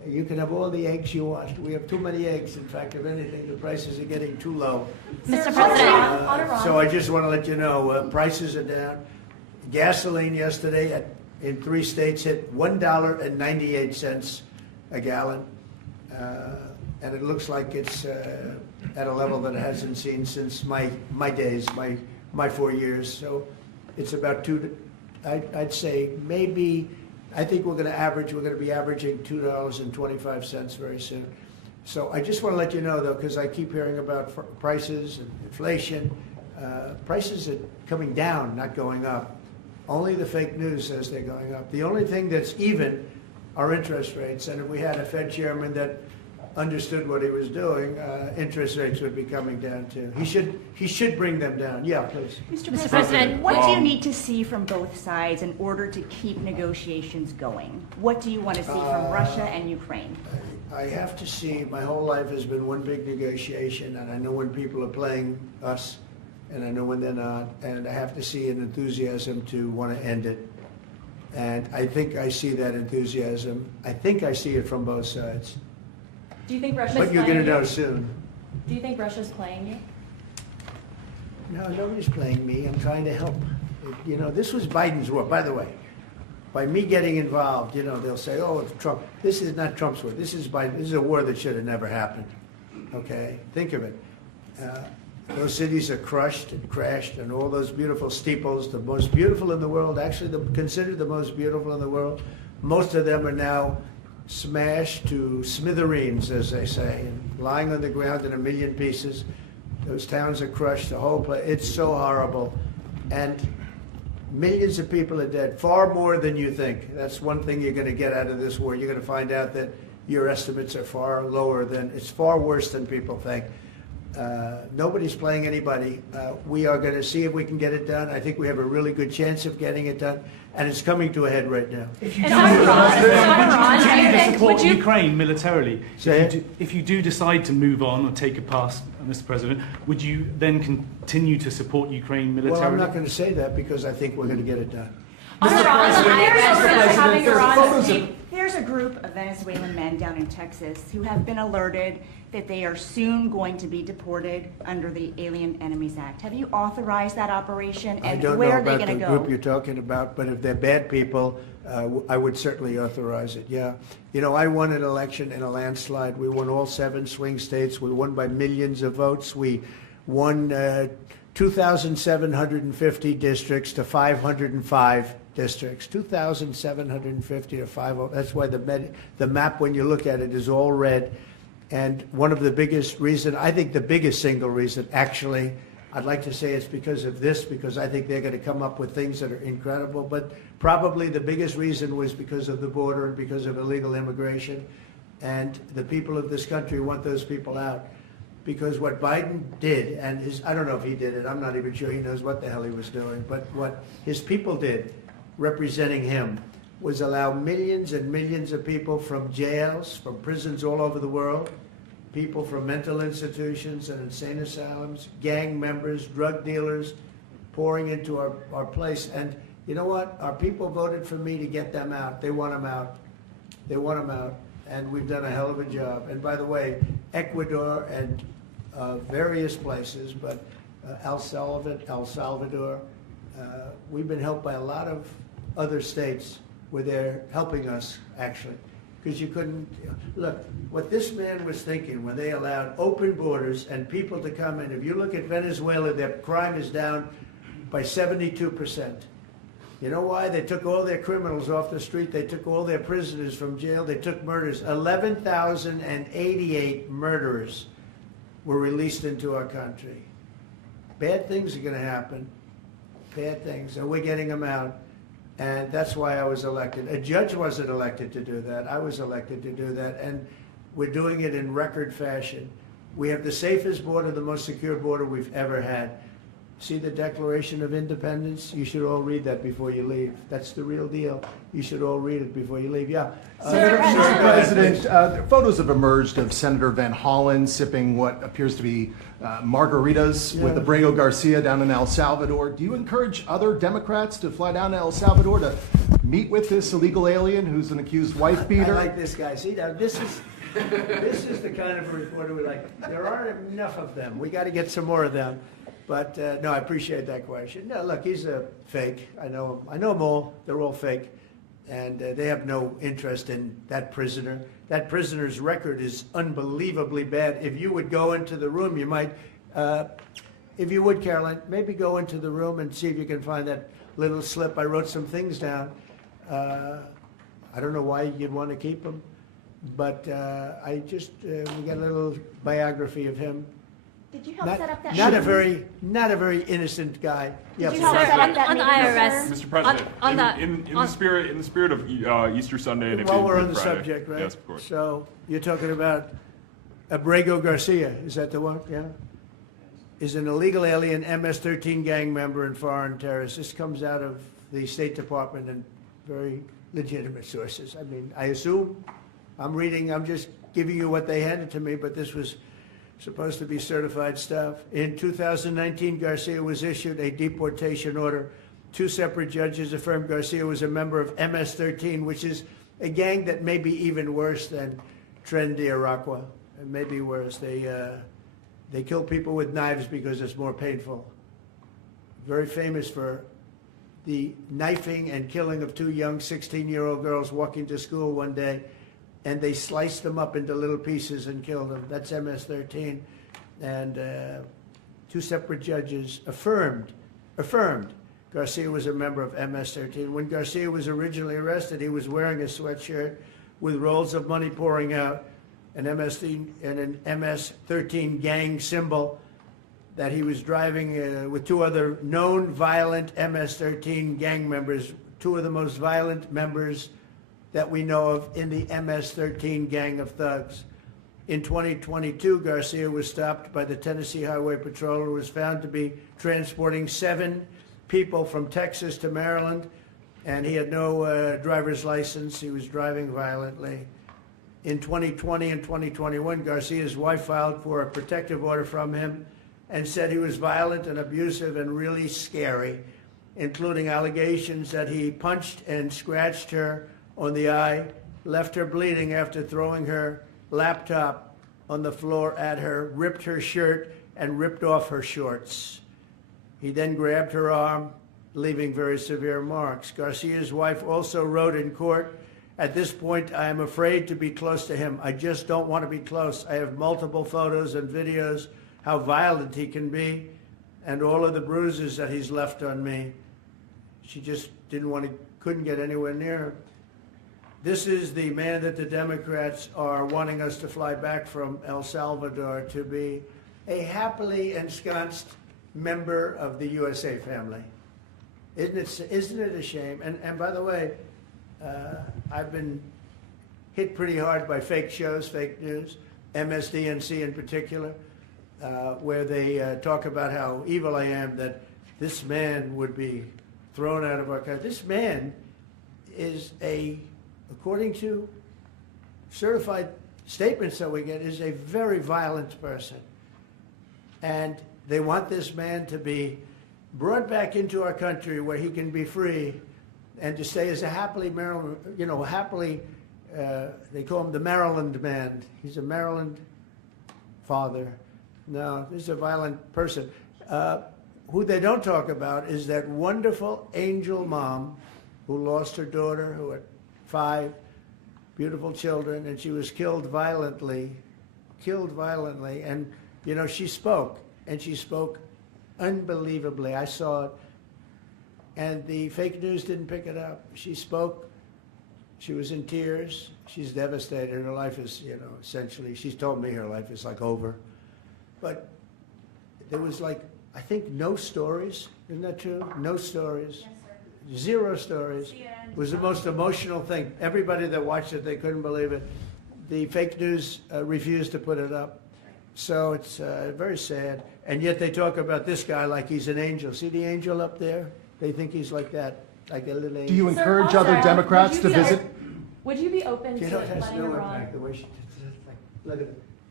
You can have all the eggs you want. We have too many eggs. In fact, if anything, the prices are getting too low. Mr. Sir, President, on on Iran. So I just want to let you know, prices are down. Gasoline yesterday in 3 states hit $1.98 a gallon. And it looks like it's at a level that it hasn't seen since my days, my 4 years. So it's about I'd say maybe, I think we're going to be averaging $2.25 very soon. So I just want to let you know, though, because I keep hearing about prices and inflation. Prices are coming down, not going up. Only the fake news says they're going up. The only thing that's even are interest rates. And if we had a Fed chairman that understood what he was doing, interest rates would be coming down too. He should bring them down. Yeah, please. Mr. President, what do you need to see from both sides in order to keep negotiations going? What do you want to see from Russia and Ukraine? I have to see, my whole life has been one big negotiation, and I know when people are playing us, and I know when they're not, and I have to see an enthusiasm to want to end it. And I think I see that enthusiasm. I think I see it from both sides. Do you think Russia's But you're playing going to know you? soon. Do you think Russia's playing you? No, nobody's playing me. I'm trying to help. You know, this was Biden's war, by the way. By me getting involved, you know, they'll say, oh, it's Trump. This is not Trump's war. This is Biden. This is a war that should have never happened. Okay? Think of it. Those cities are crushed and crashed, and all those beautiful steeples, the most beautiful in the world, actually considered the most beautiful in the world, most of them are now smashed to smithereens, as they say, and lying on the ground in a million pieces. Those towns are crushed, the whole place. It's so horrible. And millions of people are dead, far more than you think. That's one thing you're going to get out of this war. You're going to find out that your estimates are far lower than, it's far worse than people think. Nobody's playing anybody. We are going to see if we can get it done. I think we have a really good chance of getting it done, and it's coming to a head right now. If you It's do, on Iran. It's on would Iran. you continue I to think- support would you- Ukraine militarily? Say If you do decide to move on or take a pass, Mr. President, would you then continue to support Ukraine militarily? Well, I'm not going to say that because I think we're going to get it done. On Iran, having Iran There's a group of Venezuelan men down in Texas who have been alerted that they are soon going to be deported under the Alien Enemies Act. Have you authorized that operation, I and don't where know are they about going the to go? group you're talking about, but if they're bad people, I would certainly authorize it, yeah. You know, I won an election in a landslide. We won all 7 swing states. We won by millions of votes. We won 2,750 districts to 505 districts. 2,750 to 505. That's why the map, when you look at it, is all red. And one of the biggest reason, I think the biggest single reason, actually, I'd like to say it's because of this, because I think they're going to come up with things that are incredible. But probably the biggest reason was because of the border and because of illegal immigration. And the people of this country want those people out. Because what Biden did, and I don't know if he did it, I'm not even sure he knows what the hell he was doing, but what his people did, representing him, was allow millions and millions of people from jails, from prisons all over the world, people from mental institutions and insane asylums, gang members, drug dealers, pouring into our place. And you know what? Our people voted for me to get them out. They want them out. They want them out. And we've done a hell of a job. And by the way, Ecuador and various places, but El Salvador, we've been helped by a lot of other states where they're helping us, actually. Because you couldn't, look, what this man was thinking when they allowed open borders and people to come in, if you look at Venezuela, their crime is down by 72%. You know why? They took all their criminals off the street. They took all their prisoners from jail. They took murders. 11,088 murderers were released into our country. Bad things are going to happen. Bad things. And we're getting them out. And that's why I was elected. A judge wasn't elected to do that. I was elected to do that. And we're doing it in record fashion. We have the safest border, the most secure border we've ever had. See the Declaration of Independence? You should all read that before you leave. That's the real deal. You should all read it before you leave. Yeah. Mr. President, photos have emerged of Senator Van Hollen sipping what appears to be margaritas with Abrego Garcia down in El Salvador. Do you encourage other Democrats to fly down to El Salvador to meet with this illegal alien who's an accused wife I beater? like this guy. See, now this is the kind of reporter we like. There aren't enough of them. We got to get some more of them. But no, I appreciate that question. No, look, he's a fake. I know him. I know them all. They're all fake, and they have no interest in that prisoner. That prisoner's record is unbelievably bad. If you would go into the room, you might, if you would, Caroline, maybe go into the room and see if you can find that little slip. I wrote some things down. I don't know why you'd want to keep him, but we got a little biography of him. Did you help set up that Not a meeting? not a very innocent guy. Did you please. help set up that on the meeting, IRS. sir? Mr. President, in on- the spirit of Easter Sunday and it While being we're on Good the Friday. subject, right? Yes, of course. So you're talking about Abrego Garcia, is that the one? Yeah. Is an illegal alien MS-13 gang member and foreign terrorist. This comes out of the State Department and very legitimate sources. I mean, I assume, I'm just giving you what they handed to me, but this was supposed to be certified stuff. In 2019, Garcia was issued a deportation order. 2 separate judges affirmed Garcia was a member of MS-13, which is a gang that may be even worse than Tren de Aragua. It may be worse. They kill people with knives because it's more painful. Very famous for the knifing and killing of 2 young 16-year-old girls walking to school one day, and they sliced them up into little pieces and killed them. That's MS-13. And 2 separate judges affirmed Garcia was a member of MS-13. When Garcia was originally arrested, he was wearing a sweatshirt with rolls of money pouring out, an MS-13 gang symbol that he was driving with 2 other known violent MS-13 gang members, 2 of the most violent members that we know of in the MS-13 gang of thugs. In 2022, Garcia was stopped by the Tennessee Highway Patrol and was found to be transporting 7 people from Texas to Maryland, and he had no driver's license. He was driving violently. In 2020 and 2021, Garcia's wife filed for a protective order from him and said he was violent and abusive and really scary, including allegations that he punched and scratched her on the eye, left her bleeding after throwing her laptop on the floor at her, ripped her shirt, and ripped off her shorts. He then grabbed her arm, leaving very severe marks. Garcia's wife also wrote in court, "At this point, I am afraid to be close to him. I just don't want to be close. I have multiple photos and videos how violent he can be and all of the bruises that he's left on me." She just couldn't get anywhere near him. This is the man that the Democrats are wanting us to fly back from El Salvador to be a happily ensconced member of the USA family. Isn't it a shame? And by the way, I've been hit pretty hard by fake shows, fake news, MSDNC in particular, where they talk about how evil I am, that this man would be thrown out of our country. This man is according to certified statements that we get, is a very violent person. And they want this man to be brought back into our country where he can be free and to stay as a happily Maryland, they call him the Maryland man. He's a Maryland father. No, this is a violent person. Who they don't talk about is that wonderful angel mom who lost her daughter, who had 5 beautiful children, and she was killed violently. And, she spoke, and she spoke unbelievably. I saw it. And the fake news didn't pick it up. She spoke. She was in tears. She's devastated. Her life is, essentially, she's told me her life is like over. But there was I think no stories. Isn't that true? No stories. Yes, sir. 0 stories. It was the most emotional thing. Everybody that watched it, they couldn't believe it. The fake news refused to put it up. So it's very sad. And yet they talk about this guy like he's an angel. See the angel up there? They think he's like that, like a little angel. Do you Sir, encourage also, other Democrats to visit? Would you be open You to know, it has letting no Iran? impact the way she look at it.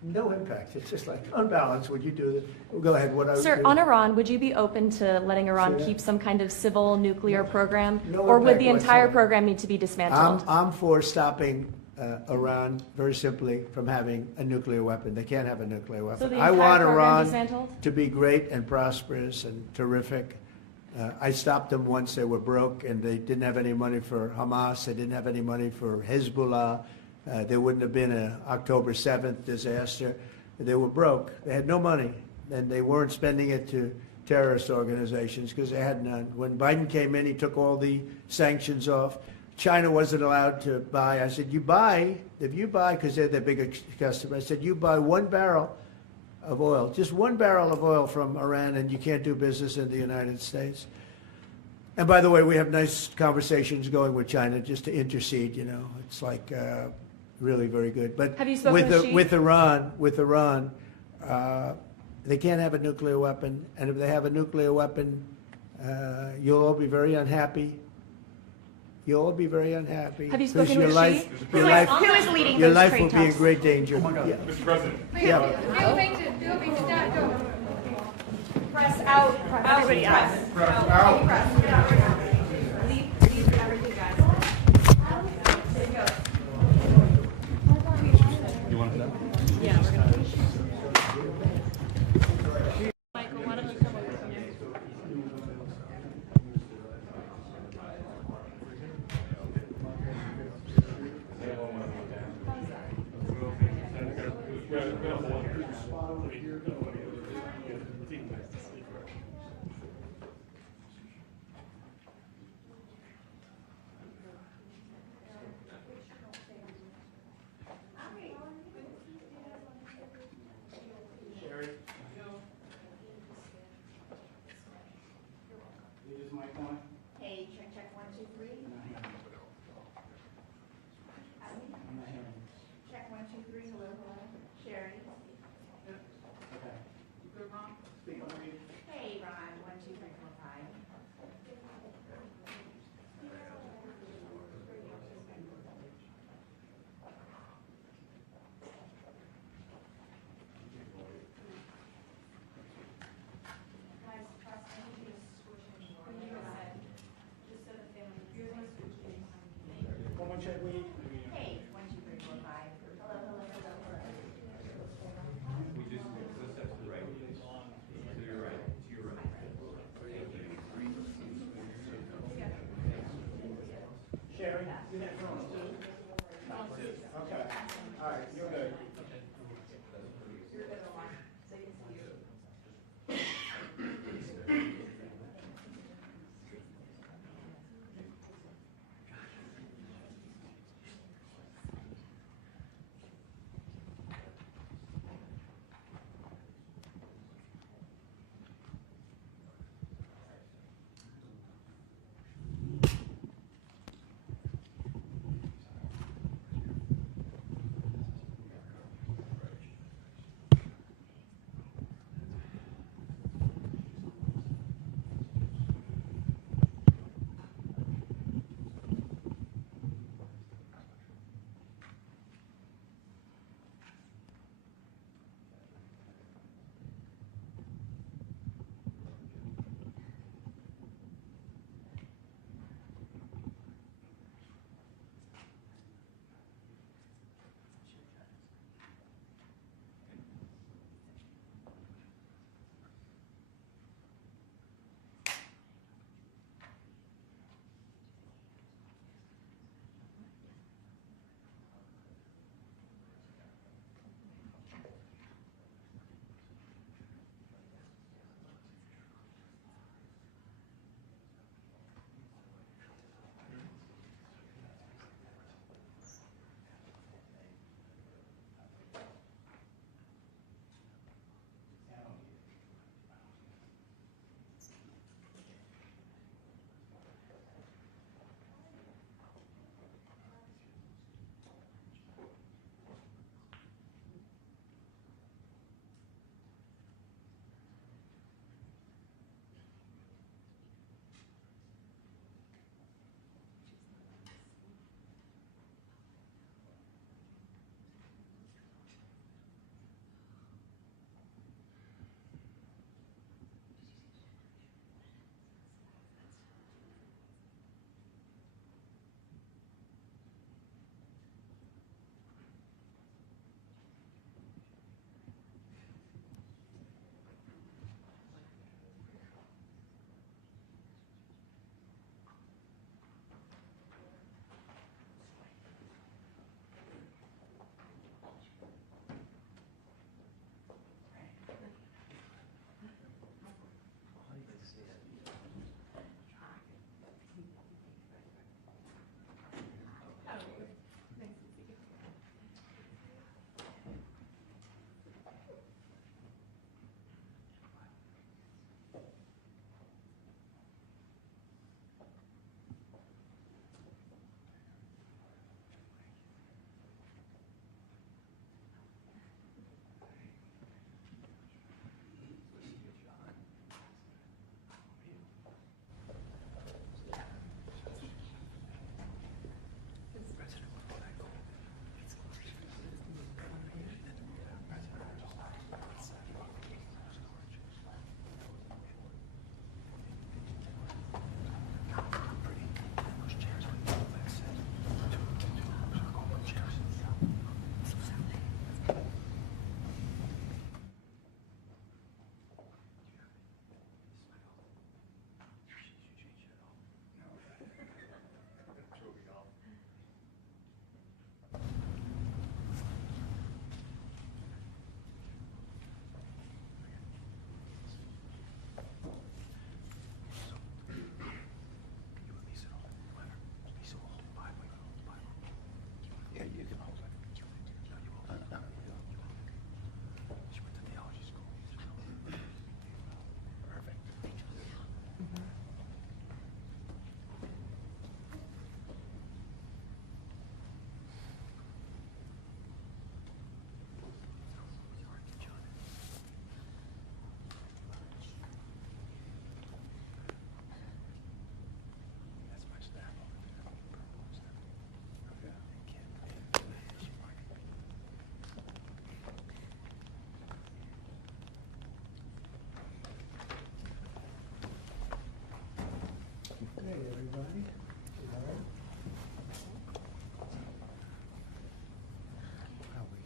no impact. It's just like unbalanced. Would you do this? Well, go ahead. What I would Sir, do. on Iran, would you be open to letting Iran Say that? keep some kind of civil nuclear program? No Or would impact the entire whatsoever. program need to be dismantled? I'm for stopping Iran very simply from having a nuclear weapon. They can't have a nuclear weapon. So the I entire want program Iran dismantled? to be great and prosperous and terrific. I stopped them once they were broke and they didn't have any money for Hamas. They didn't have any money for Hezbollah. There wouldn't have been an October 7th disaster. They were broke. They had no money, and they weren't spending it to terrorist organizations because they had none. When Biden came in, he took all the sanctions off. China wasn't allowed to buy. I said, if you buy, because they're the biggest customer, I said, you buy 1 barrel of oil, just 1 barrel of oil from Iran, and you can't do business in the United States. And by the way, we have nice conversations going with China just to intercede, you know. It's like really very good. But Have you spoken with Xi? with Iran, they can't have a nuclear weapon. And if they have a nuclear weapon, you'll all be very unhappy. You'll all be very unhappy. Have you 'Cause spoken your with life, Xi? your life, Who is leading your those life trade will be in talks? great danger. Yeah. Mr. President. Yeah. Press out. Everybody out. Press. Get out right now. Leave everything, guys. There you go. You want to? Yeah, we're gonna. Michael, why don't you come over here? Hey, check 1, 2, 3. Check 1, 2, 3. Hello. Sherry. Hey, Ron. 1, 2, 3, 4, 5. Hey, 1, 2, 3, 4, 5. Hello. Okay. All right. You're good.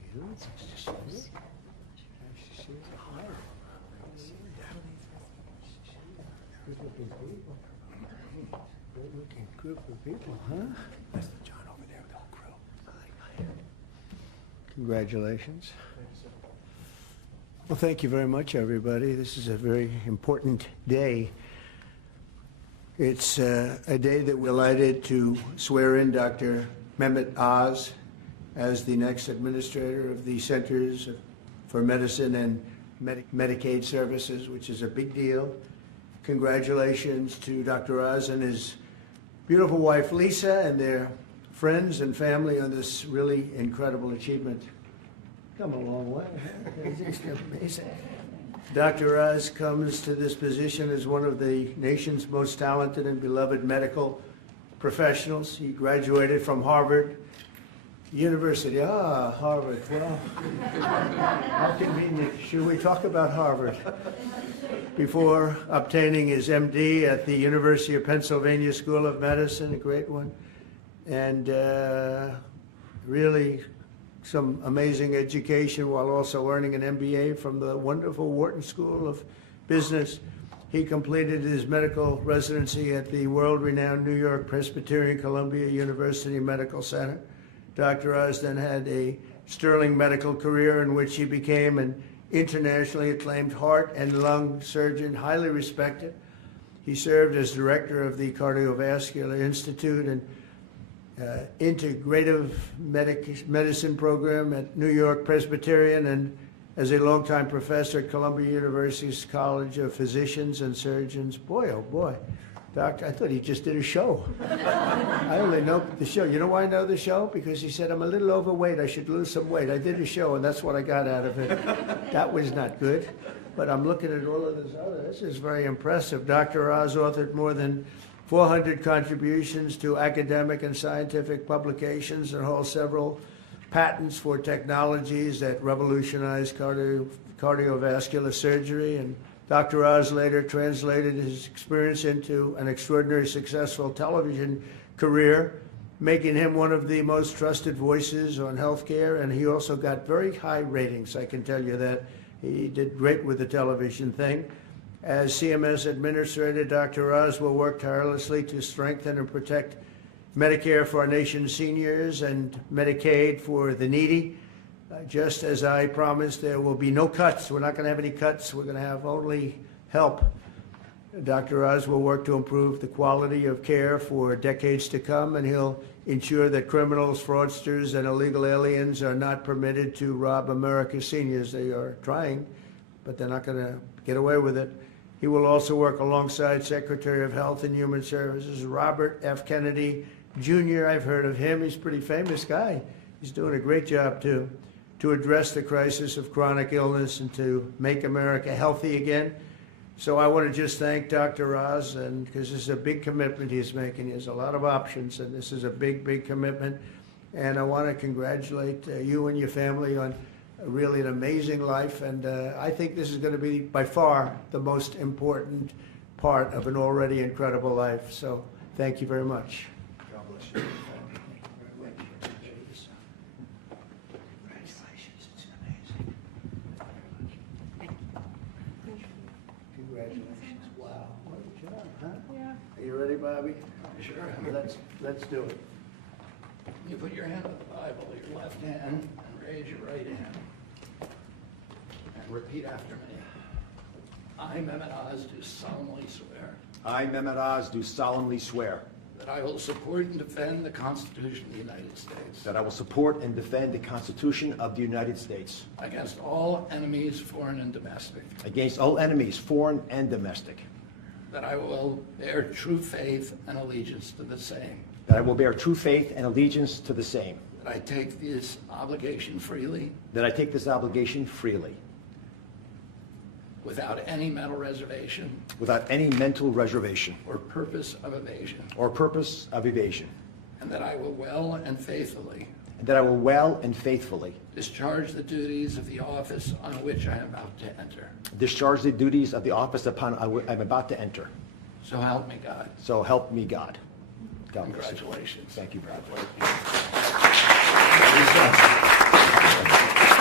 Good-looking people. Good-looking group of people, huh? That's the John over there with the whole crew. Congratulations. Well, thank you very much, everybody. This is a very important day. It's a day that we're delighted to swear in Dr. Mehmet Oz as the next administrator of the Centers for Medicine and Medicaid Services, which is a big deal. Congratulations to Dr. Oz and his beautiful wife, Lisa, and their friends and family on this really incredible achievement. Come a long way. It's just amazing. Dr. Oz comes to this position as one of the nation's most talented and beloved medical professionals. He graduated from Harvard University. Harvard. Well, how convenient. Should we talk about Harvard? Before obtaining his MD at the University of Pennsylvania School of Medicine, a great one, and really some amazing education while also earning an MBA from the wonderful Wharton School of Business. He completed his medical residency at the world-renowned New York Presbyterian Columbia University Medical Center. Dr. Oz then had a sterling medical career in which he became an internationally acclaimed heart and lung surgeon, highly respected. He served as director of the Cardiovascular Institute and integrative medicine program at New York Presbyterian, and as a longtime professor at Columbia University's College of Physicians and Surgeons. Boy, oh boy. Doctor, I thought he just did a show. I only know the show. You know why I know the show? Because he said, I'm a little overweight. I should lose some weight. I did a show, and that's what I got out of it. That was not good. But I'm looking at all of this other. This is very impressive. Dr. Oz authored more than 400 contributions to academic and scientific publications and holds several patents for technologies that revolutionize cardiovascular surgery. And Dr. Oz later translated his experience into an extraordinarily successful television career, making him one of the most trusted voices on healthcare. And he also got very high ratings, I can tell you that. He did great with the television thing. As CMS Administrator, Dr. Oz will work tirelessly to strengthen and protect Medicare for our nation's seniors and Medicaid for the needy. Just as I promised, there will be no cuts. We're not going to have any cuts. We're going to have only help. Dr. Oz will work to improve the quality of care for decades to come, and he'll ensure that criminals, fraudsters, and illegal aliens are not permitted to rob America's seniors. They are trying, but they're not going to get away with it. He will also work alongside Secretary of Health and Human Services Robert F. Kennedy Jr. I've heard of him. He's a pretty famous guy. He's doing a great job, too, to address the crisis of chronic illness and to make America healthy again. So I want to just thank Dr. Oz, and because this is a big commitment he's making. He has a lot of options, and this is a big, big commitment. And I want to congratulate you and your family on really an amazing life. And I think this is going to be by far the most important part of an already incredible life. So thank you very much. God bless you. Congratulations. It's amazing. Congratulations. Wow. What a job, huh? Yeah. Are you ready, Bobby? Sure. Let's do it. You put your hand on the Bible, your left hand, and raise your right hand. And repeat after me. I, Mehmet Oz, do solemnly swear I, Mehmet Oz, do solemnly swear that I will support and defend the Constitution of the United States that I will support and defend the Constitution of the United States against all enemies, foreign and domestic, against all enemies, foreign and domestic, that I will bear true faith and allegiance to the same, that I will bear true faith and allegiance to the same, that I take this obligation freely that I take this obligation freely, without any mental reservation without any mental reservation or purpose of evasion, or purpose of evasion, and that I will well and faithfully and that I will well and faithfully discharge the duties of the office on which I am about to enter. discharge the duties of the office upon I'm about to enter. So help me God. So help me God. God bless you. Congratulations. Thank you, brother. God bless you.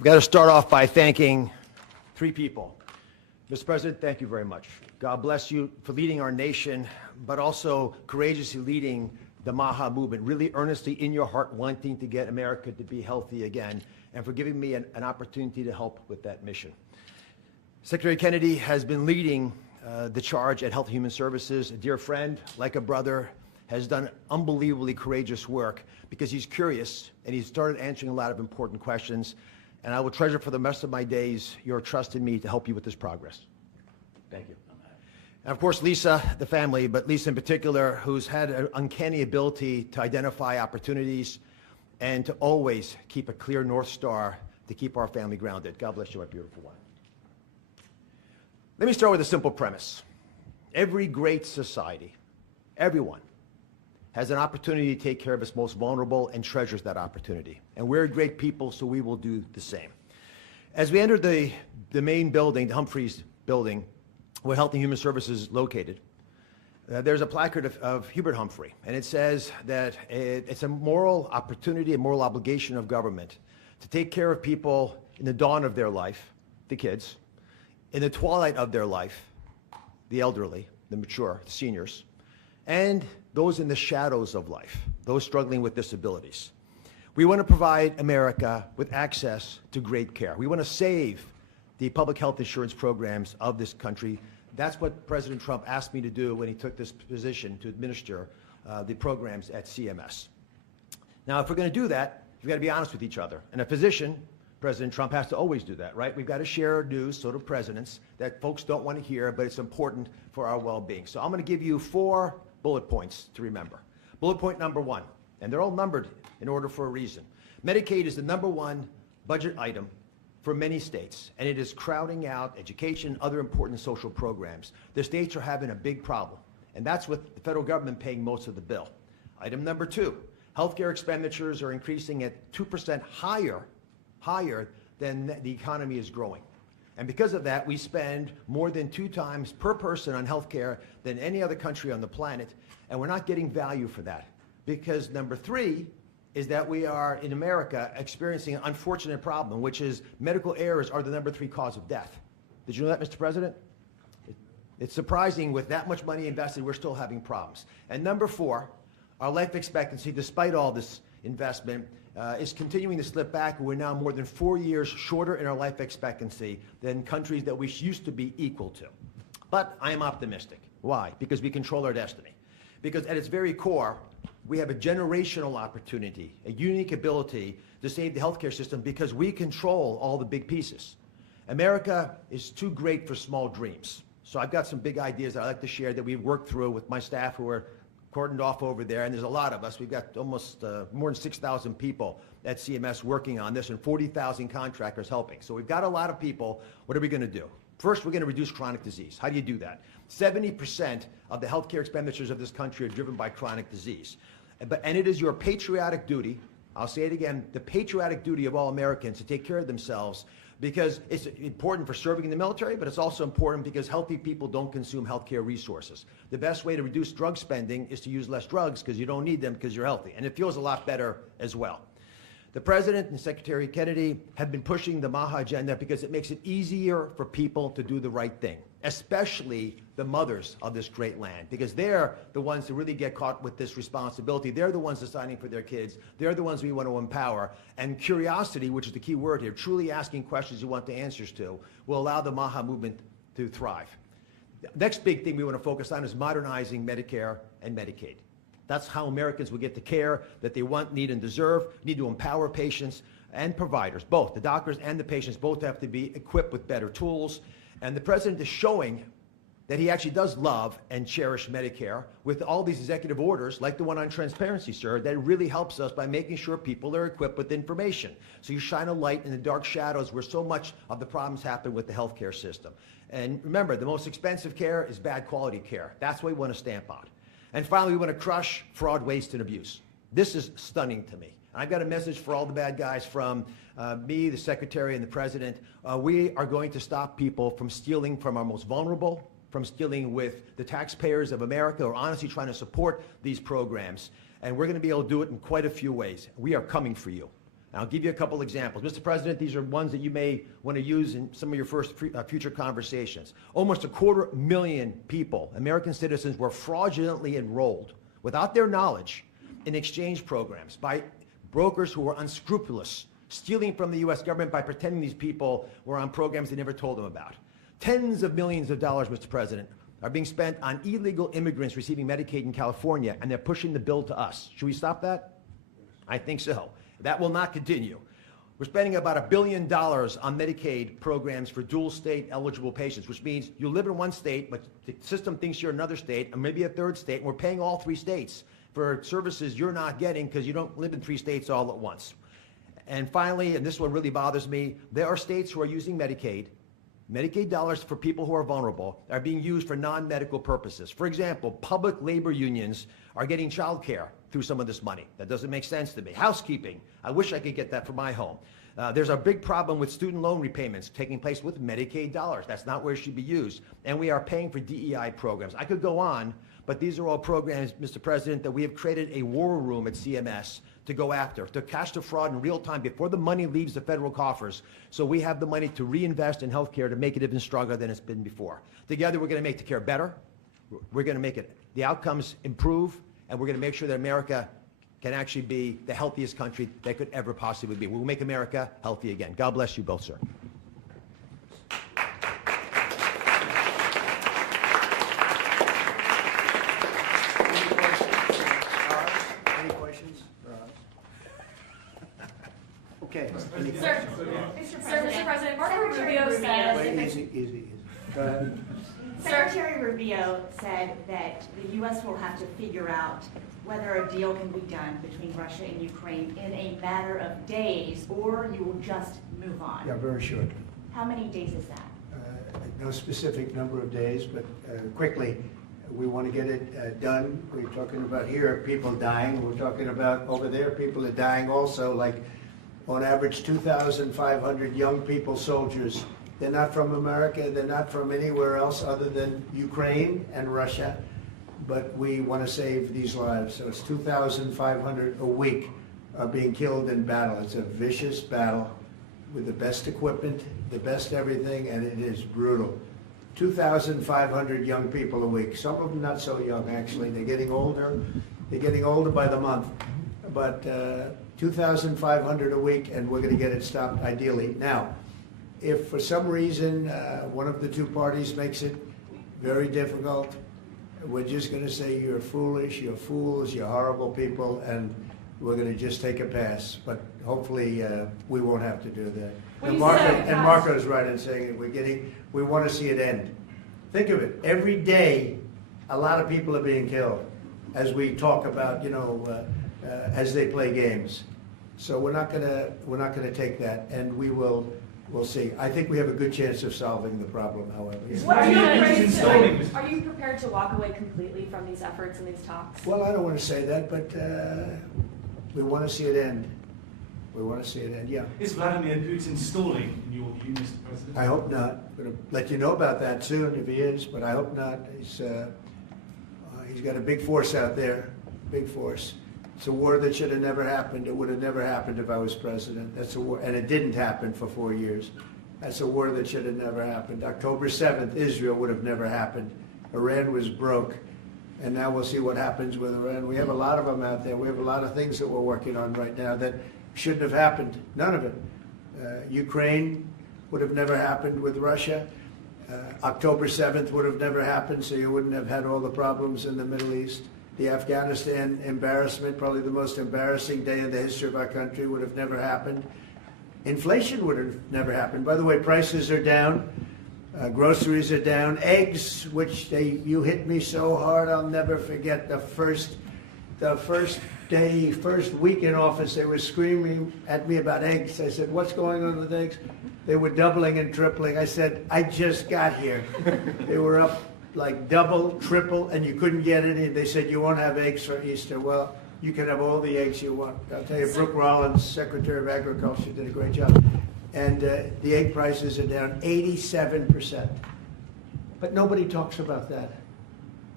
I've got to start off by thanking three people. Mr. President, thank you very much. God bless you for leading our nation, but also courageously leading the MAHA movement, really earnestly in your heart wanting to get America to be healthy again, and for giving me an opportunity to help with that mission. Secretary Kennedy has been leading the charge at Health and Human Services. A dear friend, like a brother, has done unbelievably courageous work because he's curious and he's started answering a lot of important questions. And I will treasure for the rest of my days your trust in me to help you with this progress. Thank you. And of course, Lisa, the family, but Lisa in particular, who's had an uncanny ability to identify opportunities and to always keep a clear North Star to keep our family grounded. God bless you, my beautiful one. Let me start with a simple premise. Every great society, everyone, has an opportunity to take care of its most vulnerable and treasures that opportunity. And we're great people, so we will do the same. As we enter the main building, the Humphreys building, where Health and Human Services is located, there's a placard of Hubert Humphrey, and it says that it's a moral opportunity, a moral obligation of government to take care of people in the dawn of their life, the kids, in the twilight of their life, the elderly, the mature, the seniors, and those in the shadows of life, those struggling with disabilities. We want to provide America with access to great care. We want to save the public health insurance programs of this country. That's what President Trump asked me to do when he took this position to administer the programs at CMS. Now, if we're going to do that, we've got to be honest with each other. And a physician, President Trump has to always do that, right? We've got to share news, so do presidents, that folks don't want to hear, but it's important for our well-being. So I'm going to give you 4 bullet points to remember. Bullet point number 1, and they're all numbered in order for a reason. Medicaid is the #1 budget item for many states, and it is crowding out education, other important social programs. The states are having a big problem, and that's with the federal government paying most of the bill. Item number 2, healthcare expenditures are increasing at 2% higher than the economy is growing. And because of that, we spend more than 2 times per person on healthcare than any other country on the planet, and we're not getting value for that. Because number 3 is that we are, in America, experiencing an unfortunate problem, which is medical errors are the #3 cause of death. Did you know that, Mr. President? It's surprising with that much money invested, we're still having problems. And number 4, our life expectancy, despite all this investment, is continuing to slip back. We're now more than 4 years shorter in our life expectancy than countries that we used to be equal to. But I am optimistic. Why? Because we control our destiny. Because at its very core, we have a generational opportunity, a unique ability to save the healthcare system because we control all the big pieces. America is too great for small dreams. So I've got some big ideas that I'd like to share that we've worked through with my staff who are cordoned off over there, and there's a lot of us. We've got almost more than 6,000 people at CMS working on this and 40,000 contractors helping. So we've got a lot of people. What are we going to do? First, we're going to reduce chronic disease. How do you do that? 70% of the healthcare expenditures of this country are driven by chronic disease. And it is your patriotic duty, I'll say it again, the patriotic duty of all Americans to take care of themselves, because it's important for serving in the military, but it's also important because healthy people don't consume healthcare resources. The best way to reduce drug spending is to use less drugs because you don't need them because you're healthy. And it feels a lot better as well. The President and Secretary Kennedy have been pushing the MAHA agenda because it makes it easier for people to do the right thing, especially the mothers of this great land, because they're the ones who really get caught with this responsibility. They're the ones deciding for their kids. They're the ones we want to empower. And curiosity, which is the key word here, truly asking questions you want the answers to, will allow the MAHA movement to thrive. The next big thing we want to focus on is modernizing Medicare and Medicaid. That's how Americans will get the care that they want, need, and deserve. Need to empower patients and providers, both. The doctors and the patients both have to be equipped with better tools. And the President is showing that he actually does love and cherish Medicare with all these executive orders, like the one on transparency, sir, that really helps us by making sure people are equipped with information. So you shine a light in the dark shadows where so much of the problems happen with the healthcare system. And remember, the most expensive care is bad quality care. That's what we want to stamp on. And finally, we want to crush fraud, waste, and abuse. This is stunning to me. I've got a message for all the bad guys from me, the Secretary, and the President. We are going to stop people from stealing from our most vulnerable, from stealing with the taxpayers of America, or honestly trying to support these programs. And we're going to be able to do it in quite a few ways. We are coming for you. I'll give you a couple examples. Mr. President, these are ones that you may want to use in some of your future conversations. Almost 250,000 people, American citizens, were fraudulently enrolled without their knowledge in exchange programs by brokers who were unscrupulous, stealing from the U.S. government by pretending these people were on programs they never told them about. Tens of millions of dollars, Mr. President, are being spent on illegal immigrants receiving Medicaid in California, and they're pushing the bill to us. Should we stop that? I think so. That will not continue. We're spending about $1 billion on Medicaid programs for dual state eligible patients, which means you live in one state, but the system thinks you're another state, and maybe a third state, and we're paying all 3 states for services you're not getting because you don't live in 3 states all at once. And finally, and this one really bothers me, there are states who are using Medicaid dollars for people who are vulnerable are being used for non-medical purposes. For example, public labor unions are getting child care through some of this money. That doesn't make sense to me. Housekeeping, I wish I could get that for my home. There's a big problem with student loan repayments taking place with Medicaid dollars. That's not where it should be used. And we are paying for DEI programs. I could go on, but these are all programs, Mr. President, that we have created a war room at CMS to go after, to catch the fraud in real time before the money leaves the federal coffers, so we have the money to reinvest in healthcare to make it even stronger than it's been before. Together, we're going to make the care better. We're going to make the outcomes improve, and we're going to make sure that America can actually be the healthiest country that could ever possibly be. We'll make America healthy again. God bless you both, sir. Any questions? Okay. Sir, Mr. President, Marco Rubio Wait, says... easy. Go ahead. Secretary Rubio said that the U.S. will have to figure out whether a deal can be done between Russia and Ukraine in a matter of days, or you will just move on. Yeah, very short. How many days is that? No specific number of days, but quickly, we want to get it done. We're talking about here, people dying. We're talking about over there, people are dying also, like on average 2,500 young people, soldiers. They're not from America, they're not from anywhere else other than Ukraine and Russia, but we want to save these lives. So it's 2,500 a week are being killed in battle. It's a vicious battle with the best equipment, the best everything, and it is brutal. 2,500 young people a week. Some of them not so young, actually. They're getting older. They're getting older by the month. But 2,500 a week, and we're going to get it stopped ideally. Now, if for some reason one of the two parties makes it very difficult, we're just going to say you're foolish, you're fools, you're horrible people, and we're going to just take a pass. But hopefully we won't have to do that. And Marco's right in saying that we want to see it end. Think of it. Every day, a lot of people are being killed as we talk about, as they play games. So we're not going to take that, and we'll see. I think we have a good chance of solving the problem, however. Are you prepared to walk away completely from these efforts and these talks? Well, I don't want to say that, but we want to see it end. We want to see it end, yeah. Is Vladimir Putin stalling, in your view, Mr. President? I hope not. I'm going to let you know about that soon if he is, but I hope not. He's got a big force out there, big force. It's a war that should have never happened. It would have never happened if I was president. That's a war, and it didn't happen for 4 years. That's a war that should have never happened. October 7th, Israel would have never happened. Iran was broke, and now we'll see what happens with Iran. We have a lot of them out there. We have a lot of things that we're working on right now that shouldn't have happened. None of it. Ukraine would have never happened with Russia. October 7th would have never happened, so you wouldn't have had all the problems in the Middle East. The Afghanistan embarrassment, probably the most embarrassing day in the history of our country, would have never happened. Inflation would have never happened. By the way, prices are down. Groceries are down. Eggs, which you hit me so hard, I'll never forget the first week in office, they were screaming at me about eggs. I said, what's going on with eggs? They were doubling and tripling. I said, I just got here. They were up like double, triple, and you couldn't get any. They said, you won't have eggs for Easter. Well, you can have all the eggs you want. I'll tell you, Brooke Rollins, Secretary of Agriculture, did a great job. And the egg prices are down 87%. But nobody talks about that.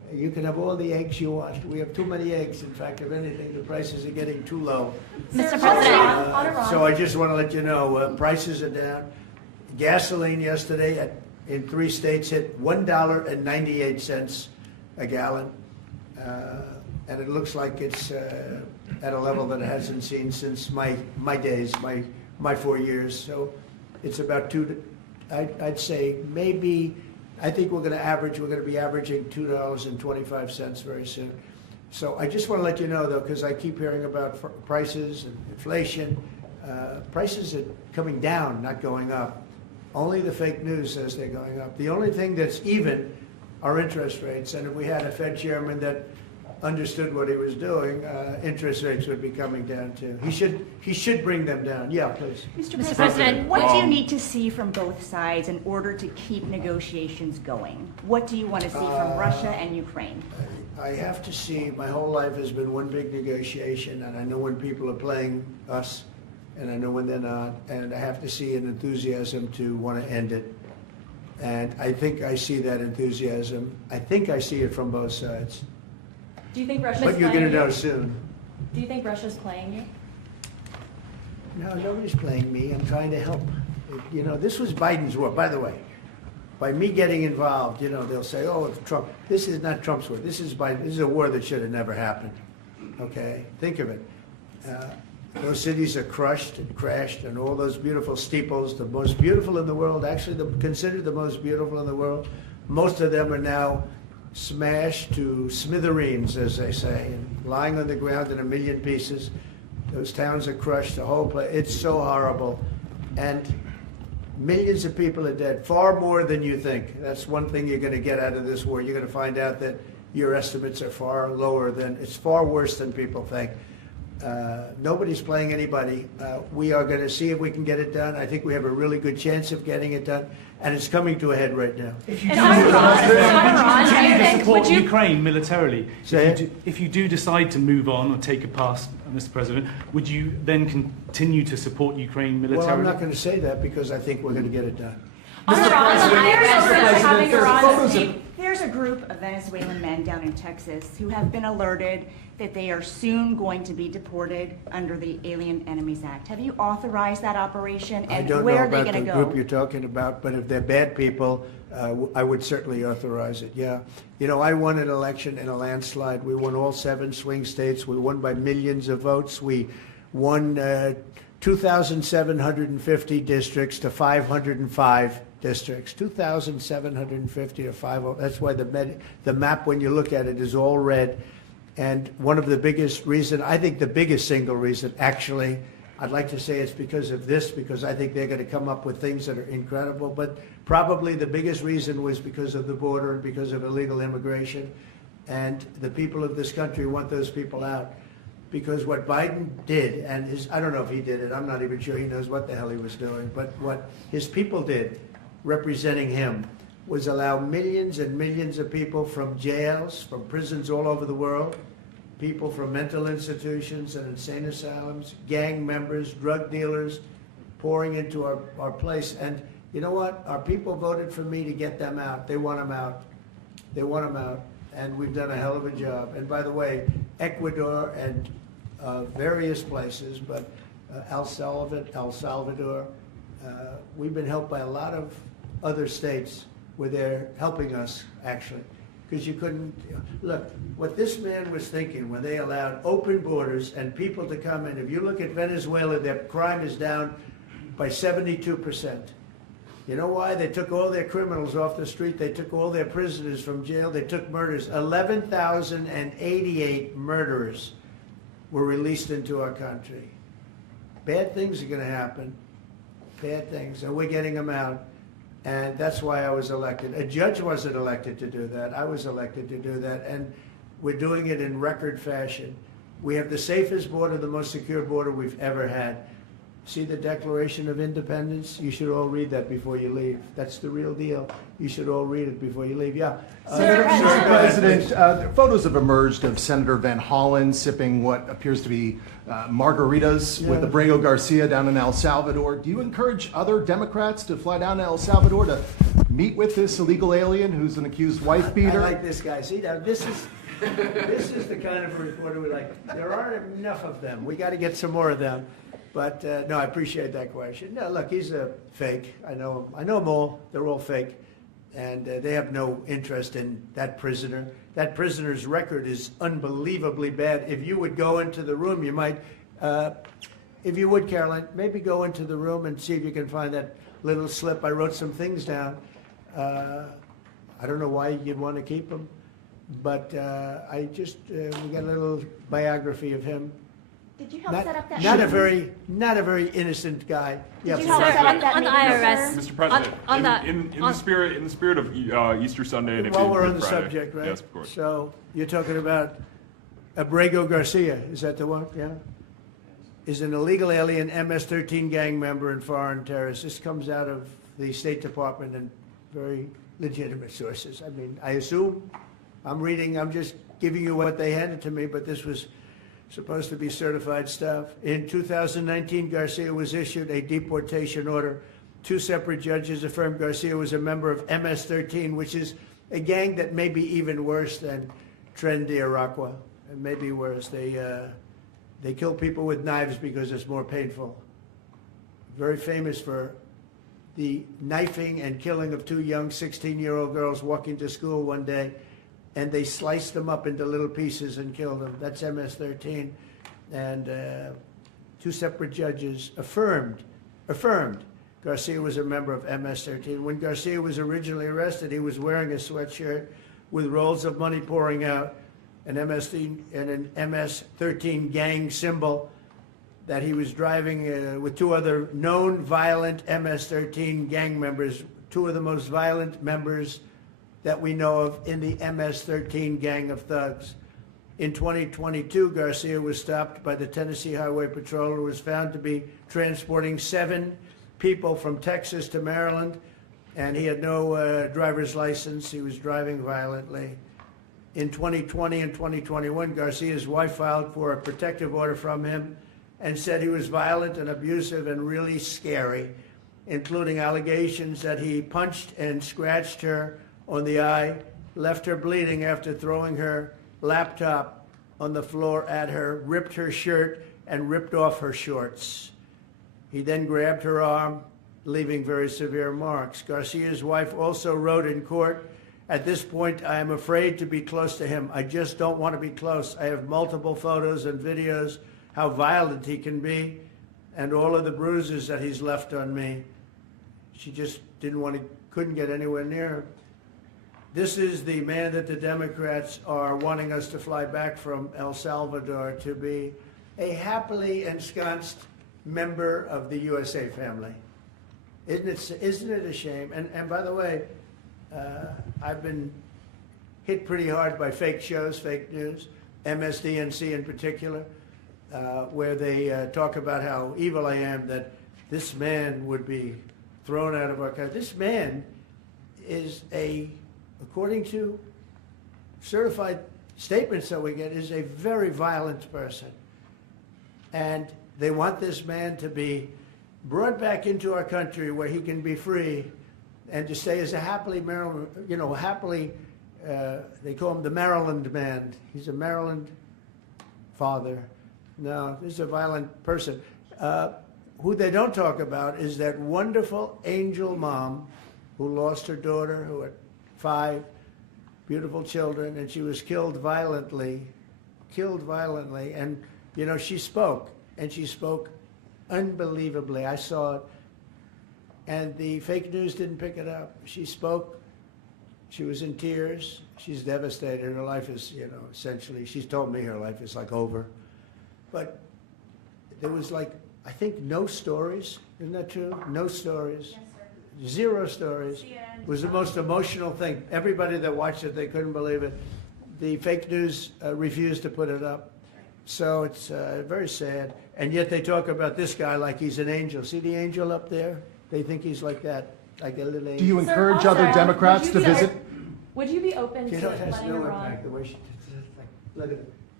You can have all the eggs you want. We have too many eggs. In fact, if anything, the prices are getting too low. Mr. On President. Iran. So I just want to let you know, prices are down. Gasoline yesterday in 3 states hit $1.98 a gallon. And it looks like it's at a level that it hasn't seen since my days, my 4 years. So it's about I'd say maybe, I think we're going to be averaging $2.25 very soon. So I just want to let you know, though, because I keep hearing about prices and inflation. Prices are coming down, not going up. Only the fake news says they're going up. The only thing that's even are interest rates. And if we had a Fed chairman that understood what he was doing, interest rates would be coming down too. He should bring them down. Yeah, please. Mr. President, what do you need to see from both sides in order to keep negotiations going? What do you want to see from Russia and Ukraine? I have to see, my whole life has been one big negotiation, and I know when people are playing us, and I know when they're not, and I have to see an enthusiasm to want to end it. And I think I see that enthusiasm. I think I see it from both sides. Do you think Russia's But you're playing going to know you? soon. Do you think Russia's playing you? No, nobody's playing me. I'm trying to help. You know, this was Biden's war, by the way. By me getting involved, you know, they'll say, oh, it's Trump. This is not Trump's war. This is Biden. This is a war that should have never happened. Okay? Think of it. Those cities are crushed and crashed, and all those beautiful steeples, the most beautiful in the world, actually considered the most beautiful in the world, most of them are now smashed to smithereens, as they say, and lying on the ground in a million pieces. Those towns are crushed, the whole place. It's so horrible. And millions of people are dead, far more than you think. That's one thing you're going to get out of this war. You're going to find out that your estimates are far lower than, it's far worse than people think. Nobody's playing anybody. We are going to see if we can get it done. I think we have a really good chance of getting it done, and it's coming to a head right now. If you And do on Iran, continue to I think, support would you- Ukraine militarily, Say it. if you do decide to move on or take a pass, Mr. President, would you then continue to support Ukraine militarily? Well, I'm not going to say that because I think we're going to get it done. On Iran, having Iran There's a group of Venezuelan men down in Texas who have been alerted that they are soon going to be deported under the Alien Enemies Act. Have you authorized that operation, I and don't where know are they about going the to go? group you're talking about, but if they're bad people, I would certainly authorize it, yeah. You know, I won an election in a landslide. We won all 7 swing states. We won by millions of votes. We won 2,750 districts to 505 districts. 2,750 to 505. That's why the map, when you look at it, is all red. And one of the biggest reason, I think the biggest single reason, actually, I'd like to say it's because of this, because I think they're going to come up with things that are incredible. But probably the biggest reason was because of the border and because of illegal immigration. And the people of this country want those people out. Because what Biden did, and I don't know if he did it, I'm not even sure he knows what the hell he was doing, but what his people did, representing him, was allow millions and millions of people from jails, from prisons all over the world, people from mental institutions and insane asylums, gang members, drug dealers, pouring into our place. And you know what? Our people voted for me to get them out. They want them out. They want them out. And we've done a hell of a job. And by the way, Ecuador and various places, but El Salvador, we've been helped by a lot of other states where they're helping us, actually. Because you couldn't, look, what this man was thinking when they allowed open borders and people to come in, if you look at Venezuela, their crime is down by 72%. You know why? They took all their criminals off the street. They took all their prisoners from jail. They took murders. 11,088 murderers were released into our country. Bad things are going to happen. Bad things. And we're getting them out. And that's why I was elected. A judge wasn't elected to do that. I was elected to do that. And we're doing it in record fashion. We have the safest border, the most secure border we've ever had. See the Declaration of Independence? You should all read that before you leave. That's the real deal. You should all read it before you leave. Yeah. Mr. President, photos have emerged of Senator Van Hollen sipping what appears to be margaritas with Abrego Garcia down in El Salvador. Do you encourage other Democrats to fly down to El Salvador to meet with this illegal alien who's an accused wife I beater? like this guy. See, now this is the kind of reporter we like. There aren't enough of them. We got to get some more of them. But no, I appreciate that question. No, look, he's a fake. I know him. I know them all. They're all fake, and they have no interest in that prisoner. That prisoner's record is unbelievably bad. If you would go into the room, you might, if you would, Caroline, maybe go into the room and see if you can find that little slip. I wrote some things down. I don't know why you'd want to keep him, but we got a little biography of him. Did you help set up that Not meeting? a very innocent guy. Did you so- help set up that on the meeting, IRS. sir? Mr. President, On that- in the spirit of Easter Sunday and it While being we're Good on the Friday. subject, right? Yes, of course. So you're talking about Abrego Garcia, is that the one? Yeah? Is an illegal alien MS-13 gang member and foreign terrorist. This comes out of the State Department and very legitimate sources. I mean, I assume, I'm just giving you what they handed to me, but this was supposed to be certified stuff. In 2019, Garcia was issued a deportation order. 2 separate judges affirmed Garcia was a member of MS-13, which is a gang that may be even worse than Tren de Aragua. It may be worse. They kill people with knives because it's more painful. Very famous for the knifing and killing of 2 young 16-year-old girls walking to school one day, and they sliced them up into little pieces and killed them. That's MS-13. And 2 separate judges affirmed Garcia was a member of MS-13. When Garcia was originally arrested, he was wearing a sweatshirt with rolls of money pouring out, an MS-13 gang symbol that he was driving with 2 other known violent MS-13 gang members, 2 of the most violent members that we know of in the MS-13 gang of thugs. In 2022, Garcia was stopped by the Tennessee Highway Patrol, who was found to be transporting 7 people from Texas to Maryland, and he had no driver's license. He was driving violently. In 2020 and 2021, Garcia's wife filed for a protective order from him and said he was violent and abusive and really scary, including allegations that he punched and scratched her on the eye, left her bleeding after throwing her laptop on the floor at her, ripped her shirt, and ripped off her shorts. He then grabbed her arm, leaving very severe marks. Garcia's wife also wrote in court, "At this point, I am afraid to be close to him. I just don't want to be close. I have multiple photos and videos how violent he can be and all of the bruises that he's left on me." She just couldn't get anywhere near him. This is the man that the Democrats are wanting us to fly back from El Salvador to be a happily ensconced member of the USA family. Isn't it a shame? And by the way, I've been hit pretty hard by fake shows, fake news, MSDNC in particular, where they talk about how evil I am, that this man would be thrown out of our country. This man is according to certified statements that we get, is a very violent person. And they want this man to be brought back into our country where he can be free and to stay as a happily Maryland, they call him the Maryland man. He's a Maryland father. No, this is a violent person. Who they don't talk about is that wonderful angel mom who lost her daughter, who had 5 beautiful children, and she was killed violently. And, she spoke, and she spoke unbelievably. I saw it. And the fake news didn't pick it up. She spoke. She was in tears. She's devastated. Her life is, essentially, she's told me her life is like over. But there was I think no stories. Isn't that true? No stories. Yes, sir. 0 stories. It was the most emotional thing. Everybody that watched it, they couldn't believe it. The fake news refused to put it up. So it's very sad. And yet they talk about this guy like he's an angel. See the angel up there? They think he's like that, like a little angel. Do you Sir, encourage also, other Democrats to visit? Would you be open to It has letting no Iran? impact the way she look at it.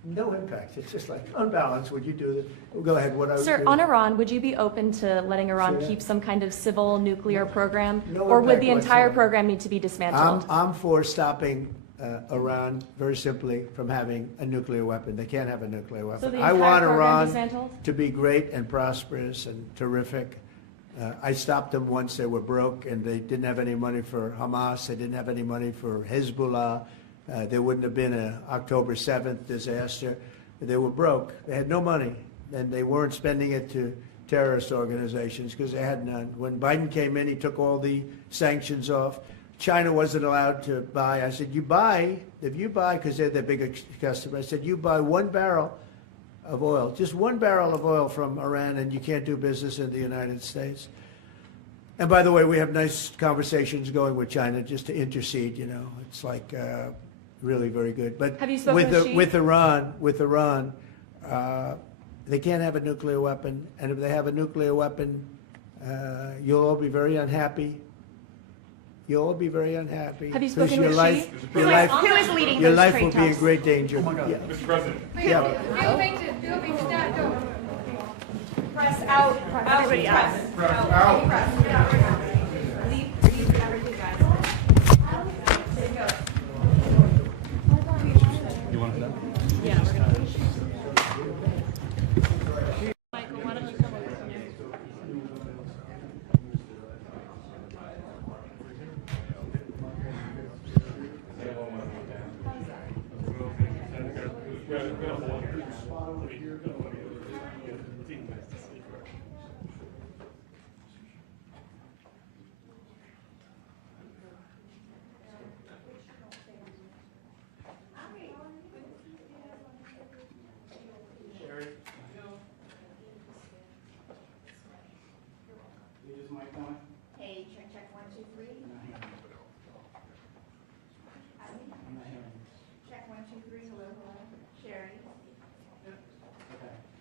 No impact. It's just like unbalanced. Would you do this? Go ahead. What I was Sir, gonna- on Iran, would you be open to letting Iran Say that? keep some kind of civil nuclear program? No Or would impact the entire whatsoever. program need to be dismantled? I'm for stopping Iran, very simply, from having a nuclear weapon. They can't have a nuclear weapon. So the I entire want program Iran dismantled? to be great and prosperous and terrific. I stopped them once they were broke and they didn't have any money for Hamas. They didn't have any money for Hezbollah. There wouldn't have been an October 7th disaster. They were broke. They had no money, and they weren't spending it to terrorist organizations because they had none. When Biden came in, he took all the sanctions off. China wasn't allowed to buy. I said, if you buy, because they're the biggest customer, I said, you buy 1 barrel of oil, just 1 barrel of oil from Iran, and you can't do business in the United States. And by the way, we have nice conversations going with China just to intercede, you know. It's like really very good. But Have you spoken with Xi? with Iran, they can't have a nuclear weapon. And if they have a nuclear weapon, you'll all be very unhappy. You'll all be very unhappy. Have you 'Cause spoken with Xi? Your life, Who is leading your those life trade will be in talks? great danger. Yeah. Mr. President. Yeah. Press out. Everybody out. Leave everything, guys. You want to? Yeah, we're gonna. Michael, why don't you come over here? Hey, check, 1, 2, 3. Check 1, 2, 3. Hello. Sherry.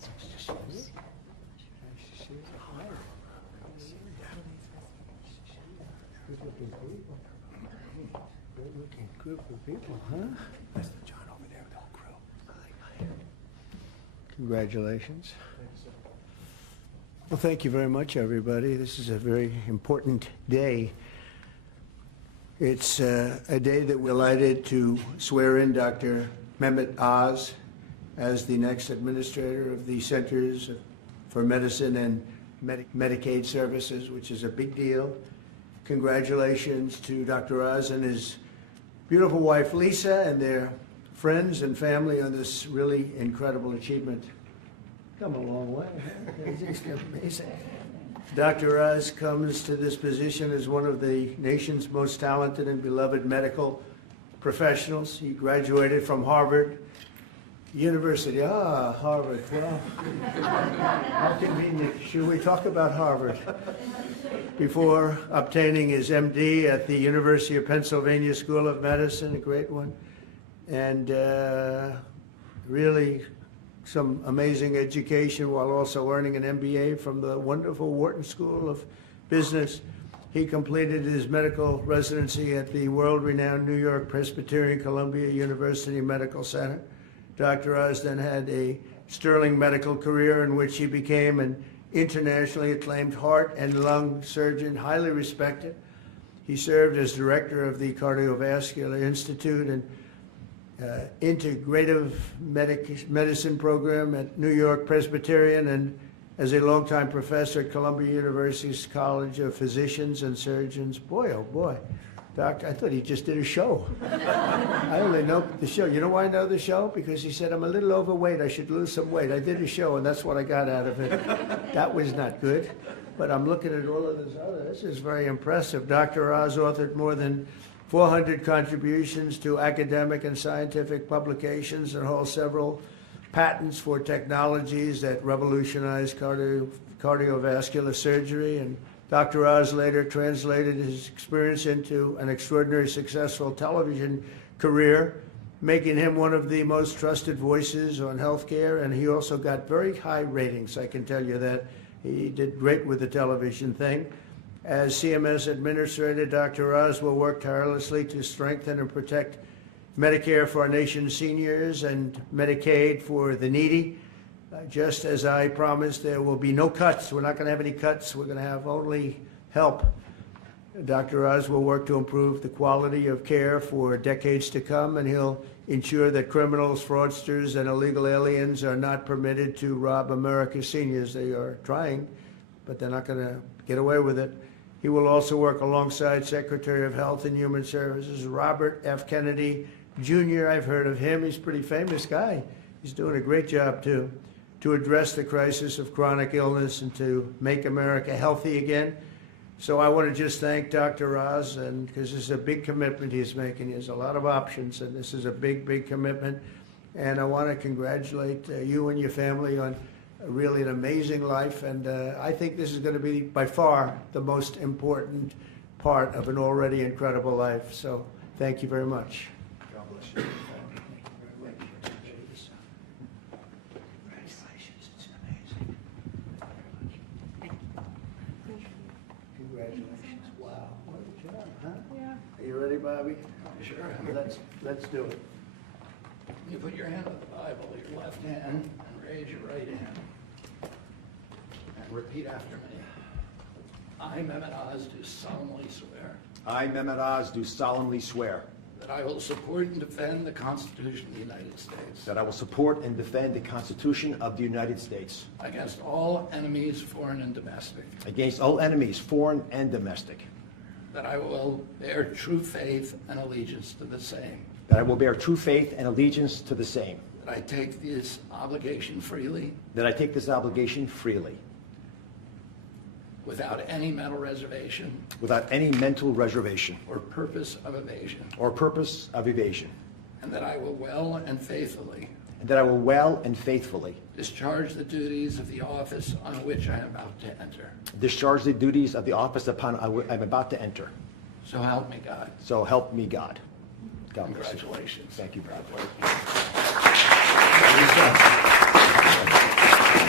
Good-looking people. Good-looking group of people, huh? That's John over there with the whole crew. Congratulations. Well, thank you very much, everybody. This is a very important day. It's a day that we're delighted to swear in Dr. Mehmet Oz as the next administrator of the Centers for Medicine and Medicaid Services, which is a big deal. Congratulations to Dr. Oz and his beautiful wife, Lisa, and their friends and family on this really incredible achievement. Come a long way. It's just amazing. Dr. Oz comes to this position as one of the nation's most talented and beloved medical professionals. He graduated from Harvard University. Harvard. Well, how convenient. Should we talk about Harvard? Before obtaining his MD at the University of Pennsylvania School of Medicine, a great one, and really some amazing education while also earning an MBA from the wonderful Wharton School of Business. He completed his medical residency at the world-renowned New York Presbyterian Columbia University Medical Center. Dr. Oz then had a sterling medical career in which he became an internationally acclaimed heart and lung surgeon, highly respected. He served as director of the Cardiovascular Institute and integrative medicine program at New York Presbyterian, and as a longtime professor at Columbia University's College of Physicians and Surgeons. Boy, oh boy. Doctor, I thought he just did a show. I only know the show. You know why I know the show? Because he said, I'm a little overweight. I should lose some weight. I did a show, and that's what I got out of it. That was not good. But I'm looking at all of this other. This is very impressive. Dr. Oz authored more than 400 contributions to academic and scientific publications and holds several patents for technologies that revolutionize cardiovascular surgery. And Dr. Oz later translated his experience into an extraordinarily successful television career, making him one of the most trusted voices on healthcare. And he also got very high ratings, I can tell you that. He did great with the television thing. As CMS Administrator, Dr. Oz will work tirelessly to strengthen and protect Medicare for our nation's seniors and Medicaid for the needy. Just as I promised, there will be no cuts. We're not going to have any cuts. We're going to have only help. Dr. Oz will work to improve the quality of care for decades to come, and he'll ensure that criminals, fraudsters, and illegal aliens are not permitted to rob America's seniors. They are trying, but they're not going to get away with it. He will also work alongside Secretary of Health and Human Services, Robert F. Kennedy, Jr. I've heard of him. He's a pretty famous guy. He's doing a great job, too, to address the crisis of chronic illness and to make America healthy again. So I want to just thank Dr. Oz, and because this is a big commitment he's making. He has a lot of options, and this is a big, big commitment. And I want to congratulate you and your family on really an amazing life. And I think this is going to be, by far, the most important part of an already incredible life. So thank you very much. God bless you. Congratulations. It's amazing. Congratulations. Wow. What a job, huh? Yeah. Are you ready, Bobby? Sure. Let's do it. You put your hand on the Bible, your left hand, and raise your right hand. And repeat after me. I, Mehmet Oz, do solemnly swear I, Mehmet Oz, do solemnly swear that I will support and defend the Constitution of the United States that I will support and defend the Constitution of the United States against all enemies, foreign and domestic, against all enemies, foreign and domestic, that I will bear true faith and allegiance to the same, that I will bear true faith and allegiance to the same, that I take this obligation freely that I take this obligation freely, without any mental reservation without any mental reservation or purpose of evasion, or purpose of evasion, and that I will well and faithfully and that I will well and faithfully discharge the duties of the office on which I am about to enter. discharge the duties of the office upon I'm about to enter. So help me God. So help me God. God bless you. Congratulations. Thank you, brother. God bless you.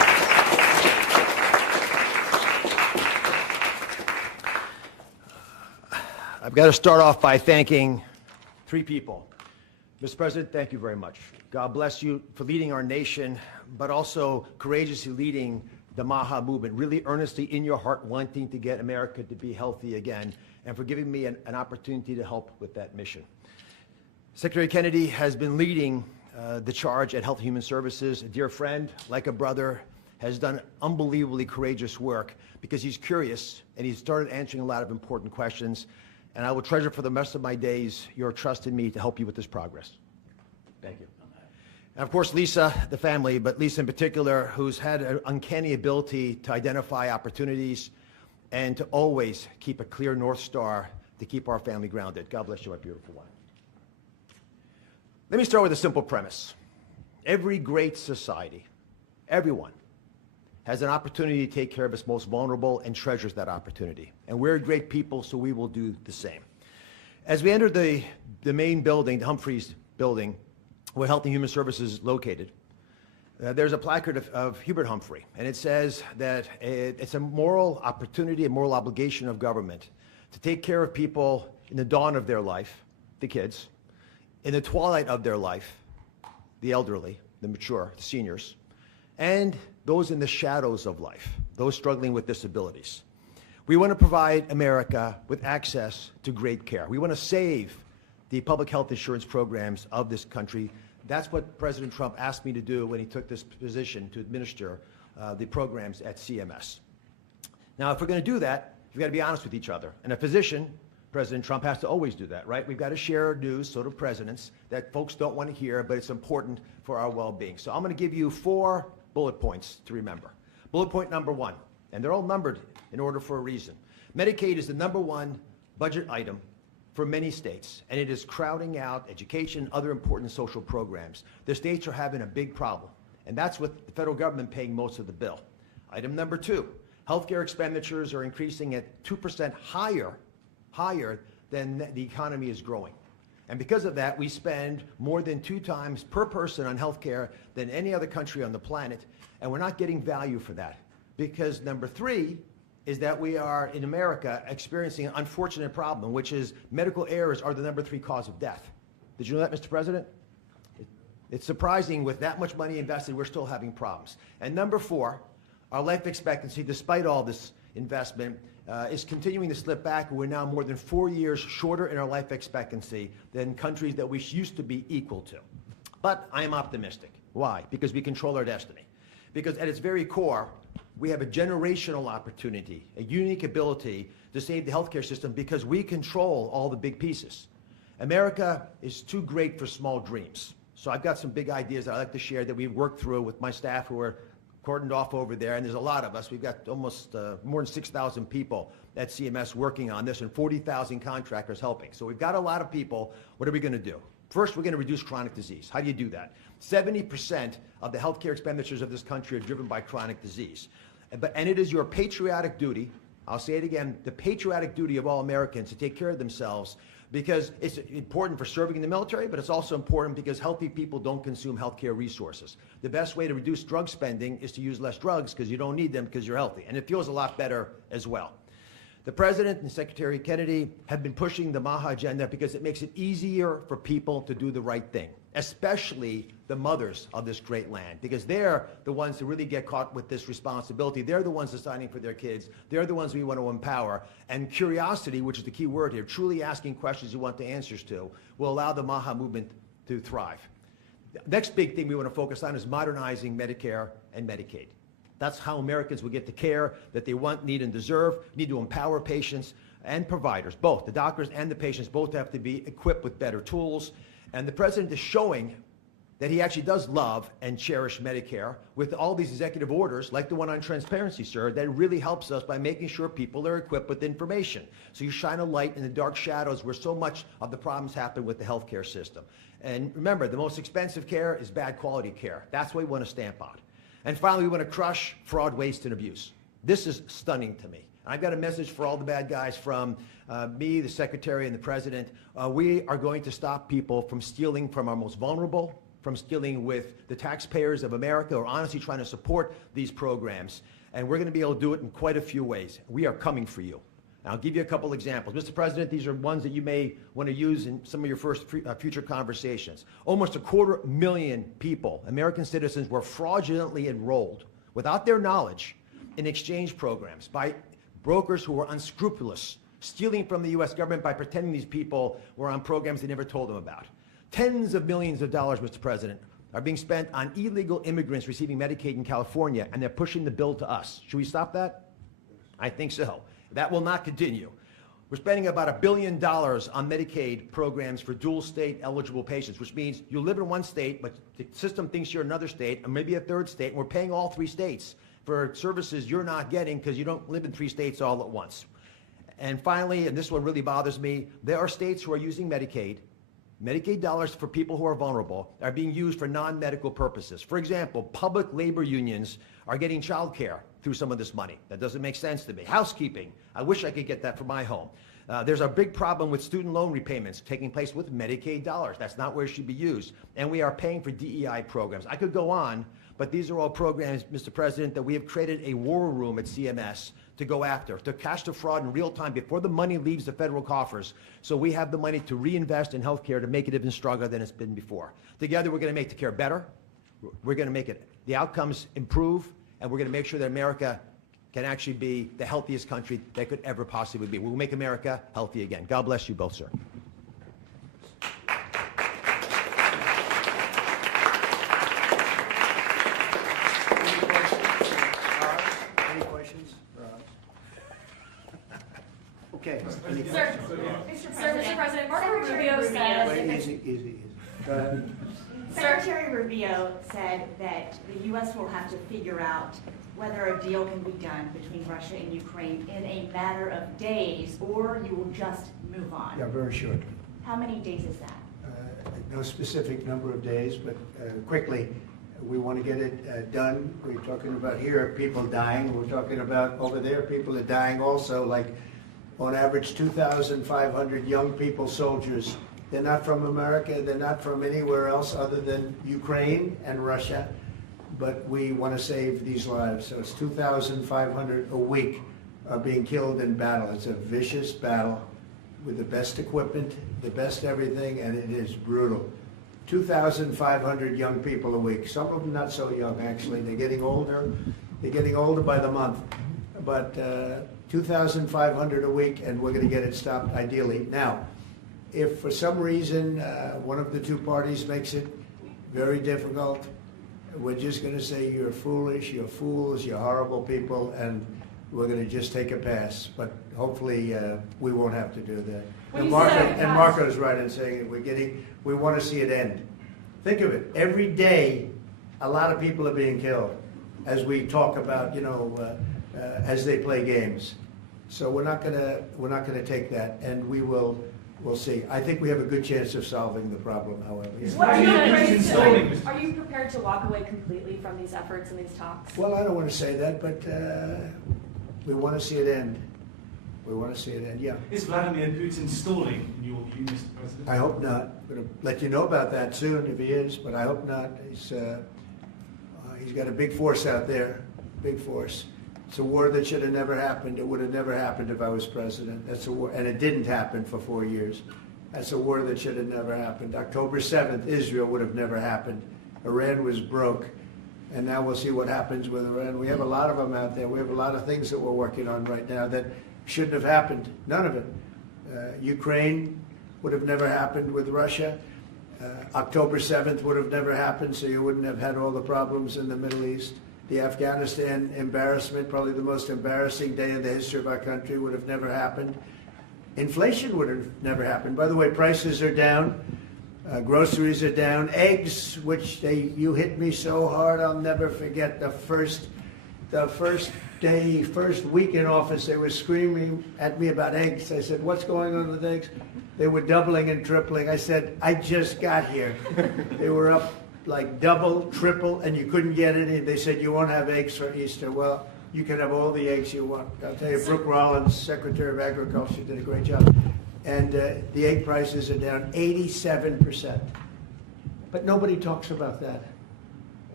I've got to start off by thanking three people. Mr. President, thank you very much. God bless you for leading our nation, but also courageously leading the MAHA movement, really earnestly in your heart wanting to get America to be healthy again, and for giving me an opportunity to help with that mission. Secretary Kennedy has been leading the charge at Health and Human Services. A dear friend, like a brother, has done unbelievably courageous work because he's curious and he's started answering a lot of important questions. And I will treasure for the rest of my days your trust in me to help you with this progress. Thank you. And of course, Lisa, the family, but Lisa in particular, who's had an uncanny ability to identify opportunities and to always keep a clear North Star to keep our family grounded. God bless you, my beautiful one. Let me start with a simple premise. Every great society, everyone, has an opportunity to take care of its most vulnerable and treasures that opportunity. And we're great people, so we will do the same. As we enter the main building, the Humphreys building, where Health and Human Services is located, there's a placard of Hubert Humphrey, and it says that it's a moral opportunity, a moral obligation of government to take care of people in the dawn of their life, the kids, in the twilight of their life, the elderly, the mature, the seniors, and those in the shadows of life, those struggling with disabilities. We want to provide America with access to great care. We want to save the public health insurance programs of this country. That's what President Trump asked me to do when he took this position to administer the programs at CMS. Now, if we're going to do that, we've got to be honest with each other. And a physician, President Trump, has to always do that, right? We've got to share news, so do presidents, that folks don't want to hear, but it's important for our well-being. So I'm going to give you 4 bullet points to remember. Bullet point number 1, and they're all numbered in order for a reason. Medicaid is the #1 budget item for many states, and it is crowding out education, other important social programs. The states are having a big problem, and that's with the federal government paying most of the bill. Item number 2, healthcare expenditures are increasing at 2% higher than the economy is growing. And because of that, we spend more than 2 times per person on healthcare than any other country on the planet, and we're not getting value for that. Because number 3 is that we are, in America, experiencing an unfortunate problem, which is medical errors are the number 3 cause of death. Did you know that, Mr. President? It's surprising with that much money invested, we're still having problems. And number 4, our life expectancy, despite all this investment, is continuing to slip back. We're now more than 4 years shorter in our life expectancy than countries that we used to be equal to. But I am optimistic. Why? Because we control our destiny. Because at its very core, we have a generational opportunity, a unique ability to save the healthcare system because we control all the big pieces. America is too great for small dreams. So I've got some big ideas that I'd like to share that we've worked through with my staff who are cordoned off over there, and there's a lot of us. We've got almost more than 6,000 people at CMS working on this and 40,000 contractors helping. So we've got a lot of people. What are we going to do? First, we're going to reduce chronic disease. How do you do that? 70% of the healthcare expenditures of this country are driven by chronic disease. And it is your patriotic duty, I'll say it again, the patriotic duty of all Americans to take care of themselves, because it's important for serving in the military, but it's also important because healthy people don't consume healthcare resources. The best way to reduce drug spending is to use less drugs because you don't need them because you're healthy. And it feels a lot better as well. The President and Secretary Kennedy have been pushing the MAHA agenda because it makes it easier for people to do the right thing, especially the mothers of this great land, because they're the ones who really get caught with this responsibility. They're the ones deciding for their kids. They're the ones we want to empower. And curiosity, which is the key word here, truly asking questions you want the answers to, will allow the MAHA movement to thrive. The next big thing we want to focus on is modernizing Medicare and Medicaid. That's how Americans will get the care that they want, need, and deserve. Need to empower patients and providers, both. The doctors and the patients both have to be equipped with better tools. And the President is showing that he actually does love and cherish Medicare with all these executive orders, like the one on transparency, sir, that really helps us by making sure people are equipped with information. So you shine a light in the dark shadows where so much of the problems happen with the healthcare system. And remember, the most expensive care is bad quality care. That's what we want to stamp out. And finally, we want to crush fraud, waste, and abuse. This is stunning to me. I've got a message for all the bad guys from me, the Secretary, and the President. We are going to stop people from stealing from our most vulnerable, from stealing with the taxpayers of America, or honestly trying to support these programs. And we're going to be able to do it in quite a few ways. We are coming for you. I'll give you a couple examples. Mr. President, these are ones that you may want to use in some of your future conversations. Almost 250,000 people, American citizens, were fraudulently enrolled without their knowledge in exchange programs by brokers who were unscrupulous, stealing from the U.S. government by pretending these people were on programs they never told them about. Tens of millions of dollars, Mr. President, are being spent on illegal immigrants receiving Medicaid in California, and they're pushing the bill to us. Should we stop that? I think so. That will not continue. We're spending about $1 billion on Medicaid programs for dual state eligible patients, which means you live in one state, but the system thinks you're another state, and maybe a third state, and we're paying all 3 states for services you're not getting because you don't live in 3 states all at once. And finally, and this one really bothers me, there are states who are using Medicaid dollars for people who are vulnerable are being used for non-medical purposes. For example, public labor unions are getting child care through some of this money. That doesn't make sense to me. Housekeeping, I wish I could get that for my home. There's a big problem with student loan repayments taking place with Medicaid dollars. That's not where it should be used. And we are paying for DEI programs. I could go on, but these are all programs, Mr. President, that we have created a war room at CMS to go after, to catch the fraud in real time before the money leaves the federal coffers, so we have the money to reinvest in healthcare to make it even stronger than it's been before. Together, we're going to make the care better. We're going to make the outcomes improve, and we're going to make sure that America can actually be the healthiest country that could ever possibly be. We'll make America healthy again. God bless you both, sir. Any questions? Okay. Any Sir, questions? Mr. President, Marco Secretary Rubio Rubio says... Wait, easy. Go ahead. Secretary Rubio said that the U.S. will have to figure out whether a deal can be done between Russia and Ukraine in a matter of days, or you will just move on. Yeah, very short. How many days is that? No specific number of days, but quickly, we want to get it done. We're talking about here, people dying. We're talking about over there, people are dying also, like on average 2,500 young people, soldiers. They're not from America, they're not from anywhere else other than Ukraine and Russia, but we want to save these lives. So it's 2,500 a week are being killed in battle. It's a vicious battle with the best equipment, the best everything, and it is brutal. 2,500 young people a week. Some of them not so young, actually. They're getting older. They're getting older by the month. But 2,500 a week, and we're going to get it stopped ideally. Now, if for some reason one of the two parties makes it very difficult, we're just going to say you're foolish, you're fools, you're horrible people, and we're going to just take a pass. But hopefully we won't have to do that. When And you say Marco's right in saying it. We want to see it end. Think of it. Every day, a lot of people are being killed, as we talk about, as they play games. So we're not gonna take that, and we'll see. I think we have a good chance of solving the problem, however. Are you prepared to walk away completely from these efforts and these talks? Well, I don't want to say that, but we want to see it end. We want to see it end, yeah. Is Vladimir Putin stalling, in your view, Mr. President? I hope not. I'm going to let you know about that soon if he is, but I hope not. He's got a big force out there, big force. It's a war that should have never happened. It would have never happened if I was president. That's a war, and it didn't happen for 4 years. That's a war that should have never happened. October 7th, Israel would have never happened. Iran was broke, and now we'll see what happens with Iran. We have a lot of them out there. We have a lot of things that we're working on right now that shouldn't have happened. None of it. Ukraine would have never happened with Russia. October 7th would have never happened, so you wouldn't have had all the problems in the Middle East. The Afghanistan embarrassment, probably the most embarrassing day in the history of our country, would have never happened. Inflation would have never happened. By the way, prices are down. Groceries are down. Eggs, which you hit me so hard, I'll never forget the first week in office, they were screaming at me about eggs. I said, what's going on with eggs? They were doubling and tripling. I said, I just got here. They were up like double, triple, and you couldn't get any. They said, you won't have eggs for Easter. Well, you can have all the eggs you want. I'll tell you, Brooke Rollins, Secretary of Agriculture, did a great job. And the egg prices are down 87%. But nobody talks about that.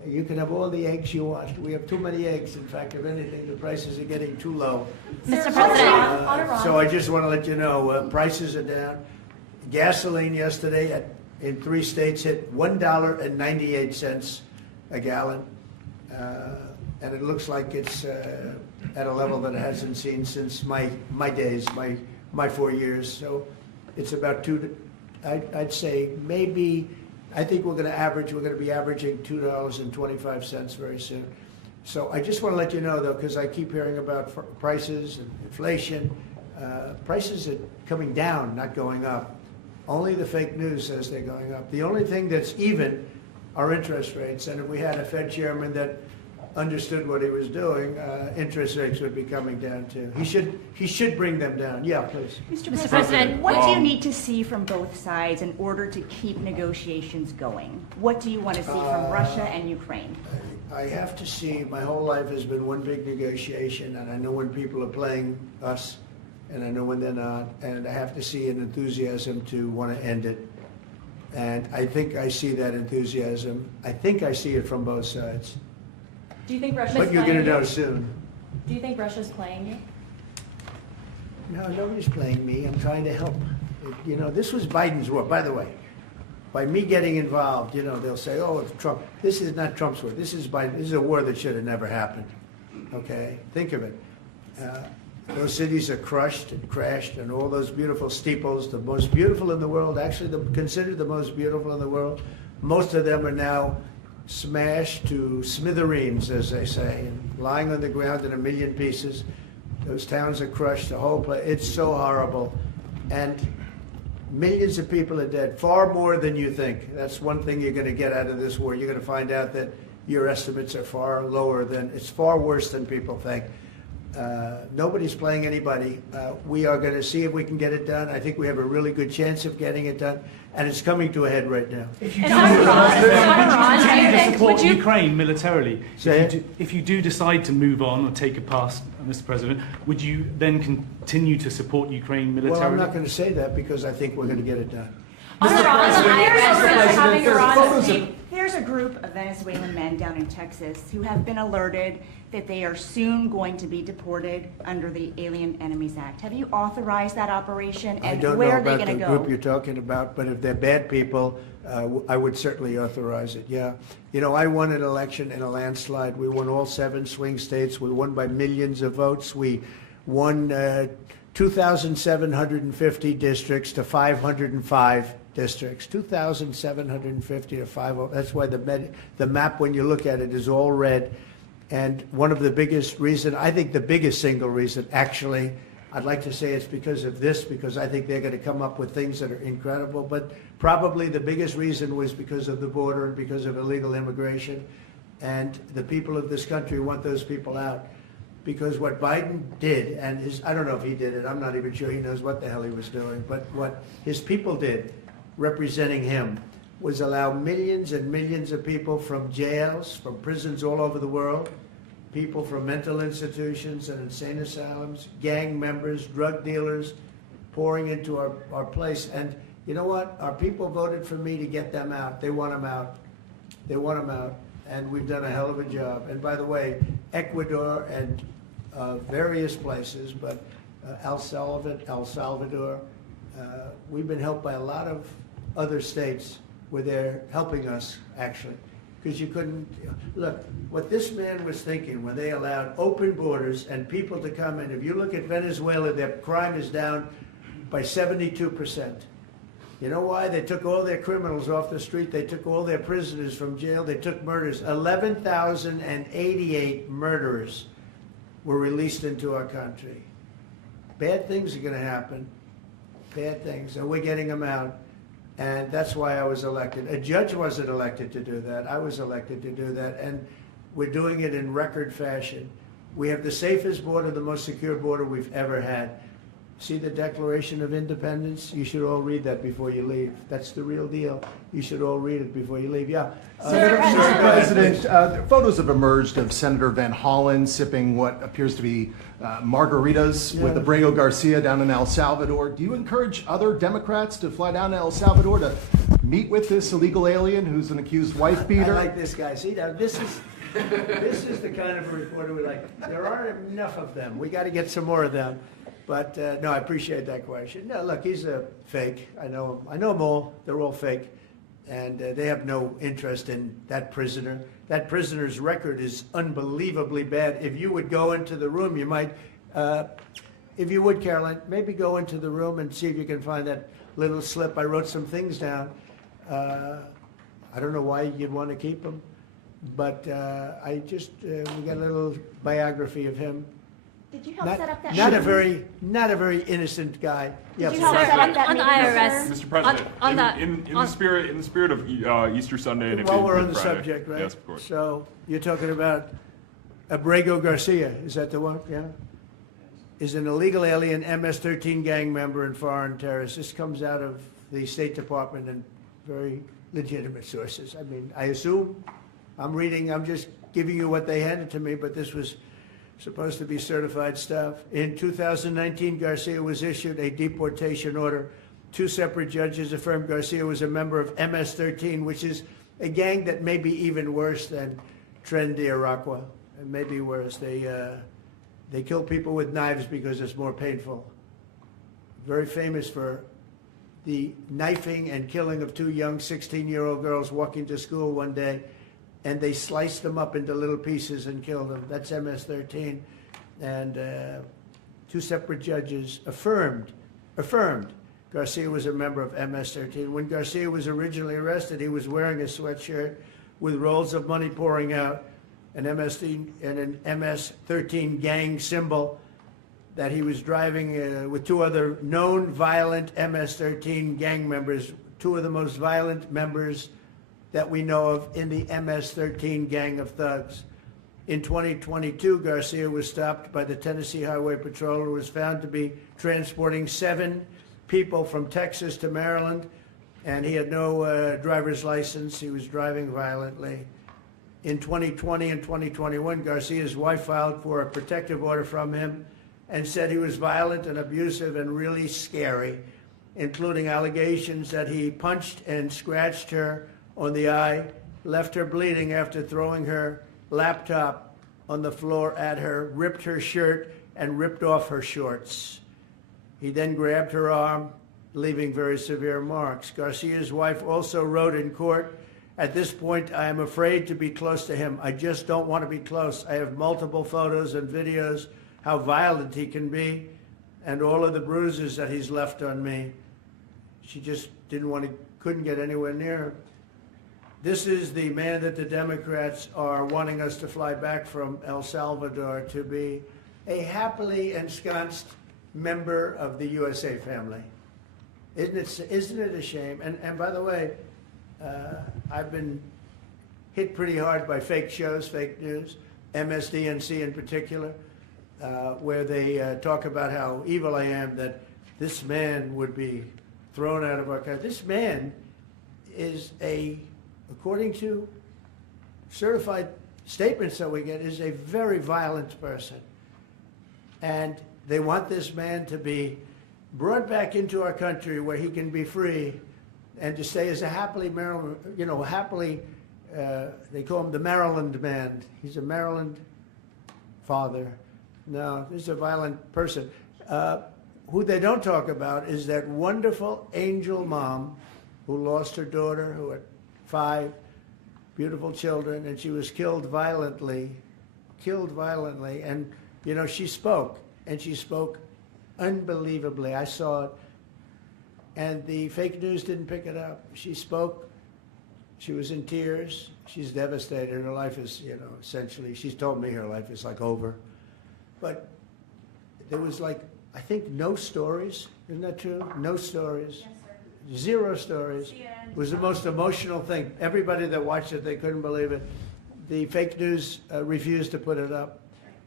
You can have all the eggs you want. We have too many eggs. In fact, if anything, the prices are getting too low. Mr. President. On Iran. So I just want to let you know, prices are down. Gasoline yesterday in 3 states hit $1.98 a gallon. And it looks like it's at a level that it hasn't seen since my days, my 4 years. So it's about I'd say maybe, I think we're going to be averaging $2.25 very soon. So I just want to let you know, though, because I keep hearing about prices and inflation. Prices are coming down, not going up. Only the fake news says they're going up. The only thing that's even are interest rates. And if we had a Fed chairman that understood what he was doing, interest rates would be coming down too. He should bring them down. Yeah, please. Mr. President, what do you need to see from both sides in order to keep negotiations going? What do you want to see from Russia and Ukraine? I have to see, my whole life has been one big negotiation, and I know when people are playing us, and I know when they're not, and I have to see an enthusiasm to want to end it. And I think I see that enthusiasm. I think I see it from both sides. Do you think Russia's But you're playing going to know you? soon. Do you think Russia's playing you? No, nobody's playing me. I'm trying to help. You know, this was Biden's war, by the way. By me getting involved, you know, they'll say, oh, it's Trump. This is not Trump's war. This is Biden. This is a war that should have never happened. Okay? Think of it. Those cities are crushed and crashed, and all those beautiful steeples, the most beautiful in the world, actually considered the most beautiful in the world, most of them are now smashed to smithereens, as they say, and lying on the ground in a million pieces. Those towns are crushed, the whole place. It's so horrible. And millions of people are dead, far more than you think. That's one thing you're going to get out of this war. You're going to find out that your estimates are far lower than, it's far worse than people think. Nobody's playing anybody. We are going to see if we can get it done. I think we have a really good chance of getting it done, and it's coming to a head right now. If you And do on Iran, continue to support would you- Ukraine militarily, Say if you do decide to move on or take a pass, Mr. President, would you then continue to support Ukraine militarily? Well, I'm not going to say that because I think we're going to get it done. On Iran, having Iran There's a group of Venezuelan men down in Texas who have been alerted that they are soon going to be deported under the Alien Enemies Act. Have you authorized that operation, I and don't where know are they about going the to go? group you're talking about, but if they're bad people, I would certainly authorize it, yeah. You know, I won an election in a landslide. We won all 7 swing states. We won by millions of votes. We won 2,750 districts to 505 districts. 2,750 to 505. That's why the map, when you look at it, is all red. And one of the biggest reason, I think the biggest single reason, actually, I'd like to say it's because of this, because I think they're going to come up with things that are incredible. But probably the biggest reason was because of the border and because of illegal immigration. And the people of this country want those people out. Because what Biden did, and I don't know if he did it, I'm not even sure he knows what the hell he was doing, but what his people did, representing him, was allow millions and millions of people from jails, from prisons all over the world, people from mental institutions and insane asylums, gang members, drug dealers, pouring into our place. And you know what? Our people voted for me to get them out. They want them out. They want them out. And we've done a hell of a job. And by the way, Ecuador and various places, but El Salvador, we've been helped by a lot of other states where they're helping us, actually. Because you couldn't, look, what this man was thinking when they allowed open borders and people to come in, if you look at Venezuela, their crime is down by 72%. You know why? They took all their criminals off the street. They took all their prisoners from jail. They took murders. 11,088 murderers were released into our country. Bad things are going to happen. Bad things. And we're getting them out. And that's why I was elected. A judge wasn't elected to do that. I was elected to do that. And we're doing it in record fashion. We have the safest border, the most secure border we've ever had. See the Declaration of Independence? You should all read that before you leave. That's the real deal. You should all read it before you leave. Yeah. Mr. President, photos have emerged of Senator Van Hollen sipping what appears to be margaritas with Abrego Garcia down in El Salvador. Do you encourage other Democrats to fly down to El Salvador to meet with this illegal alien who's an accused wife beater? I like this guy. See, now this is the kind of reporter we like. There aren't enough of them. We got to get some more of them. But no, I appreciate that question. No, look, he's a fake. I know him. I know them all. They're all fake. And they have no interest in that prisoner. That prisoner's record is unbelievably bad. If you would go into the room, you might, if you would, Caroline, maybe go into the room and see if you can find that little slip. I wrote some things down. I don't know why you'd want to keep him, but we got a little biography of him. Did you help set up that Not meeting? a very innocent guy. Did you Yeah, help set up that on the meeting, IRS. sir? Mr. President, On the- in the spirit of Easter Sunday and While we're on Good the Friday. subject, right? Yes, of course. So you're talking about Abrego Garcia, is that the one? Yeah? Is an illegal alien MS-13 gang member and foreign terrorist. This comes out of the State Department and very legitimate sources. I mean, I assume, I'm just giving you what they handed to me, but this was supposed to be certified stuff. In 2019, Garcia was issued a deportation order. 2 separate judges affirmed Garcia was a member of MS-13, which is a gang that may be even worse than Tren de Aragua. It may be worse. They kill people with knives because it's more painful. Very famous for the knifing and killing of 2 young 16-year-old girls walking to school one day, and they sliced them up into little pieces and killed them. That's MS-13. And 2 separate judges affirmed Garcia was a member of MS-13. When Garcia was originally arrested, he was wearing a sweatshirt with rolls of money pouring out, an MS-13 gang symbol that he was driving with 2 other known violent MS-13 gang members, 2 of the most violent members that we know of in the MS-13 gang of thugs. In 2022, Garcia was stopped by the Tennessee Highway Patrol and was found to be transporting 7 people from Texas to Maryland, and he had no driver's license. He was driving violently. In 2020 and 2021, Garcia's wife filed for a protective order from him and said he was violent and abusive and really scary, including allegations that he punched and scratched her on the eye, left her bleeding after throwing her laptop on the floor at her, ripped her shirt, and ripped off her shorts. He then grabbed her arm, leaving very severe marks. Garcia's wife also wrote in court, "At this point, I am afraid to be close to him. I just don't want to be close. I have multiple photos and videos how violent he can be and all of the bruises that he's left on me." She just couldn't get anywhere near him. This is the man that the Democrats are wanting us to fly back from El Salvador to be a happily ensconced member of the USA family. Isn't it a shame? And by the way, I've been hit pretty hard by fake shows, fake news, MSDNC in particular, where they talk about how evil I am, that this man would be thrown out of our country. This man is according to certified statements that we get, is a very violent person. And they want this man to be brought back into our country where he can be free and to stay as a happily Maryland, they call him the Maryland man. He's a Maryland father. No, this is a violent person. Who they don't talk about is that wonderful angel mom who lost her daughter, who had 5 beautiful children, and she was killed violently. And, she spoke, and she spoke unbelievably. I saw it. And the fake news didn't pick it up. She spoke. She was in tears. She's devastated. Her life is, essentially, she's told me her life is like over. But there was I think no stories. Isn't that true? No stories. Yes, sir. 0 stories. It was the most emotional thing. Everybody that watched it, they couldn't believe it. The fake news refused to put it up.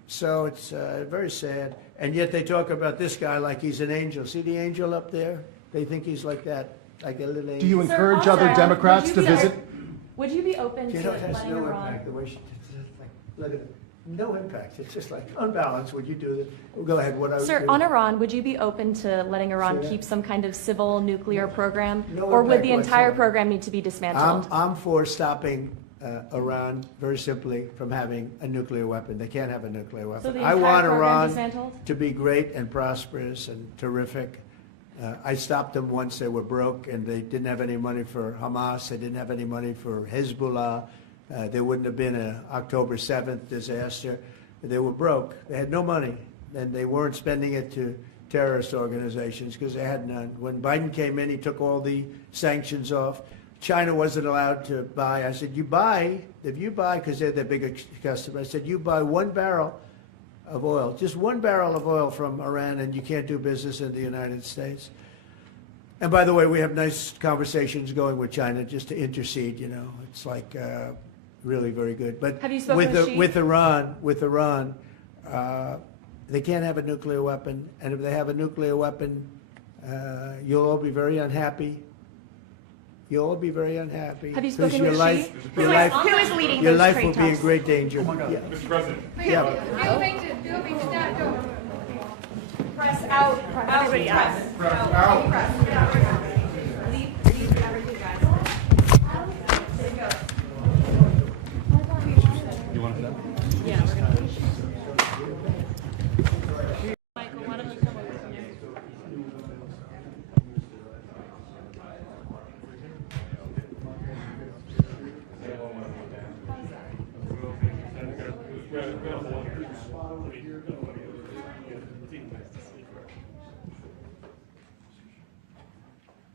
So it's very sad. And yet they talk about this guy like he's an angel. See the angel up there? They think he's like that, like a little angel. Do you Sir, encourage also, other Democrats would to you be visit? Would you be open You to know, it has letting no Iran? impact, the way she, it's just like, let it, no impact. It's just like unbalanced. Would you do that? Well, go ahead. What I would Sir, do. on Iran, would you be open to letting Iran Say that. keep some kind of civil nuclear program? No Or would impact the entire whatsoever. program need to be dismantled? I'm for stopping Iran very simply from having a nuclear weapon. They can't have a nuclear weapon. So the I entire want program Iran dismantled? to be great and prosperous and terrific. I stopped them once they were broke and they didn't have any money for Hamas. They didn't have any money for Hezbollah. There wouldn't have been an October 7th disaster. They were broke. They had no money, and they weren't spending it to terrorist organizations because they had none. When Biden came in, he took all the sanctions off. China wasn't allowed to buy. I said, if you buy, because they're the biggest customer, I said, you buy 1 barrel of oil, just 1 barrel of oil from Iran, and you can't do business in the United States. And by the way, we have nice conversations going with China just to intercede, you know. It's like really very good. But Have you spoken with Xi? with Iran, they can't have a nuclear weapon. And if they have a nuclear weapon, you'll all be very unhappy. You'll all be very unhappy. Have you 'Cause spoken your with life, Xi? your Who life, is leading your those life trade will be in talks? great danger. Oh my God, Yeah. Mr. President. Yeah. Press out. Everybody out. Leave everything, guys. You want to? Yeah, we're gonna. Michael, why don't you come over here?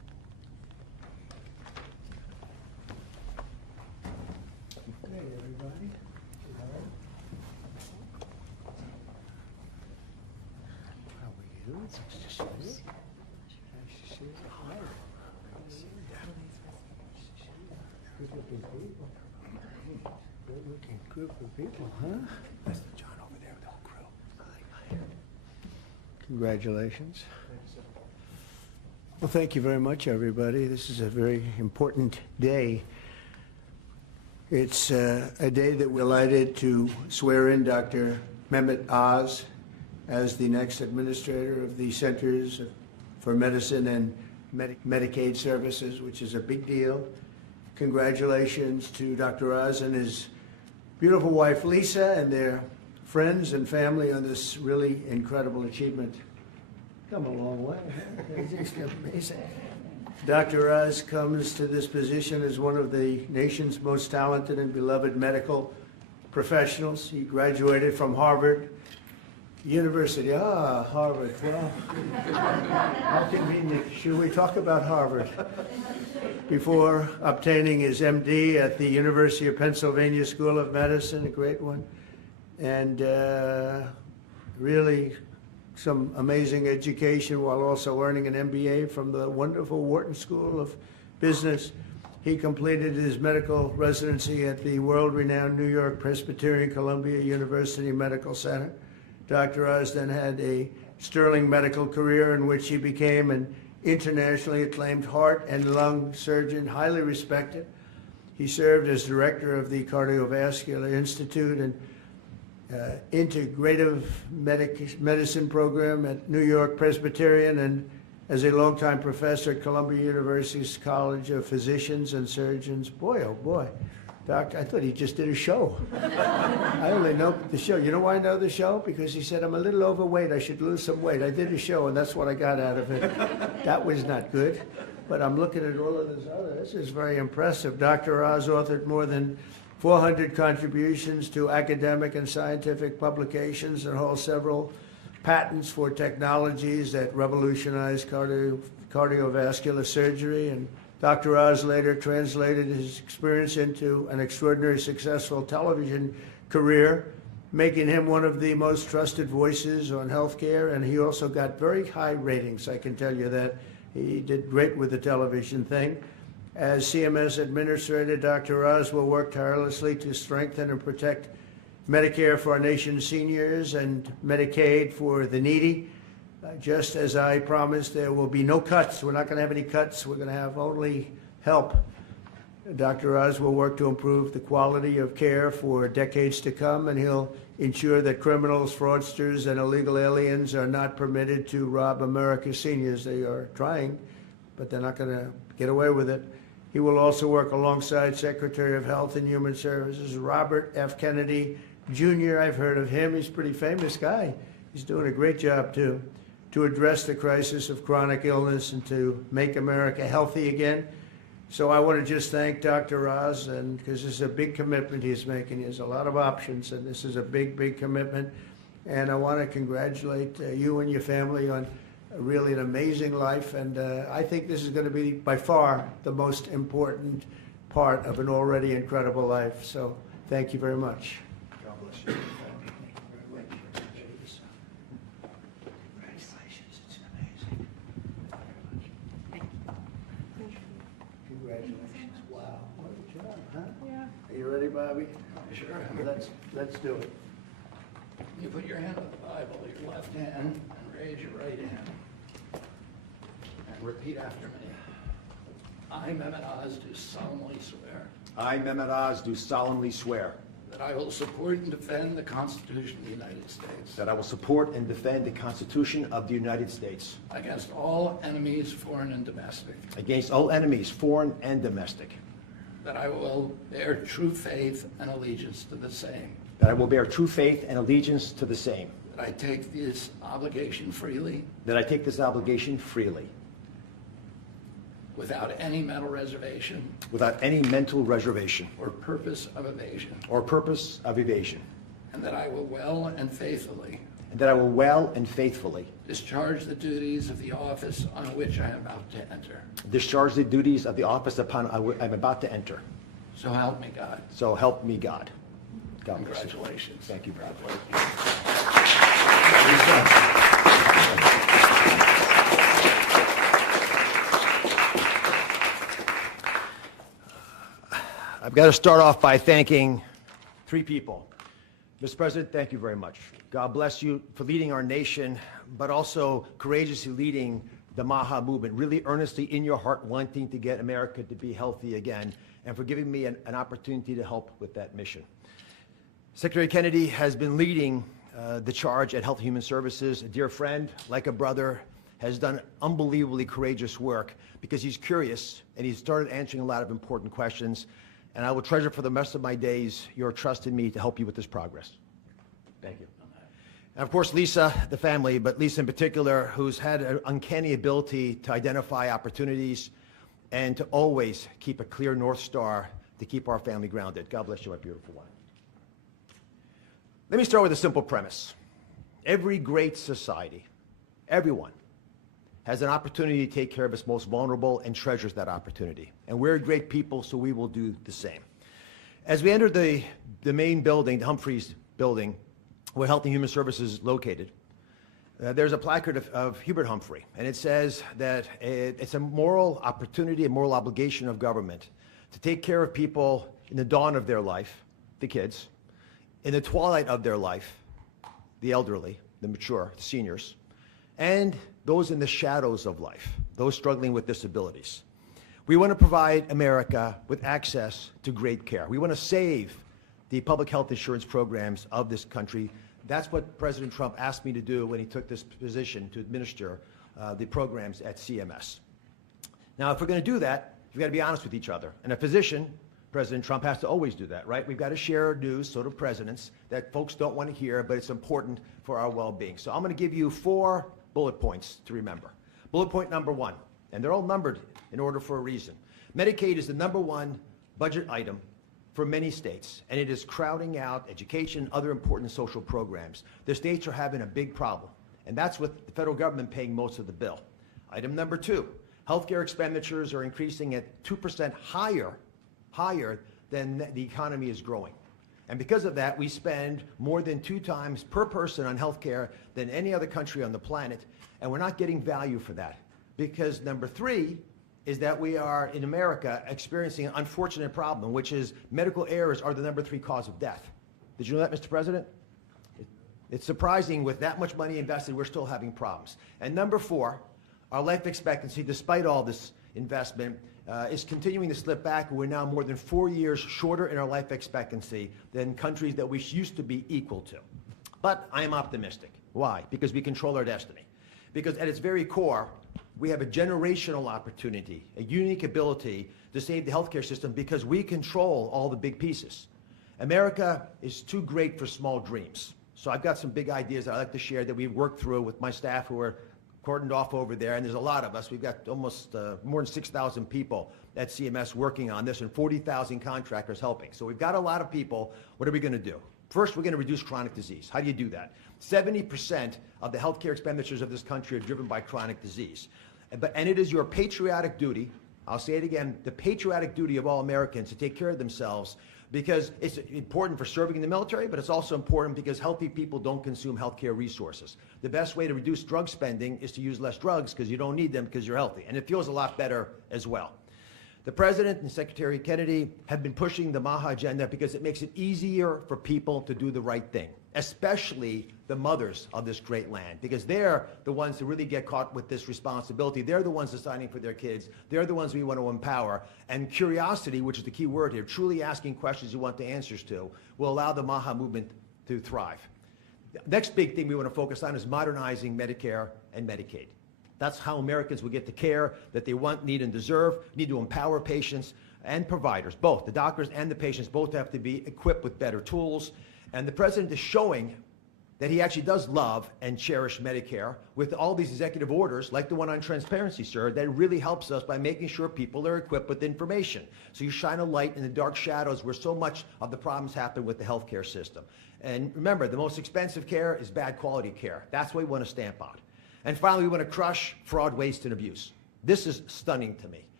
Hey, everybody. How are you? Nice to see you. Nice to see you. Hi. Good-looking people. Good-looking group of people, huh? That's John over there with the whole crew. Congratulations. Well, thank you very much, everybody. This is a very important day. It's a day that we're delighted to swear in Dr. Mehmet Oz as the next administrator of the Centers for Medicine and Medicaid Services, which is a big deal. Congratulations to Dr. Oz and his beautiful wife, Lisa, and their friends and family on this really incredible achievement. Come a long way. It's just amazing. Dr. Oz comes to this position as one of the nation's most talented and beloved medical professionals. He graduated from Harvard University. Harvard. Well, how convenient. Should we talk about Harvard? Before obtaining his MD at the University of Pennsylvania School of Medicine, a great one, and really some amazing education while also earning an MBA from the wonderful Wharton School of Business. He completed his medical residency at the world-renowned New York Presbyterian Columbia University Medical Center. Dr. Oz then had a sterling medical career in which he became an internationally acclaimed heart and lung surgeon, highly respected. He served as director of the Cardiovascular Institute and integrative medicine program at New York Presbyterian, and as a longtime professor at Columbia University's College of Physicians and Surgeons. Boy, oh boy, Doctor, I thought he just did a show. I only know the show. You know why I know the show? Because he said, I'm a little overweight, I should lose some weight. I did a show, and that's what I got out of it. That was not good. But I'm looking at all of this other. This is very impressive. Dr. Oz authored more than 400 contributions to academic and scientific publications and holds several patents for technologies that revolutionize cardiovascular surgery. And Dr. Oz later translated his experience into an extraordinarily successful television career, making him one of the most trusted voices on healthcare. And he also got very high ratings, I can tell you that. He did great with the television thing. As CMS Administrator, Dr. Oz will work tirelessly to strengthen and protect Medicare for our nation's seniors and Medicaid for the needy. Just as I promised, there will be no cuts. We're not going to have any cuts. We're going to have only help. Dr. Oz will work to improve the quality of care for decades to come, and he'll ensure that criminals, fraudsters, and illegal aliens are not permitted to rob America's seniors. They are trying, but they're not going to get away with it. He will also work alongside Secretary of Health and Human Services, Robert F. Kennedy, Jr. I've heard of him. He's a pretty famous guy. He's doing a great job, too, to address the crisis of chronic illness and to make America healthy again. So I want to just thank Dr. Oz, and because this is a big commitment he's making. He has a lot of options, and this is a big, big commitment. And I want to congratulate you and your family on really an amazing life. And I think this is going to be by far the most important part of an already incredible life. So thank you very much. God bless you. Congratulations. It's amazing. Congratulations. Wow. What a job, huh? Yeah. Are you ready, Bobby? Sure. Let's do it. You put your hand on the Bible, your left hand, and raise your right hand. And repeat after me. I, Mehmet Oz, do solemnly swear I, Mehmet Oz, do solemnly swear that I will support and defend the Constitution of the United States that I will support and defend the Constitution of the United States against all enemies, foreign and domestic, against all enemies, foreign and domestic, that I will bear true faith and allegiance to the same, that I will bear true faith and allegiance to the same, that I take this obligation freely that I take this obligation freely, without any mental reservation without any mental reservation or purpose of evasion, or purpose of evasion, and that I will well and faithfully and that I will well and faithfully discharge the duties of the office on which I am about to enter. discharge the duties of the office upon I am about to enter. So help me God. So help me God. God bless you. Congratulations. Thank you, brother. I've got to start off by thanking three people. Mr. President, thank you very much. God bless you for leading our nation, but also courageously leading the Maha movement, really earnestly in your heart wanting to get America to be healthy again, and for giving me an opportunity to help with that mission. Secretary Kennedy has been leading the charge at Health and Human Services. A dear friend, like a brother, has done unbelievably courageous work because he's curious and he's started answering a lot of important questions. And I will treasure for the rest of my days your trust in me to help you with this progress. Thank you. And of course, Lisa, the family, but Lisa in particular, who's had an uncanny ability to identify opportunities and to always keep a clear North Star to keep our family grounded. God bless you, my beautiful one. Let me start with a simple premise. Every great society, everyone, has an opportunity to take care of its most vulnerable and treasures that opportunity. And we're great people, so we will do the same. As we enter the main building, the Humphreys building, where Health and Human Services is located, there's a placard of Hubert Humphrey, and it says that it's a moral opportunity, a moral obligation of government to take care of people in the dawn of their life, the kids, in the twilight of their life, the elderly, the mature, the seniors, and those in the shadows of life, those struggling with disabilities. We want to provide America with access to great care. We want to save the public health insurance programs of this country. That's what President Trump asked me to do when he took this position to administer the programs at CMS. Now, if we're going to do that, we've got to be honest with each other. And a physician, President Trump, has to always do that, right? We've got to share news, so do presidents, that folks don't want to hear, but it's important for our well-being. So I'm going to give you 4 bullet points to remember. Bullet point number 1, and they're all numbered in order for a reason. Medicaid is the #1 budget item for many states, and it is crowding out education, other important social programs. The states are having a big problem, and that's with the federal government paying most of the bill. Item number 2, healthcare expenditures are increasing at 2% higher than the economy is growing. And because of that, we spend more than 2 times per person on healthcare than any other country on the planet, and we're not getting value for that. Because number 3 is that we are, in America, experiencing an unfortunate problem, which is medical errors are the number 3 cause of death. Did you know that, Mr. President? It's surprising with that much money invested, we're still having problems. And number 4, our life expectancy, despite all this investment, is continuing to slip back. We're now more than 4 years shorter in our life expectancy than countries that we used to be equal to. But I am optimistic. Why? Because we control our destiny. Because at its very core, we have a generational opportunity, a unique ability to save the healthcare system because we control all the big pieces. America is too great for small dreams. So I've got some big ideas that I'd like to share that we've worked through with my staff who are cordoned off over there, and there's a lot of us. We've got almost more than 6,000 people at CMS working on this and 40,000 contractors helping. So we've got a lot of people. What are we going to do? First, we're going to reduce chronic disease. How do you do that? 70% of the healthcare expenditures of this country are driven by chronic disease. And it is your patriotic duty, I'll say it again, the patriotic duty of all Americans to take care of themselves, because it's important for serving in the military, but it's also important because healthy people don't consume healthcare resources. The best way to reduce drug spending is to use less drugs because you don't need them because you're healthy. And it feels a lot better as well. The President and Secretary Kennedy have been pushing the Maha agenda because it makes it easier for people to do the right thing, especially the mothers of this great land, because they're the ones who really get caught with this responsibility. They're the ones deciding for their kids. They're the ones we want to empower. And curiosity, which is the key word here, truly asking questions you want the answers to, will allow the Maha movement to thrive. The next big thing we want to focus on is modernizing Medicare and Medicaid. That's how Americans will get the care that they want, need, and deserve. Need to empower patients and providers, both. The doctors and the patients both have to be equipped with better tools. And the President is showing that he actually does love and cherish Medicare with all these executive orders, like the one on transparency, sir, that really helps us by making sure people are equipped with information. So you shine a light in the dark shadows where so much of the problems happen with the healthcare system. And remember, the most expensive care is bad quality care. That's what we want to stamp out. And finally, we want to crush fraud, waste, and abuse. This is stunning to me.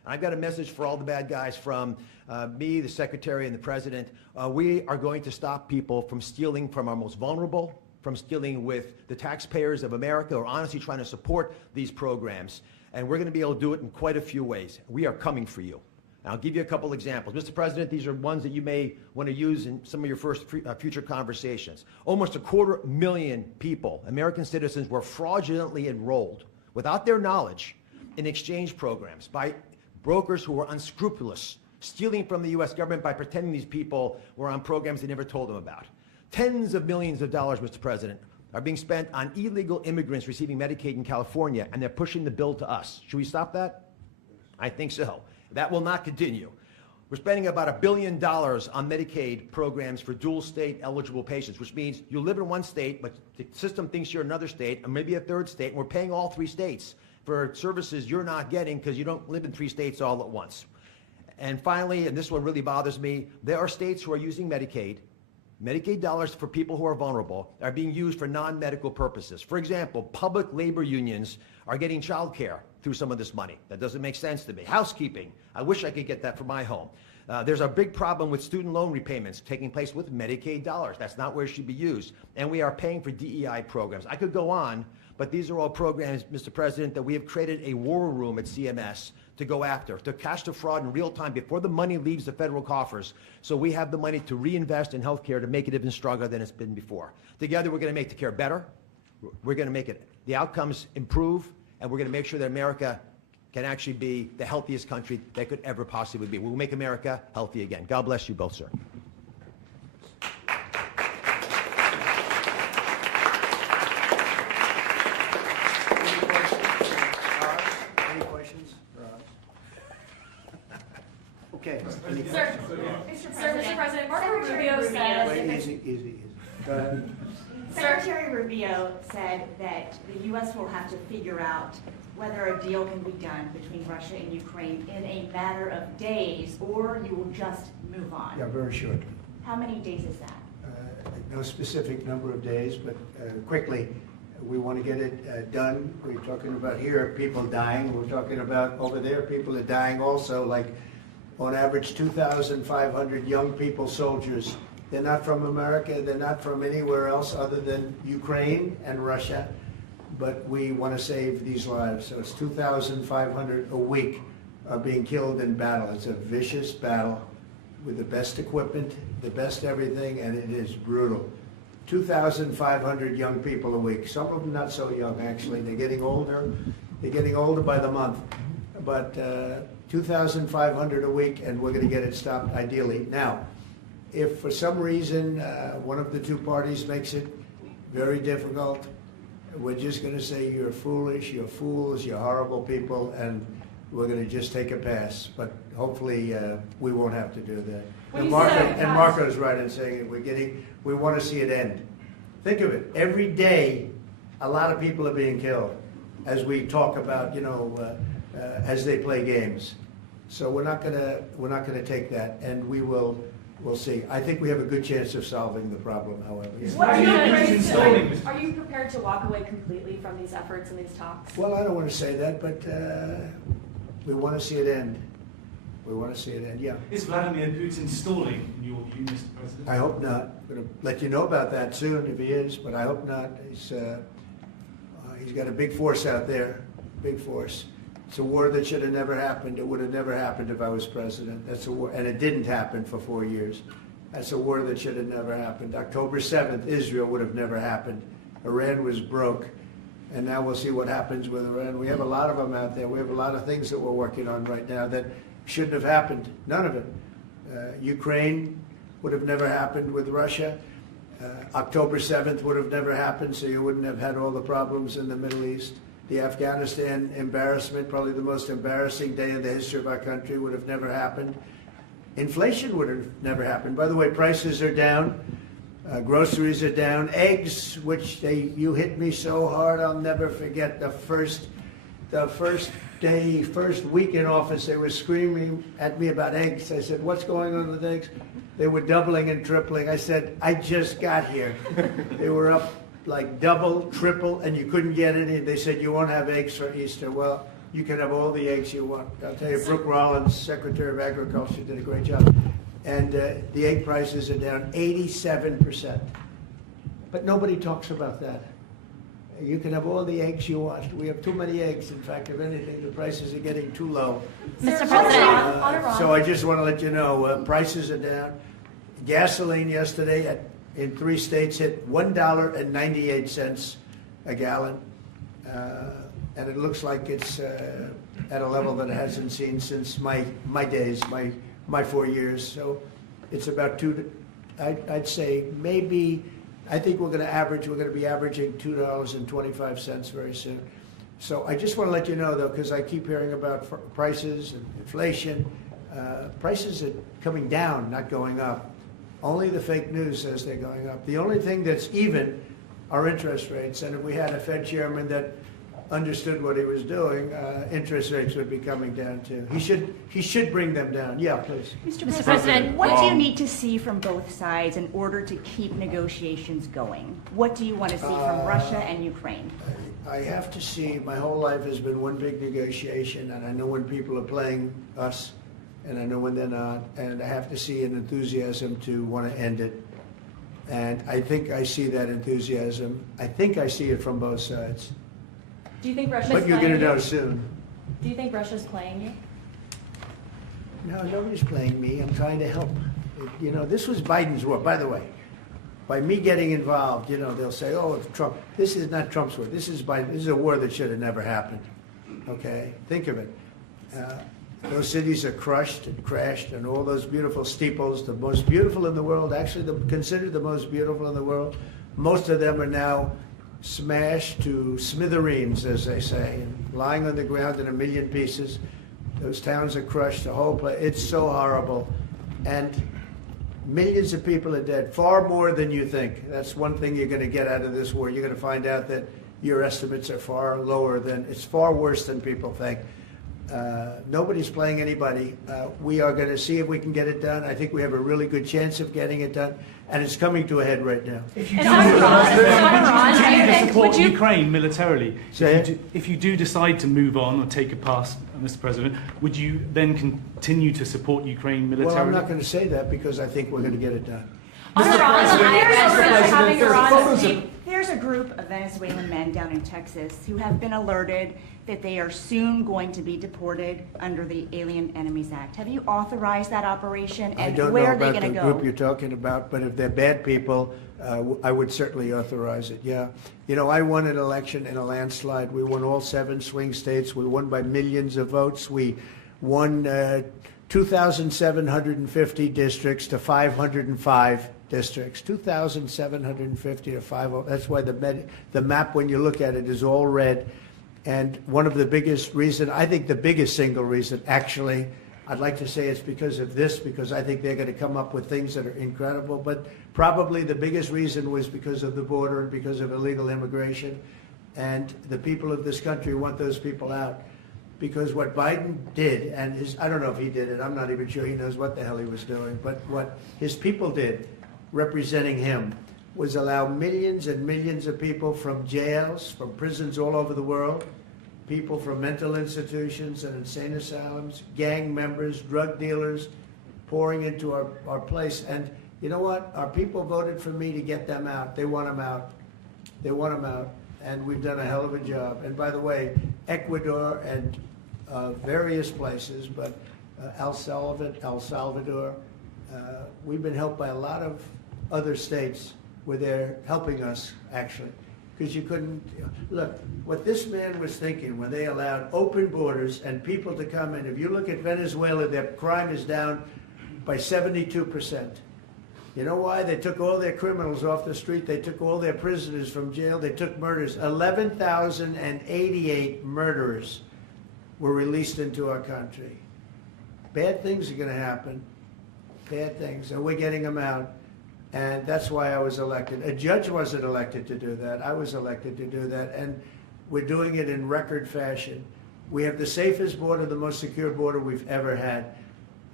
I've got a message for all the bad guys from me, the Secretary, and the President. We are going to stop people from stealing from our most vulnerable, from stealing with the taxpayers of America, or honestly trying to support these programs. And we're going to be able to do it in quite a few ways. We are coming for you. And I'll give you a couple examples. Mr. President, these are ones that you may want to use in some of your future conversations. Almost 250,000 people, American citizens, were fraudulently enrolled without their knowledge in exchange programs by brokers who were unscrupulous, stealing from the U.S. government by pretending these people were on programs they never told them about. Tens of millions of dollars, Mr. President, are being spent on illegal immigrants receiving Medicaid in California, and they're pushing the bill to us. Should we stop that? I think so. That will not continue. We're spending about $1 billion on Medicaid programs for dual state eligible patients, which means you live in one state, but the system thinks you're another state, or maybe a third state, and we're paying all 3 states for services you're not getting because you don't live in 3 states all at once. And finally, and this one really bothers me, there are states who are using Medicaid dollars for people who are vulnerable are being used for non-medical purposes. For example, public labor unions are getting child care through some of this money. That doesn't make sense to me. Housekeeping, I wish I could get that for my home. There's a big problem with student loan repayments taking place with Medicaid dollars. That's not where it should be used. And we are paying for DEI programs. I could go on, but these are all programs, Mr. President, that we have created a war room at CMS to go after, to catch the fraud in real time before the money leaves the federal coffers, so we have the money to reinvest in healthcare to make it even stronger than it's been before. Together, we're going to make the care better. We're going to make the outcomes improve, and we're going to make sure that America can actually be the healthiest country that could ever possibly be. We'll make America healthy again. God bless you both, sir. Any questions? Okay. Sir, Mr. President, Marco Rubio said. Wait, easy. Go ahead. Secretary Rubio said that the U.S. will have to figure out whether a deal can be done between Russia and Ukraine in a matter of days, or you will just move on. Yeah, very short. How many days is that? No specific number of days, but quickly, we want to get it done. We're talking about here, people dying. We're talking about over there, people are dying also, like on average 2,500 young people, soldiers. They're not from America, they're not from anywhere else other than Ukraine and Russia, but we want to save these lives. So it's 2,500 a week are being killed in battle. It's a vicious battle with the best equipment, the best everything, and it is brutal. 2,500 young people a week. Some of them not so young, actually. They're getting older. They're getting older by the month. But 2,500 a week, and we're going to get it stopped ideally. Now, if for some reason one of the two parties makes it very difficult, we're just going to say you're foolish, you're fools, you're horrible people, and we're going to just take a pass. But hopefully we won't have to do that. And Marco's right in saying it. We want to see it end. Think of it. Every day, a lot of people are being killed, as we talk about, as they play games. So we're not gonna take that, and we'll see. I think we have a good chance of solving the problem, however. Are you prepared to walk away completely from these efforts and these talks? Well, I don't want to say that, but we want to see it end. We want to see it end, yeah. Is Vladimir Putin stalling, in your view, Mr. President? I hope not. I'm going to let you know about that soon if he is, but I hope not. He's got a big force out there, big force. It's a war that should have never happened. It would have never happened if I was president. That's a war, and it didn't happen for 4 years. That's a war that should have never happened. October 7th, Israel would have never happened. Iran was broke, and now we'll see what happens with Iran. We have a lot of them out there. We have a lot of things that we're working on right now that shouldn't have happened. None of it. Ukraine would have never happened with Russia. October 7th would have never happened, so you wouldn't have had all the problems in the Middle East. The Afghanistan embarrassment, probably the most embarrassing day in the history of our country, would have never happened. Inflation would have never happened. By the way, prices are down. Groceries are down. Eggs, which you hit me so hard, I'll never forget the first week in office, they were screaming at me about eggs. I said, what's going on with eggs? They were doubling and tripling. I said, I just got here. They were up like double, triple, and you couldn't get any. They said, you won't have eggs for Easter. Well, You can have all the eggs you want. I'll tell you, Brooke Rollins, Secretary of Agriculture, did a great job. And the egg prices are down 87%. But nobody talks about that. You can have all the eggs you want. We have too many eggs. In fact, if anything, the prices are getting too low. Mr. So President. I just want to let you know, prices are down. Gasoline yesterday in 3 states hit $1.98 a gallon. And it looks like it's at a level that it hasn't seen since my days, my 4 years. So it's about I'd say maybe, I think we're going to be averaging $2.25 very soon. So I just want to let you know, though, because I keep hearing about prices and inflation. Prices are coming down, not going up. Only the fake news says they're going up. The only thing that's even are interest rates. And if we had a Fed chairman that understood what he was doing, interest rates would be coming down too. He should bring them down. Yeah, please. Mr. President, what do you need to see from both sides in order to keep negotiations going? What do you want to see from Russia and Ukraine? I have to see, my whole life has been one big negotiation, and I know when people are playing us, and I know when they're not, and I have to see an enthusiasm to want to end it. And I think I see that enthusiasm. I think I see it from both sides. Do you think Russia's But you're playing going to know you? soon. Do you think Russia's playing you? No, nobody's playing me. I'm trying to help. You know, this was Biden's war, by the way. By me getting involved, you know, they'll say, oh, it's Trump. This is not Trump's war. This is Biden. This is a war that should have never happened. Okay? Think of it. Those cities are crushed and crashed, and all those beautiful steeples, the most beautiful in the world, actually considered the most beautiful in the world, most of them are now smashed to smithereens, as they say, and lying on the ground in a million pieces. Those towns are crushed, the whole place. It's so horrible. And millions of people are dead, far more than you think. That's one thing you're going to get out of this war. You're going to find out that your estimates are far lower than, it's far worse than people think. Nobody's playing anybody. We are going to see if we can get it done. I think we have a really good chance of getting it done, and it's coming to a head right now. If you And do on Iran, continue to Iran, support would you- Ukraine militarily, Say if you do decide to move on or take a pass, Mr. President, would you then continue to support Ukraine militarily? Well, I'm not going to say that because I think we're going to get it done. On Iran, having Iran There's a group of Venezuelan men down in Texas who have been alerted that they are soon going to be deported under the Alien Enemies Act. Have you authorized that operation, I and don't where know are they about going the to go? group you're talking about, but if they're bad people, I would certainly authorize it, yeah. You know, I won an election in a landslide. We won all 7 swing states. We won by millions of votes. We won 2,750 districts to 505 districts. 2,750 to 505. That's why the map, when you look at it, is all red. And one of the biggest reason, I think the biggest single reason, actually, I'd like to say it's because of this, because I think they're going to come up with things that are incredible. But probably the biggest reason was because of the border and because of illegal immigration. And the people of this country want those people out. Because what Biden did, and I don't know if he did it, I'm not even sure he knows what the hell he was doing, but what his people did, representing him, was allow millions and millions of people from jails, from prisons all over the world, people from mental institutions and insane asylums, gang members, drug dealers, pouring into our place. And you know what? Our people voted for me to get them out. They want them out. They want them out. And we've done a hell of a job. And by the way, Ecuador and various places, but El Salvador, we've been helped by a lot of other states where they're helping us, actually. Because you couldn't, look, what this man was thinking when they allowed open borders and people to come in, if you look at Venezuela, their crime is down by 72%. You know why? They took all their criminals off the street. They took all their prisoners from jail. They took murders. 11,088 murderers were released into our country. Bad things are going to happen. Bad things. And we're getting them out. And that's why I was elected. A judge wasn't elected to do that. I was elected to do that. And we're doing it in record fashion. We have the safest border, the most secure border we've ever had.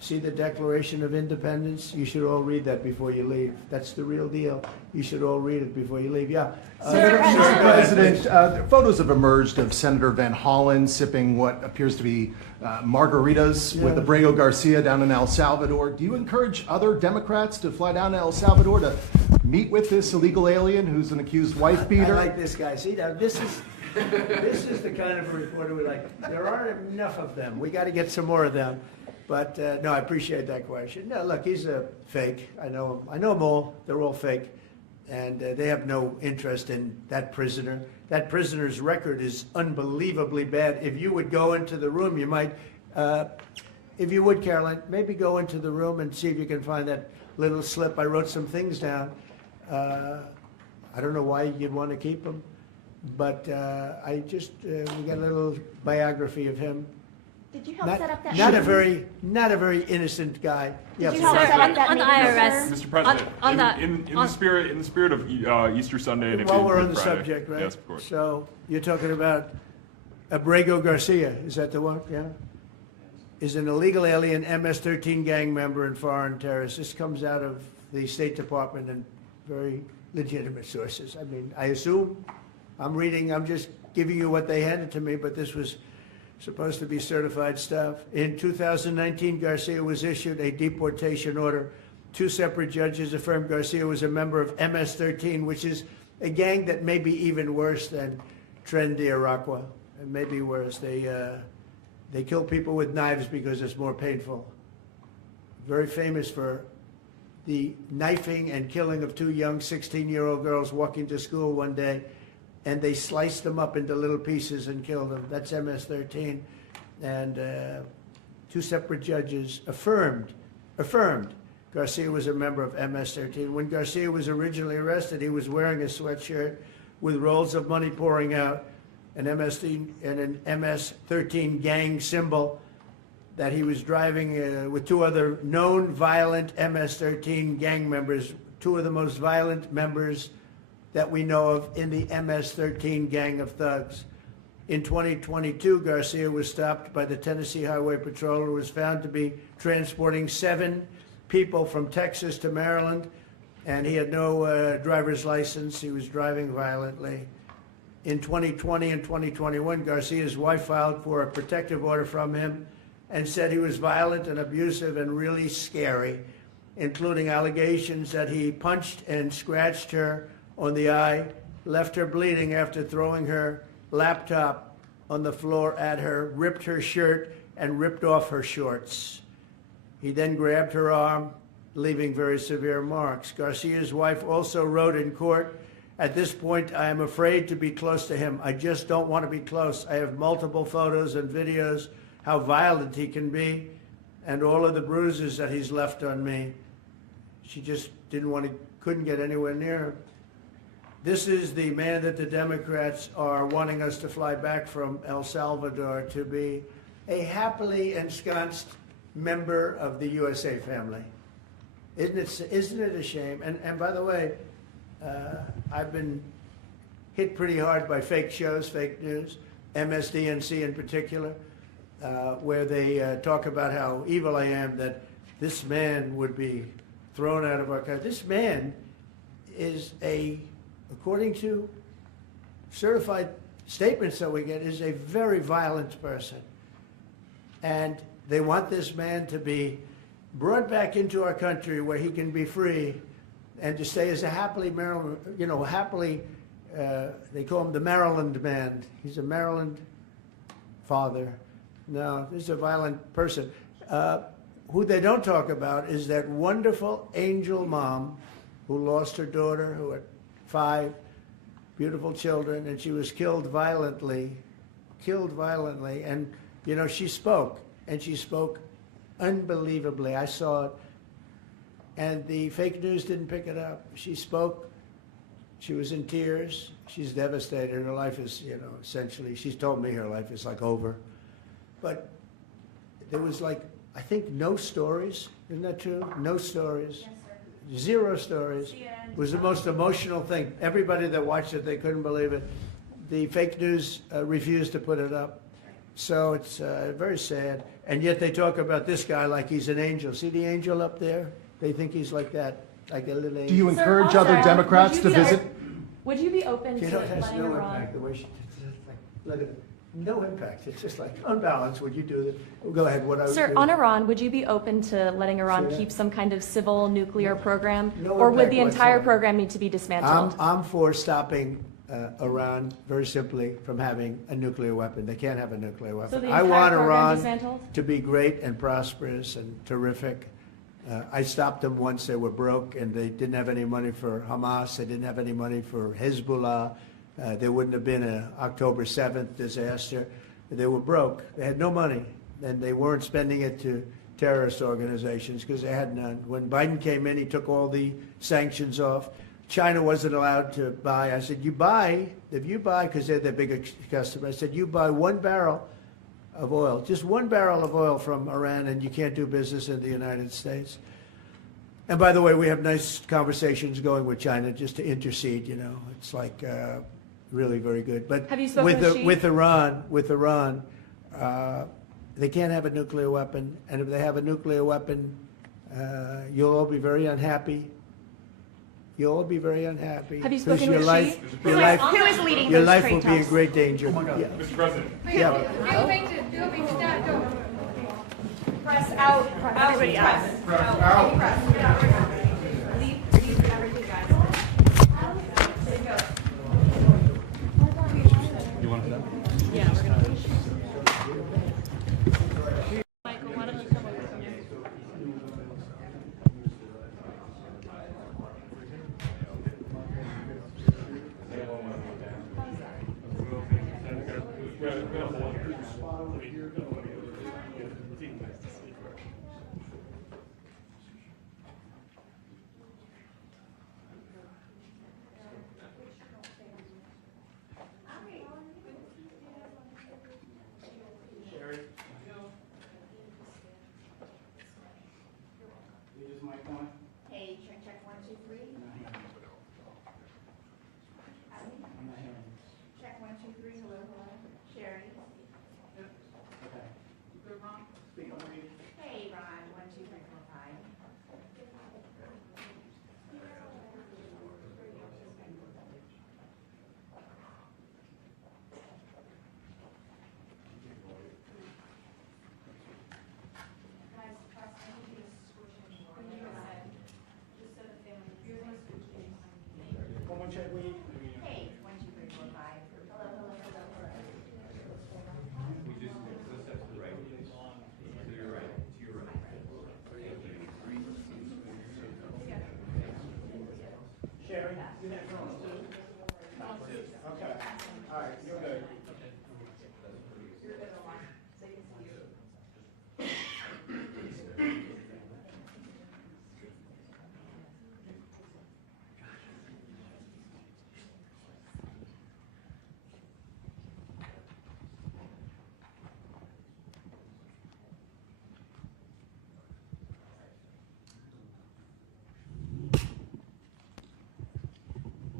See the Declaration of Independence? You should all read that before you leave. That's the real deal. You should all read it before you leave. Yeah. Mr. President, photos have emerged of Senator Van Hollen sipping what appears to be margaritas with Abrego Garcia down in El Salvador. Do you encourage other Democrats to fly down to El Salvador to meet with this illegal alien who's an accused wife beater? I like this guy. See, now this is the kind of reporter we like. There aren't enough of them. We got to get some more of them. But no, I appreciate that question. No, look, he's a fake. I know him. I know them all. They're all fake. And they have no interest in that prisoner. That prisoner's record is unbelievably bad. If you would go into the room, you might, if you would, Caroline, maybe go into the room and see if you can find that little slip. I wrote some things down. I don't know why you'd want to keep them, but I just, we got a little biography of him. Did you help set up that? Not a very innocent guy. Did you help set up that on the meeting, IRS. sir? Mr. President, on the- in the spirit of Easter Sunday and While we're on Good the Friday. subject, right? Yes, of course. So you're talking about Abrego Garcia, is that the one? Yeah? Is an illegal alien MS-13 gang member and foreign terrorist. This comes out of the State Department and very legitimate sources. I mean, I assume, I'm just giving you what they handed to me, but this was supposed to be certified stuff. In 2019, Garcia was issued a deportation order. 2 separate judges affirmed Garcia was a member of MS-13, which is a gang that may be even worse than Tren de Aragua. It may be worse. They kill people with knives because it's more painful. Very famous for the knifing and killing of 2 young 16-year-old girls walking to school one day, and they sliced them up into little pieces and killed them. That's MS-13. And 2 separate judges affirmed Garcia was a member of MS-13. When Garcia was originally arrested, he was wearing a sweatshirt with rolls of money pouring out, an MS-13 gang symbol that he was driving with 2 other known violent MS-13 gang members, 2 of the most violent members that we know of in the MS-13 gang of thugs. In 2022, Garcia was stopped by the Tennessee Highway Patrol and was found to be transporting 7 people from Texas to Maryland, and he had no driver's license. He was driving violently. In 2020 and 2021, Garcia's wife filed for a protective order from him and said he was violent and abusive and really scary, including allegations that he punched and scratched her on the eye, left her bleeding after throwing her laptop on the floor at her, ripped her shirt, and ripped off her shorts. He then grabbed her arm, leaving very severe marks. Garcia's wife also wrote in court, "At this point, I am afraid to be close to him. I just don't want to be close. I have multiple photos and videos how violent he can be and all of the bruises that he's left on me." She just couldn't get anywhere near him. This is the man that the Democrats are wanting us to fly back from El Salvador to be a happily ensconced member of the USA family. Isn't it a shame? And by the way, I've been hit pretty hard by fake shows, fake news, MSDNC in particular, where they talk about how evil I am, that this man would be thrown out of our country. This man is according to certified statements that we get, is a very violent person. And they want this man to be brought back into our country where he can be free and to stay as a happily Maryland, they call him the Maryland man. He's a Maryland father. No, this is a violent person. Who they don't talk about is that wonderful angel mom who lost her daughter, who had 5 beautiful children, and she was killed violently. And, she spoke, and she spoke unbelievably. I saw it. And the fake news didn't pick it up. She spoke. She was in tears. She's devastated. Her life is, essentially, she's told me her life is like over. But there was I think no stories. Isn't that true? No stories. Yes, sir. 0 stories. It was the most emotional thing. Everybody that watched it, they couldn't believe it. The fake news refused to put it up. So it's very sad. And yet they talk about this guy like he's an angel. See the angel up there? They think he's like that, like a little angel. Do you Sir, encourage also, other Democrats would to you be- visit? Would you be open You to know, it has letting no Iran? impact. The way she, it's like, let it, no impact. It's just like unbalanced. Would you do that? Well, go ahead. What I would Sir, do. on Iran, would you be open to letting Iran Say that. keep some kind of civil nuclear program? No Or would impact the entire whatsoever. program need to be dismantled? I'm for stopping Iran very simply from having a nuclear weapon. They can't have a nuclear weapon. So the I entire want program Iran dismantled? to be great and prosperous and terrific. I stopped them once they were broke and they didn't have any money for Hamas. They didn't have any money for Hezbollah. There wouldn't have been an October 7th disaster. They were broke. They had no money, and they weren't spending it to terrorist organizations because they had none. When Biden came in, he took all the sanctions off. China wasn't allowed to buy. I said, if you buy, because they're the biggest customer, I said, you buy 1 barrel of oil, just 1 barrel of oil from Iran, and you can't do business in the United States. And by the way, we have nice conversations going with China just to intercede, you know. It's like really very good. But Have you spoken with Xi? with Iran, they can't have a nuclear weapon. And if they have a nuclear weapon, you'll all be very unhappy. You'll all be very unhappy. Have you 'Cause spoken your with life, Xi? your life, Who is leading your those life trade will be in talks? great danger. Yeah. Mr. President. Yeah. Press out. Everybody out. Leave everything, guys. You want to? Yeah, we're gonna. Michael, why don't you come over here? Hey, check 1, 2, 3. Check 1, 2, 3. Hello, hello. Sherry. Hey, Ron. 1, 2, 3, 4, 5. Hey, 1, 2, 3, 4, 5. Hello, hello, hello, hello. Sherry, you next one too? Okay, all right, you're good.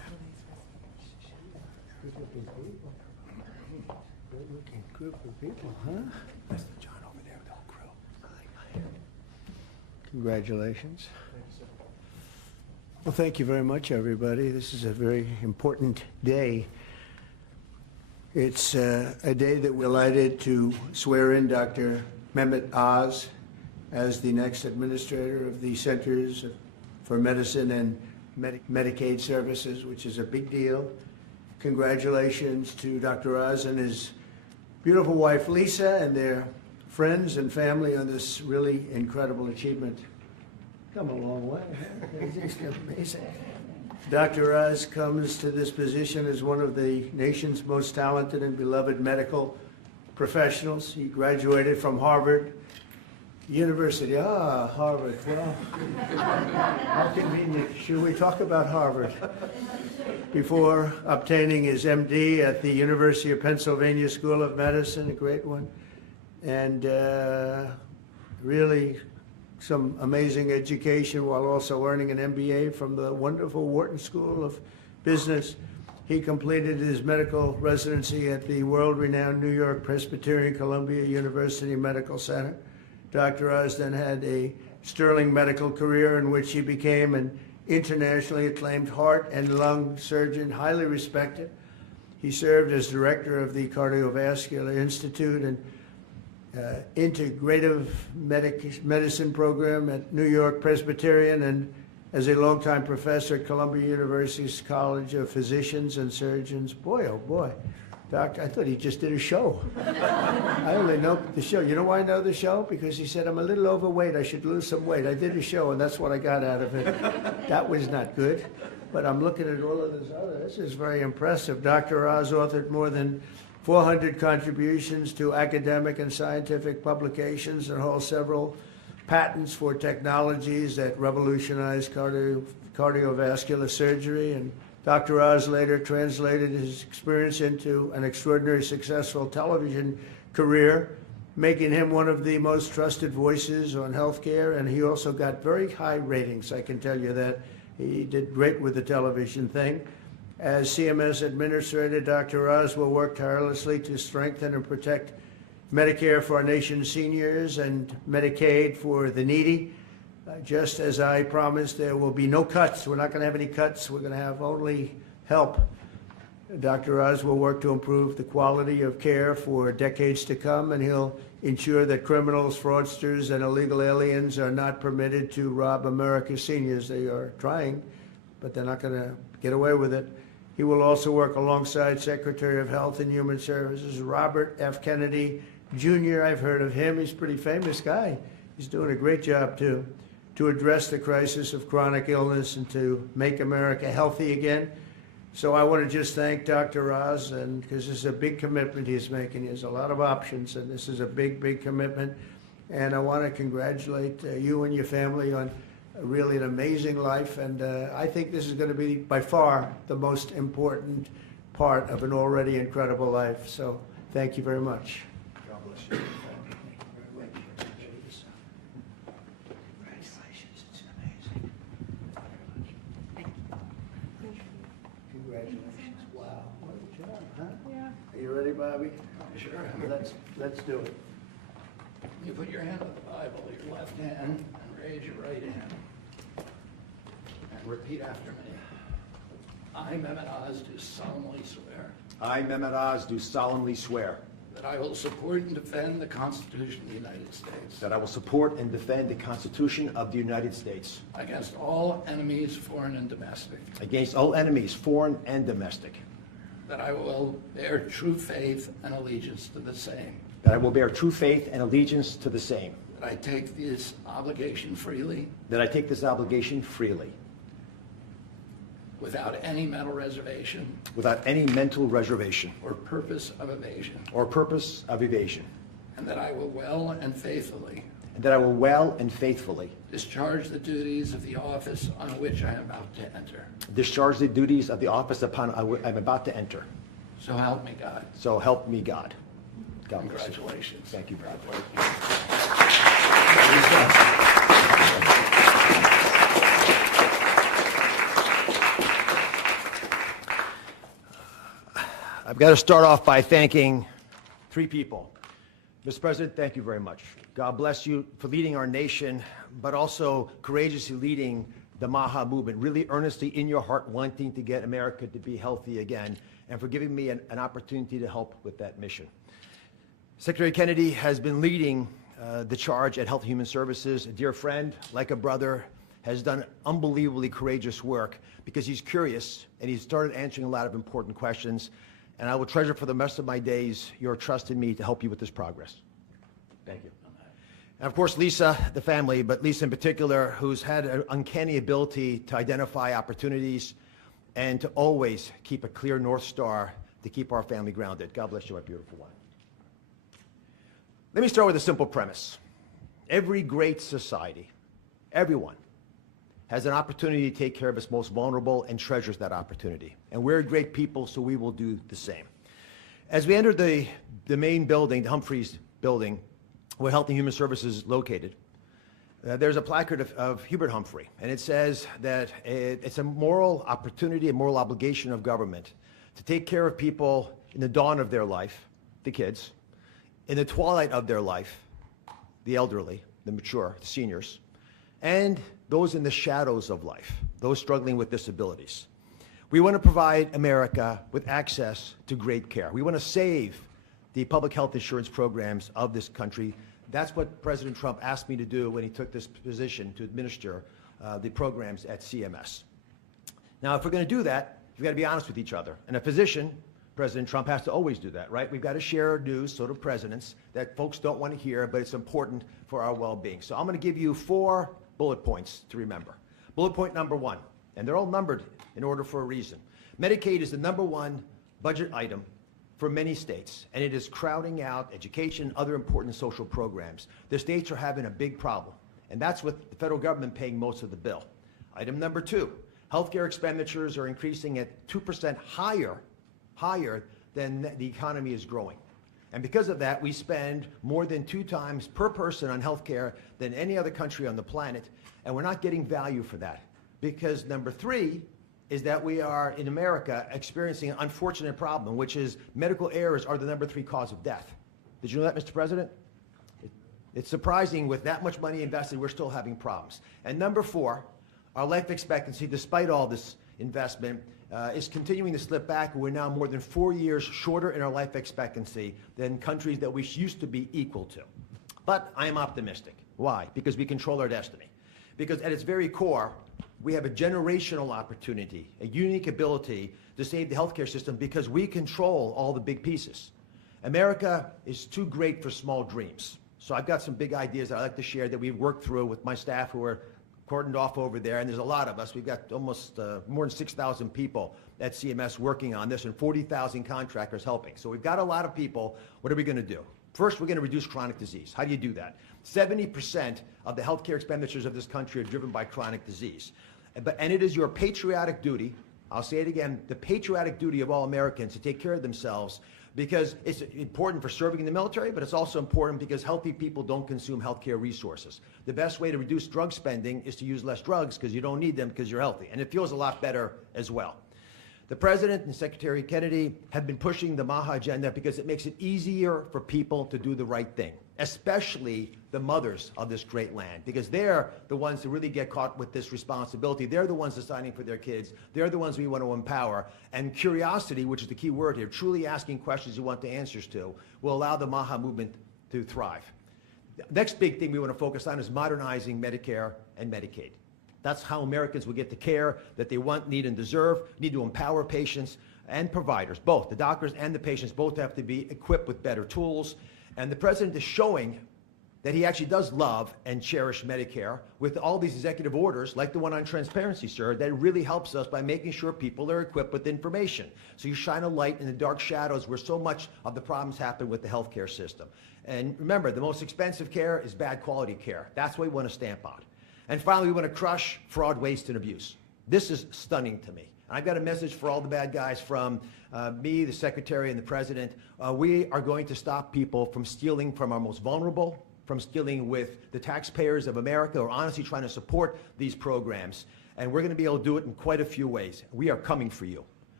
Good-looking people. Good-looking group of people, huh? That's John over there with the whole crew. Congratulations. Well, thank you very much, everybody. This is a very important day. It's a day that we're delighted to swear in Dr. Mehmet Oz as the next administrator of the Centers for Medicine and Medicaid Services, which is a big deal. Congratulations to Dr. Oz and his beautiful wife, Lisa, and their friends and family on this really incredible achievement. Come a long way. Huh? It's amazing. Dr. Oz comes to this position as one of the nation's most talented and beloved medical professionals. He graduated from Harvard University. Ah, Harvard. Well, how convenient. Should we talk about Harvard? Before obtaining his MD at the University of Pennsylvania School of Medicine, a great one, and really some amazing education while also earning an MBA from the wonderful Wharton School of Business. He completed his medical residency at the world-renowned New York Presbyterian Columbia University Medical Center. Dr. Oz then had a sterling medical career in which he became an internationally acclaimed heart and lung surgeon, highly respected. He served as director of the Cardiovascular Institute and integrative medicine program at New York Presbyterian, and as a longtime professor at Columbia University's College of Physicians and Surgeons. Boy, oh boy. Doctor, I thought he just did a show. I only know the show. You know why I know the show? Because he said, I'm a little overweight, I should lose some weight. I did a show, and that's what I got out of it. That was not good. But I'm looking at all of this other. This is very impressive. Dr. Oz authored more than 400 contributions to academic and scientific publications and holds several patents for technologies that revolutionize cardiovascular surgery. And Dr. Oz later translated his experience into an extraordinarily successful television career, making him one of the most trusted voices on healthcare. And he also got very high ratings, I can tell you that. He did great with the television thing. As CMS Administrator, Dr. Oz will work tirelessly to strengthen and protect Medicare for our nation's seniors and Medicaid for the needy. Just as I promised, there will be no cuts. We're not going to have any cuts. We're going to have only help. Dr. Oz will work to improve the quality of care for decades to come, and he'll ensure that criminals, fraudsters, and illegal aliens are not permitted to rob America's seniors. They are trying, but they're not going to get away with it. He will also work alongside Secretary of Health and Human Services, Robert F. Kennedy, Jr. I've heard of him. He's a pretty famous guy. He's doing a great job, too, to address the crisis of chronic illness and to make America healthy again. So I want to just thank Dr. Oz, and because this is a big commitment he's making. He has a lot of options, and this is a big, big commitment. And I want to congratulate you and your family on really an amazing life. And I think this is going to be, by far, the most important part of an already incredible life. So thank you very much. God bless you. Congratulations. It's amazing. Congratulations. Wow. What a job, huh? Yeah. Are you ready, Bobby? Sure. Let's do it. You put your hand on the Bible, your left hand, and raise your right hand. And repeat after me. I, Mehmet Oz, do solemnly swear I, Mehmet Oz, do solemnly swear that I will support and defend the Constitution of the United States that I will support and defend the Constitution of the United States against all enemies, foreign and domestic, against all enemies, foreign and domestic, that I will bear true faith and allegiance to the same, that I will bear true faith and allegiance to the same, that I take this obligation freely that I take this obligation freely, without any mental reservation without any mental reservation or purpose of evasion, or purpose of evasion, and that I will well and faithfully and that I will well and faithfully discharge the duties of the office on which I am about to enter. discharge the duties of the office upon I'm about to enter. So help me God. So help me God. God bless you. Congratulations. Thank you, brother. I've got to start off by thanking three people. Mr. President, thank you very much. God bless you for leading our nation, but also courageously leading the MAHA movement, really earnestly in your heart wanting to get America to be healthy again, and for giving me an opportunity to help with that mission. Secretary Kennedy has been leading the charge at Health and Human Services. A dear friend, like a brother, has done unbelievably courageous work because he's curious and he's started answering a lot of important questions. And I will treasure for the rest of my days your trust in me to help you with this progress. Thank you. And of course, Lisa, the family, but Lisa in particular, who's had an uncanny ability to identify opportunities and to always keep a clear North Star to keep our family grounded. God bless you, my beautiful one. Let me start with a simple premise. Every great society, everyone, has an opportunity to take care of its most vulnerable and treasures that opportunity. And we're great people, so we will do the same. As we entered the main building, the Humphreys building, where Health and Human Services is located, there's a placard of Hubert Humphrey, and it says that it's a moral opportunity, a moral obligation of government to take care of people in the dawn of their life, the kids, in the twilight of their life, the elderly, the mature, the seniors, and those in the shadows of life, those struggling with disabilities. We want to provide America with access to great care. We want to save the public health insurance programs of this country. That's what President Trump asked me to do when he took this position to administer the programs at CMS. Now, if we're going to do that, we've got to be honest with each other. And a physician, President Trump, has to always do that, right? We've got to share news, so do presidents, that folks don't want to hear, but it's important for our well-being. So I'm going to give you 4 bullet points to remember. Bullet point number 1, and they're all numbered in order for a reason. Medicaid is the #1 budget item for many states, and it is crowding out education, other important social programs. The states are having a big problem, and that's with the federal government paying most of the bill. Item number 2, healthcare expenditures are increasing at 2% higher than the economy is growing. And because of that, we spend more than 2 times per person on healthcare than any other country on the planet, and we're not getting value for that. Because number 3 is that we are, in America, experiencing an unfortunate problem, which is medical errors are the number 3 cause of death. Did you know that, Mr. President? It's surprising with that much money invested, we're still having problems. And number 4, our life expectancy, despite all this investment, is continuing to slip back. We're now more than 4 years shorter in our life expectancy than countries that we used to be equal to. But I am optimistic. Why? Because we control our destiny. Because at its very core, we have a generational opportunity, a unique ability to save the healthcare system because we control all the big pieces. America is too great for small dreams. So I've got some big ideas that I'd like to share that we've worked through with my staff who are cordoned off over there, and there's a lot of us. We've got almost more than 6,000 people at CMS working on this and 40,000 contractors helping. So we've got a lot of people. What are we going to do? First, we're going to reduce chronic disease. How do you do that? 70% of the healthcare expenditures of this country are driven by chronic disease. And it is your patriotic duty, I'll say it again, the patriotic duty of all Americans to take care of themselves, because it's important for serving in the military, but it's also important because healthy people don't consume healthcare resources. The best way to reduce drug spending is to use less drugs because you don't need them because you're healthy. And it feels a lot better as well. The President and Secretary Kennedy have been pushing the MAHA agenda because it makes it easier for people to do the right thing, especially the mothers of this great land, because they're the ones who really get caught with this responsibility. They're the ones deciding for their kids. They're the ones we want to empower. And curiosity, which is the key word here, truly asking questions you want the answers to, will allow the MAHA movement to thrive. The next big thing we want to focus on is modernizing Medicare and Medicaid. That's how Americans will get the care that they want, need, and deserve. Need to empower patients and providers, both. The doctors and the patients both have to be equipped with better tools. And the President is showing that he actually does love and cherish Medicare with all these executive orders, like the one on transparency, sir, that really helps us by making sure people are equipped with information. So you shine a light in the dark shadows where so much of the problems happen with the healthcare system. And remember, the most expensive care is bad quality care. That's what we want to stamp out. And finally, we want to crush fraud, waste, and abuse. This is stunning to me. I've got a message for all the bad guys from me, the Secretary, and the President. We are going to stop people from stealing from our most vulnerable, from stealing with the taxpayers of America, who are honestly trying to support these programs. And we're going to be able to do it in quite a few ways. We are coming for you.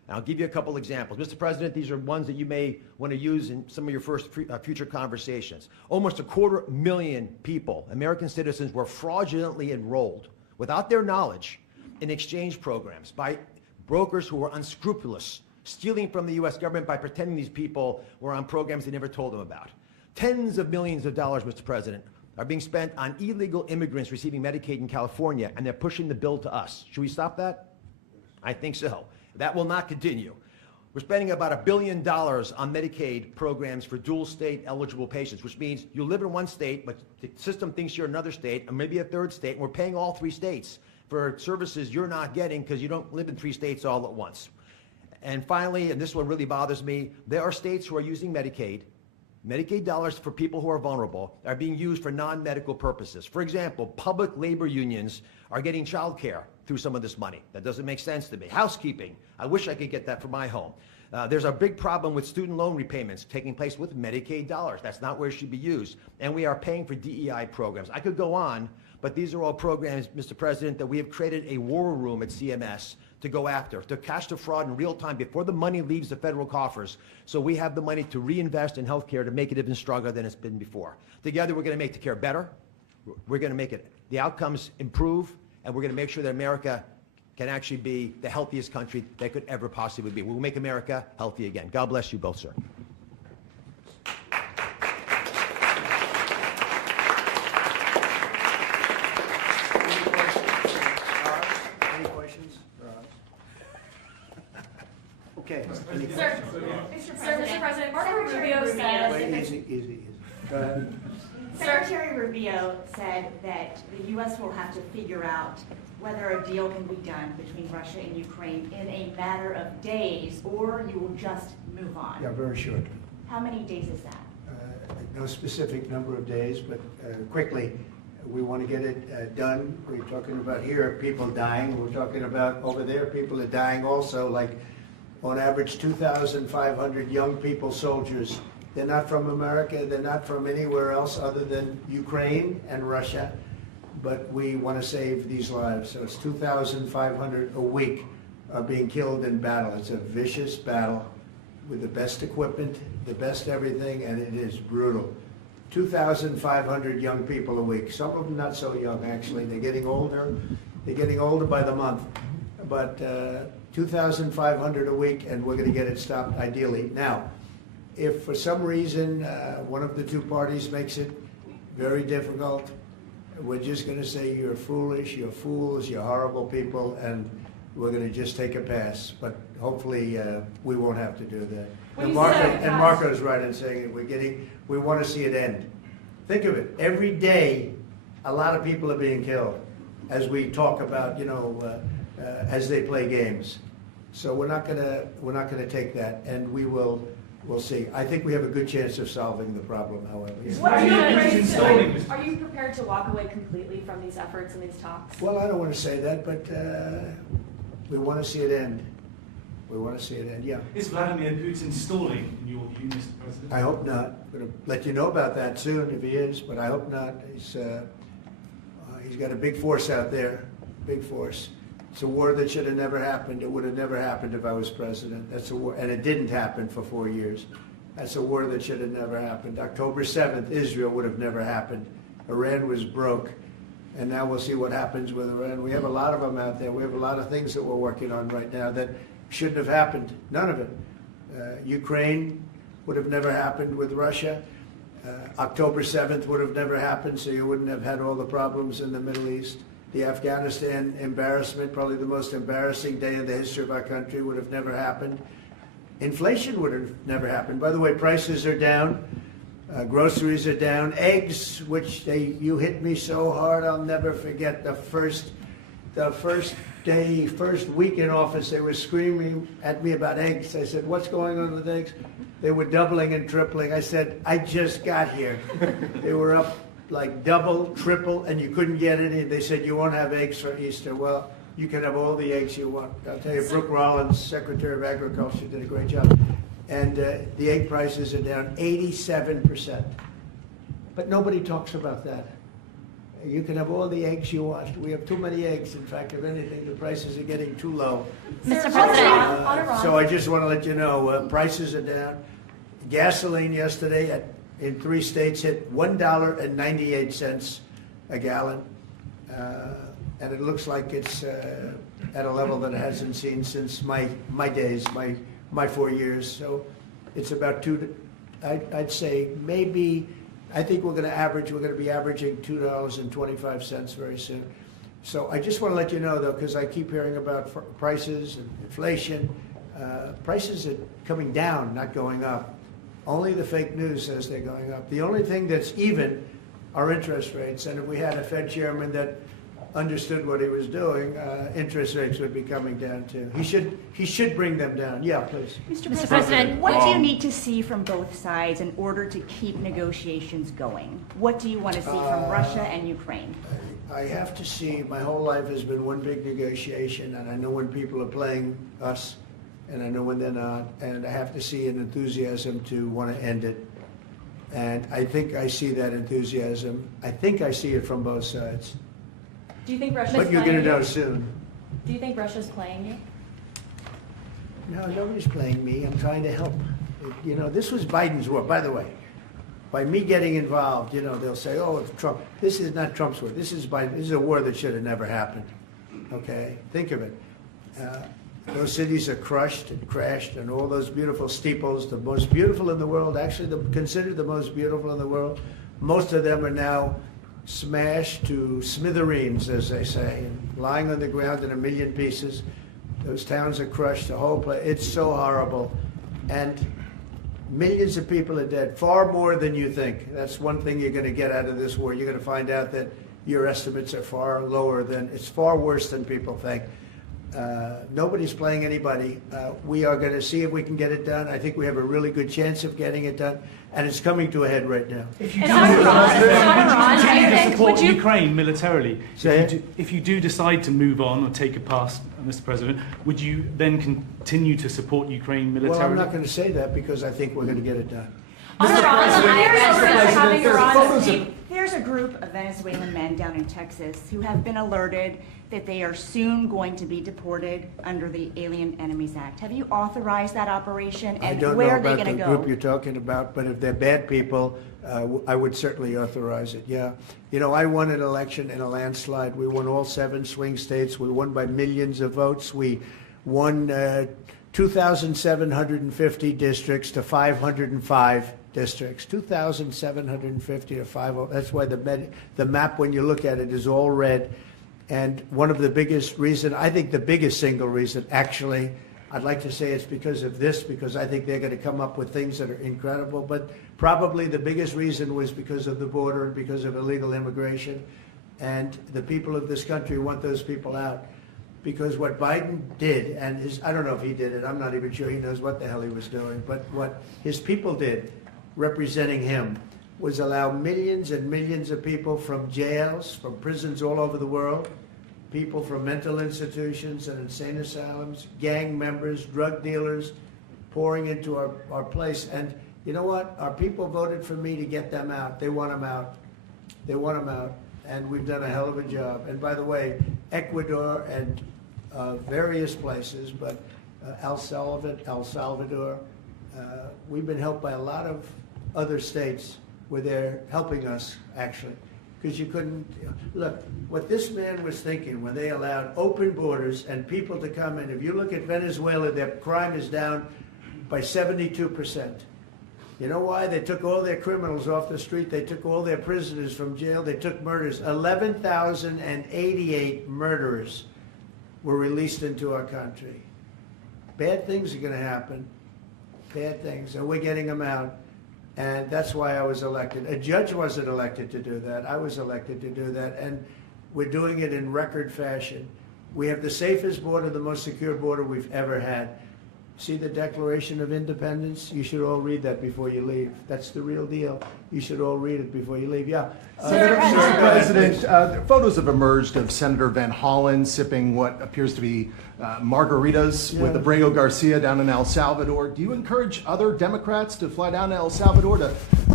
And I'll give you a couple examples. Mr. President, these are ones that you may want to use in some of your future conversations. Almost 250,000 people, American citizens, were fraudulently enrolled without their knowledge in exchange programs by brokers who were unscrupulous, stealing from the U.S. government by pretending these people were on programs they never told them about. Tens of millions of dollars, Mr. President, are being spent on illegal immigrants receiving Medicaid in California, and they're pushing the bill to us. Should we stop that? I think so. That will not continue. We're spending about $1 billion on Medicaid programs for dual state eligible patients, which means you live in one state, but the system thinks you're another state, or maybe a third state, and we're paying all 3 states for services you're not getting because you don't live in 3 states all at once. And finally, and this one really bothers me, there are states who are using Medicaid dollars for people who are vulnerable are being used for non-medical purposes. For example, public labor unions are getting child care through some of this money. That doesn't make sense to me. Housekeeping, I wish I could get that for my home. There's a big problem with student loan repayments taking place with Medicaid dollars. That's not where it should be used. And we are paying for DEI programs. I could go on, but these are all programs, Mr. President, that we have created a war room at CMS to go after, to catch the fraud in real time before the money leaves the federal coffers, so we have the money to reinvest in healthcare to make it even stronger than it's been before. Together, we're going to make the care better. We're going to make the outcomes improve, and we're going to make sure that America can actually be the healthiest country that could ever possibly be. We'll make America healthy again. God bless you both, sir. Any questions? Okay. Sir, Mr. President, Marco Rubio said. Wait, easy. Go ahead. Secretary Rubio said that the U.S. will have to figure out whether a deal can be done between Russia and Ukraine in a matter of days, or you will just move on. Yeah, very short. How many days is that? No specific number of days, but quickly, we want to get it done. We're talking about here people dying. We're talking about over there people are dying also, like on average 2,500 young people, soldiers. They're not from America. They're not from anywhere else other than Ukraine and Russia. But we want to save these lives. So it's 2,500 a week are being killed in battle. It's a vicious battle with the best equipment, the best everything, and it is brutal. 2,500 young people a week. Some of them not so young, actually. They're getting older. They're getting older by the month. But 2,500 a week, and we're going to get it stopped ideally. Now, if for some reason one of the two parties makes it very difficult, we're just going to say you're foolish, you're fools, you're horrible people, and we're going to just take a pass. But hopefully we won't have to do that. And Marco's right in saying it. We want to see it end. Think of it. Every day, a lot of people are being killed as we talk about, as they play games. So we're not going to take that, and we'll see. I think we have a good chance of solving the problem, however. Are you prepared to walk away completely from these efforts and these talks? Well, I don't want to say that, but we want to see it end. We want to see it end, yeah. Is Vladimir Putin stalling, in your view, Mr. President? I hope not. I'm going to let you know about that soon if he is, but I hope not. He's got a big force out there, big force. It's a war that should have never happened. It would have never happened if I was president. That's a war, and it didn't happen for 4 years. That's a war that should have never happened. October 7th, Israel would have never happened. Iran was broke, and now we'll see what happens with Iran. We have a lot of them out there. We have a lot of things that we're working on right now that shouldn't have happened. None of it. Ukraine would have never happened with Russia. October 7th would have never happened, so you wouldn't have had all the problems in the Middle East. The Afghanistan embarrassment, probably the most embarrassing day in the history of our country, would have never happened. Inflation would have never happened. By the way, prices are down. Groceries are down. Eggs, which you hit me so hard, I'll never forget the first week in office, they were screaming at me about eggs. I said, what's going on with eggs? They were doubling and tripling. I said, I just got here. They were up like double, triple, and you couldn't get any. They said, you won't have eggs for Easter. Well, you can have all the eggs you want. I'll tell you, Brooke Rollins, Secretary of Agriculture, did a great job. And the egg prices are down 87%. But nobody talks about that. You can have all the eggs you want. We have too many eggs. In fact, if anything, the prices are getting too low. Mr. So President, I just want to let you know, prices are down. Gasoline yesterday in 3 states hit $1.98 a gallon. And it looks like it's at a level that it hasn't seen since my days, my 4 years. So it's about I'd say maybe, I think we're going to be averaging $2.25 very soon. So I just want to let you know, though, because I keep hearing about prices and inflation. Prices are coming down, not going up. Only the fake news says they're going up. The only thing that's even are interest rates. And if we had a Fed chairman that understood what he was doing, interest rates would be coming down too. He should bring them down. Yeah, please. Mr. President, what do you need to see from both sides in order to keep negotiations going? What do you want to see from Russia and Ukraine? I have to see, my whole life has been one big negotiation, and I know when people are playing us, and I know when they're not, and I have to see an enthusiasm to want to end it. And I think I see that enthusiasm. I think I see it from both sides. do you think Russia's But you're playing going to you? know soon. Do you think Russia's playing you? No, nobody's playing me. I'm trying to help. You know, this was Biden's war, by the way. By me getting involved, you know, they'll say, oh, it's Trump. This is not Trump's war. This is Biden. This is a war that should have never happened. Okay? Think of it. Those cities are crushed and crashed, and all those beautiful steeples, the most beautiful in the world, actually considered the most beautiful in the world, most of them are now smashed to smithereens, as they say, and lying on the ground in a million pieces. Those towns are crushed, the whole place. It's so horrible. And millions of people are dead, far more than you think. That's one thing you're going to get out of this war. You're going to find out that your estimates are far lower than, it's far worse than people think. Nobody's playing anybody. We are going to see if we can get it done. I think we have a really good chance of getting it done, and it's coming to a head right now. If you And do Iran, continue to and support would you- Ukraine militarily, Say if you do decide to move on or take a pass, Mr. President, would you then continue to support Ukraine militarily? Well, I'm not going to say that because I think we're going to get it done. There's a group of Venezuelan men down in Texas who have been alerted that they are soon going to be deported under the Alien Enemies Act. Have you authorized that operation, I and don't know where are they about going the to group go? you're talking about, but if they're bad people, I would certainly authorize it, yeah. You know, I won an election in a landslide. We won all 7 swing states. We won by millions of votes. We won 2,750 districts to 505 districts. 2,750 to 505. That's why the map, when you look at it, is all red. And one of the biggest reason, I think the biggest single reason, actually, I'd like to say it's because of this, because I think they're going to come up with things that are incredible. But probably the biggest reason was because of the border and because of illegal immigration. And the people of this country want those people out. Because what Biden did, and I don't know if he did it, I'm not even sure he knows what the hell he was doing, but what his people did, representing him, was allow millions and millions of people from jails, from prisons all over the world, people from mental institutions and insane asylums, gang members, drug dealers, pouring into our place. And you know what? Our people voted for me to get them out. They want them out. They want them out. And we've done a hell of a job. And by the way, Ecuador and various places, but El Salvador, we've been helped by a lot of other states where they're helping us, actually. Because you couldn't, look, what this man was thinking when they allowed open borders and people to come in, if you look at Venezuela, their crime is down by 72%. You know why? They took all their criminals off the street. They took all their prisoners from jail. They took murders. 11,088 murderers were released into our country. Bad things are going to happen. Bad things. And we're getting them out. And that's why I was elected. A judge wasn't elected to do that. I was elected to do that. And we're doing it in record fashion. We have the safest border, the most secure border we've ever had. See the Declaration of Independence? You should all read that before you leave. That's the real deal. You should all read it before you leave. Yeah. Mr. President, photos have emerged of Senator Van Hollen sipping what appears to be margaritas with Abrego Garcia down in El Salvador. Do you encourage other Democrats to fly down to El Salvador to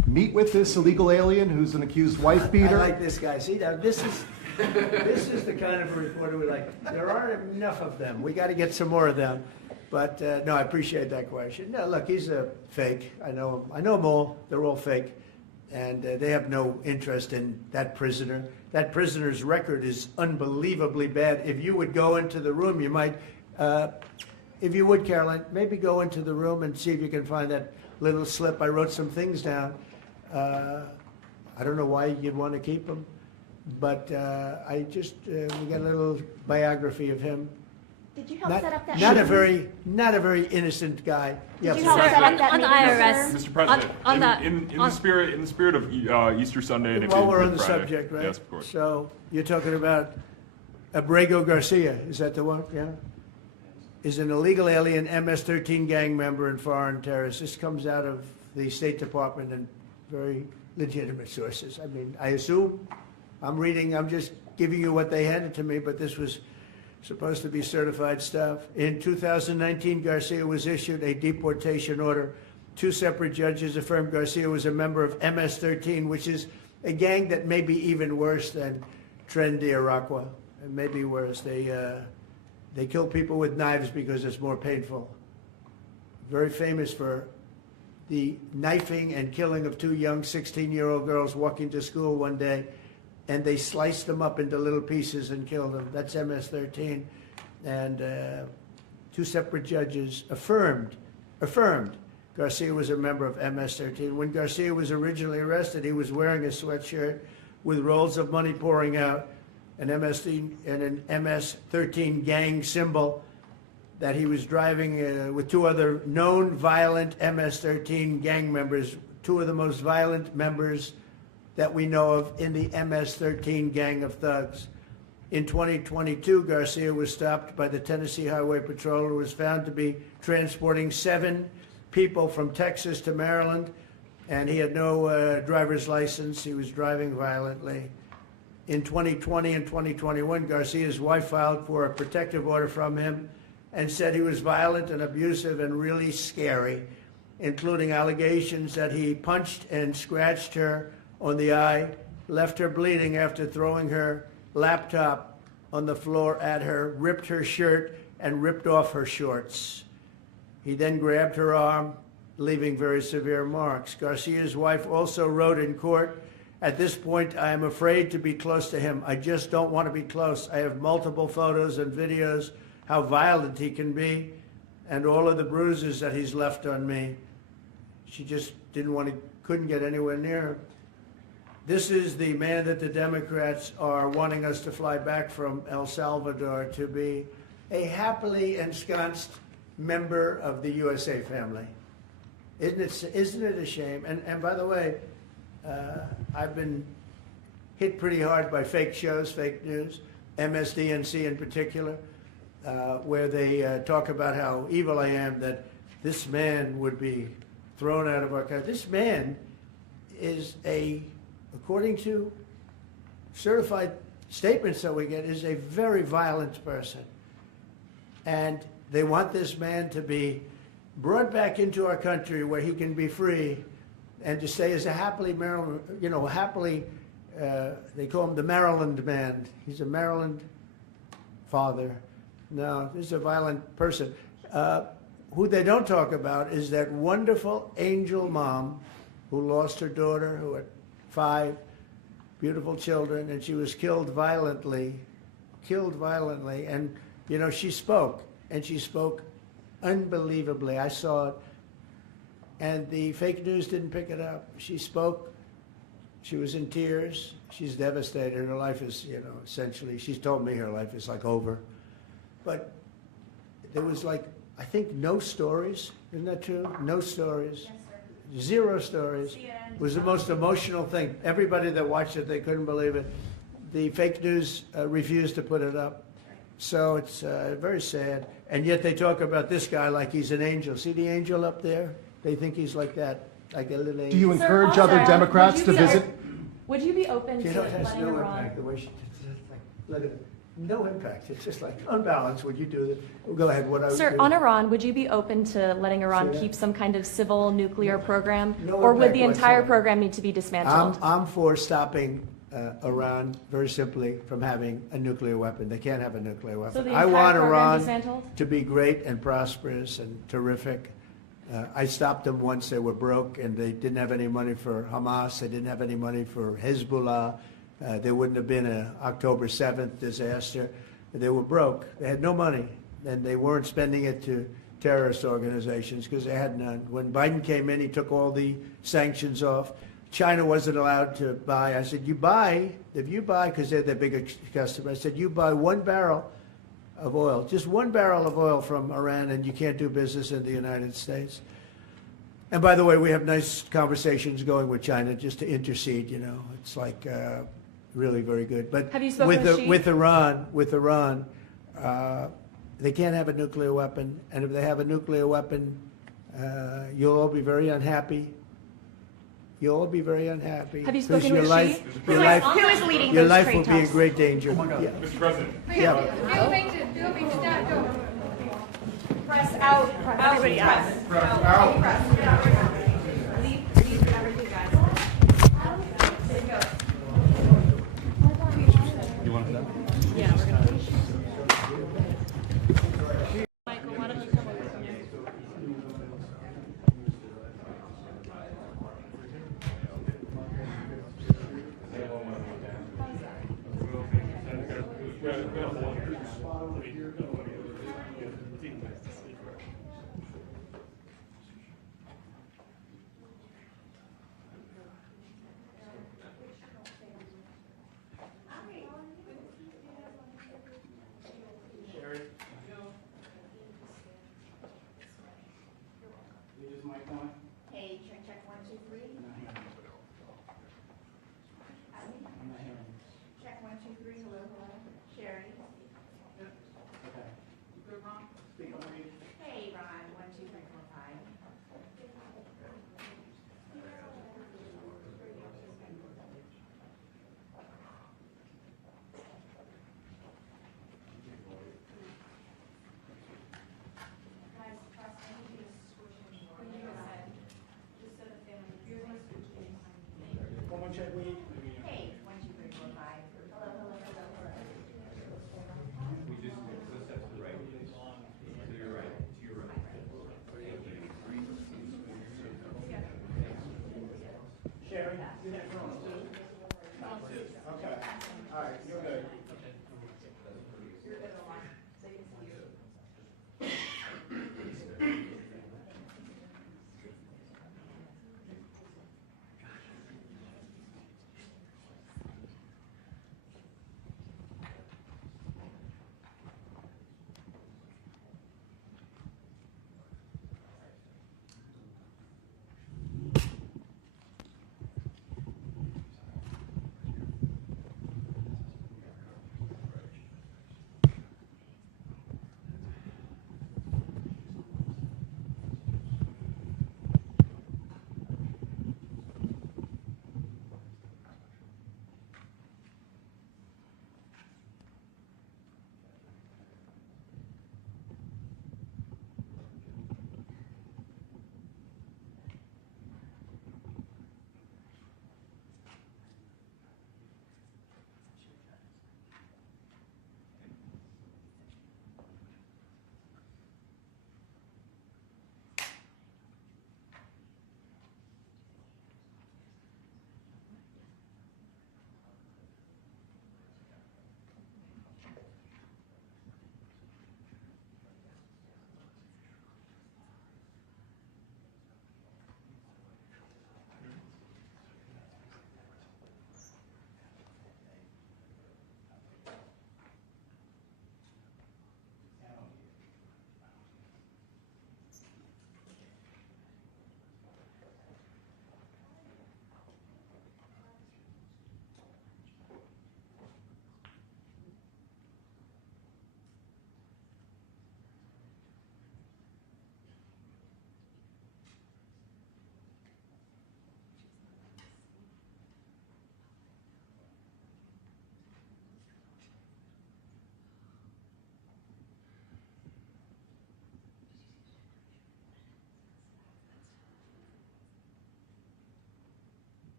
meet with this illegal alien who's an accused wife I beater? like this guy. See, now this is the kind of a reporter we like. There aren't enough of them. We got to get some more of them. But no, I appreciate that question. No, look, he's a fake. I know him. I know them all. They're all fake, and they have no interest in that prisoner. That prisoner's record is unbelievably bad. If you would go into the room, you might, if you would, Caroline, maybe go into the room and see if you can find that little slip. I wrote some things down. I don't know why you'd want to keep him, but we got a little biography of him. Did you help set up that? Not a very innocent guy. Did you help set up that on the meeting, IRS. sir? Mr. President, on the- in the spirit of Easter Sunday and While we're on Good the Friday. subject, right? Yes, of course. So you're talking about Abrego Garcia, is that the one? Yeah? Is an illegal alien MS-13 gang member and foreign terrorist. This comes out of the State Department and very legitimate sources. I mean, I assume, I'm just giving you what they handed to me, but this was supposed to be certified stuff. In 2019, Garcia was issued a deportation order. 2 separate judges affirmed Garcia was a member of MS-13, which is a gang that may be even worse than Tren de Aragua. It may be worse. They kill people with knives because it's more painful. Very famous for the knifing and killing of 2 young 16-year-old girls walking to school one day, and they sliced them up into little pieces and killed them. That's MS-13. And 2 separate judges affirmed Garcia was a member of MS-13. When Garcia was originally arrested, he was wearing a sweatshirt with rolls of money pouring out, an MS-13 gang symbol that he was driving with 2 other known violent MS-13 gang members, 2 of the most violent members that we know of in the MS-13 gang of thugs. In 2022, Garcia was stopped by the Tennessee Highway Patrol and was found to be transporting 7 people from Texas to Maryland, and he had no driver's license. He was driving violently. In 2020 and 2021, Garcia's wife filed for a protective order from him and said he was violent and abusive and really scary, including allegations that he punched and scratched her on the eye, left her bleeding after throwing her laptop on the floor at her, ripped her shirt, and ripped off her shorts. He then grabbed her arm, leaving very severe marks. Garcia's wife also wrote in court, "At this point, I am afraid to be close to him. I just don't want to be close. I have multiple photos and videos how violent he can be and all of the bruises that he's left on me." She just couldn't get anywhere near him. This is the man that the Democrats are wanting us to fly back from El Salvador to be a happily ensconced member of the USA family. Isn't it a shame? And by the way, I've been hit pretty hard by fake shows, fake news, MSDNC in particular, where they talk about how evil I am, that this man would be thrown out of our country. This man is according to certified statements that we get, is a very violent person. And they want this man to be brought back into our country where he can be free and to stay as a happily Maryland, they call him the Maryland man. He's a Maryland father. No, this is a violent person. Who they don't talk about is that wonderful angel mom who lost her daughter, who had 5 beautiful children, and she was killed violently. And, she spoke, and she spoke unbelievably. I saw it, and the fake news didn't pick it up. She spoke. She was in tears. She's devastated. Her life is, essentially, she's told me her life is like over. But there was I think no stories. Isn't that true? No stories. Yes, sir. 0 stories. It was the most emotional thing. Everybody that watched it, they couldn't believe it. The fake news refused to put it up. So it's very sad. And yet they talk about this guy like he's an angel. See the angel up there? They think he's like that, like a little angel. Do you Sir, encourage also, other Democrats to visit? Would you be open to It has letting no Iran? impact the way she, look at it. No impact. It's just like unbalanced. Would you do that? Go ahead. What I was Sir, gonna- on Iran, would you be open to letting Iran Say that. keep some kind of civil nuclear program? No Or would impact the entire whatsoever. program need to be dismantled? I'm for stopping Iran very simply from having a nuclear weapon. They can't have a nuclear weapon. So the I entire want program Iran dismantled? to be great and prosperous and terrific. I stopped them once they were broke and they didn't have any money for Hamas. They didn't have any money for Hezbollah. There wouldn't have been an October 7th disaster. They were broke. They had no money, and they weren't spending it to terrorist organizations because they had none. When Biden came in, he took all the sanctions off. China wasn't allowed to buy. I said, if you buy, because they're their biggest customer, I said, you buy 1 barrel of oil, just 1 barrel of oil from Iran, and you can't do business in the United States. And by the way, we have nice conversations going with China just to intercede, you know. It's like really very good. But Have you spoken with Xi? with Iran, they can't have a nuclear weapon. And if they have a nuclear weapon, you'll all be very unhappy. You'll all be very unhappy. Have you 'Cause spoken your with life, Xi? your life, Who is leading your those life trade will be in talks? great danger. Yeah. Mr. President. Yeah. Press out. Everybody out. Leave everything, guys. You want to? Yeah, we're gonna. Michael, why don't you come over here? Hey, check, 1, 2, 3. Check 1, 2, 3. Hello. Sherry. Hey, Ron. 1, 2, 3, 4, 5. Hey, 1, 2, 3, 4, 5. Hello. Sherry? Okay. All right, you're good.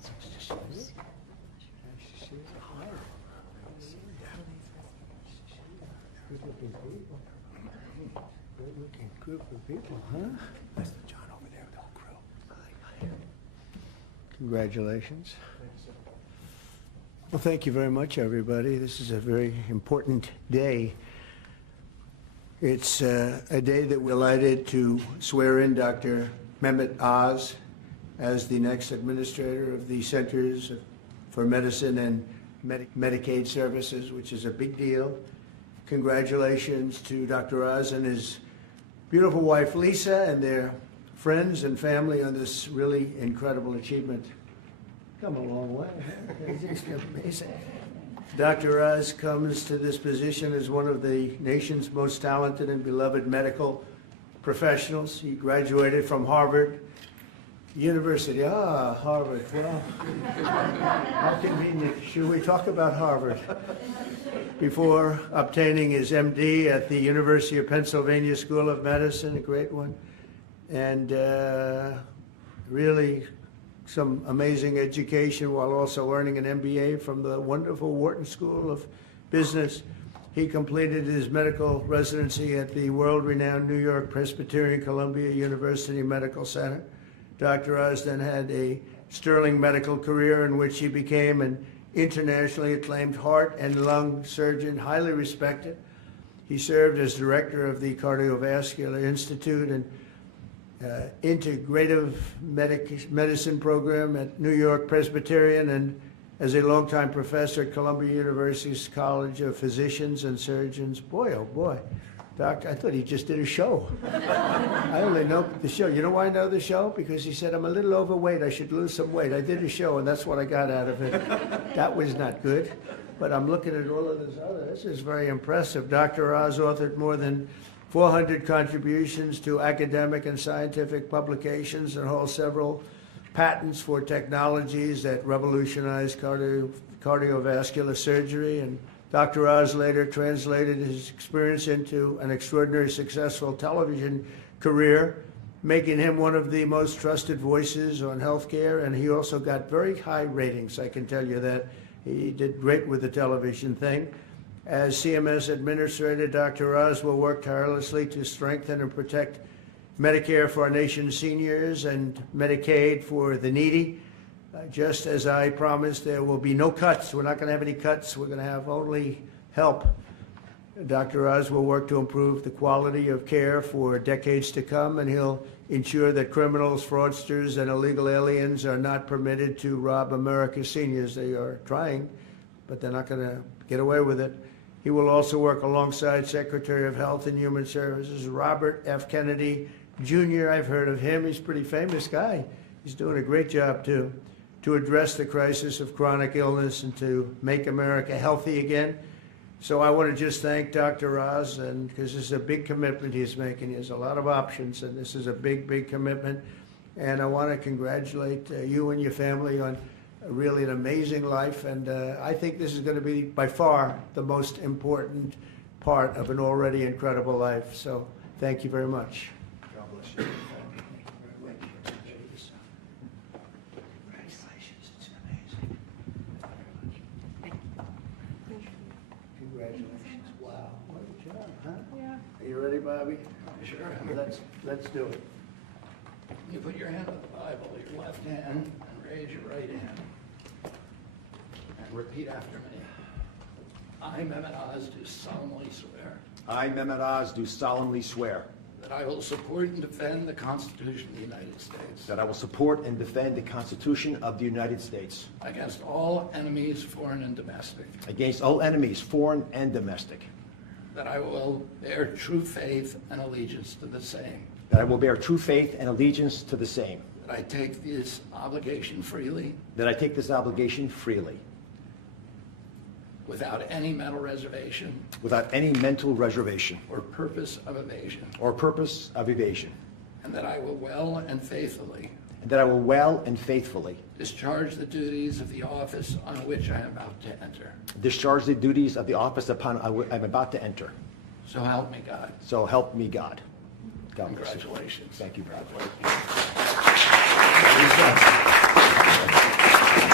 Good-looking people. Good-looking group of people, huh? That's John over there with the whole crew. Congratulations. Well, thank you very much, everybody. This is a very important day. It's a day that we're delighted to swear in Dr. Mehmet Oz as the next administrator of the Centers for Medicine and Medicaid Services, which is a big deal. Congratulations to Dr. Oz and his beautiful wife, Lisa, and their friends and family on this really incredible achievement. Come a long way. It's just amazing. Dr. Oz comes to this position as one of the nation's most talented and beloved medical professionals. He graduated from Harvard University. Ah, Harvard. Well, how convenient. Should we talk about Harvard? Before obtaining his MD at the University of Pennsylvania School of Medicine, a great one, and really some amazing education while also earning an MBA from the wonderful Wharton School of Business. He completed his medical residency at the world-renowned New York Presbyterian Columbia University Medical Center. Dr. Oz then had a sterling medical career in which he became an internationally acclaimed heart and lung surgeon, highly respected. He served as director of the Cardiovascular Institute and integrative medicine program at New York Presbyterian, and as a longtime professor at Columbia University's College of Physicians and Surgeons. Boy, oh boy. Doctor, I thought he just did a show. I only know the show. You know why I know the show? Because he said, I'm a little overweight. I should lose some weight. I did a show, and that's what I got out of it. That was not good. But I'm looking at all of this other. This is very impressive. Dr. Oz authored more than 400 contributions to academic and scientific publications and holds several patents for technologies that revolutionize cardiovascular surgery. And Dr. Oz later translated his experience into an extraordinarily successful television career, making him one of the most trusted voices on healthcare. And he also got very high ratings, I can tell you that. He did great with the television thing. As CMS Administrator, Dr. Oz will work tirelessly to strengthen and protect Medicare for our nation's seniors and Medicaid for the needy. Just as I promised, there will be no cuts. We're not going to have any cuts. We're going to have only help. Dr. Oz will work to improve the quality of care for decades to come, and he'll ensure that criminals, fraudsters, and illegal aliens are not permitted to rob America's seniors. They are trying, but they're not going to get away with it. He will also work alongside Secretary of Health and Human Services, Robert F. Kennedy, Jr. I've heard of him. He's a pretty famous guy. He's doing a great job, too, to address the crisis of chronic illness and to make America healthy again. So I want to just thank Dr. Oz, and because this is a big commitment he's making. He has a lot of options, and this is a big, big commitment. And I want to congratulate you and your family on really an amazing life. And I think this is going to be by far the most important part of an already incredible life. So thank you very much. God bless you. Congratulations. It's amazing. Congratulations. Wow. What a job, huh? Yeah. Are you ready, Bobby? Sure. Let's do it. You put your hand on the Bible, your left hand, and raise your right hand. And repeat after me. I, Mehmet Oz, do solemnly swear I, Mehmet Oz, do solemnly swear that I will support and defend the Constitution of the United States that I will support and defend the Constitution of the United States against all enemies, foreign and domestic, against all enemies, foreign and domestic, that I will bear true faith and allegiance to the same, that I will bear true faith and allegiance to the same, that I take this obligation freely that I take this obligation freely, without any mental reservation without any mental reservation or purpose of evasion, or purpose of evasion, and that I will well and faithfully and that I will well and faithfully discharge the duties of the office on which I am about to enter. discharge the duties of the office upon I'm about to enter. So help me God. So help me God. God bless you. Congratulations. Thank you very much. God bless you.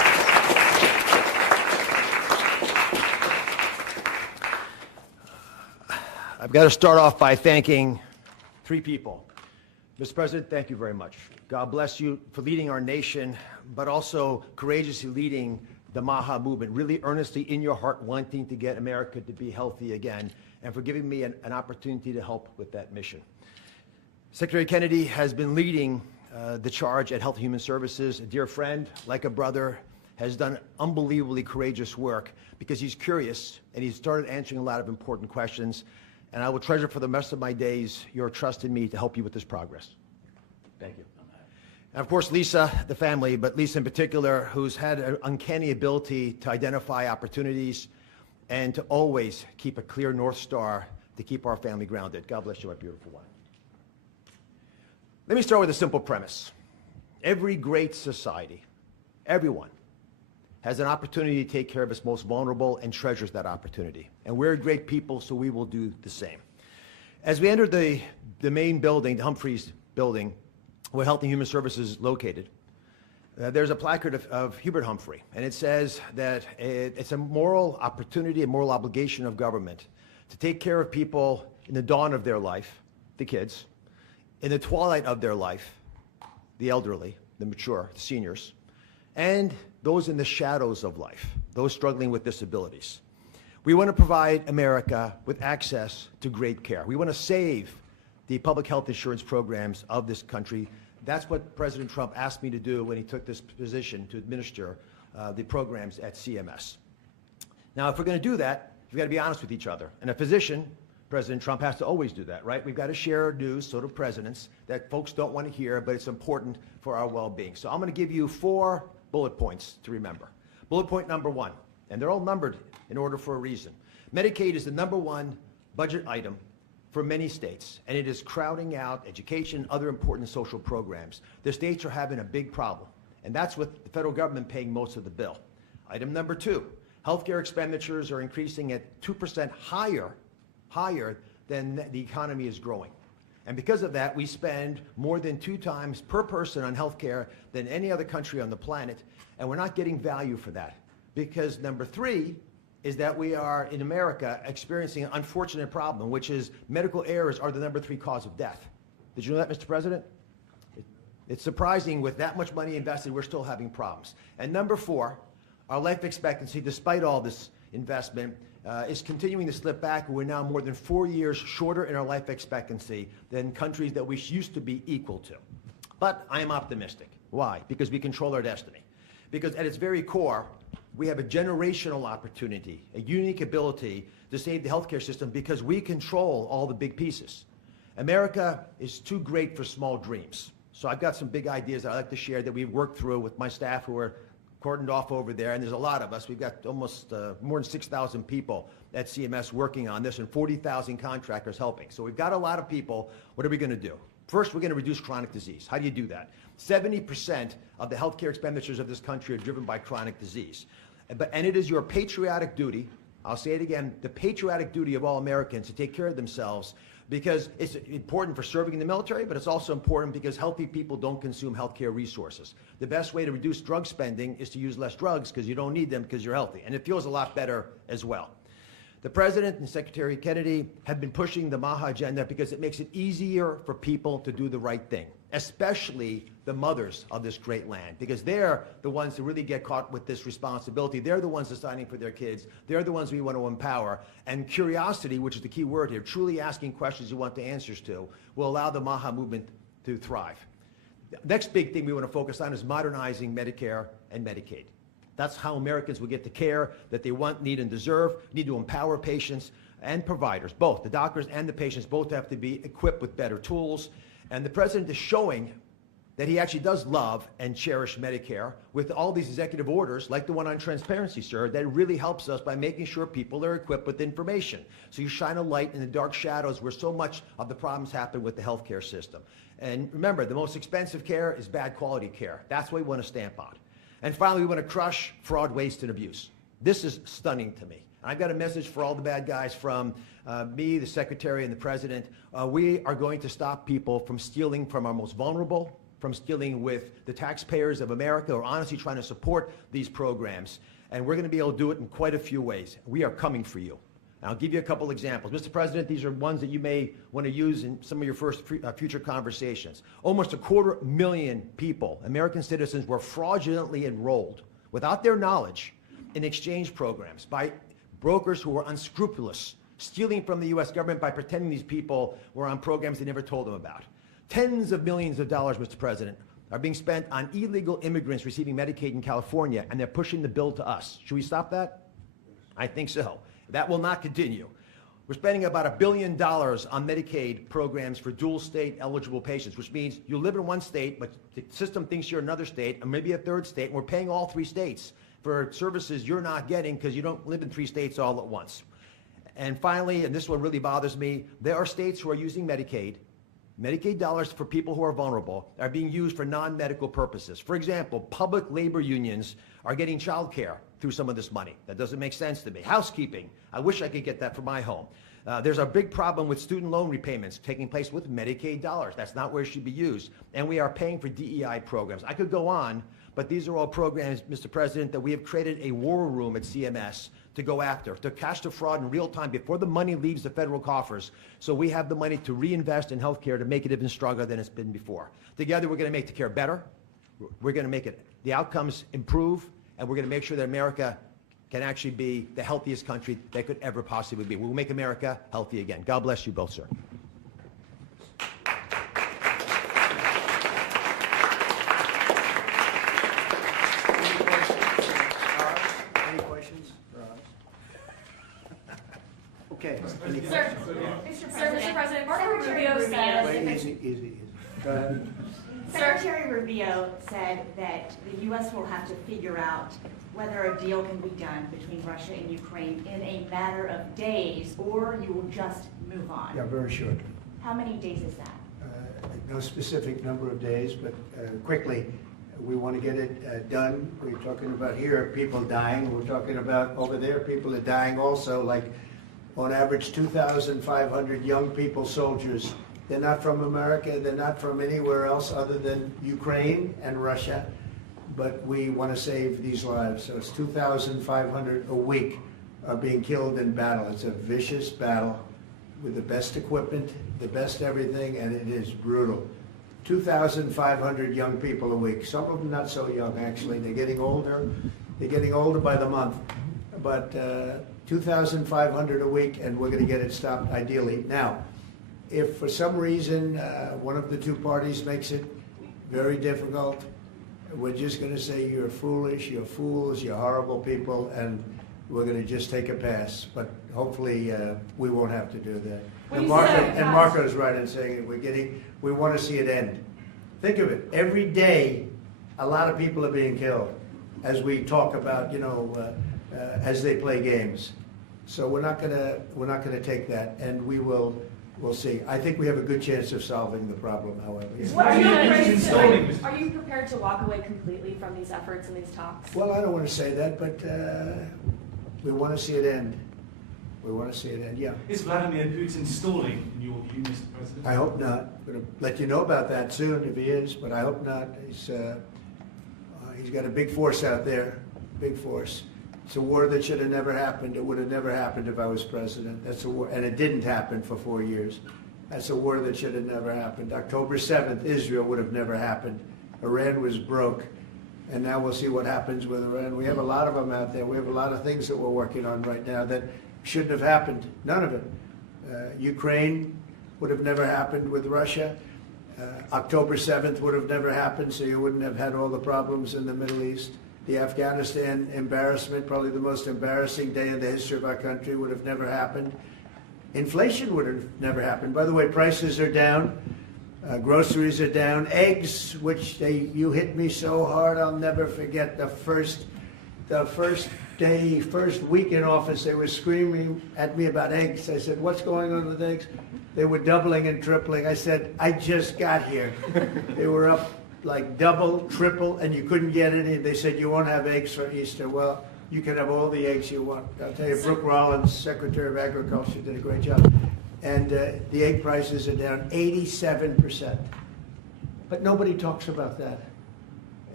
I've got to start off by thanking three people. Mr. President, thank you very much. God bless you for leading our nation, but also courageously leading the MAHA movement, really earnestly in your heart wanting to get America to be healthy again, and for giving me an opportunity to help with that mission. Secretary Kennedy has been leading the charge at Health and Human Services. A dear friend, like a brother, has done unbelievably courageous work because he's curious and he's started answering a lot of important questions. And I will treasure for the rest of my days your trust in me to help you with this progress. Thank you. And of course, Lisa, the family, but Lisa in particular, who's had an uncanny ability to identify opportunities and to always keep a clear North Star to keep our family grounded. God bless you, my beautiful one. Let me start with a simple premise. Every great society, everyone, has an opportunity to take care of its most vulnerable and treasures that opportunity. And we're great people, so we will do the same. As we entered the main building, the Humphreys building, where Health and Human Services is located, there's a placard of Hubert Humphrey, and it says that it's a moral opportunity, a moral obligation of government to take care of people in the dawn of their life, the kids, in the twilight of their life, the elderly, the mature, the seniors, and those in the shadows of life, those struggling with disabilities. We want to provide America with access to great care. We want to save the public health insurance programs of this country. That's what President Trump asked me to do when he took this position to administer the programs at CMS. Now, if we're going to do that, we've got to be honest with each other. And a physician, President Trump, has to always do that, right? We've got to share news, sort of presidents, that folks don't want to hear, but it's important for our well-being. So I'm going to give you 4 bullet points to remember. Bullet point number 1, and they're all numbered in order for a reason. Medicaid is the #1 budget item for many states, and it is crowding out education, other important social programs. The states are having a big problem, and that's with the federal government paying most of the bill. Item number 2, healthcare expenditures are increasing at 2% higher than the economy is growing. And because of that, we spend more than 2 times per person on healthcare than any other country on the planet, and we're not getting value for that. Because number 3 is that we are, in America, experiencing an unfortunate problem, which is medical errors are the number 3 cause of death. Did you know that, Mr. President? It's surprising with that much money invested, we're still having problems. And number 4, our life expectancy, despite all this investment, is continuing to slip back. We're now more than 4 years shorter in our life expectancy than countries that we used to be equal to. But I am optimistic. Why? Because we control our destiny. Because at its very core, we have a generational opportunity, a unique ability to save the healthcare system because we control all the big pieces. America is too great for small dreams. So I've got some big ideas that I'd like to share that we've worked through with my staff who are cordoned off over there, and there's a lot of us. We've got almost more than 6,000 people at CMS working on this and 40,000 contractors helping. So we've got a lot of people. What are we going to do? First, we're going to reduce chronic disease. How do you do that? 70% of the healthcare expenditures of this country are driven by chronic disease. And it is your patriotic duty, I'll say it again, the patriotic duty of all Americans to take care of themselves, because it's important for serving in the military, but it's also important because healthy people don't consume healthcare resources. The best way to reduce drug spending is to use less drugs because you don't need them because you're healthy. And it feels a lot better as well. The President and Secretary Kennedy have been pushing the MAHA agenda because it makes it easier for people to do the right thing, especially the mothers of this great land, because they're the ones who really get caught with this responsibility. They're the ones deciding for their kids. They're the ones we want to empower. And curiosity, which is the key word here, truly asking questions you want the answers to, will allow the MAHA movement to thrive. The next big thing we want to focus on is modernizing Medicare and Medicaid. That's how Americans will get the care that they want, need, and deserve. We need to empower patients and providers, both. The doctors and the patients both have to be equipped with better tools. And the President is showing that he actually does love and cherish Medicare with all these executive orders, like the one on transparency, sir, that really helps us by making sure people are equipped with information. So you shine a light in the dark shadows where so much of the problems happen with the healthcare system. And remember, the most expensive care is bad quality care. That's what we want to stamp out. And finally, we want to crush fraud, waste, and abuse. This is stunning to me. I've got a message for all the bad guys from me, the Secretary, and the President. We are going to stop people from stealing from our most vulnerable, from stealing with the taxpayers of America who are honestly trying to support these programs. And we're going to be able to do it in quite a few ways. We are coming for you. I'll give you a couple examples. Mr. President, these are ones that you may want to use in some of your future conversations. Almost 250,000 people, American citizens, were fraudulently enrolled without their knowledge in exchange programs by brokers who were unscrupulous, stealing from the U.S. government by pretending these people were on programs they never told them about. Tens of millions of dollars, Mr. President, are being spent on illegal immigrants receiving Medicaid in California, and they're pushing the bill to us. Should we stop that? I think so. That will not continue. We're spending about $1 billion on Medicaid programs for dual state eligible patients, which means you live in one state, but the system thinks you're another state, and maybe a third state, and we're paying all 3 states for services you're not getting because you don't live in 3 states all at once. And finally, and this one really bothers me, there are states who are using Medicaid. Medicaid dollars for people who are vulnerable are being used for non-medical purposes. For example, public labor unions are getting child care through some of this money. That doesn't make sense to me. Housekeeping, I wish I could get that for my home. There's a big problem with student loan repayments taking place with Medicaid dollars. That's not where it should be used. And we are paying for DEI programs. I could go on, but these are all programs, Mr. President, that we have created a war room at CMS to go after, to catch the fraud in real time before the money leaves the federal coffers, so we have the money to reinvest in healthcare to make it even stronger than it's been before. Together, we're going to make the care better. We're going to make the outcomes improve, and we're going to make sure that America can actually be the healthiest country that could ever possibly be. We'll make America healthy again. God bless you both, sir. Any questions for us? Okay. Any Sir, Mr. President, Marco Rubio said. Wait, easy. Go ahead. Secretary Rubio said that the U.S. will have to figure out whether a deal can be done between Russia and Ukraine in a matter of days, or you will just move on. Yeah, very shortly. How many days is that? No specific number of days, but quickly. We want to get it done. We're talking about here people dying. We're talking about over there people are dying also, like on average 2,500 young people, soldiers. They're not from America. They're not from anywhere else other than Ukraine and Russia. But we want to save these lives. So it's 2,500 a week are being killed in battle. It's a vicious battle with the best equipment, the best everything, and it is brutal. 2,500 young people a week. Some of them not so young, actually. They're getting older. They're getting older by the month. But 2,500 a week, and we're going to get it stopped ideally. Now, if for some reason one of the two parties makes it very difficult, we're just going to say you're foolish, you're fools, you're horrible people, and we're going to just take a pass. But hopefully we won't have to do that. And Marco's right in saying it. We want to see it end. Think of it. Every day, a lot of people are being killed, as we talk about, as they play games. So we're not gonna take that, and we'll see. I think we have a good chance of solving the problem, however. Yeah. Are you prepared to walk away completely from these efforts and these talks? Well, I don't want to say that, but we want to see it end. We want to see it end, yeah. Is Vladimir Putin stalling, in your view, Mr. President? I hope not. I'm going to let you know about that soon if he is, but I hope not. He's got a big force out there, big force. It's a war that should have never happened. It would have never happened if I was president. That's a war, and it didn't happen for 4 years. That's a war that should have never happened. October 7th, Israel would have never happened. Iran was broke, and now we'll see what happens with Iran. We have a lot of them out there. We have a lot of things that we're working on right now that shouldn't have happened. None of it. Ukraine would have never happened with Russia. October 7th would have never happened, so you wouldn't have had all the problems in the Middle East. The Afghanistan embarrassment, probably the most embarrassing day in the history of our country, would have never happened. Inflation would have never happened. By the way, prices are down. Groceries are down. Eggs, which you hit me so hard, I'll never forget the first week in office, they were screaming at me about eggs. I said, what's going on with eggs? They were doubling and tripling. I said, I just got here. They were up like double, triple, and you couldn't get any. They said, you won't have eggs for Easter. Well, you can have all the eggs you want. I'll tell you, Brooke Rollins, Secretary of Agriculture, did a great job. And the egg prices are down 87%. But nobody talks about that.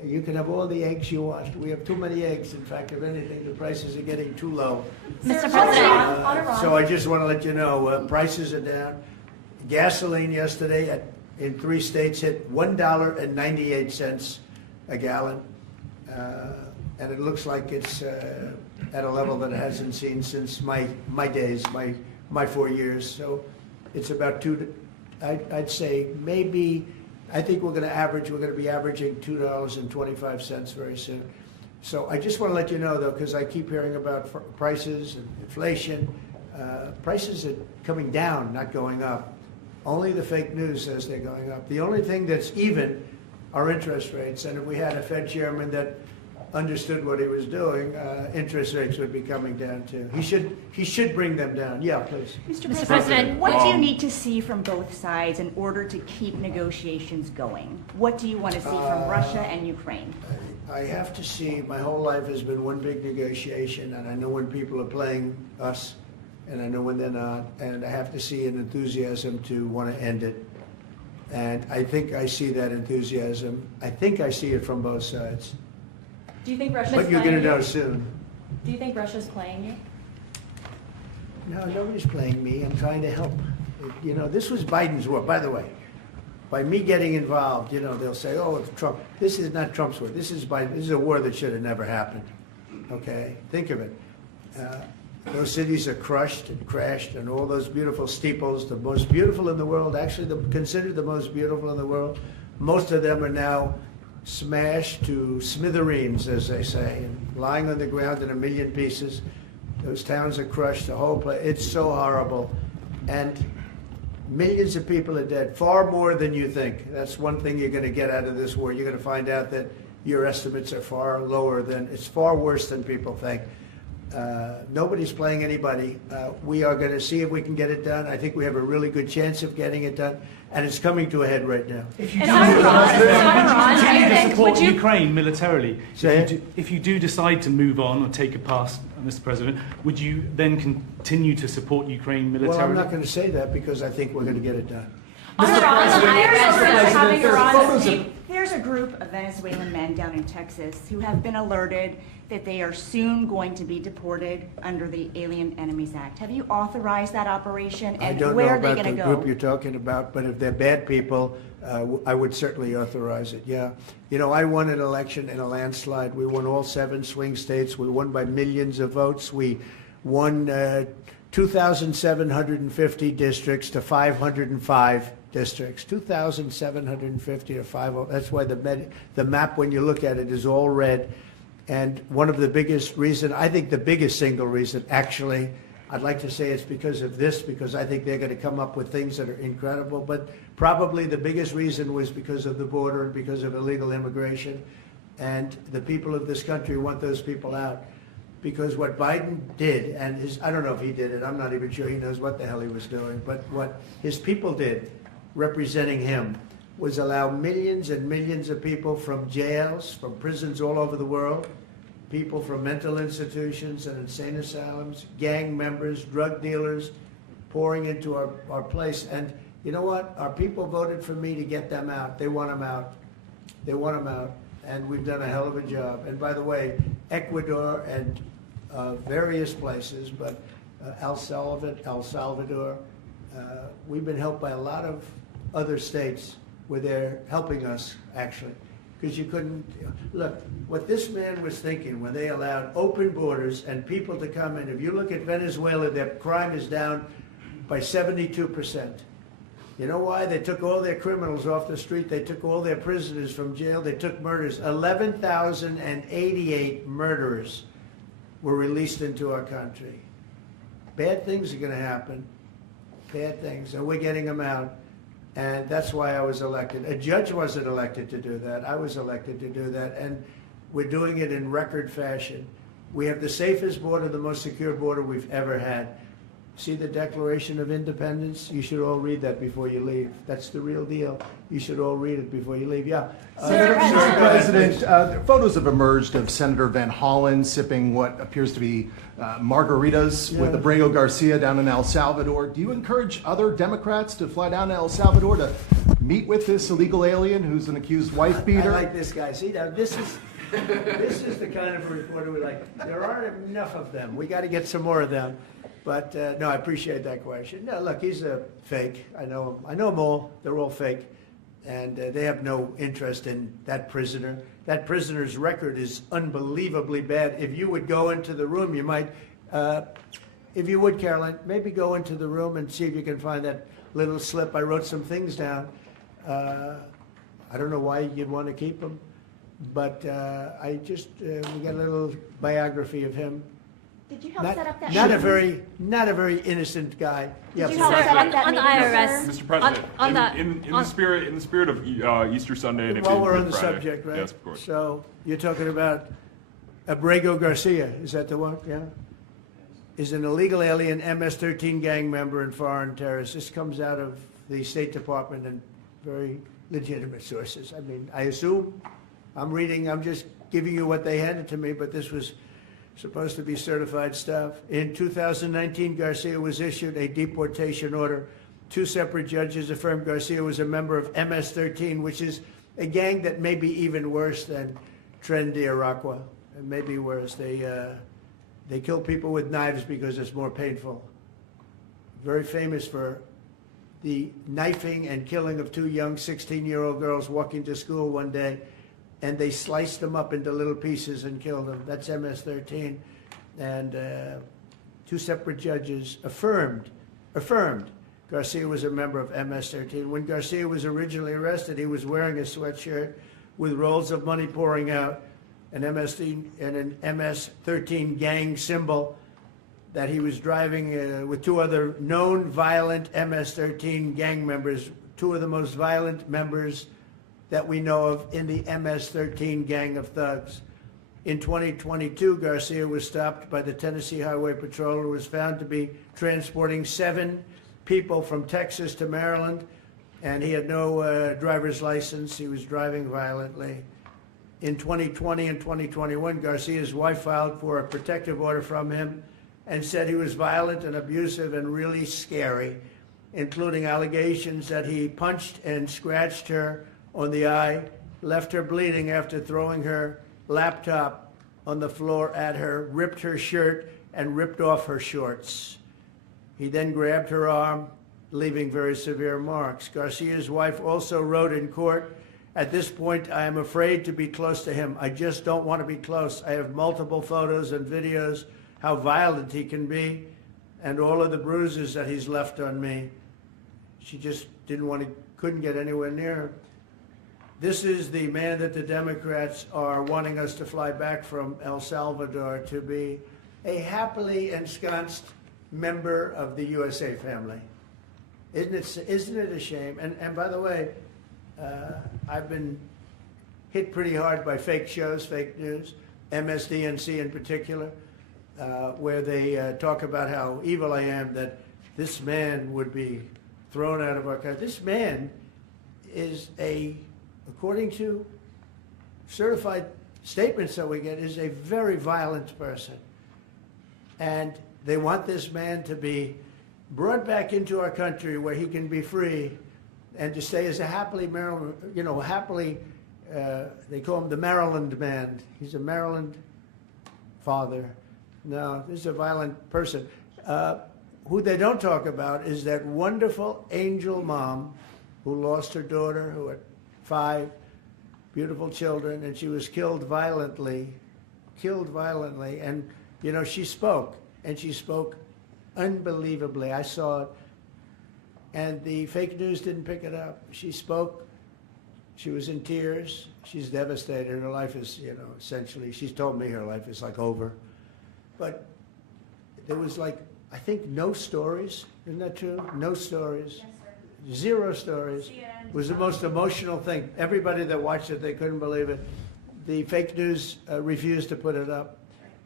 You can have all the eggs you want. We have too many eggs. In fact, if anything, the prices are getting too low. Mr. So I just want to let you know, prices are down. Gasoline yesterday in 3 states hit $1.98 a gallon. And it looks like it's at a level that it hasn't seen since my days, my 4 years. So it's about I'd say maybe, I think we're going to be averaging $2.25 very soon. So I just want to let you know, though, because I keep hearing about prices and inflation. Prices are coming down, not going up. Only the fake news says they're going up. The only thing that's even are interest rates. And if we had a Fed chairman that understood what he was doing, interest rates would be coming down too. He should bring them down. Yeah, please. Mr. President, what do you need to see from both sides in order to keep negotiations going? What do you want to see from Russia and Ukraine? I have to see, my whole life has been one big negotiation, and I know when people are playing us, and I know when they're not, and I have to see an enthusiasm to want to end it. And I think I see that enthusiasm. I think I see it from both sides. Do you think Russia's But you're playing going to know you? soon. Do you think Russia's playing you? No, nobody's playing me. I'm trying to help. You know, this was Biden's war, by the way. By me getting involved, you know, they'll say, oh, it's Trump. This is not Trump's war. This is Biden. This is a war that should have never happened. Okay? Think of it. Those cities are crushed and crashed, and all those beautiful steeples, the most beautiful in the world, actually considered the most beautiful in the world, most of them are now smashed to smithereens, as they say, and lying on the ground in a million pieces. Those towns are crushed, the whole place. It's so horrible. And millions of people are dead, far more than you think. That's one thing you're going to get out of this war. You're going to find out that your estimates are far lower than, it's far worse than people think. Nobody's playing anybody. We are going to see if we can get it done. I think we have a really good chance of getting it done, and it's coming to a head right now. If you And do continue to support would you- Ukraine militarily, Say it. if you do decide to move on or take a pass, Mr. President, would you then continue to support Ukraine militarily? Well, I'm not going to say that because I think we're going to get it done. There's a group of Venezuelan men down in Texas who have been alerted that they are soon going to be deported under the Alien Enemies Act. Have you authorized that operation, I and don't know where are they about going the to go? group you're talking about, but if they're bad people, I would certainly authorize it, yeah. You know, I won an election in a landslide. We won all 7 swing states. We won by millions of votes. We won 2,750 districts to 505 districts. 2,750 to 505. That's why the map, when you look at it, is all red. And one of the biggest reason, I think the biggest single reason, actually, I'd like to say it's because of this, because I think they're going to come up with things that are incredible. But probably the biggest reason was because of the border and because of illegal immigration. And the people of this country want those people out. Because what Biden did, and I don't know if he did it, I'm not even sure he knows what the hell he was doing, but what his people did, representing him, was allow millions and millions of people from jails, from prisons all over the world, people from mental institutions and insane asylums, gang members, drug dealers, pouring into our place. And you know what? Our people voted for me to get them out. They want them out. They want them out. And we've done a hell of a job. And by the way, Ecuador and various places, but El Salvador, we've been helped by a lot of other states where they're helping us, actually. Because you couldn't, look, what this man was thinking when they allowed open borders and people to come in, if you look at Venezuela, their crime is down by 72%. You know why? They took all their criminals off the street. They took all their prisoners from jail. They took murders. 11,088 murderers were released into our country. Bad things are going to happen. Bad things. And we're getting them out. And that's why I was elected. A judge wasn't elected to do that. I was elected to do that. And we're doing it in record fashion. We have the safest border, the most secure border we've ever had. See the Declaration of Independence? You should all read that before you leave. That's the real deal. You should all read it before you leave. Yeah. Mr. President, photos have emerged of Senator Van Hollen sipping what appears to be margaritas with Abrego Garcia down in El Salvador. Do you encourage other Democrats to fly down to El Salvador to meet with this illegal alien who's an accused wife beater? I like this guy. See, now this is the kind of reporter we like. There aren't enough of them. We got to get some more of them. But no, I appreciate that question. No, look, he's a fake. I know him. I know them all. They're all fake. And they have no interest in that prisoner. That prisoner's record is unbelievably bad. If you would go into the room, you might, if you would, Caroline, maybe go into the room and see if you can find that little slip. I wrote some things down. I don't know why you'd want to keep him, but we got a little biography of him. Did you help set up that Not meeting? a very innocent guy. Did you Yeah, help set up that on the meeting, IRS. sir? Mr. President, On the- in the spirit of Easter Sunday and While we're on the Good Friday. subject, right? Yes, of course. So you're talking about Abrego Garcia, is that the one? Yeah? Is an illegal alien MS-13 gang member and foreign terrorist. This comes out of the State Department and very legitimate sources. I mean, I assume, I'm just giving you what they handed to me, but this was supposed to be certified stuff. In 2019, Garcia was issued a deportation order. 2 separate judges affirmed Garcia was a member of MS-13, which is a gang that may be even worse than Tren de Aragua. It may be worse. They kill people with knives because it's more painful. Very famous for the knifing and killing of 2 young 16-year-old girls walking to school one day, and they sliced them up into little pieces and killed them. That's MS-13. And 2 separate judges affirmed Garcia was a member of MS-13. When Garcia was originally arrested, he was wearing a sweatshirt with rolls of money pouring out, an MS-13 gang symbol that he was driving with 2 other known violent MS-13 gang members, 2 of the most violent members that we know of in the MS-13 gang of thugs. In 2022, Garcia was stopped by the Tennessee Highway Patrol and was found to be transporting 7 people from Texas to Maryland, and he had no driver's license. He was driving violently. In 2020 and 2021, Garcia's wife filed for a protective order from him and said he was violent and abusive and really scary, including allegations that he punched and scratched her on the eye, left her bleeding after throwing her laptop on the floor at her, ripped her shirt, and ripped off her shorts. He then grabbed her arm, leaving very severe marks. Garcia's wife also wrote in court, "At this point, I am afraid to be close to him. I just don't want to be close. I have multiple photos and videos how violent he can be and all of the bruises that he's left on me." She just couldn't get anywhere near him. This is the man that the Democrats are wanting us to fly back from El Salvador to be a happily ensconced member of the USA family. Isn't it a shame? And by the way, I've been hit pretty hard by fake shows, fake news, MSDNC in particular, where they talk about how evil I am, that this man would be thrown out of our country. This man is according to certified statements that we get, is a very violent person. And they want this man to be brought back into our country where he can be free and to stay as a happily Maryland, they call him the Maryland man. He's a Maryland father. No, this is a violent person. Who they don't talk about is that wonderful angel mom who lost her daughter, who had 5 beautiful children, and she was killed violently. And, she spoke, and she spoke unbelievably. I saw it. And the fake news didn't pick it up. She spoke. She was in tears. She's devastated. Her life is, essentially, she's told me her life is like over. But there was I think no stories. Isn't that true? No stories. Yes, sir. 0 stories. It was the most emotional thing. Everybody that watched it, they couldn't believe it. The fake news refused to put it up.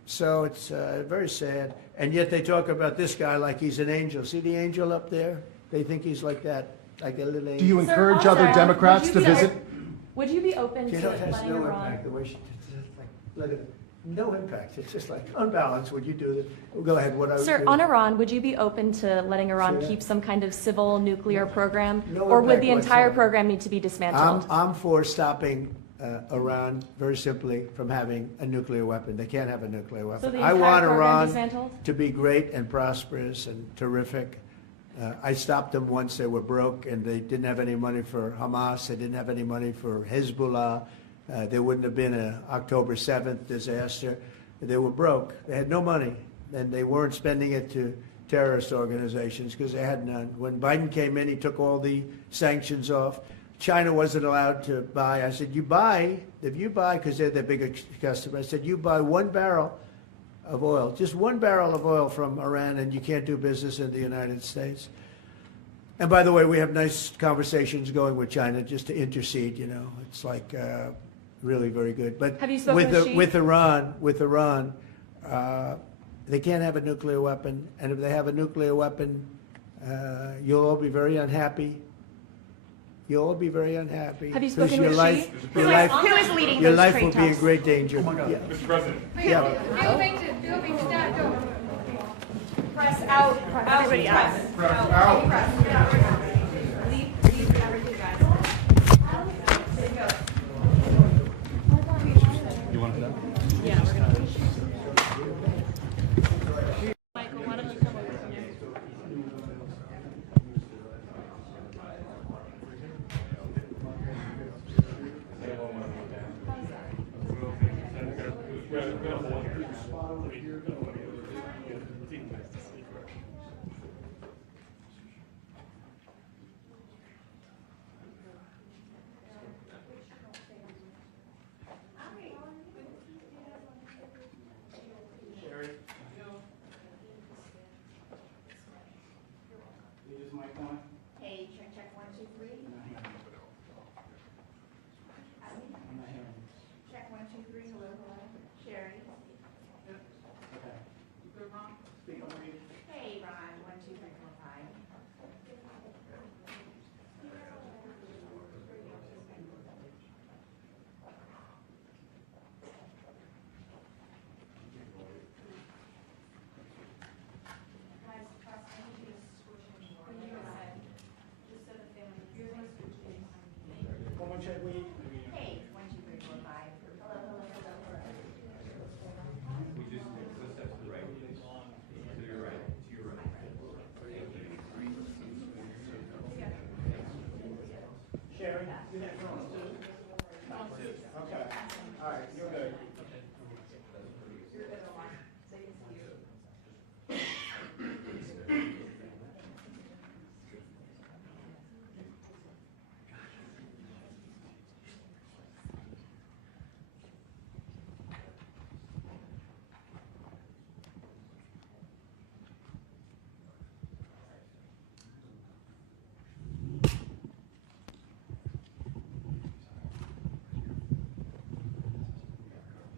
So it's very sad. And yet they talk about this guy like he's an angel. See the angel up there? They think he's like that, like a little angel. Do you Sir, encourage on other that, Democrats would to you be visit? Would you be open You to know, it has letting no Iran? impact, the way she, it's just like, look at it. No impact. It's just like unbalanced. Would you do this? Well, go ahead. What I would Sir, do. on Iran, would you be open to letting Iran Say that. keep some kind of civil nuclear program? No Or would impact the entire whatsoever. program need to be dismantled? I'm for stopping Iran very simply from having a nuclear weapon. They can't have a nuclear weapon. So the I entire want program Iran dismantled? to be great and prosperous and terrific. I stopped them once they were broke and they didn't have any money for Hamas. They didn't have any money for Hezbollah. There wouldn't have been an October 7th disaster. They were broke. They had no money, and they weren't spending it to terrorist organizations because they had none. When Biden came in, he took all the sanctions off. China wasn't allowed to buy. I said, if you buy, because they're the biggest customer, I said, you buy 1 barrel of oil, just 1 barrel of oil from Iran, and you can't do business in the United States. And by the way, we have nice conversations going with China just to intercede, you know. It's like really very good. But Have you spoken with Xi? with Iran, they can't have a nuclear weapon. And if they have a nuclear weapon, you'll all be very unhappy. You'll all be very unhappy. Have you 'Cause spoken your with life, Xi? your life, Who is leading your those life trade will be in talks? great danger. Yeah. Mr. President. Yeah. Press out. Everybody out. Leave everything, guys. You want to? Yeah, we're gonna. Michael, why don't you come over here? Hey, check 1, 2, 3. Check 1, 2, 3. Hello, hello. Sherry. Hey, Ron. 1, 2, 3, 4, 5. Hey, 1, 2, 3, 4, 5. Hello, hello, hello, hello.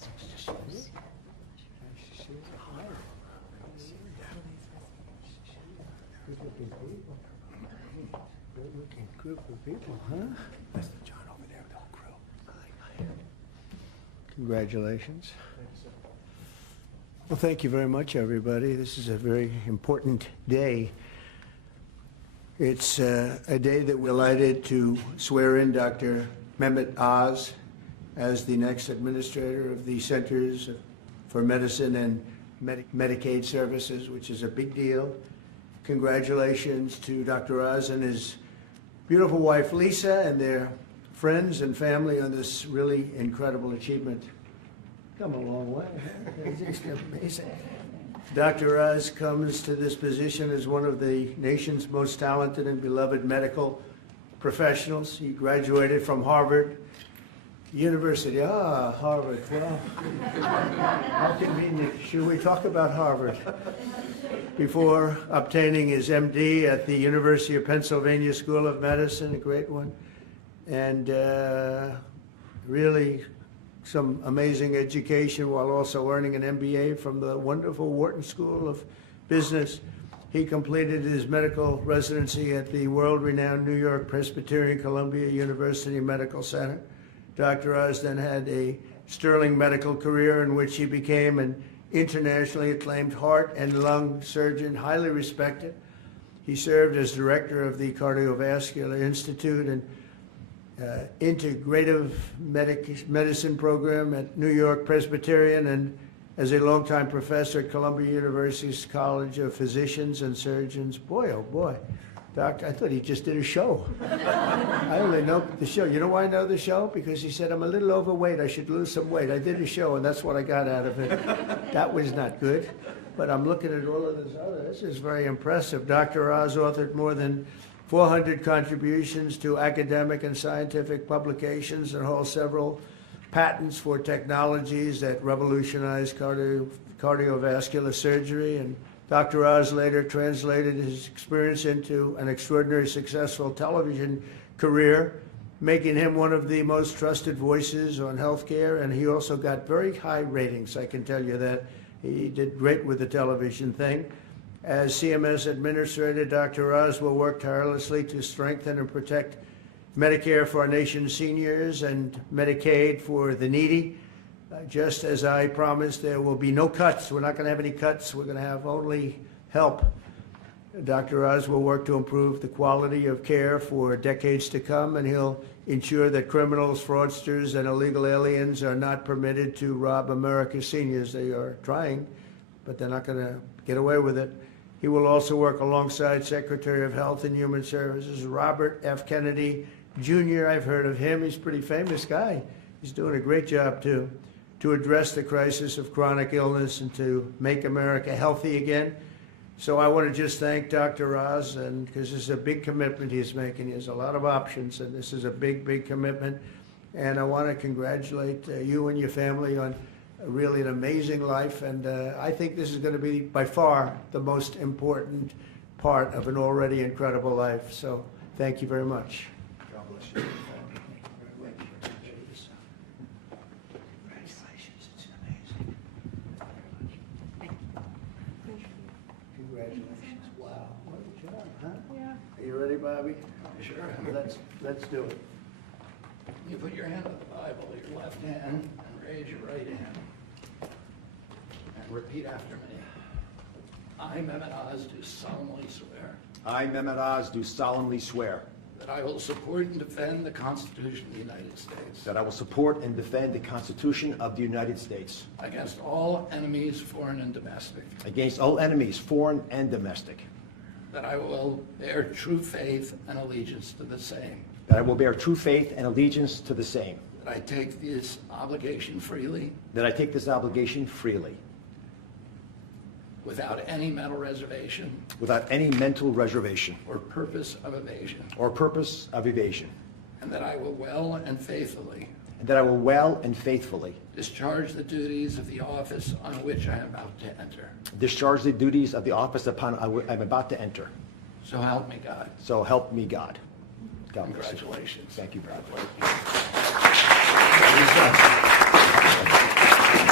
Good-looking people. Good-looking group of people, huh? That's John over there with the whole crew. Congratulations. Well, thank you very much, everybody. This is a very important day. It's a day that we're delighted to swear in Dr. Mehmet Oz as the next administrator of the Centers for Medicine and Medicaid Services, which is a big deal. Congratulations to Dr. Oz and his beautiful wife, Lisa, and their friends and family on this really incredible achievement. Come a long way. It's just amazing. Dr. Oz comes to this position as one of the nation's most talented and beloved medical professionals. He graduated from Harvard University. Harvard. Well, how convenient. Should we talk about Harvard? Before obtaining his MD at the University of Pennsylvania School of Medicine, a great one, and really some amazing education while also earning an MBA from the wonderful Wharton School of Business. He completed his medical residency at the world-renowned New York Presbyterian Columbia University Medical Center. Dr. Oz then had a sterling medical career in which he became an internationally acclaimed heart and lung surgeon, highly respected. He served as director of the Cardiovascular Institute and integrative medicine program at New York Presbyterian, and as a longtime professor at Columbia University's College of Physicians and Surgeons. Boy, oh boy. Doctor, I thought he just did a show. I only know the show. You know why I know the show? Because he said, I'm a little overweight. I should lose some weight. I did a show, and that's what I got out of it. That was not good. But I'm looking at all of this other. This is very impressive. Dr. Oz authored more than 400 contributions to academic and scientific publications and holds several patents for technologies that revolutionize cardiovascular surgery. And Dr. Oz later translated his experience into an extraordinarily successful television career, making him one of the most trusted voices on healthcare. And he also got very high ratings, I can tell you that. He did great with the television thing. As CMS Administrator, Dr. Oz will work tirelessly to strengthen and protect Medicare for our nation's seniors and Medicaid for the needy. Just as I promised, there will be no cuts. We're not going to have any cuts. We're going to have only help. Dr. Oz will work to improve the quality of care for decades to come, and he'll ensure that criminals, fraudsters, and illegal aliens are not permitted to rob America's seniors. They are trying, but they're not going to get away with it. He will also work alongside Secretary of Health and Human Services, Robert F. Kennedy, Jr. I've heard of him. He's a pretty famous guy. He's doing a great job, too, to address the crisis of chronic illness and to make America healthy again. So I want to just thank Dr. Oz, and because this is a big commitment he's making. He has a lot of options, and this is a big, big commitment. And I want to congratulate you and your family on really an amazing life. And I think this is going to be by far the most important part of an already incredible life. So thank you very much. God bless you. Congratulations. It's amazing. Congratulations. Wow. What a job, huh? Yeah. Are you ready, Bobby? Sure. Let's do it. You put your hand on the Bible, your left hand, and raise your right hand. And repeat after me. I, Mehmet Oz, do solemnly swear I, Mehmet Oz, do solemnly swear that I will support and defend the Constitution of the United States that I will support and defend the Constitution of the United States against all enemies, foreign and domestic, against all enemies, foreign and domestic, that I will bear true faith and allegiance to the same, that I will bear true faith and allegiance to the same, that I take this obligation freely that I take this obligation freely, without any mental reservation without any mental reservation or purpose of evasion, or purpose of evasion, and that I will well and faithfully and that I will well and faithfully discharge the duties of the office on which I am about to enter. discharge the duties of the office upon I'm about to enter. So help me God. So help me God. God bless you. Congratulations. Thank you, brother.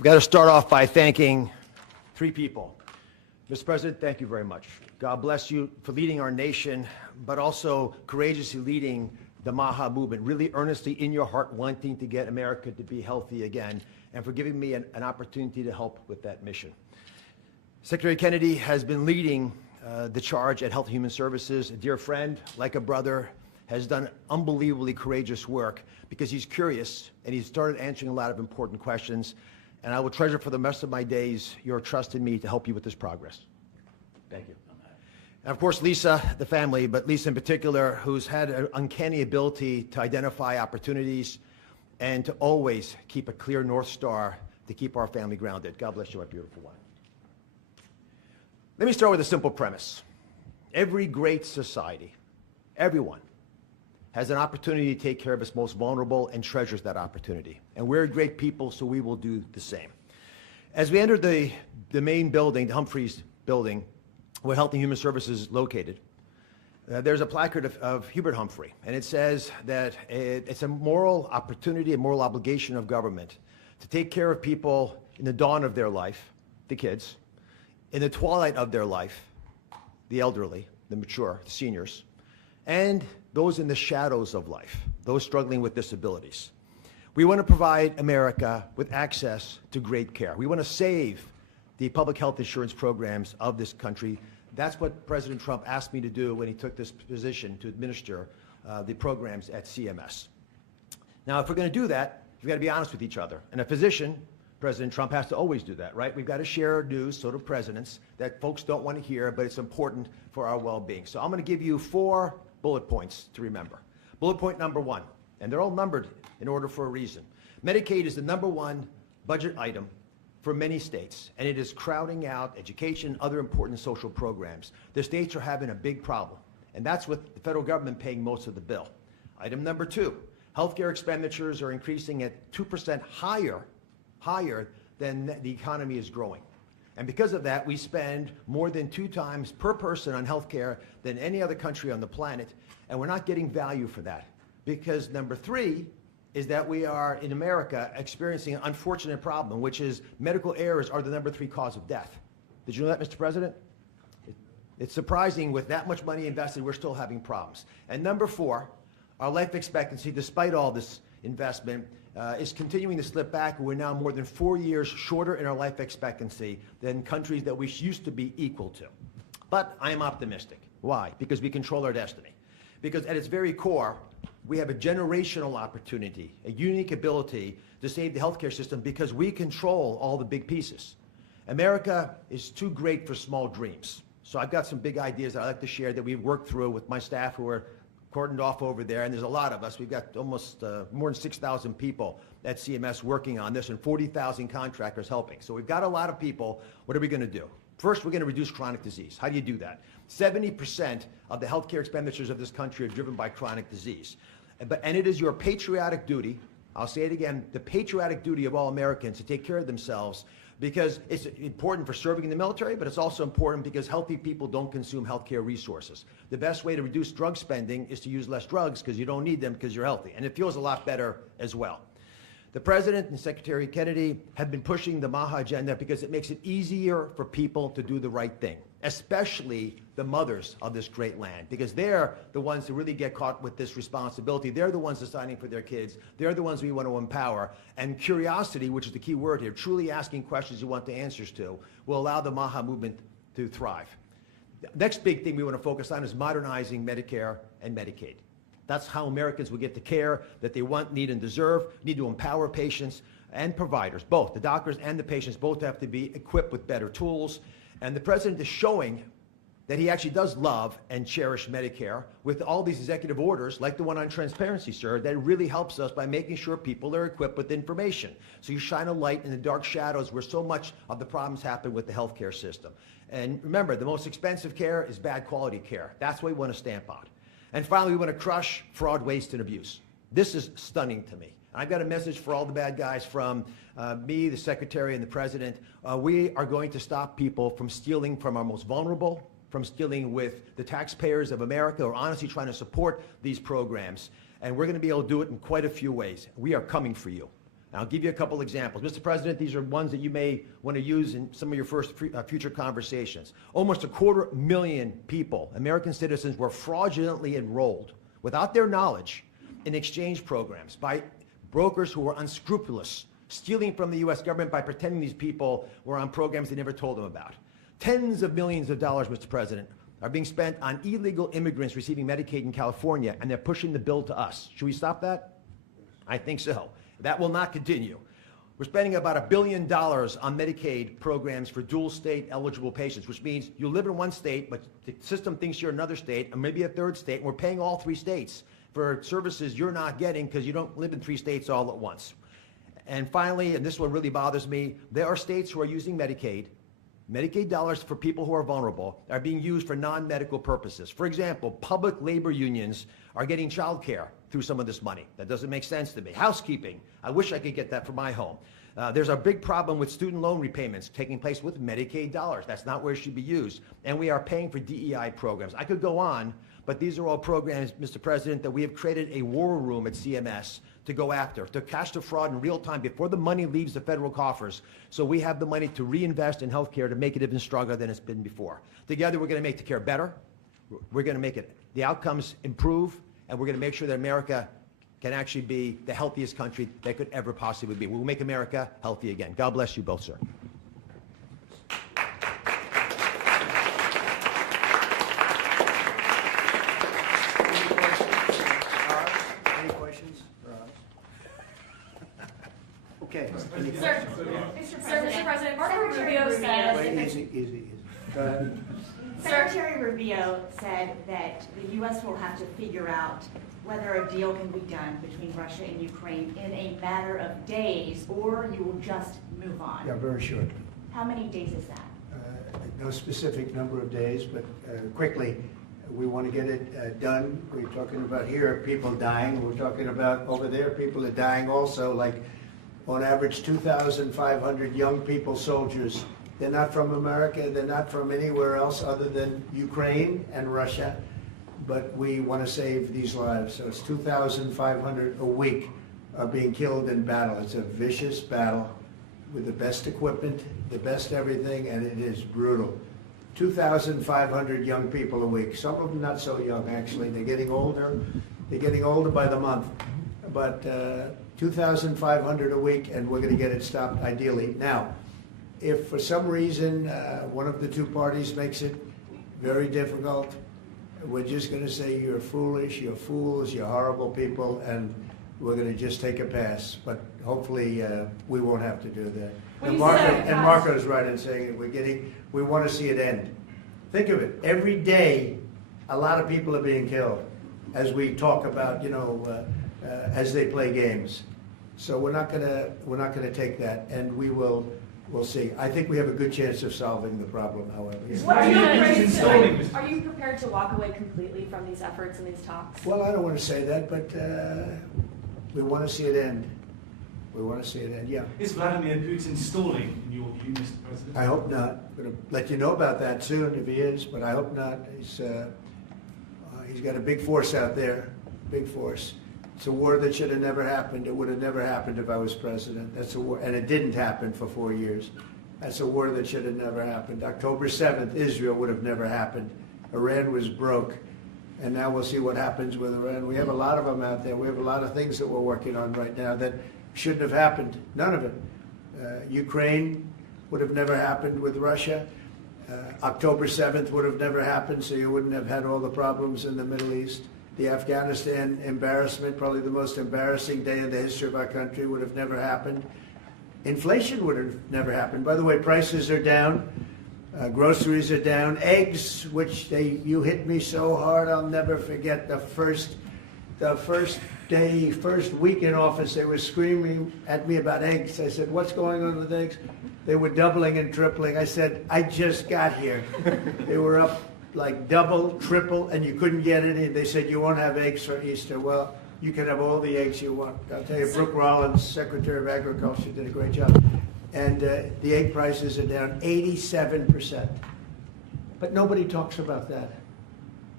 I've got to start off by thanking three people. Mr. President, thank you very much. God bless you for leading our nation, but also courageously leading the MAHA movement, really earnestly in your heart wanting to get America to be healthy again, and for giving me an opportunity to help with that mission. Secretary Kennedy has been leading the charge at Health and Human Services. A dear friend, like a brother, has done unbelievably courageous work because he's curious and he's started answering a lot of important questions. And I will treasure for the rest of my days your trust in me to help you with this progress. Thank you. And of course, Lisa, the family, but Lisa in particular, who's had an uncanny ability to identify opportunities and to always keep a clear North Star to keep our family grounded. God bless you, my beautiful wife. Let me start with a simple premise. Every great society, everyone, has an opportunity to take care of its most vulnerable and treasures that opportunity. And we're great people, so we will do the same. As we entered the main building, the Humphreys building, where Health and Human Services is located, there's a placard of Hubert Humphrey, and it says that it's a moral opportunity, a moral obligation of government to take care of people in the dawn of their life, the kids, in the twilight of their life, the elderly, the mature, the seniors, and those in the shadows of life, those struggling with disabilities. We want to provide America with access to great care. We want to save the public health insurance programs of this country. That's what President Trump asked me to do when he took this position to administer the programs at CMS. Now, if we're going to do that, we've got to be honest with each other. And a physician, President Trump, has to always do that, right? We've got to share news, so do presidents, that folks don't want to hear, but it's important for our well-being. So I'm going to give you 4 bullet points to remember. Bullet point number 1, and they're all numbered in order for a reason. Medicaid is the #1 budget item for many states, and it is crowding out education, other important social programs. The states are having a big problem, and that's with the federal government paying most of the bill. Item number 2, healthcare expenditures are increasing at 2% higher than the economy is growing. And because of that, we spend more than 2 times per person on healthcare than any other country on the planet, and we're not getting value for that. Because number 3 is that we are, in America, experiencing an unfortunate problem, which is medical errors are the number 3 cause of death. Did you know that, Mr. President? It's surprising with that much money invested, we're still having problems. And number 4, our life expectancy, despite all this investment, is continuing to slip back. We're now more than 4 years shorter in our life expectancy than countries that we used to be equal to. But I am optimistic. Why? Because we control our destiny. Because at its very core, we have a generational opportunity, a unique ability to save the healthcare system because we control all the big pieces. America is too great for small dreams. So I've got some big ideas that I'd like to share that we've worked through with my staff who are cordoned off over there, and there's a lot of us. We've got almost more than 6,000 people at CMS working on this and 40,000 contractors helping. So we've got a lot of people. What are we going to do? First, we're going to reduce chronic disease. How do you do that? 70% of the healthcare expenditures of this country are driven by chronic disease. And it is your patriotic duty, I'll say it again, the patriotic duty of all Americans to take care of themselves, because it's important for serving in the military, but it's also important because healthy people don't consume healthcare resources. The best way to reduce drug spending is to use less drugs because you don't need them because you're healthy. And it feels a lot better as well. The President and Secretary Kennedy have been pushing the MAHA agenda because it makes it easier for people to do the right thing, especially the mothers of this great land, because they're the ones who really get caught with this responsibility. They're the ones deciding for their kids. They're the ones we want to empower. And curiosity, which is the key word here, truly asking questions you want the answers to, will allow the MAHA movement to thrive. The next big thing we want to focus on is modernizing Medicare and Medicaid. That's how Americans will get the care that they want, need, and deserve. Need to empower patients and providers, both. The doctors and the patients both have to be equipped with better tools. And the President is showing that he actually does love and cherish Medicare with all these executive orders, like the one on transparency, sir, that really helps us by making sure people are equipped with information. So you shine a light in the dark shadows where so much of the problems happen with the healthcare system. And remember, the most expensive care is bad quality care. That's what we want to stamp out. And finally, we want to crush fraud, waste, and abuse. This is stunning to me. I've got a message for all the bad guys from me, the Secretary, and the President. We are going to stop people from stealing from our most vulnerable, from stealing with the taxpayers of America, or honestly trying to support these programs. And we're going to be able to do it in quite a few ways. We are coming for you. I'll give you a couple examples. Mr. President, these are ones that you may want to use in some of your future conversations. Almost 250,000 people, American citizens, were fraudulently enrolled without their knowledge in exchange programs by brokers who were unscrupulous, stealing from the U.S. government by pretending these people were on programs they never told them about. Tens of millions of dollars, Mr. President, are being spent on illegal immigrants receiving Medicaid in California, and they're pushing the bill to us. Should we stop that? I think so. That will not continue. We're spending about $1 billion on Medicaid programs for dual state eligible patients, which means you live in one state, but the system thinks you're another state, and maybe a third state, and we're paying all 3 states for services you're not getting because you don't live in 3 states all at once. And finally, and this one really bothers me, there are states who are using Medicaid dollars for people who are vulnerable are being used for non-medical purposes. For example, public labor unions are getting child care through some of this money. That doesn't make sense to me. Housekeeping, I wish I could get that for my home. There's a big problem with student loan repayments taking place with Medicaid dollars. That's not where it should be used. And we are paying for DEI programs. I could go on, but these are all programs, Mr. President, that we have created a war room at CMS to go after, to catch the fraud in real time before the money leaves the federal coffers, so we have the money to reinvest in healthcare to make it even stronger than it's been before. Together, we're going to make the care better. We're going to make the outcomes improve, and we're going to make sure that America can actually be the healthiest country that could ever possibly be. We'll make America healthy again. God bless you both, sir. Any questions for us? Okay. Sir, Mr. President, Marco Rubio Wait, says... easy. Go ahead. Secretary Rubio said that the U.S. will have to figure out whether a deal can be done between Russia and Ukraine in a matter of days, or you will just move on. Yeah, very short. How many days is that? No specific number of days, but quickly, we want to get it done. We're talking about here, people dying. We're talking about over there, people are dying also, like on average 2,500 young people, soldiers. They're not from America, they're not from anywhere else other than Ukraine and Russia, but we want to save these lives. So it's 2,500 a week are being killed in battle. It's a vicious battle with the best equipment, the best everything, and it is brutal. 2,500 young people a week. Some of them not so young, actually. They're getting older. They're getting older by the month. But 2,500 a week, and we're going to get it stopped ideally. Now, if for some reason one of the two parties makes it very difficult, we're just going to say you're foolish, you're fools, you're horrible people, and we're going to just take a pass. But hopefully we won't have to do that. When And you say Marco's right in saying it. We want to see it end. Think of it. Every day, a lot of people are being killed, as we talk about, as they play games. So we're not gonna take that, and we'll see. I think we have a good chance of solving the problem, however. Are you prepared to walk away completely from these efforts and these talks? Well, I don't want to say that, but we want to see it end. We want to see it end, yeah. Is Vladimir Putin stalling, in your view, Mr. President? I hope not. I'm going to let you know about that soon if he is, but I hope not. He's got a big force out there, big force. It's a war that should have never happened. It would have never happened if I was president. That's a war, and it didn't happen for 4 years. That's a war that should have never happened. October 7th, Israel would have never happened. Iran was broke, and now we'll see what happens with Iran. We have a lot of them out there. We have a lot of things that we're working on right now that shouldn't have happened. None of it. Ukraine would have never happened with Russia. October 7th would have never happened, so you wouldn't have had all the problems in the Middle East. The Afghanistan embarrassment, probably the most embarrassing day in the history of our country, would have never happened. Inflation would have never happened. By the way, prices are down. Groceries are down. Eggs, which you hit me so hard, I'll never forget the first week in office, they were screaming at me about eggs. I said, what's going on with eggs? They were doubling and tripling. I said, I just got here. They were up like double, triple, and you couldn't get any. They said, you won't have eggs for Easter. Well, you can have all the eggs you want. I'll tell you, Brooke Rollins, Secretary of Agriculture, did a great job. And the egg prices are down 87%. But nobody talks about that.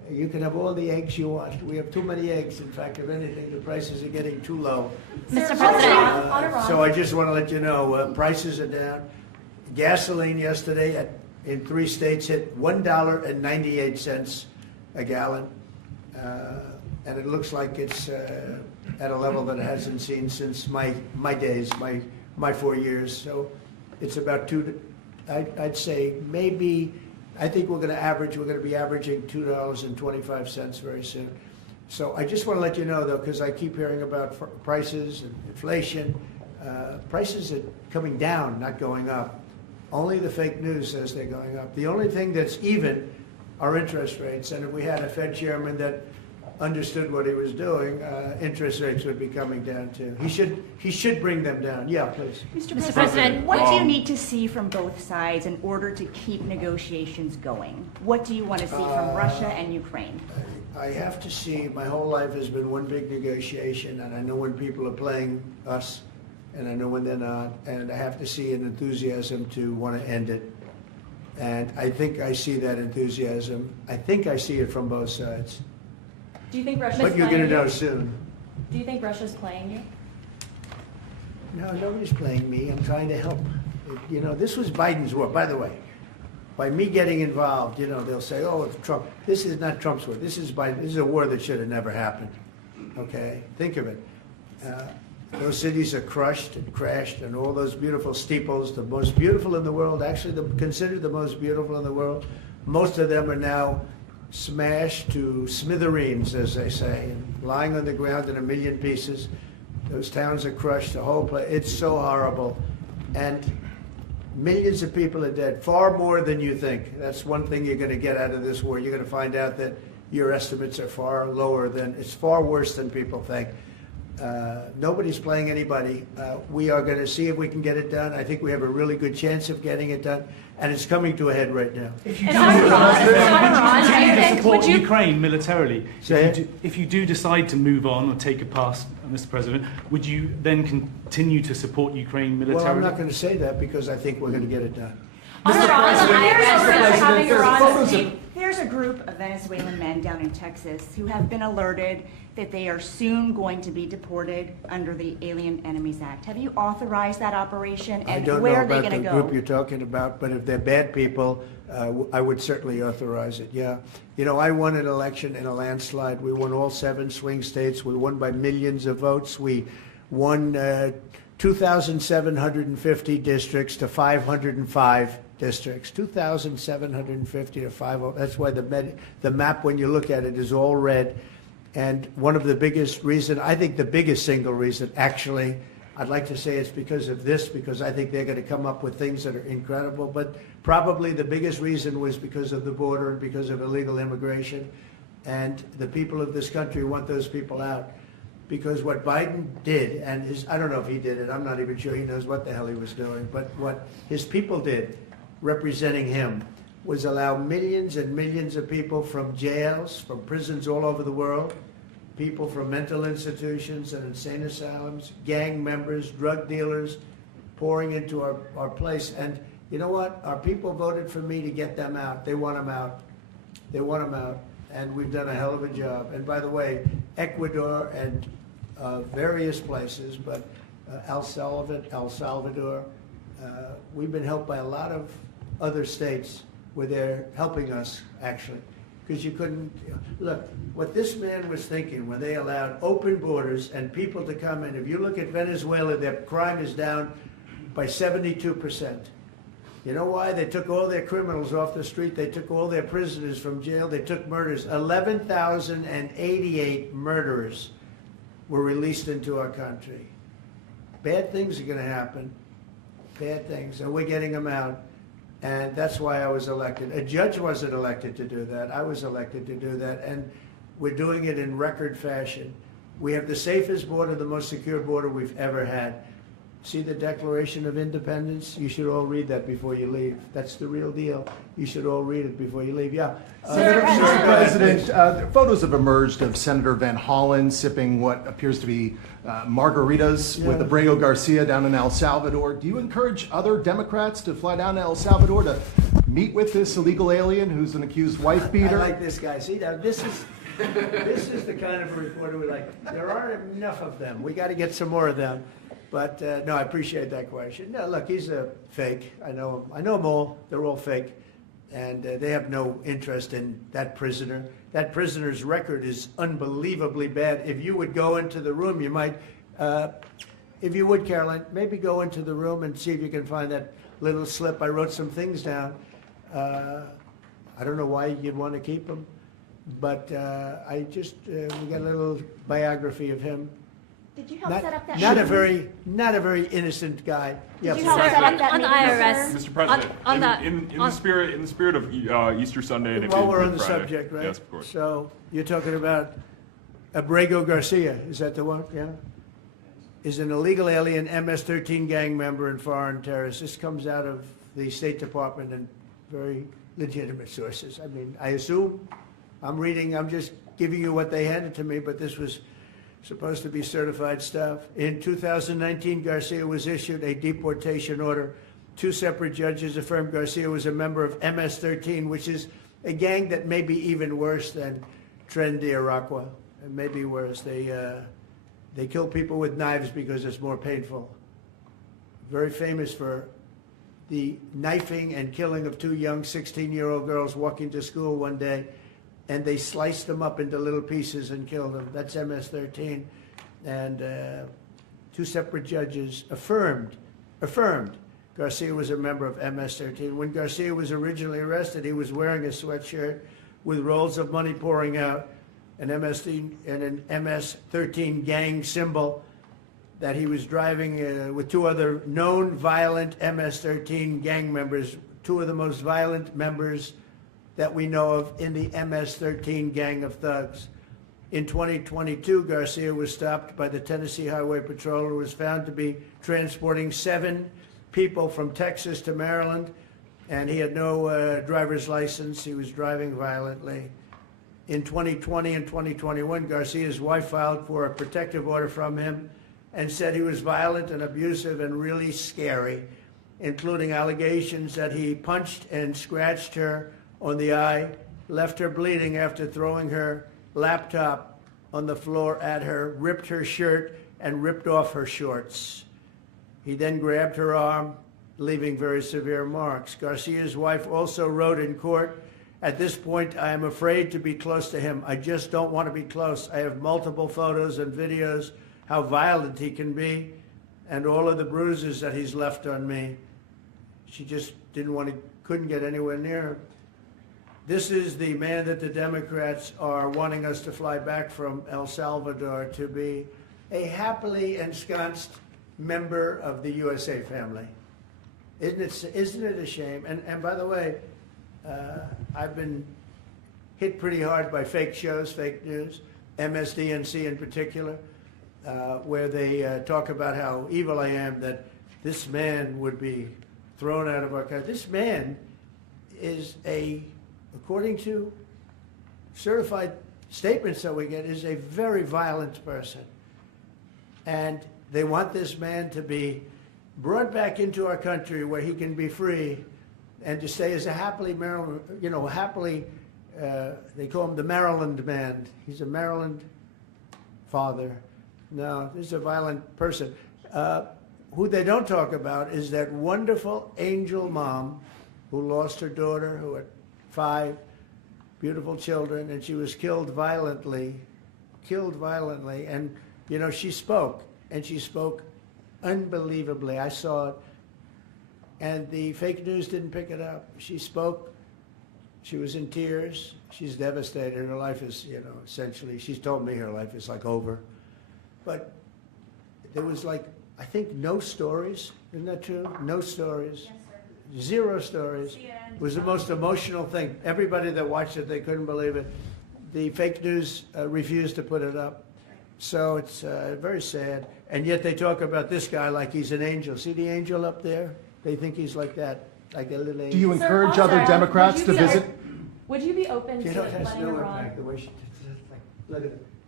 You can have all the eggs you want. We have too many eggs. In fact, if anything, the prices are getting too low. Mr. On President. Iran. So I just want to let you know, prices are down. Gasoline yesterday in 3 states hit $1.98 a gallon. And it looks like it's at a level that it hasn't seen since my days, my 4 years. So it's about I'd say maybe, I think we're going to be averaging $2.25 very soon. So I just want to let you know, though, because I keep hearing about prices and inflation. Prices are coming down, not going up. Only the fake news says they're going up. The only thing that's even are interest rates. And if we had a Fed chairman that understood what he was doing, interest rates would be coming down too. He should bring them down. Yeah, please. Mr. President, What do you need to see from both sides in order to keep negotiations going? What do you want to see from Russia and Ukraine? I have to see, my whole life has been one big negotiation, and I know when people are playing us, and I know when they're not, and I have to see an enthusiasm to want to end it. And I think I see that enthusiasm. I think I see it from both sides. Do you think Russia's But you're playing going to know you? soon. Do you think Russia's playing you? No, nobody's playing me. I'm trying to help. You know, this was Biden's war, by the way. By me getting involved, you know, they'll say, oh, it's Trump. This is not Trump's war. This is Biden. This is a war that should have never happened. Okay? Think of it. Those cities are crushed and crashed, and all those beautiful steeples, the most beautiful in the world, actually considered the most beautiful in the world, most of them are now smashed to smithereens, as they say, and lying on the ground in a million pieces. Those towns are crushed, the whole place. It's so horrible. And millions of people are dead, far more than you think. That's one thing you're going to get out of this war. You're going to find out that your estimates are far lower than, it's far worse than people think. Nobody's playing anybody. We are going to see if we can get it done. I think we have a really good chance of getting it done, and it's coming to a head right now. If you It's do, on Iran. It's on Iran. Do you think- support would you- Ukraine militarily, Say it. if you do decide to move on or take a pass, Mr. President, would you then continue to support Ukraine militarily? Well, I'm not going to say that because I think we're going to get it done. On Iran, having Iran There's a group of Venezuelan men down in Texas who have been alerted that they are soon going to be deported under the Alien Enemies Act. Have you authorized that operation, I and don't where know are they about going the to go? group you're talking about, but if they're bad people, I would certainly authorize it, yeah. You know, I won an election in a landslide. We won all 7 swing states. We won by millions of votes. We won 2,750 districts to 505 districts. 2,750 to 505. That's why the map, when you look at it, is all red. And one of the biggest reason, I think the biggest single reason, actually, I'd like to say it's because of this, because I think they're going to come up with things that are incredible. But probably the biggest reason was because of the border and because of illegal immigration. And the people of this country want those people out. Because what Biden did, and I don't know if he did it, I'm not even sure he knows what the hell he was doing, but what his people did, representing him, was allow millions and millions of people from jails, from prisons all over the world, people from mental institutions and insane asylums, gang members, drug dealers, pouring into our place. And you know what? Our people voted for me to get them out. They want them out. They want them out. And we've done a hell of a job. And by the way, Ecuador and various places, but El Salvador, we've been helped by a lot of other states where they're helping us, actually. Because you couldn't, look, what this man was thinking when they allowed open borders and people to come in, if you look at Venezuela, their crime is down by 72%. You know why? They took all their criminals off the street. They took all their prisoners from jail. They took murders. 11,088 murderers were released into our country. Bad things are going to happen. Bad things. And we're getting them out. And that's why I was elected. A judge wasn't elected to do that. I was elected to do that. And we're doing it in record fashion. We have the safest border, the most secure border we've ever had. See the Declaration of Independence? You should all read that before you leave. That's the real deal. You should all read it before you leave. Yeah. Mr. President, photos have emerged of Senator Van Hollen sipping what appears to be margaritas with Abrego Garcia down in El Salvador. Do you encourage other Democrats to fly down to El Salvador to meet with this illegal alien who's an accused wife I beater? like this guy. See, now this is the kind of reporter we like. There aren't enough of them. We got to get some more of them. But no, I appreciate that question. No, look, he's a fake. I know him. I know them all. They're all fake, and they have no interest in that prisoner. That prisoner's record is unbelievably bad. If you would go into the room, you might, if you would, Caroline, maybe go into the room and see if you can find that little slip. I wrote some things down. I don't know why you'd want to keep him, but we got a little biography of him. Did you help set up that Not meeting? a very innocent guy. Did you please. help set up that on the meeting, IRS. sir? Mr. President, On that- in the spirit of Easter Sunday and While we're on Good the Friday. subject, right? Yes, of course. So you're talking about Abrego Garcia, is that the one? Yeah. Is an illegal alien MS-13 gang member and foreign terrorist. This comes out of the State Department and very legitimate sources. I mean, I assume, I'm just giving you what they handed to me, but this was supposed to be certified stuff. In 2019, Garcia was issued a deportation order. 2 separate judges affirmed Garcia was a member of MS-13, which is a gang that may be even worse than Tren de Aragua. It may be worse. They kill people with knives because it's more painful. Very famous for the knifing and killing of 2 young 16-year-old girls walking to school one day, and they sliced them up into little pieces and killed them. That's MS-13. And 2 separate judges affirmed Garcia was a member of MS-13. When Garcia was originally arrested, he was wearing a sweatshirt with rolls of money pouring out, an MS-13 gang symbol that he was driving with 2 other known violent MS-13 gang members, 2 of the most violent members that we know of in the MS-13 gang of thugs. In 2022, Garcia was stopped by the Tennessee Highway Patrol and was found to be transporting 7 people from Texas to Maryland, and he had no driver's license. He was driving violently. In 2020 and 2021, Garcia's wife filed for a protective order from him and said he was violent and abusive and really scary, including allegations that he punched and scratched her on the eye, left her bleeding after throwing her laptop on the floor at her, ripped her shirt, and ripped off her shorts. He then grabbed her arm, leaving very severe marks. Garcia's wife also wrote in court, "At this point, I am afraid to be close to him. I just don't want to be close. I have multiple photos and videos how violent he can be and all of the bruises that he's left on me." She just couldn't get anywhere near him. This is the man that the Democrats are wanting us to fly back from El Salvador to be a happily ensconced member of the USA family. Isn't it a shame? And by the way, I've been hit pretty hard by fake shows, fake news, MSDNC in particular, where they talk about how evil I am, that this man would be thrown out of our country. This man is according to certified statements that we get, is a very violent person. And they want this man to be brought back into our country where he can be free and to stay as a happily Maryland, they call him the Maryland man. He's a Maryland father. No, this is a violent person. Who they don't talk about is that wonderful angel mom who lost her daughter, who had 5 beautiful children, and she was killed violently. And, she spoke, and she spoke unbelievably. I saw it. And the fake news didn't pick it up. She spoke. She was in tears. She's devastated. Her life is, essentially, she's told me her life is like over. But there was I think no stories. Isn't that true? No stories. Yes, sir. 0 stories. It was the most emotional thing. Everybody that watched it, they couldn't believe it. The fake news refused to put it up. So it's very sad. And yet they talk about this guy like he's an angel. See the angel up there? They think he's like that, like a little angel. Do you Sir, encourage also, other Democrats would to you be visit? Would you be open to It has letting no Iran? impact the way she, look at it.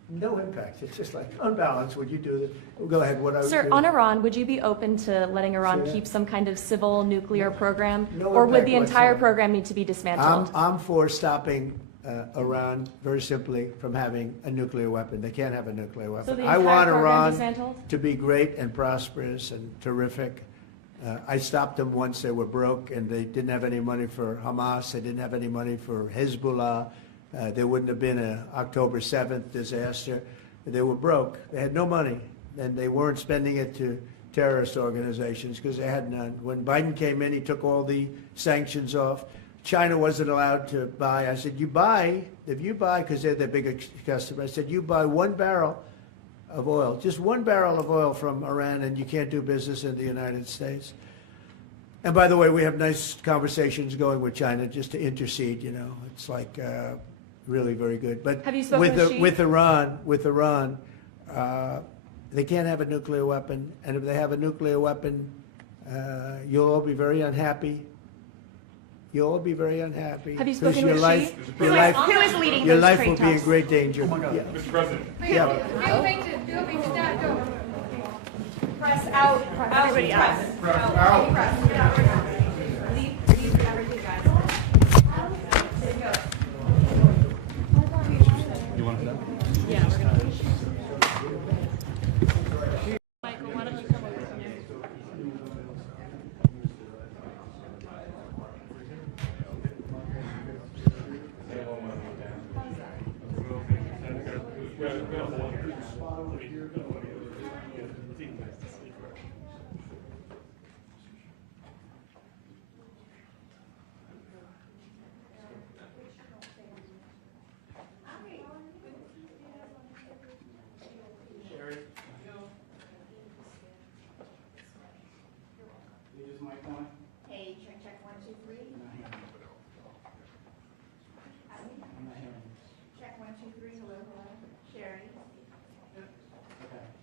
no impact. It's just like unbalanced. Would you do this? Well, go ahead. What I would Sir, do. on Iran, would you be open to letting Iran Say that? keep some kind of civil nuclear program? No Or would impact the entire whatsoever. program need to be dismantled? I'm for stopping Iran very simply from having a nuclear weapon. They can't have a nuclear weapon. So the I entire want program Iran dismantled? to be great and prosperous and terrific. I stopped them once they were broke and they didn't have any money for Hamas. They didn't have any money for Hezbollah. There wouldn't have been an October 7th disaster. They were broke. They had no money, and they weren't spending it to terrorist organizations because they had none. When Biden came in, he took all the sanctions off. China wasn't allowed to buy. I said, if you buy, because they're the biggest customer, I said, you buy 1 barrel of oil, just 1 barrel of oil from Iran, and you can't do business in the United States. And by the way, we have nice conversations going with China just to intercede, you know. It's like really very good. But Have you spoken with Xi? with Iran, they can't have a nuclear weapon. And if they have a nuclear weapon, you'll all be very unhappy. You'll all be very unhappy. Have you 'Cause spoken your with life, Xi? your life, Who is leading your those life trade will be in talks? great danger. Mr. President. Yeah. Press out. Everybody out. Press. Get out right now. Leave everything, guys. You want to know? Yeah, we're gonna. Michael, why don't you come over here? Hey, check, 1, 2, 3. Check 1, 2, 3. Hello. Sherry.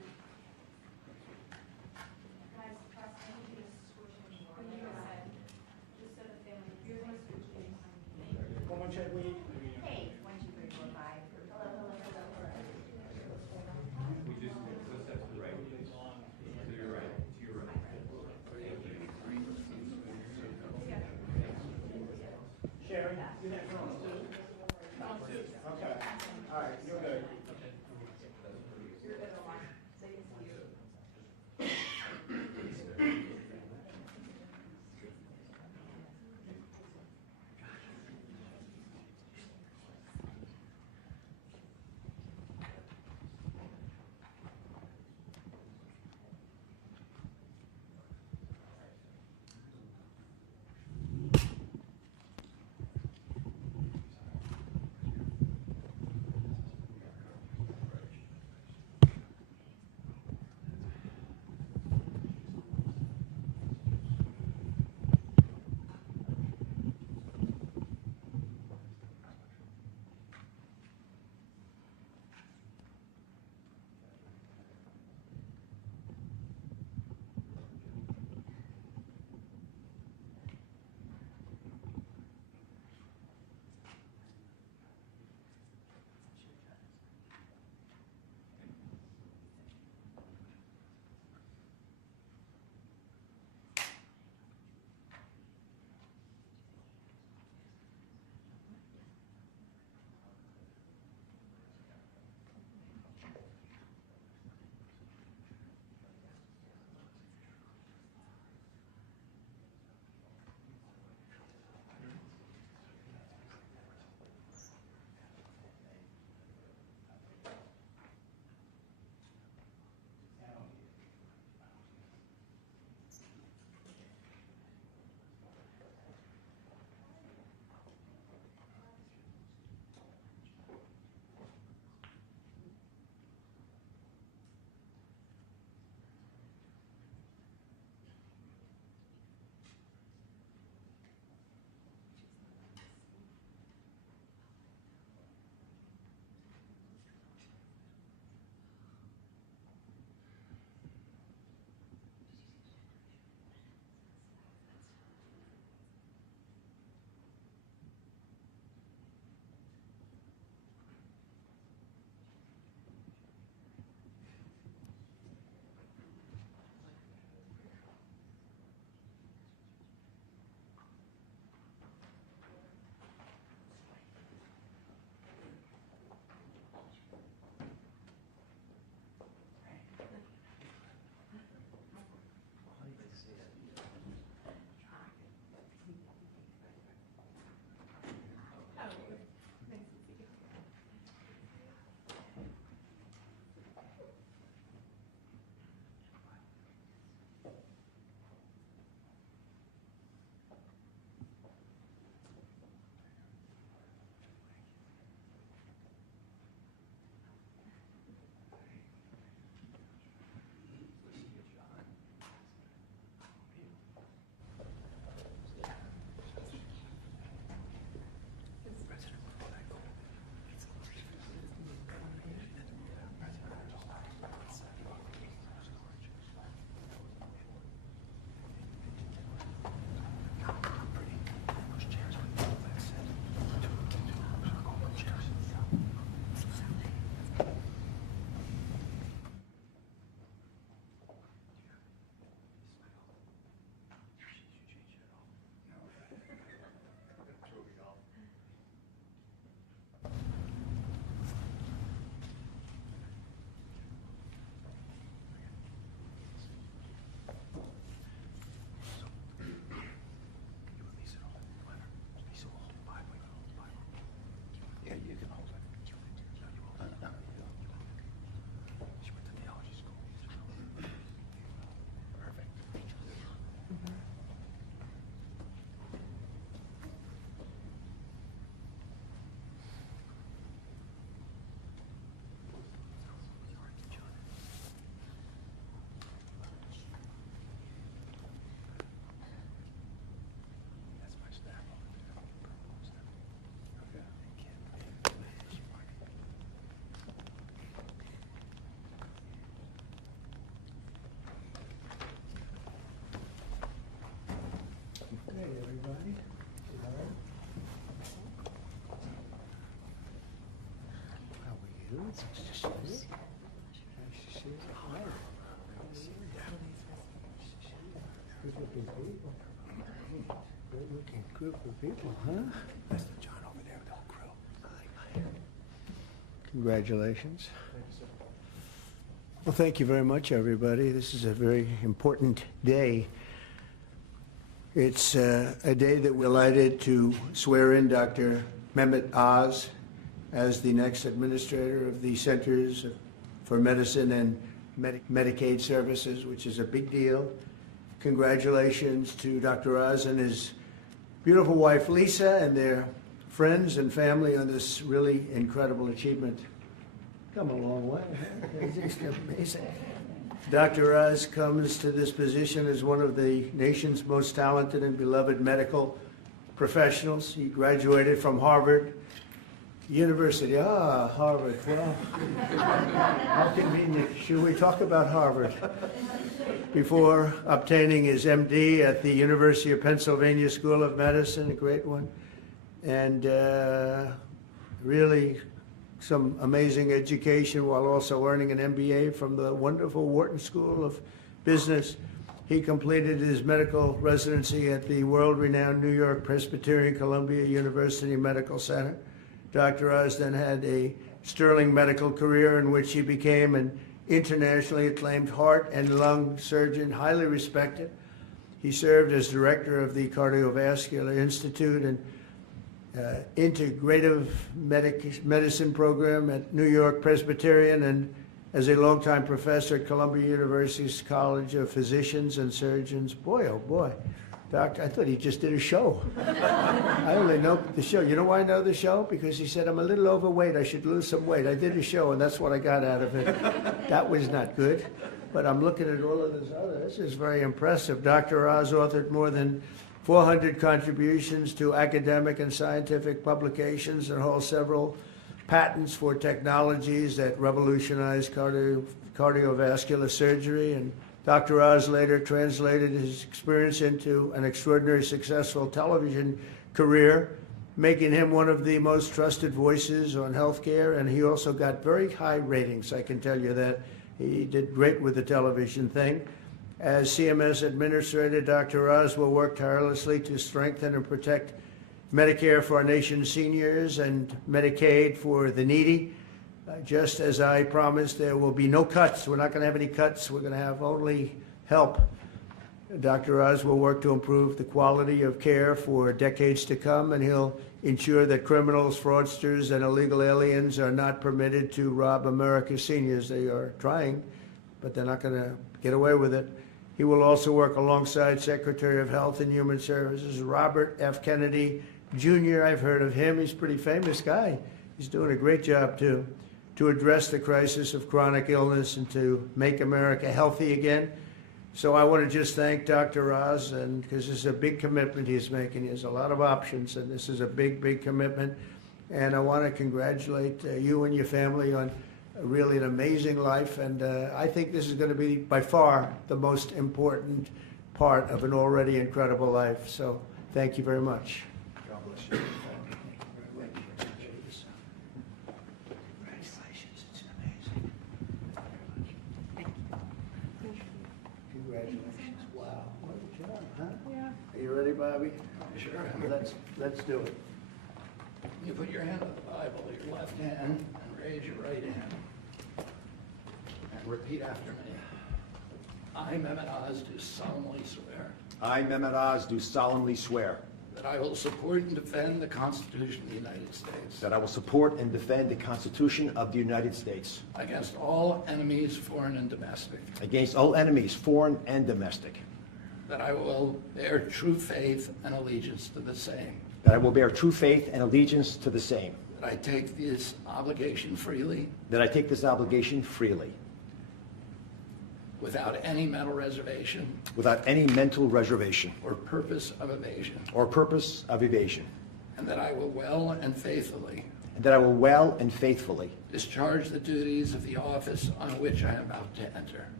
Good-looking people. Good-looking group of people, huh? That's John over there with the whole crew. Congratulations. Well, thank you very much, everybody. This is a very important day. It's a day that we're delighted to swear in Dr. Mehmet Oz as the next administrator of the Centers for Medicine and Medicaid Services, which is a big deal. Congratulations to Dr. Oz and his beautiful wife, Lisa, and their friends and family on this really incredible achievement. Come a long way. It's just amazing. Dr. Oz comes to this position as one of the nation's most talented and beloved medical professionals. He graduated from Harvard University. Harvard. Well, how convenient. Should we talk about Harvard? Before obtaining his MD at the University of Pennsylvania School of Medicine, a great one, and really some amazing education while also earning an MBA from the wonderful Wharton School of Business. He completed his medical residency at the world-renowned New York Presbyterian Columbia University Medical Center. Dr. Oz then had a sterling medical career in which he became an internationally acclaimed heart and lung surgeon, highly respected. He served as director of the Cardiovascular Institute and integrative medicine program at New York Presbyterian, and as a longtime professor at Columbia University's College of Physicians and Surgeons. Boy, oh boy. Doctor, I thought he just did a show. I only know the show. You know why I know the show? Because he said, I'm a little overweight. I should lose some weight. I did a show, and that's what I got out of it. That was not good. But I'm looking at all of this other. This is very impressive. Dr. Oz authored more than 400 contributions to academic and scientific publications and holds several patents for technologies that revolutionize cardiovascular surgery. And Dr. Oz later translated his experience into an extraordinarily successful television career, making him one of the most trusted voices on healthcare. And he also got very high ratings, I can tell you that. He did great with the television thing. As CMS Administrator, Dr. Oz will work tirelessly to strengthen and protect Medicare for our nation's seniors and Medicaid for the needy. Just as I promised, there will be no cuts. We're not going to have any cuts. We're going to have only help. Dr. Oz will work to improve the quality of care for decades to come, and he'll ensure that criminals, fraudsters, and illegal aliens are not permitted to rob America's seniors. They are trying, but they're not going to get away with it. He will also work alongside Secretary of Health and Human Services, Robert F. Kennedy, Jr. I've heard of him. He's a pretty famous guy. He's doing a great job, too, to address the crisis of chronic illness and to make America healthy again. So I want to just thank Dr. Oz, and because this is a big commitment he's making. He has a lot of options, and this is a big, big commitment. And I want to congratulate you and your family on really an amazing life. And I think this is going to be, by far, the most important part of an already incredible life. So thank you very much. God bless you. Congratulations. Wow. What a job, huh? Yeah. Are you ready, Bobby? Sure. Let's do it. You put your hand on the Bible, your left hand, and raise your right hand. And repeat after me. I, Mehmet Oz, do solemnly swear I, Mehmet Oz, do solemnly swear that I will support and defend the Constitution of the United States that I will support and defend the Constitution of the United States against all enemies, foreign and domestic, against all enemies, foreign and domestic, that I will bear true faith and allegiance to the same, that I will bear true faith and allegiance to the same, that I take this obligation freely that I take this obligation freely, without any mental reservation without any mental reservation or purpose of evasion, or purpose of evasion, and that I will well and faithfully and that I will well and faithfully discharge the duties of the office on which I am about to enter.